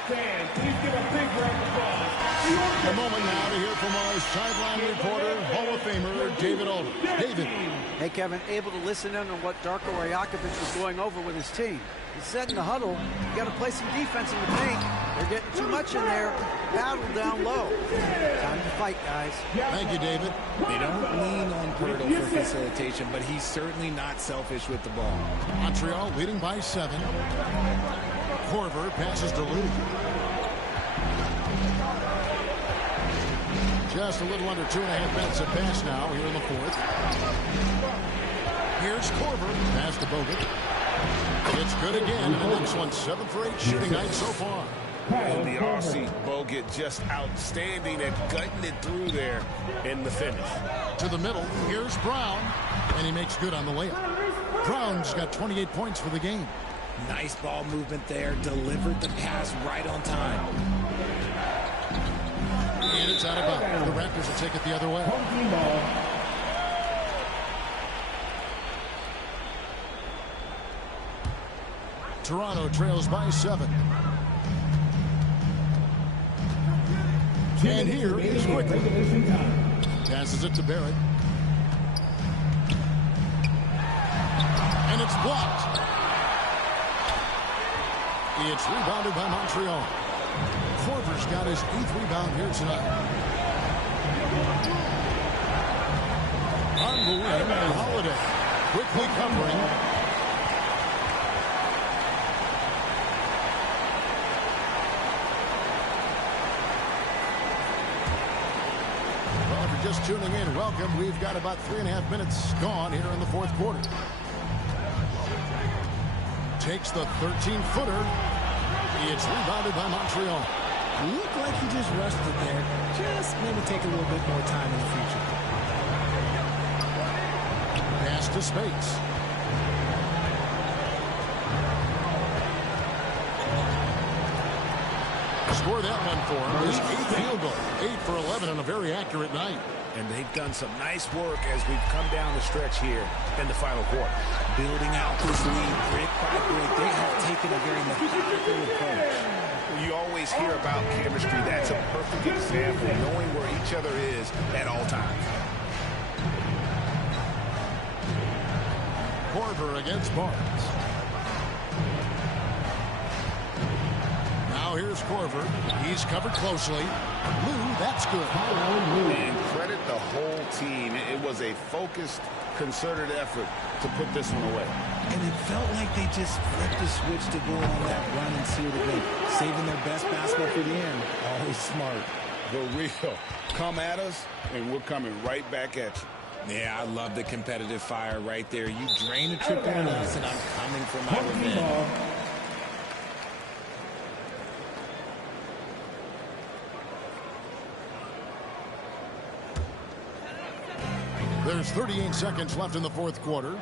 Fans, please give a big round of applause. A moment now to hear from our sideline reporter, Hall of Famer David Aldridge. David. Hey, Kevin, able to listen in on what Darko Rajakovic was going over with his team. He said in the huddle, you got to play some defense in the paint. They're getting too much in there. Battle down low. Time to fight, guys. Thank you, David. They don't lean on Pirtle for facilitation, but he's certainly not selfish with the ball. Montreal leading by 7. Corver passes to Lou. Just a little under 2.5 minutes of pass now here in the fourth. Here's Corver. Pass to Bogut. It's good again. And the next one, 7 for 8 shooting night so far. And the Aussie Bogut just outstanding at gutting it through there in the finish. To the middle. Here's Brown. And he makes good on the layup. Brown's got 28 points for the game. Nice ball movement there. Delivered the pass right on time. And it's out of bounds. The Raptors will take it the other way. Toronto trails by 7. And here is quickly. Passes it to Barrett. And it's blocked. It's rebounded by Montreal. Corver's got his 8th rebound here tonight. On the wing, and Holiday quickly covering. Well, if you're just tuning in, welcome. We've got about 3.5 minutes gone here in the fourth quarter. Takes the 13-footer. It's rebounded by Montreal. Looked like he just rushed it there. Just maybe take a little bit more time in the future. Pass to Spates. Score that one for him. His 8th field goal. 8 for 11 on a very accurate night. And they've done some nice work as we've come down the stretch here in the final quarter. Building out this lead brick by brick. They have taken a very methodical approach. You always hear about chemistry. That's a perfect example, knowing where each other is at all times. Corver against Barnes. Now here's Corver. He's covered closely. Lou, that's good. And credit the whole team. It was a focused, concerted effort to put this one away. And it felt like they just flipped the switch to go on that run and seal the game. Saving their best basketball for the end. Always smart. The real. Come at us, and we're coming right back at you. Yeah, I love the competitive fire right there. You drain a trip on us, and I'm coming for my revenge. There's 38 seconds left in the fourth quarter.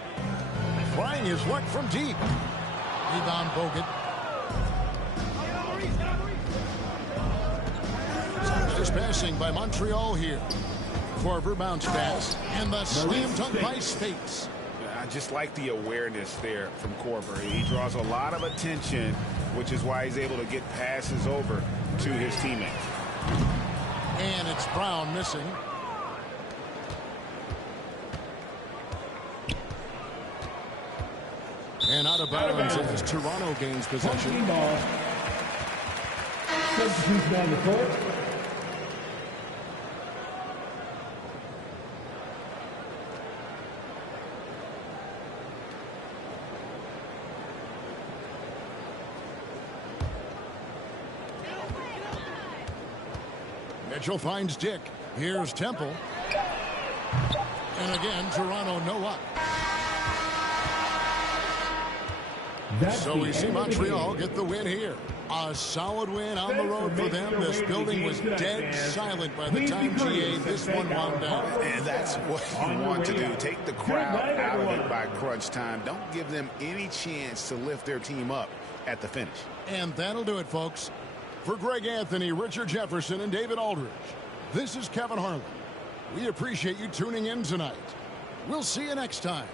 Trying his luck from deep. Rebound Bogut. Just passing by Montreal here. Corver bounce pass. And the slam dunk by Spates. I just like the awareness there from Corver. He draws a lot of attention, which is why he's able to get passes over to his teammates. And it's Brown missing. And out of bounds as Toronto gains possession. Substitution on the court. Mitchell finds Dick. Here's Temple. And again, Toronto no up. So we see Montreal get the win here. A solid win on the road for them. This building was dead silent by the time GA this one wound down. And that's what you want to do. Take the crowd out of it by crunch time. Don't give them any chance to lift their team up at the finish. And that'll do it, folks. For Greg Anthony, Richard Jefferson, and David Aldridge, this is Kevin Harlan. We appreciate you tuning in tonight. We'll see you next time.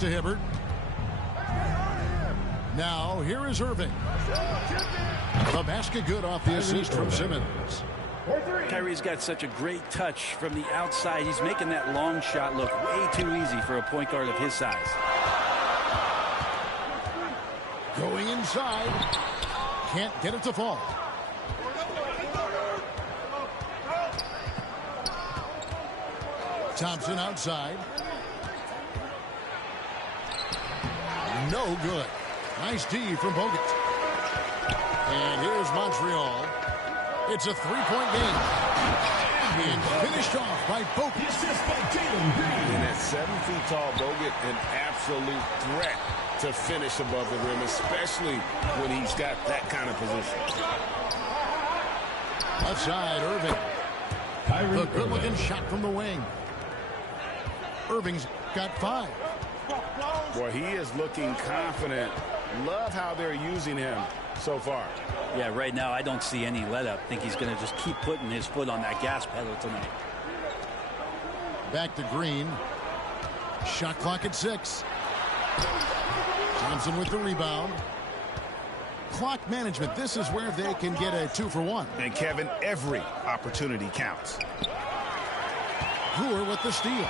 to Hibbert. Now, here is Irving. The basket good off the assist from Simmons. Kyrie's got such a great touch from the outside. He's making that long shot look way too easy for a point guard of his size. Going inside. Can't get it to fall. Thompson outside. No good. Nice D from Bogut. And here's Montreal. It's a three-point game. And finished off by Bogut. And at 7 feet tall, Bogut, an absolute threat to finish above the rim, especially when he's got that kind of position. Left side, Irving. The good-looking shot from the wing. Irving's got 5. Boy, he is looking confident. Love how they're using him so far. Yeah, right now I don't see any let up. I think he's going to just keep putting his foot on that gas pedal tonight. Back to Green. Shot clock at 6. Thompson with the rebound. Clock management. This is where they can get a 2-for-1. And Kevin, every opportunity counts. Brewer with the steal.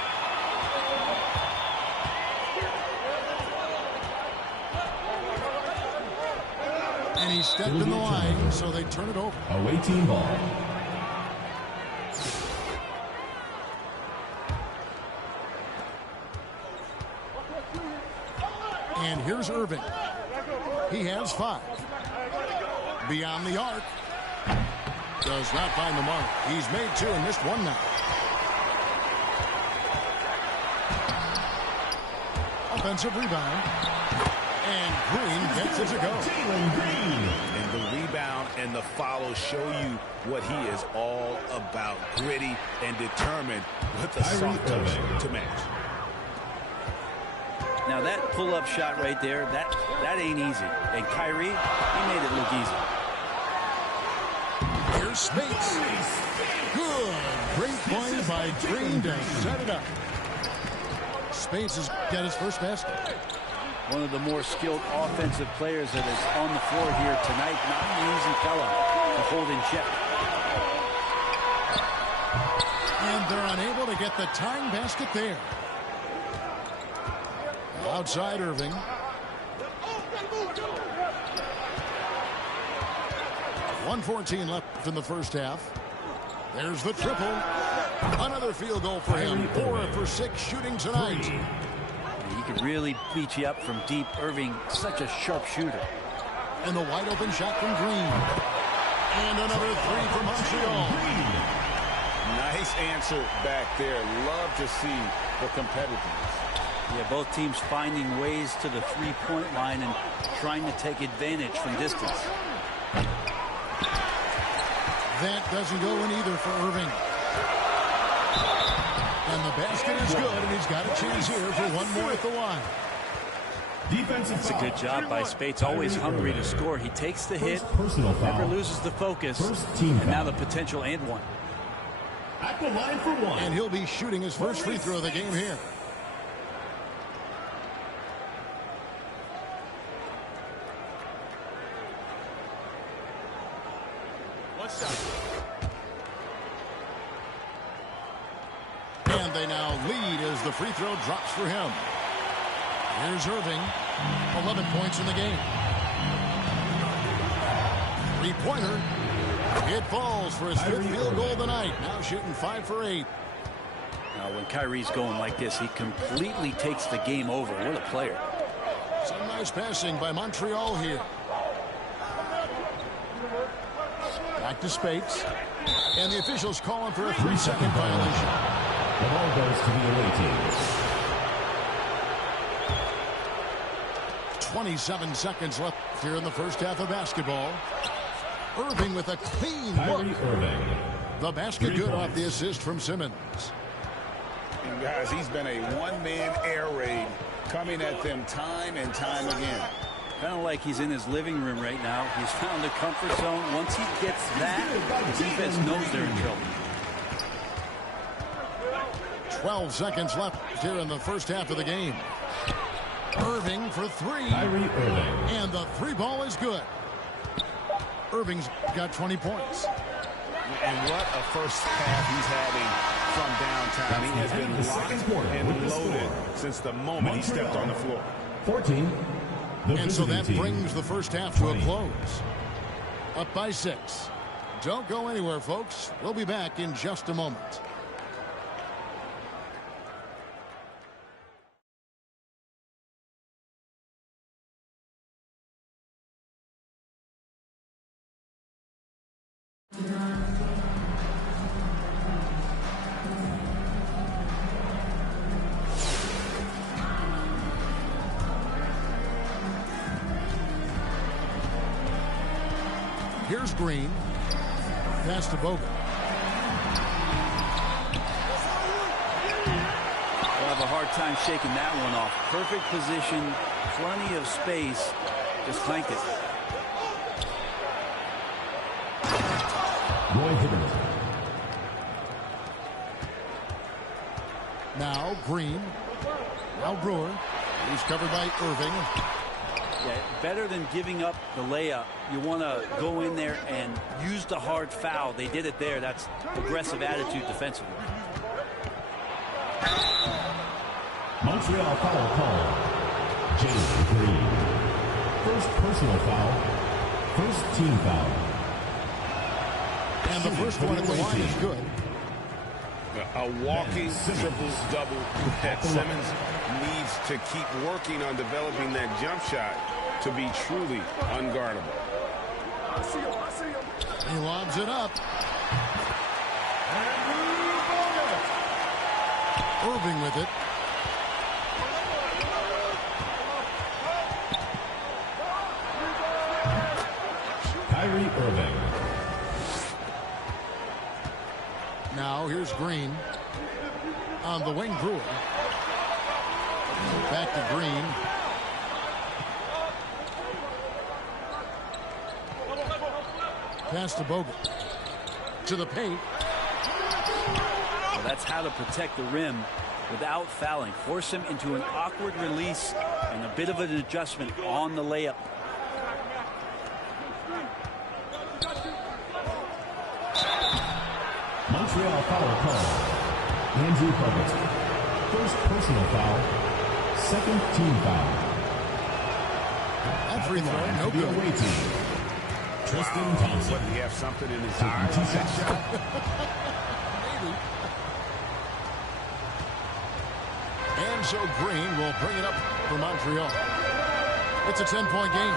And he stepped in the line, so they turn it over. Away team ball. And here's Irving. He has 5. Beyond the arc. Does not find the mark. He's made 2 and missed 1 now. Offensive rebound. And Green gets it to go. And the rebound and the follow show you what he is all about. Gritty and determined with the soft touch to match. Now that pull-up shot right there, that ain't easy. And Kyrie, he made it look easy. Here's Spates. Good. Great play by Green to set it up. Spates has got his first basket. One of the more skilled offensive players that is on the floor here tonight. Not an easy fella to hold in check. And they're unable to get the tying basket there. Outside Irving. .114 left in the first half. There's the triple. Another field goal for him. 4 for 6 shooting tonight. He could really beat you up from deep. Irving, such a sharp shooter. And the wide open shot from Green. And another 3 from Montreal. Nice answer back there. Love to see the competitiveness. Yeah, both teams finding ways to the three-point line and trying to take advantage from distance. That doesn't go in either for Irving. And the basket is good, and he's got a chance here for one more at the line. That's a good job by Spates. Always hungry to score. He takes the hit, never loses the focus, and now the potential and one. At the line for 1. And he'll be shooting his first free throw of the game here. And they now lead as the free throw drops for him. Here's Irving. 11 points in the game. Three-pointer. It falls for his 5th field goal of the night. Now shooting 5 for 8. Now when Kyrie's going like this, he completely takes the game over. What a player. Some nice passing by Montreal here. Back to Spates. And the officials calling for a 3-second violation. The ball goes to the away team. 27 seconds left here in the first half of basketball. Irving with a clean look. The basket good off the assist from Simmons. And guys, he's been a one-man air raid coming at them time and time again. Kind of like he's in his living room right now. He's found a comfort zone. Once he gets that, the defense knows they're in trouble. 12 seconds left here in the first half of the game. Irving for three. Kyrie Irving. And the three ball is good. Irving's got 20 points. And what a first half he's having from downtown. He has been locked and loaded since the moment he stepped on the floor. 14. And so that brings the first half to a close. Up by 6. Don't go anywhere, folks. We'll be back in just a moment. Here's Green. Pass to Bogut. They'll have a hard time shaking that one off. Perfect position, plenty of space. Just clank it. Roy Hibbert. Now Green. Now Brewer. He's covered by Irving. Yeah, better than giving up the layup. You want to go in there and use the hard foul. They did it there. That's aggressive attitude defensively. Montreal foul call. Jalen Green. First personal foul. First team foul. And the first one at the line is good. A walking triple-double that Simmons needs to keep working on developing that jump shot to be truly unguardable. He lobs it up. Irving with it. Kyrie Irving. Now here's Green. On the wing, Brewer. Back to Green. Pass to Bogut. To the paint. Well, that's how to protect the rim without fouling. Force him into an awkward release and a bit of an adjustment on the layup. Montreal foul call. Andrew Bogut. First personal foul. Second team foul. That free throw, no The good. away team. Tristan Thompson. What, did he have something in his Taking eye? 2 shots. Maybe. And so Green will bring it up for Montreal. It's a 10-point game.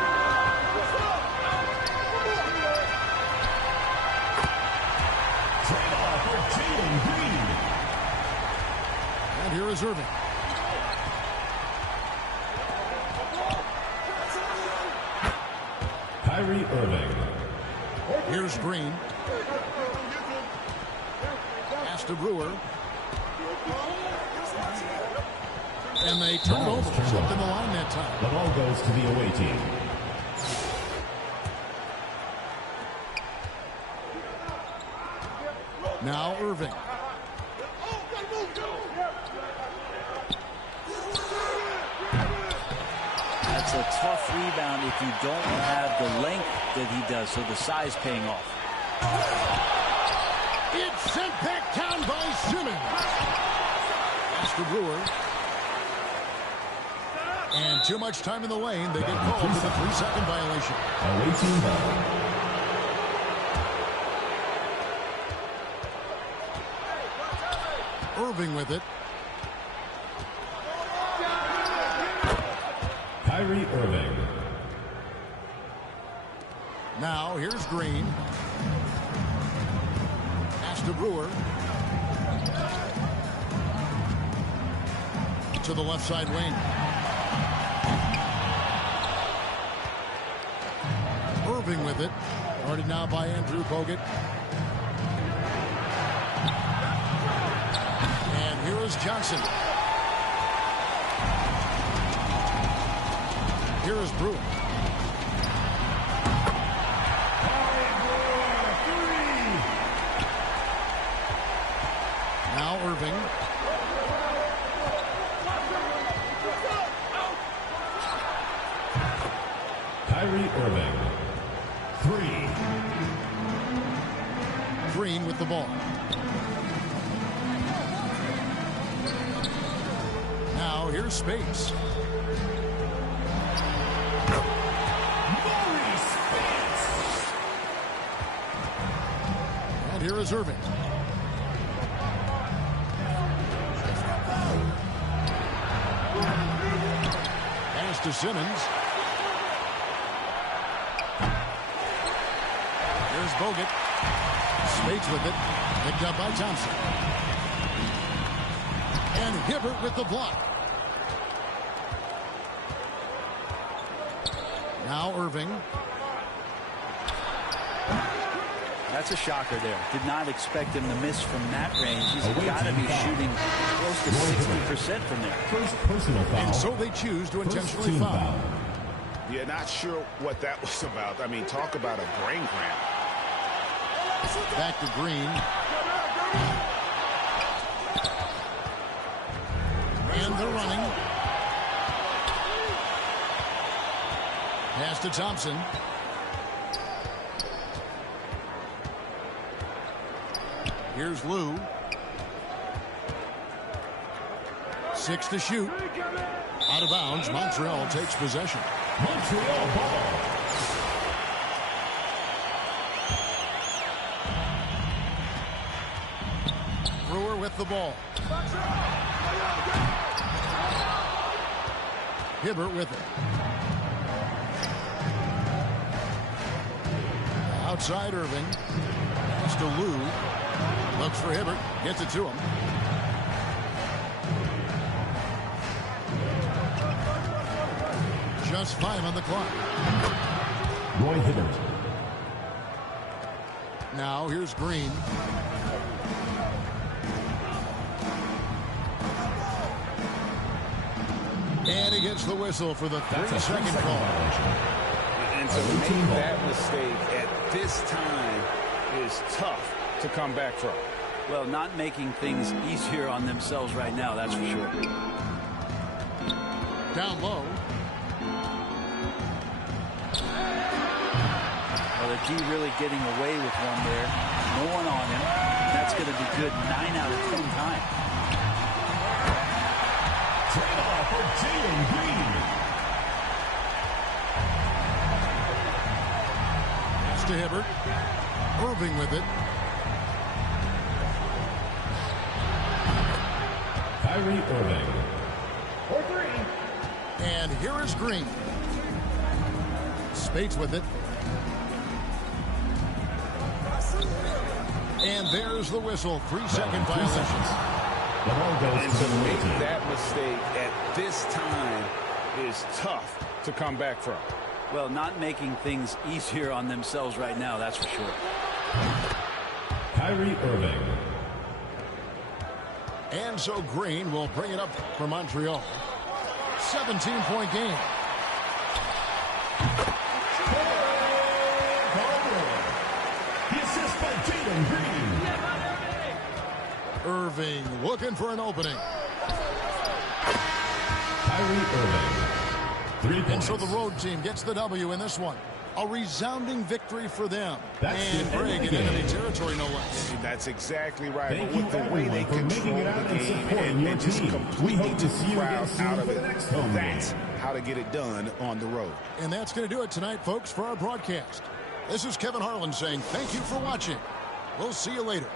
Trade-off for Jalen Green. And here is Irving. Kyrie Irving. Here's Green. Pass to Brewer. And they turn it over. Slipped in the line that time. The ball goes to the away team. Now Irving. That's a tough rebound if you don't have the length that he does, so the size paying off. It's sent back down by Simmons. Pass to Brewer. And too much time in the lane. They get called for the 3-second violation. Away team ball. Irving with it. Kyrie Irving. Now here's Green. Pass to Brewer. To the left side wing. Irving with it. Guarded now by Andrew Bogut. And here is Johnson. Here is Brewer. Now Irving. Irving. 3. Green with the ball. Now here's Spates. And here is Irving. Pass to Simmons. Here's Bogut. Spates with it. Picked up by Thompson. And Hibbert with the block. Now Irving. That's a shocker there. Did not expect him to miss from that range. He's got to be shooting close to 60% from there. First personal foul. And so they choose to intentionally foul. Yeah, not sure what that was about. I mean, talk about a brain cramp. Back to Green. And they're running. Pass to Thompson. Here's Lou. 6 to shoot. Out of bounds. Montreal takes possession. Montreal ball. Brewer with the ball. Hibbert with it. Outside Irving. Pass to Lou. Looks for Hibbert. Gets it to him. Just 5 on the clock. Roy Hibbert. Now here's Green. And he gets the whistle for the 3-second call. And to make that mistake at this time is tough to come back from. Well, not making things easier on themselves right now, that's for sure. Down low. Well, the D really getting away with one there. No one on him. That's going to be good 9 out of 10 times. Trade off for Jalen Green. Pass to Hibbert. Irving with it. Kyrie Irving. For 3. And here is Green. Spates with it. And there's the whistle. 3-second violation. The ball goes And to make that mistake at this time is tough to come back from. Well, not making things easier on themselves right now, that's for sure. Kyrie Irving. And so Green will bring it up for Montreal. 17-point game. The assist by Jalen Green. Irving looking for an opening. Kyrie Irving. 3 points. And so the road team gets the W in this one. A resounding victory for them. That's and the Greg end of in the enemy game. territory, no less. That's exactly right. Thank But with you the way they everyone for making control it out the and game supporting your and just team. We completely hope to took see the you again crowd soon out of for it. the next home That's game. how to get it done on the road. And that's going to do it tonight, folks, for our broadcast. This is Kevin Harlan saying thank you for watching. We'll see you later.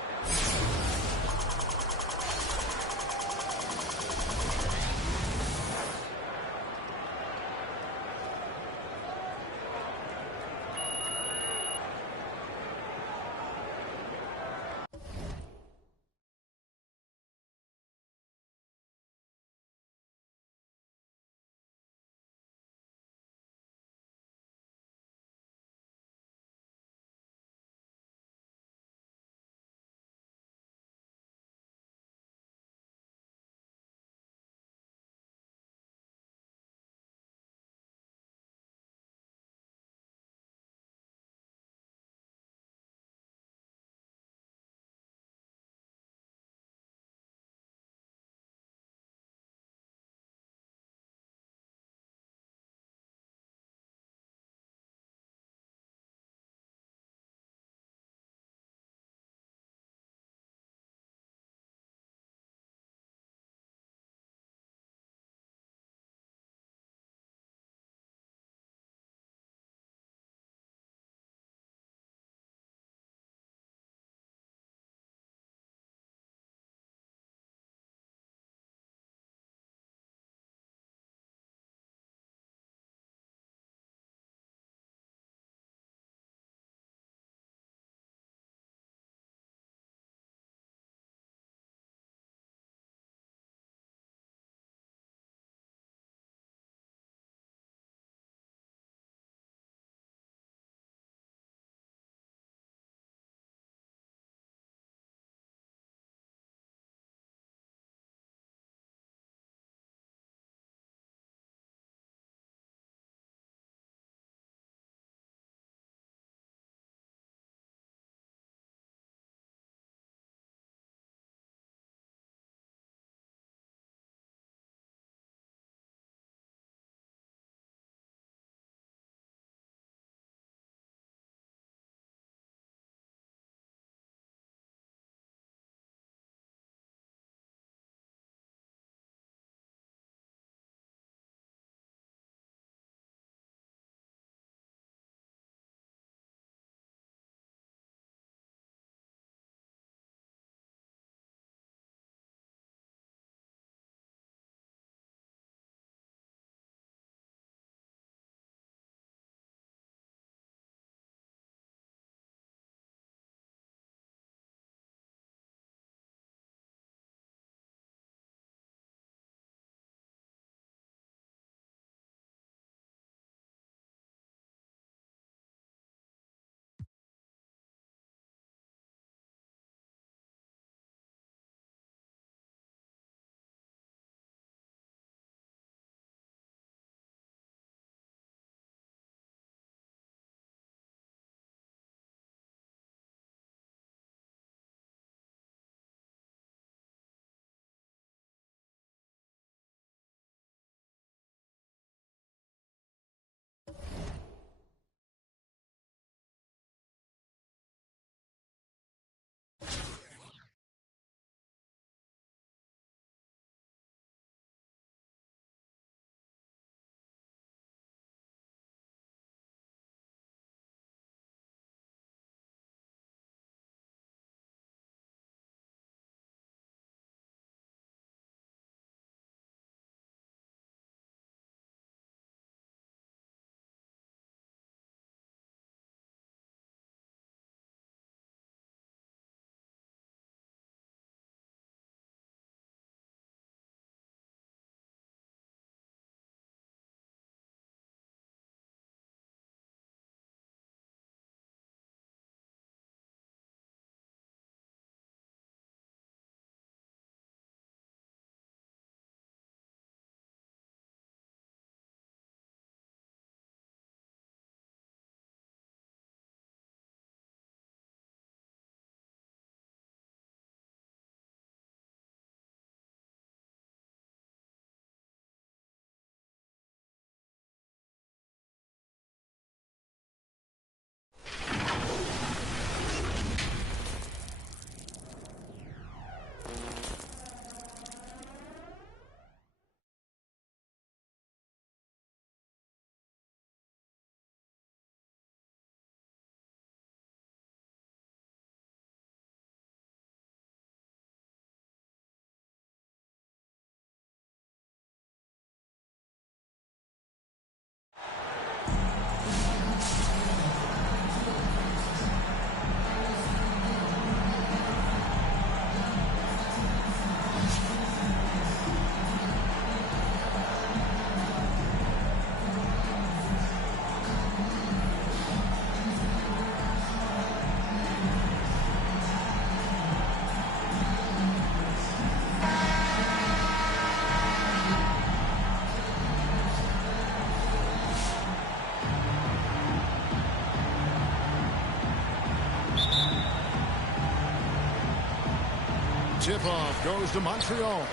tip-off goes to Montreal.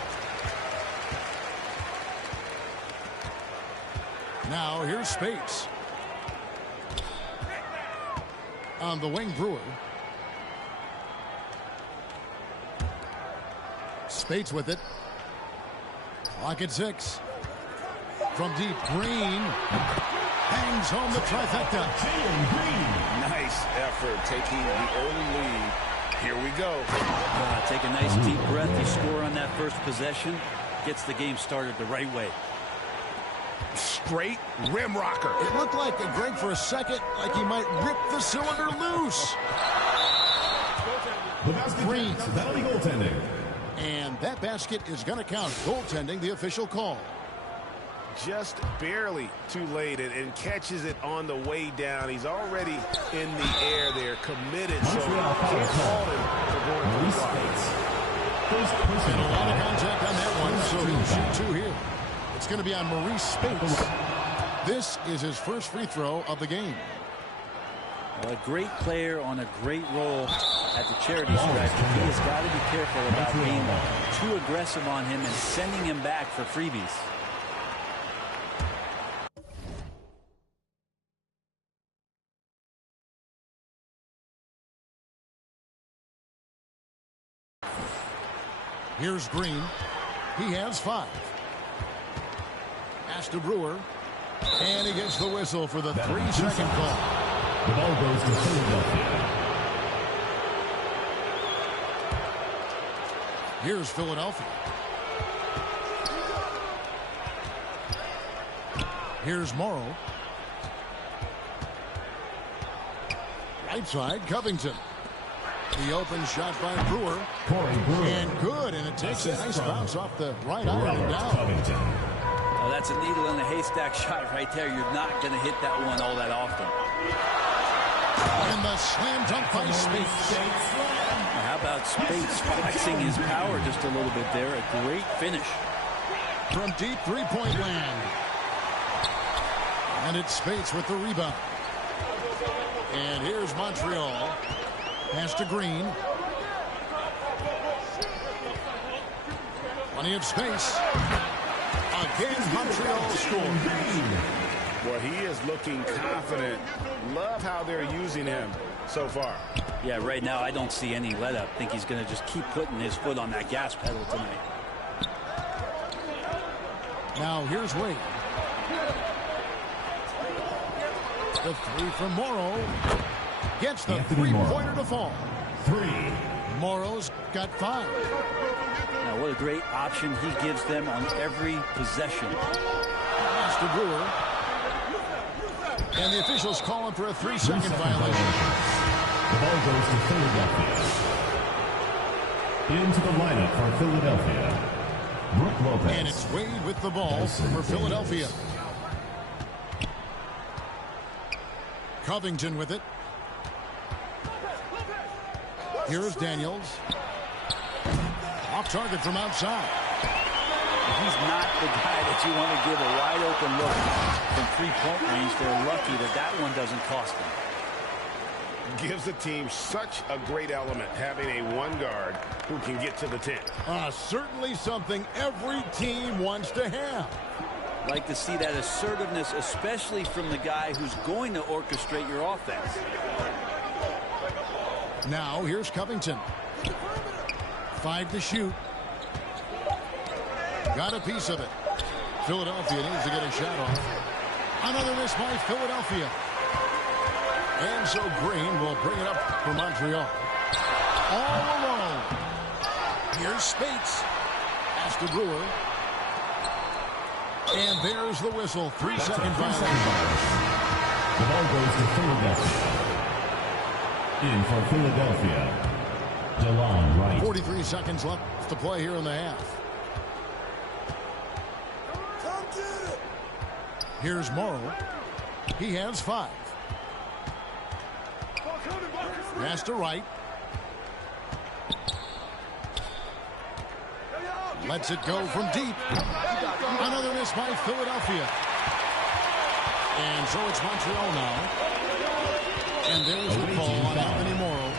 Now here's Spates. On the wing, Brewer. Spates with it. Clock at 6. From deep, Green hangs home the trifecta. Nice effort taking the early lead. Here we go. Take a nice deep breath. You score on that first possession. Gets the game started the right way. Straight rim rocker. It looked like a Greg for a second, like he might rip the cylinder loose. The basket Green. That'll be goaltending. And that basket is going to count. Goaltending, the official call. Just barely too late and catches it on the way down. He's already in the air there, committed. So can't call him for going to the spot. And a lot of contact on that one, so he'll shoot 2 here. It's going to be on Maurice Spates. This is his first free throw of the game. Well, a great player on a great role at the charity stripe. He has got to be careful about being too aggressive on him and sending him back for freebies. Here's Green. He has 5. Pass to Brewer. And he gets the whistle for the 3-second call. The ball goes to Philadelphia. Here's Philadelphia. Here's Morrow. Right side, Covington. The open shot by Brewer. And good, and it takes a nice bounce off the right iron and down. Covington. Oh, that's a needle in the haystack shot right there. You're not going to hit that one all that often. And the slam dunk by Spates. How about Spates flexing his power just a little bit there? A great finish. From deep three-point land. And it's Spates with the rebound. And here's Montreal. Pass to Green. Plenty of space. Again, Montreal scored. Well, he is looking confident. Love how they're using him so far. Yeah, right now I don't see any let up. Think he's going to just keep putting his foot on that gas pedal tonight. Now here's Wade. The 3 from Morrow. Gets the three-pointer to fall. 3. Morrow's got 5. Now, what a great option he gives them on every possession. Pass to Brewer. And the officials call him for a 3-second violation. The ball goes to Philadelphia. Into the lineup for Philadelphia, Brook Lopez. And it's Wade with the ball for Philadelphia. Covington with it. Here's Daniels. Off target from outside. He's not the guy that you want to give a wide open look from three-point range. They're lucky that that one doesn't cost them. Gives the team such a great element having a one guard who can get to the 10. Certainly something every team wants to have. Like to see that assertiveness, especially from the guy who's going to orchestrate your offense. Now here's Covington. 5 to shoot. Got a piece of it. Philadelphia needs to get a shot off. Another miss by Philadelphia. And so Green will bring it up for Montreal. All alone. Here's Spates. Pass to Brewer. And there's the whistle. 3-second violation. The ball goes to Philadelphia. In for Philadelphia, DeLon Wright. 43 seconds left to play here in the half. Here's Morrow. He has 5. Pass to Wright. Lets it go from deep. Another miss by Philadelphia. And so it's Montreal now. And there's the call on Anthony Morrow.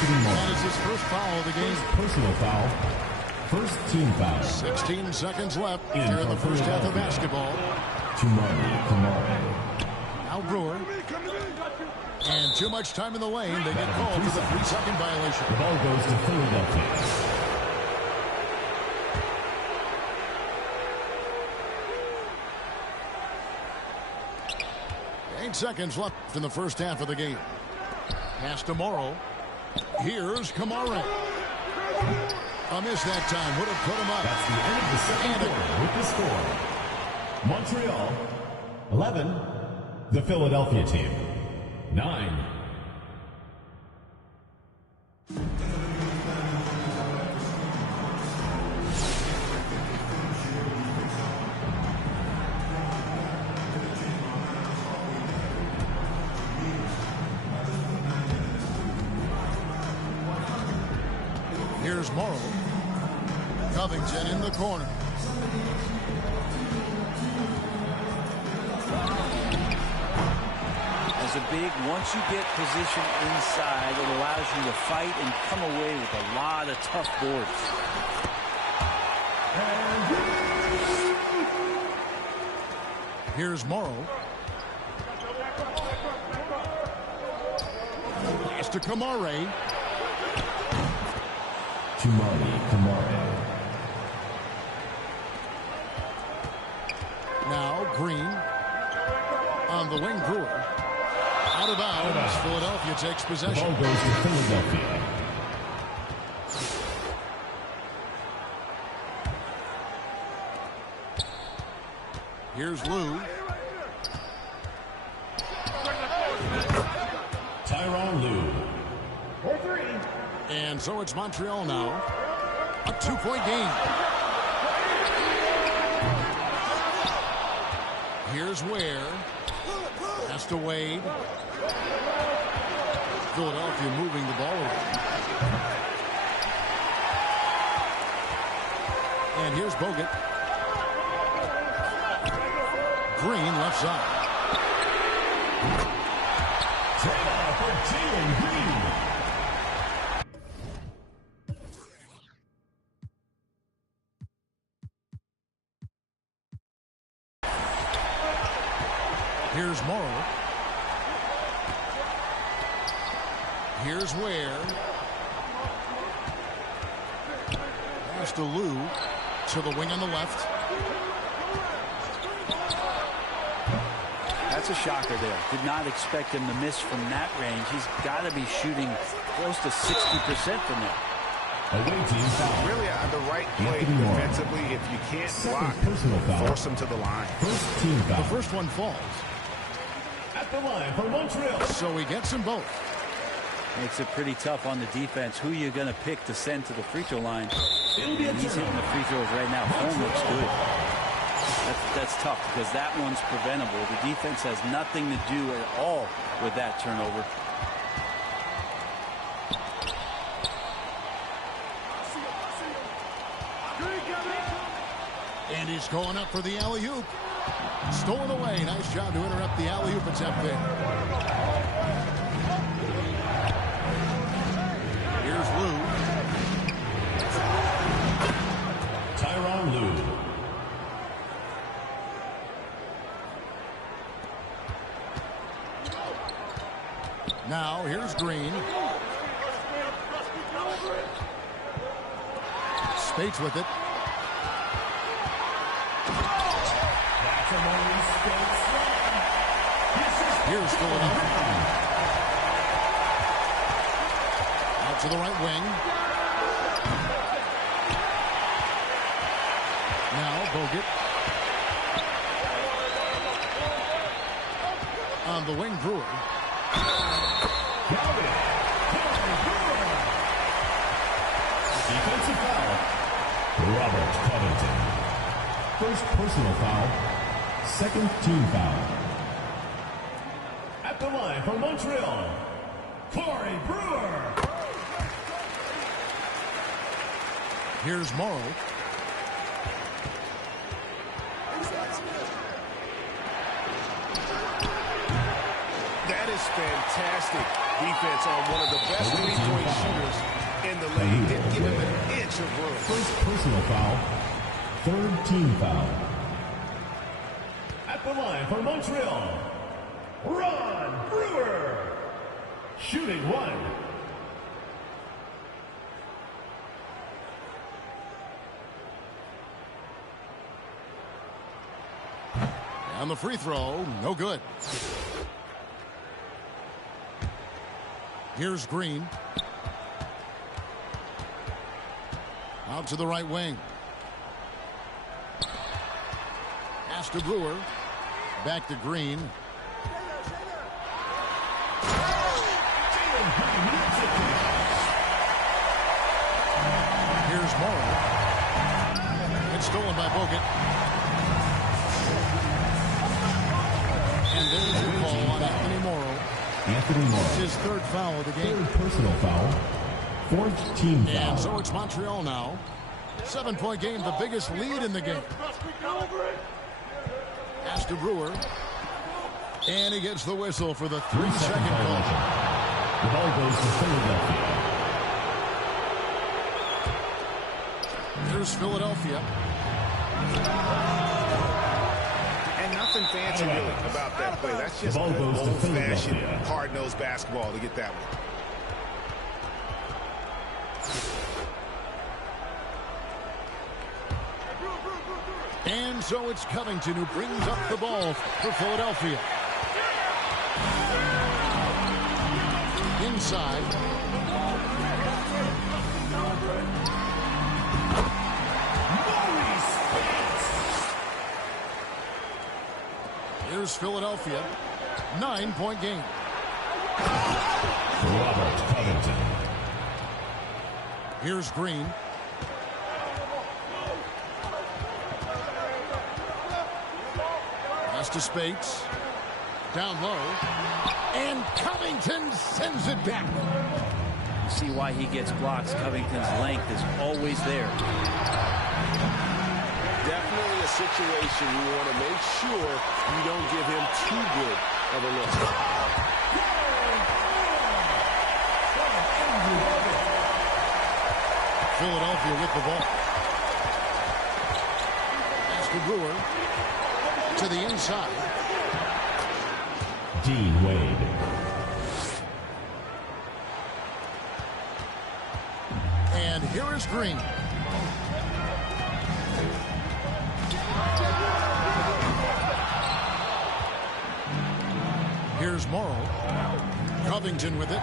That is his first foul of the game. Personal foul. First team foul. 16 seconds left here in the first half of basketball. Kamari. Now Brewer. And too much time in the lane. They get called for the 3-second violation. The ball goes to Philadelphia. 8 seconds left in the first half of the game. Pass to Morrow. Here's Kamara. A miss that time. Would have put him up. That's the end of the second quarter with the score. Montreal, 11. The Philadelphia team, 9. Here's Morrow. Covington in the corner. As a big, once you get position inside, it allows you to fight and come away with a lot of tough boards. Here's Morrow. Pass to Kamari. Kamari. Now Green on the wing. Brewer out of bounds. Philadelphia takes possession. The ball goes to Philadelphia. Here's Lou. Tyronn Lue. And so it's Montreal now. A 2-point game. Here's Ware. Pass to Wade. Philadelphia moving the ball around. And here's Bogut. Green left side. Timeout for Jalen Green. Here's Morrow. Here's Ware. Pass to Lou. To the wing on the left. That's a shocker there. Did not expect him to miss from that range. He's got to be shooting close to 60% from there. Away team foul. Really the right play defensively. If you can't block, force him to the line. First team foul. The first one falls. At the line for Montreal. So he gets them both. Makes it pretty tough on the defense. Who you're going to pick to send to the free throw line. It'll be a He's hitting the free throws right now. Home looks good. That's tough because that one's preventable. The defense has nothing to do at all with that turnover. And he's going up for the alley-oop. Stolen away. Nice job to interrupt the alley-oop attempt there. Here's Lou. Tyronn Lue. Now here's Green. Spates with it. Here's Philadelphia. Out to the right wing. Now Bogut. On the wing, Brewer. Defensive foul. Robert Covington. First personal foul. Second team foul. At the line for Montreal, Corey Brewer. Here's Morrow. That is fantastic defense on one of the best three-point shooters in the league. Didn't give him an inch of room. First personal foul. Third team foul. At the line for Montreal, Ron Brewer. Shooting one. And the free throw, no good. Here's Green. Out to the right wing. Pass to Brewer. Back to Green. Here's Morrow. It's stolen by Bogut. And there's a call on Anthony Morrow. Anthony Morrow. It's his third foul of the game. Third personal foul. Fourth team foul. And so it's Montreal now. 7-point game, the biggest lead in the game. Pass to Brewer. And he gets the whistle for the 3-second call. The ball goes to Philadelphia. Here's Philadelphia. And nothing fancy really about that play. That's just old-fashioned, hard-nosed basketball to get that one. And so it's Covington who brings up the ball for Philadelphia. Inside. Here's Philadelphia. 9-point game. Robert Covington. Here's Green. Pass to Spates. Down low. And Covington sends it back. You see why he gets blocks. Covington's length is always there. Definitely a situation you want to make sure you don't give him too good of a look. Philadelphia with the ball. Pass to Brewer. To the inside. Dean Wade. And here is Green. Here's Morrow. Covington with it.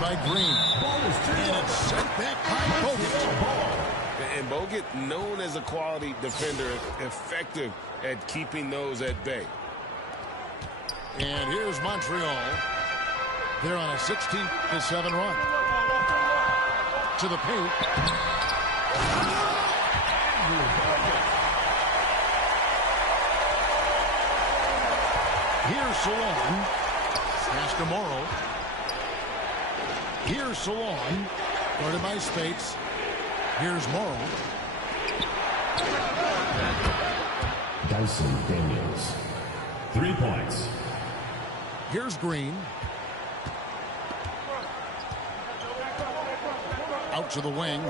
By Green. And it's sent back by Bogut. And Bogut, known as a quality defender, effective at keeping those at bay. And here's Montreal. They're on a 16-7 run. To the paint. Here's Salon. Pass to Morrow. Here's Salon. Guarded by Spates. Here's Morrow. Dyson Daniels. 3 points. Here's Green. Out to the wing.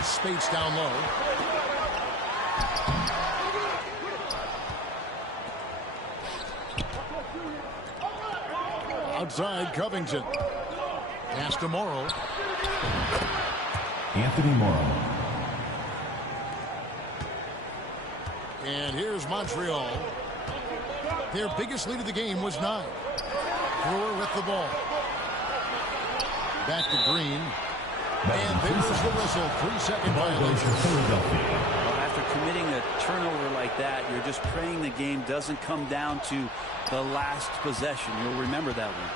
Spates down low. Outside Covington. Pass to Morrow. Anthony Morrow. And here's Montreal. Their biggest lead of the game was 9. Brewer with the ball. Back to Green. And there's the whistle. 3-second violation. Well, after committing a turnover like that, you're just praying the game doesn't come down to the last possession. You'll remember that one.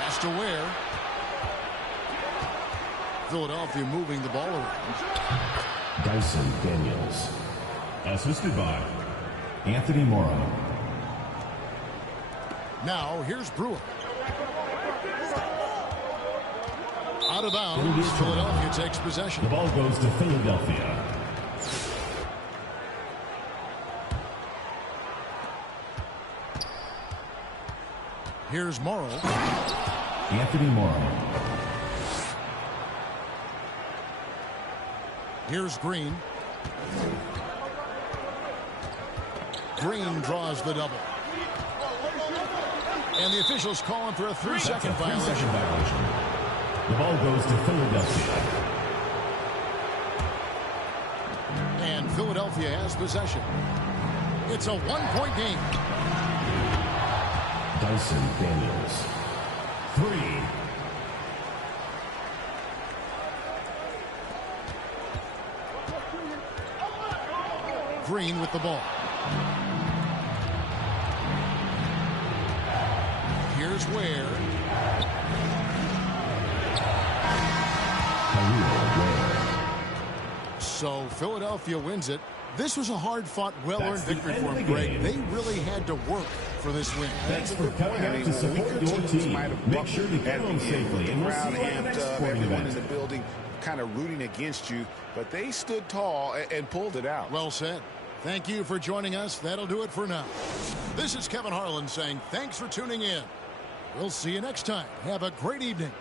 Pass to Ware. Philadelphia moving the ball around. Dyson Daniels. Assisted by Anthony Morrow. Now here's Brewer. Out of bounds. Philadelphia takes possession. The ball goes to Philadelphia. Here's Morrow. Anthony Morrow. Here's Green. Green draws the double. And the officials calling for a 3-second violation. The ball goes to Philadelphia. And Philadelphia has possession. It's a 1-point game. Dyson Daniels. 3. Green with the ball. Here's Ware. So Philadelphia wins it. This was a hard-fought, well-earned victory for them, Greg. They really had to work for this win. Thanks for coming out to support your team. Make sure to get home safely, and we'll see you at the next sporting everyone in event. the building kind of rooting against you, but they stood tall and pulled it out. Well said. Thank you for joining us. That'll do it for now. This is Kevin Harlan saying thanks for tuning in. We'll see you next time. Have a great evening.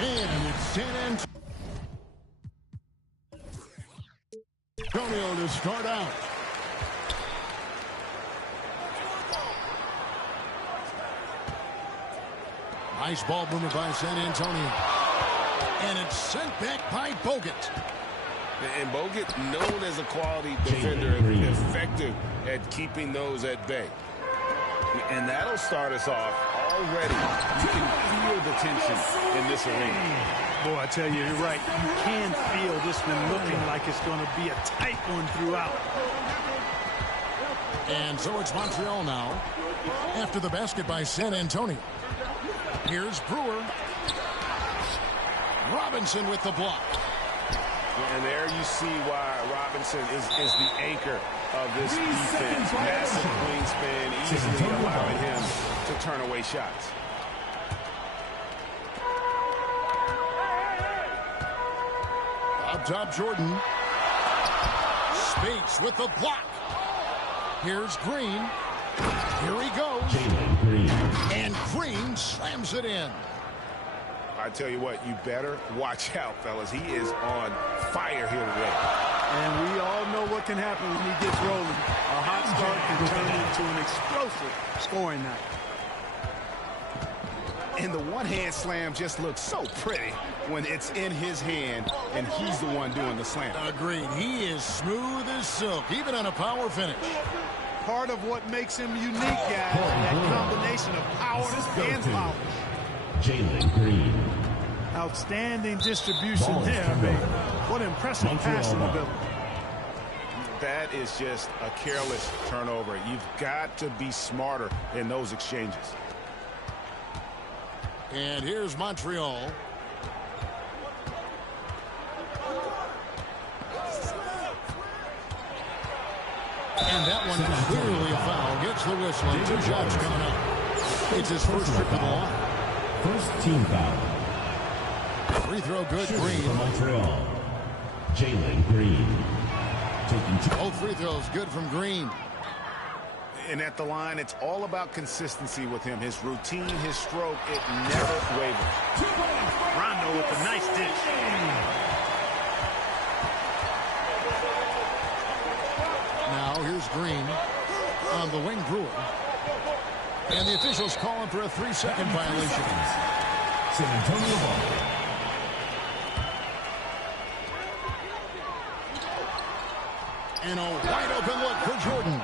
And it's San Antonio to start out. Nice ball movement by San Antonio. And it's sent back by Bogut. And Bogut, known as a quality defender, effective at keeping those at bay. And that'll start us off already. You can feel the tension in this arena. Boy, I tell you, you're right. You can feel this one looking like it's going to be a tight one throughout. And so it's Montreal now. After the basket by San Antonio. Here's Brewer. Robinson with the block. And there you see why Robinson is the anchor of this defense. Massive wingspan, easily allowing him to turn away shots. Up top, Jordan. Spates with the block. Here's Green. Here he goes. And Green slams it in. I tell you what, you better watch out, fellas. He is on fire here today. And we all know what can happen when he gets rolling. A hot start can turn into an explosive scoring night. And the one-hand slam just looks so pretty when it's in his hand and he's the one doing the slam. Agreed. He is smooth as silk, even on a power finish. Part of what makes him unique, guys, that combination of power and power. Jalen Green. Outstanding distribution there, man. What impressive passing ability. That is just a careless turnover. You've got to be smarter in those exchanges. And here's Montreal. And that one is clearly a foul. Gets the whistle and 2 shots coming up. It's his first trip to the line. First team foul. Free throw good, Green. For Montreal. Jalen Green. Taking 2. Both free throws good from Green. And at the line, it's all about consistency with him. His routine, his stroke, it never wavers. Rondo with a nice dish. Now here's Green on the wing, Brewer. And the officials calling for a 3-second violation. San Antonio ball. And a wide open look for Jordan.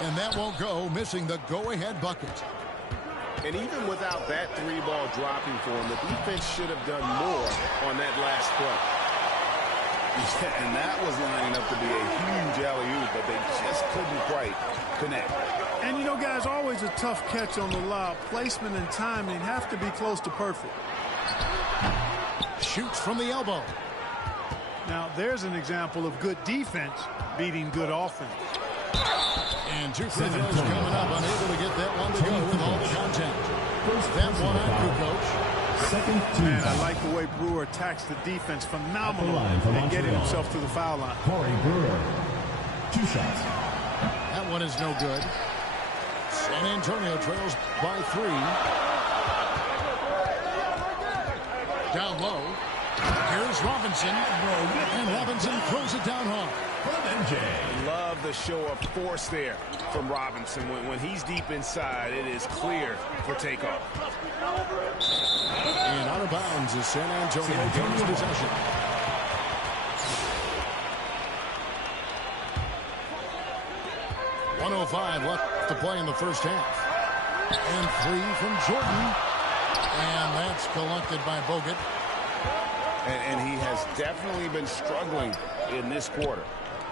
And that won't go, missing the go-ahead bucket. And even without that 3-ball dropping for him, the defense should have done more on that last play. And that was lining up to be a huge alley-oop, but they just couldn't quite connect. And, you know, guys, always a tough catch on the lob. Placement and timing have to be close to perfect. Shoots from the elbow. Now, there's an example of good defense beating good offense. And 2 free throws coming up, unable to get that one to go with all the contact. That one on you, Coach. Second team. Man, I like the way Brewer attacks the defense phenomenal and getting himself to the foul line. Corey Brewer. 2 shots. That one is no good. San Antonio trails by 3. Down low. Here's Robinson. And Robinson throws it down hard. Love the show of force there from Robinson. When he's deep inside, it is clear for takeoff. And out of bounds is San Antonio gains possession. .105 left to play in the first half. And 3 from Jordan. And that's collected by Bogut. And he has definitely been struggling in this quarter.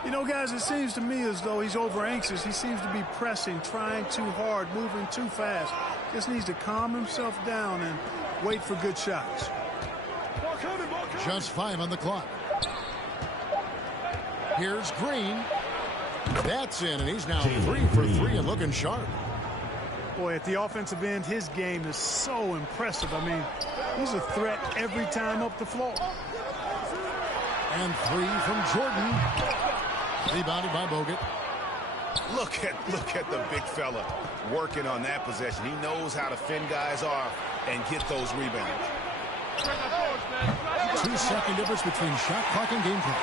You know, guys, it seems to me as though he's over anxious. He seems to be pressing, trying too hard, moving too fast. Just needs to calm himself down and wait for good shots. Just 5 on the clock. Here's Green. That's in, and he's now 3 for 3 and looking sharp. Boy, at the offensive end, his game is so impressive. I mean, he's a threat every time up the floor. And 3 from Jordan. Rebounded by Bogut. Look at the big fella working on that possession. He knows how to fend guys off and get those rebounds. 2-second difference between shot clock and game clock.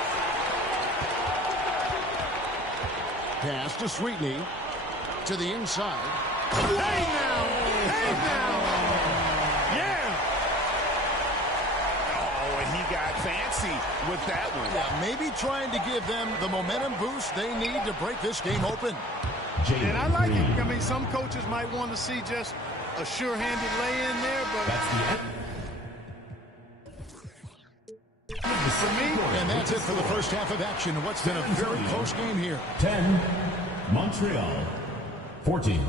Pass to Sweetney. To the inside. Hey now! Hey now! Yeah! Oh, and he got fancy with that one. Yeah, maybe trying to give them the momentum boost they need to break this game open. And I like it. I mean, some coaches might want to see just a sure-handed lay-in there, but That's the end. for me, and that's it for the first half of action. What's been a very close game here. 10, Montreal, 14.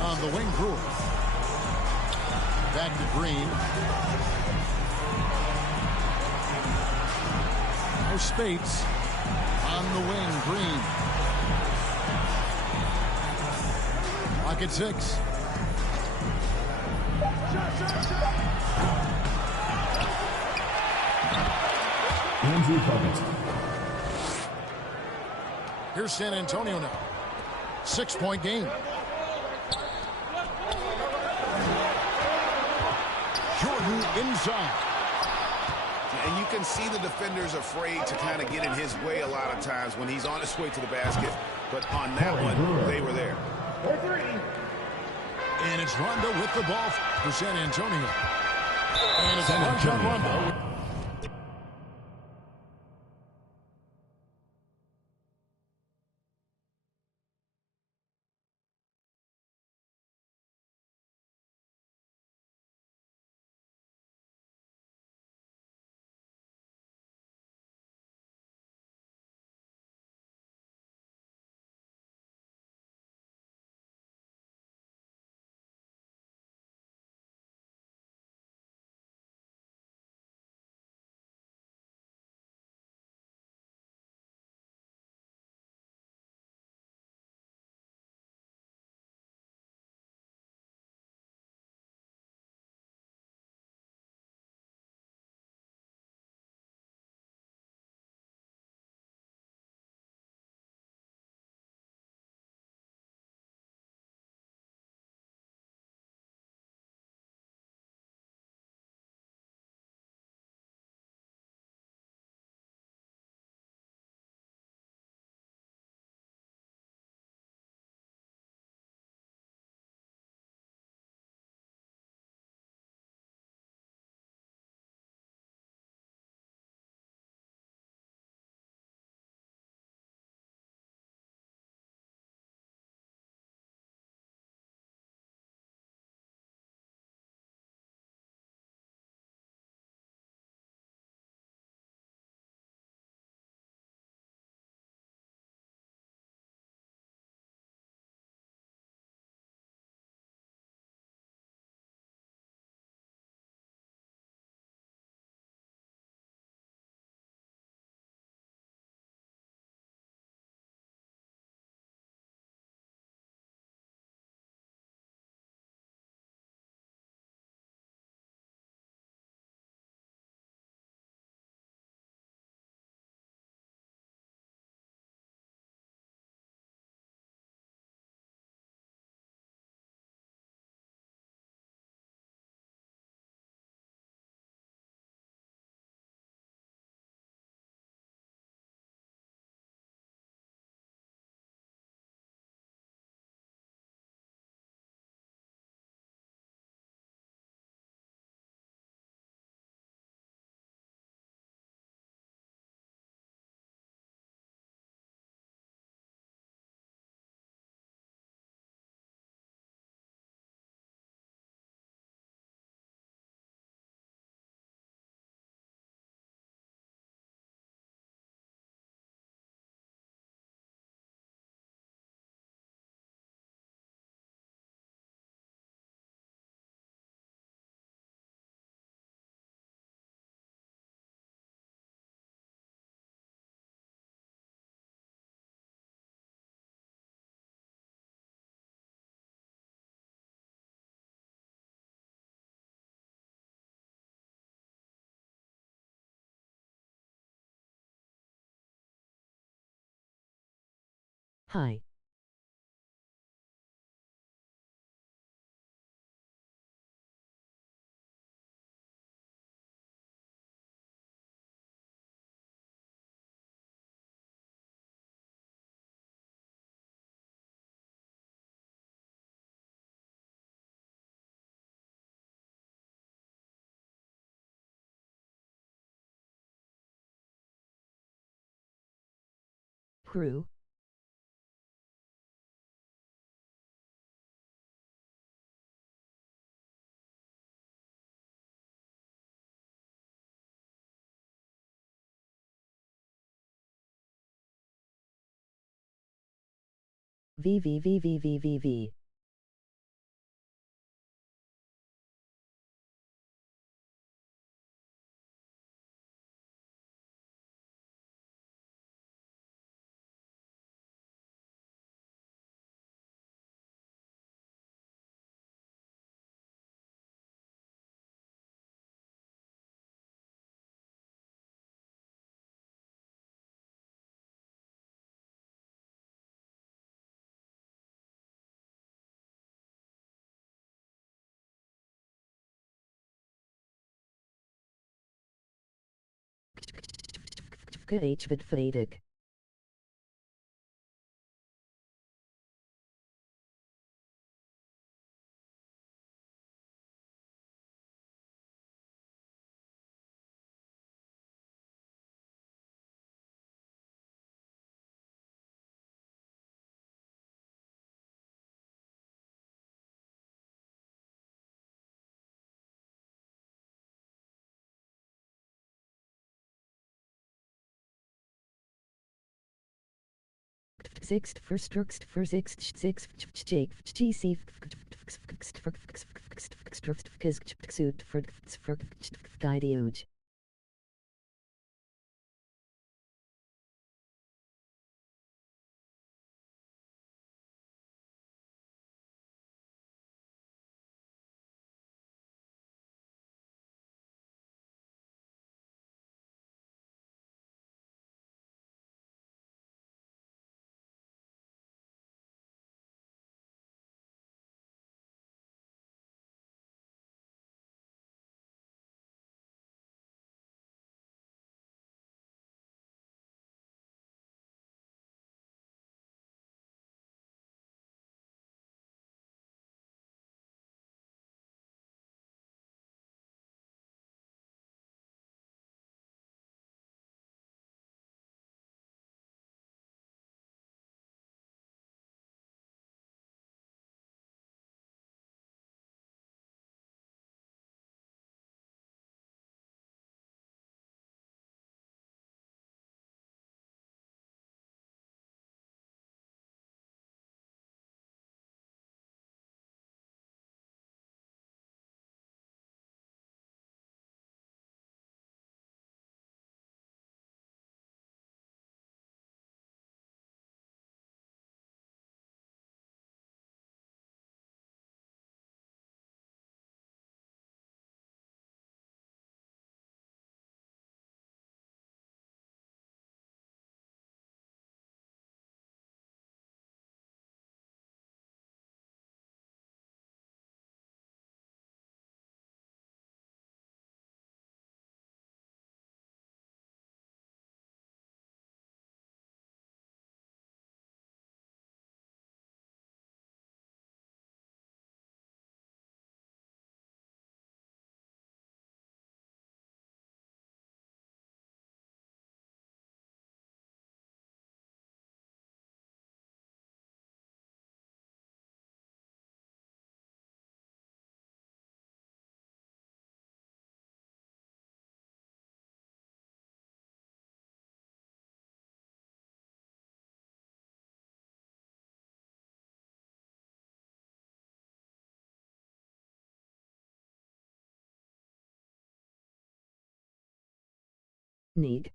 On the wing, Brewer. Back to Green. Now Spates. On the wing, Green. Clock at 6. Andrew Bogut. Here's San Antonio now. 6-point game. Jordan inside. And you can see the defenders afraid to kind of get in his way a lot of times when he's on his way to the basket. But on that one, they were there. And it's Rondo with the ball for San Antonio. And it's Rajon Rondo. Hi. Prue. VVVVVVV. H. Sixth first for sixth Jake GC suit for guide. Need.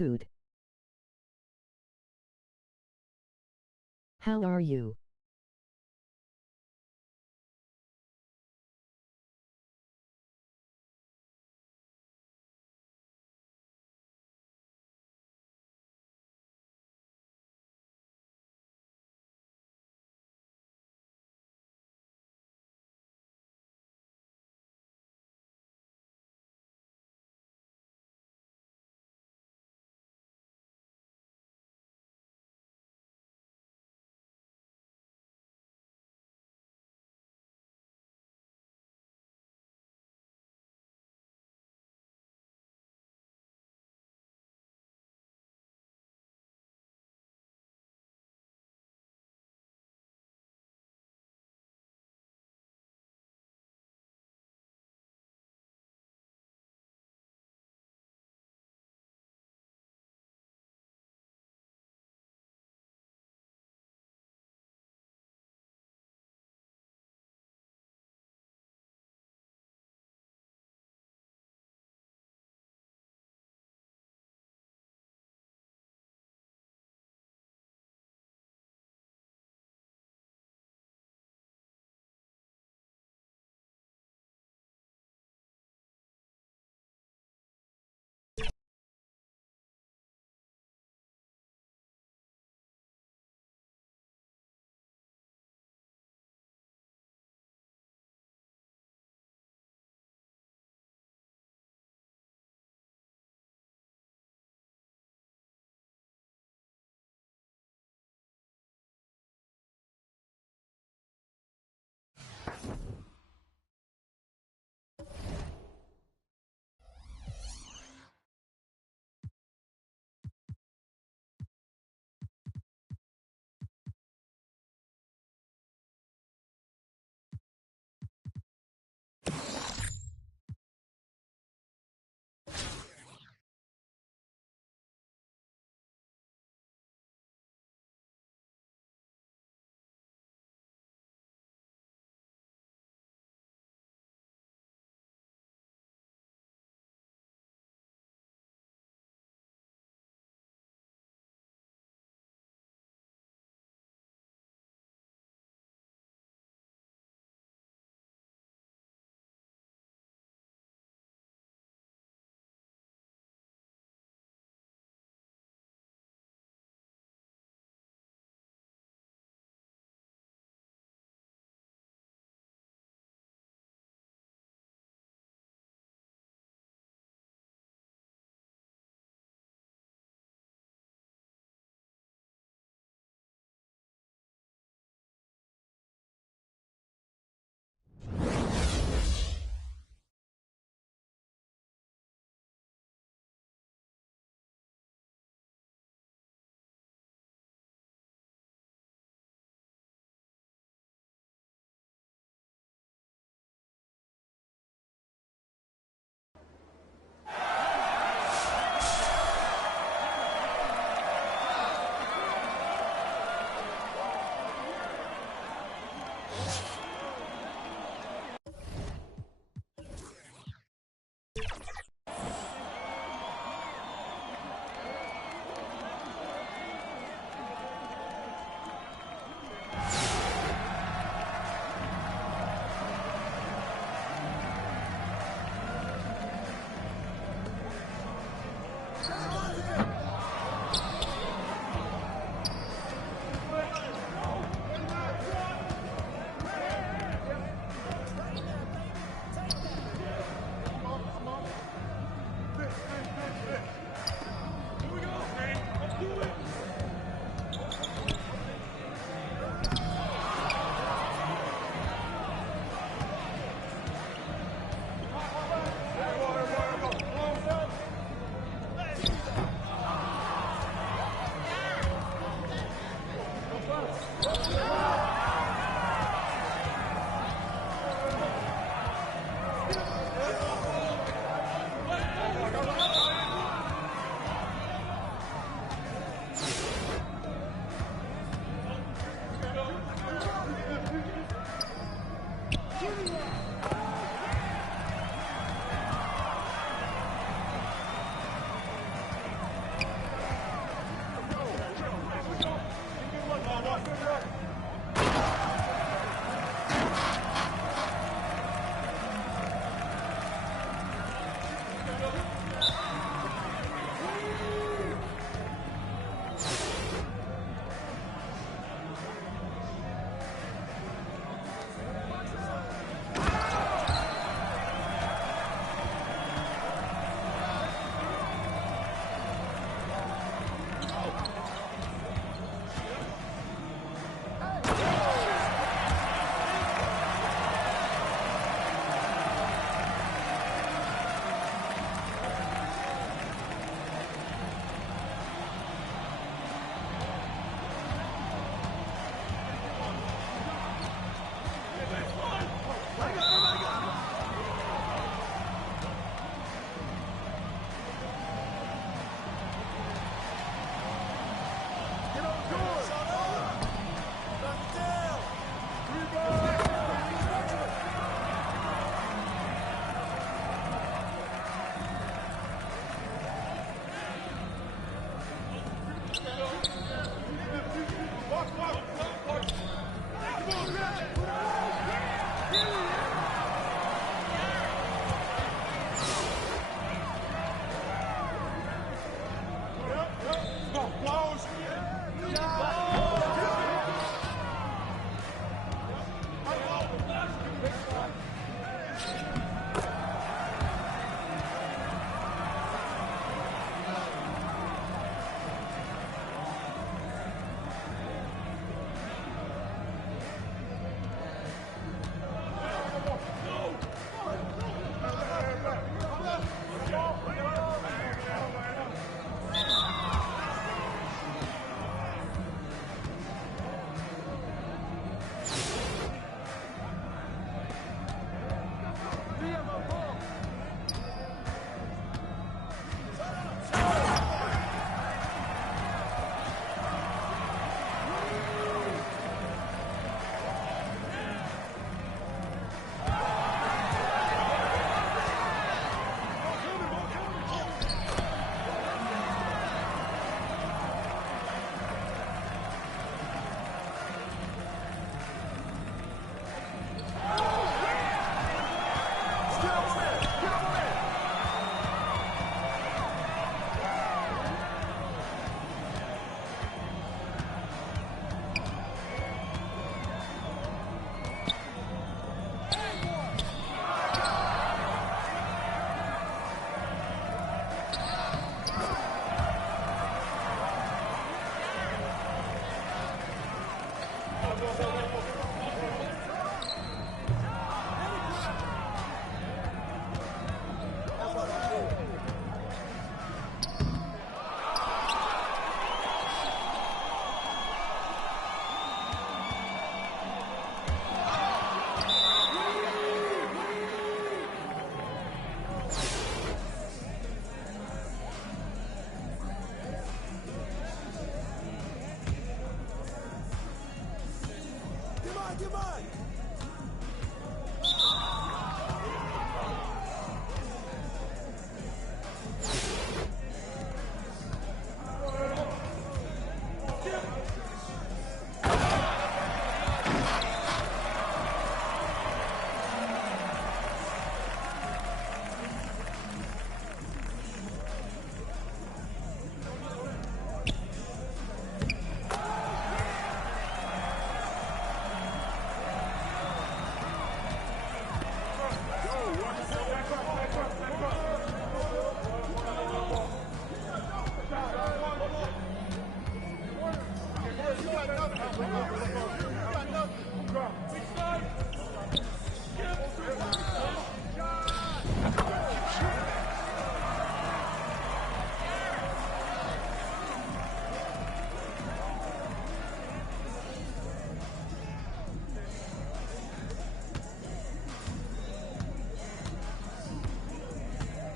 good. How are you?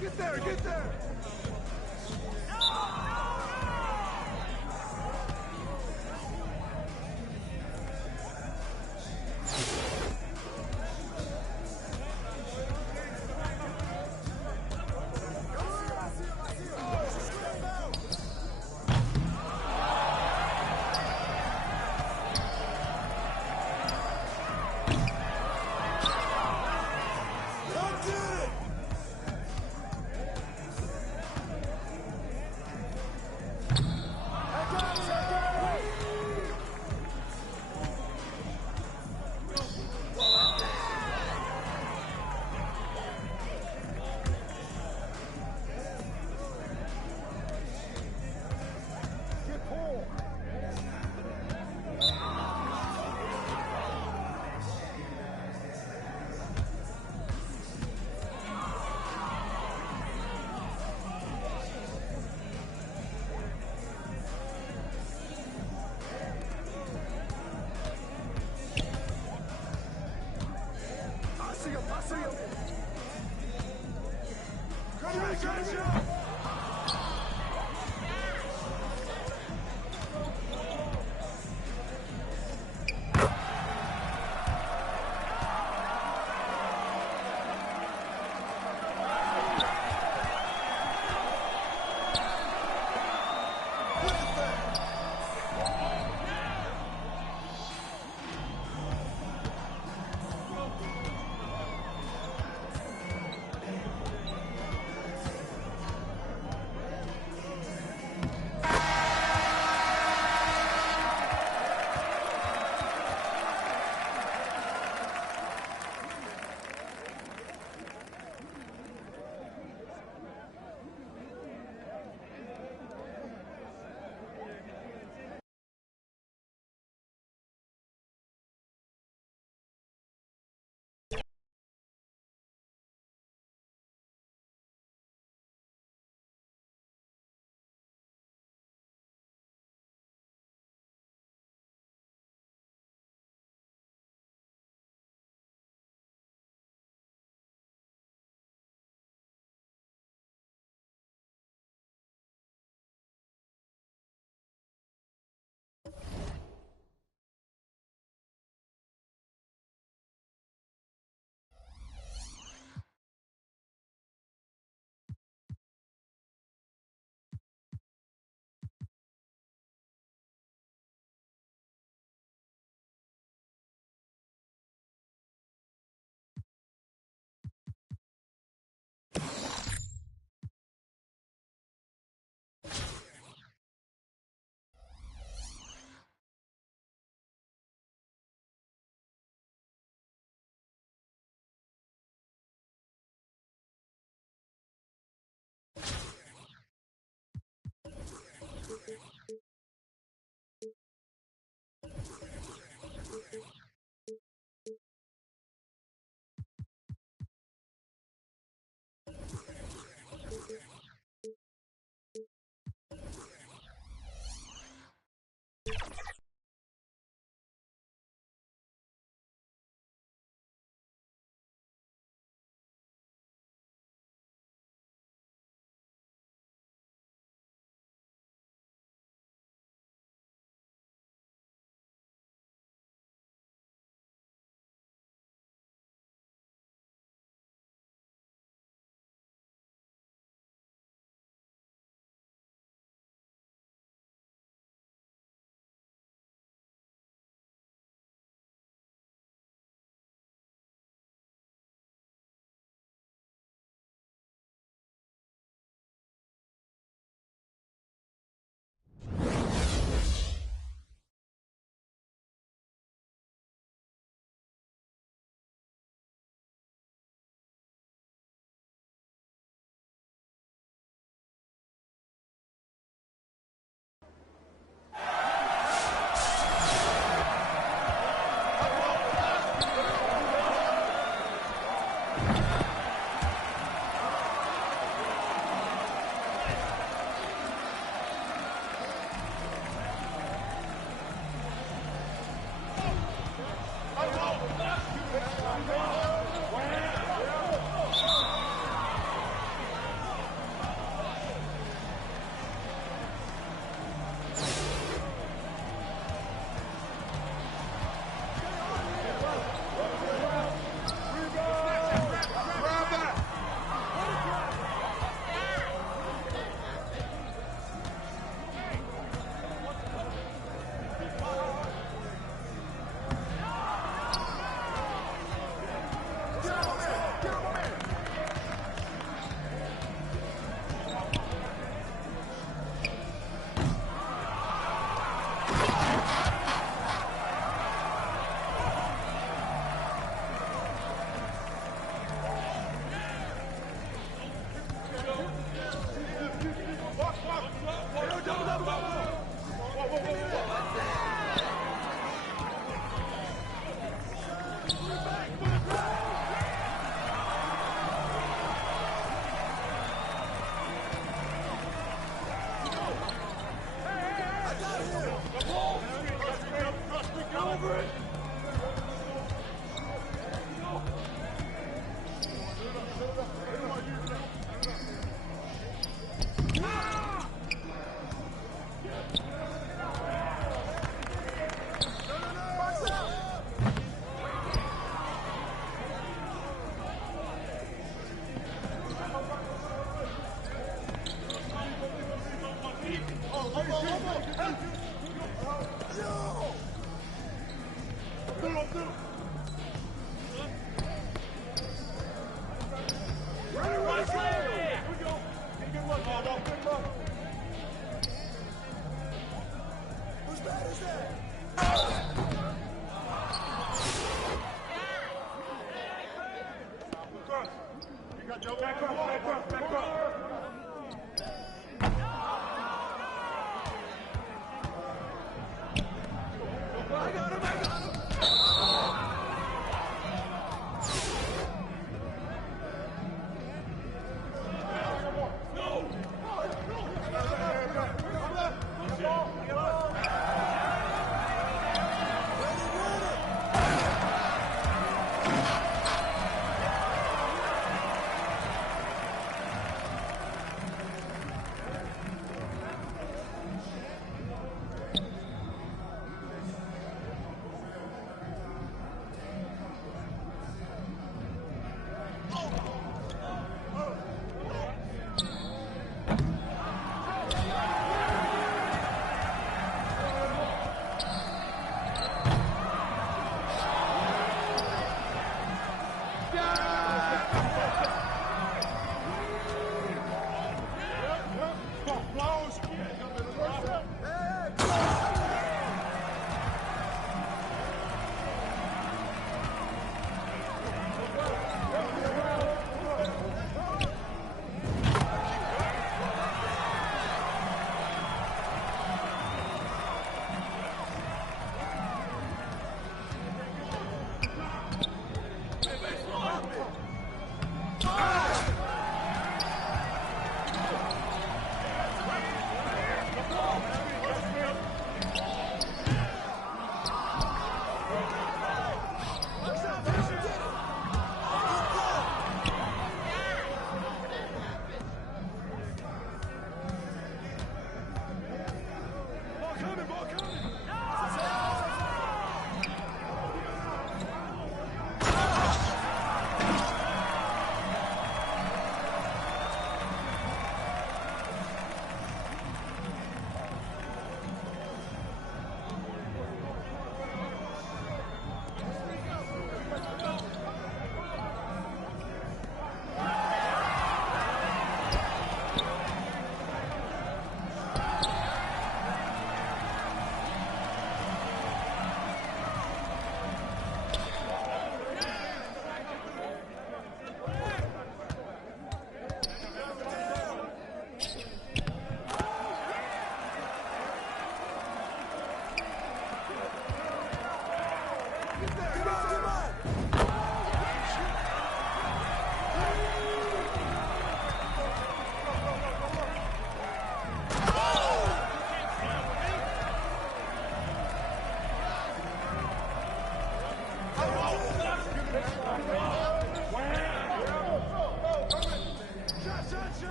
Get there, get there.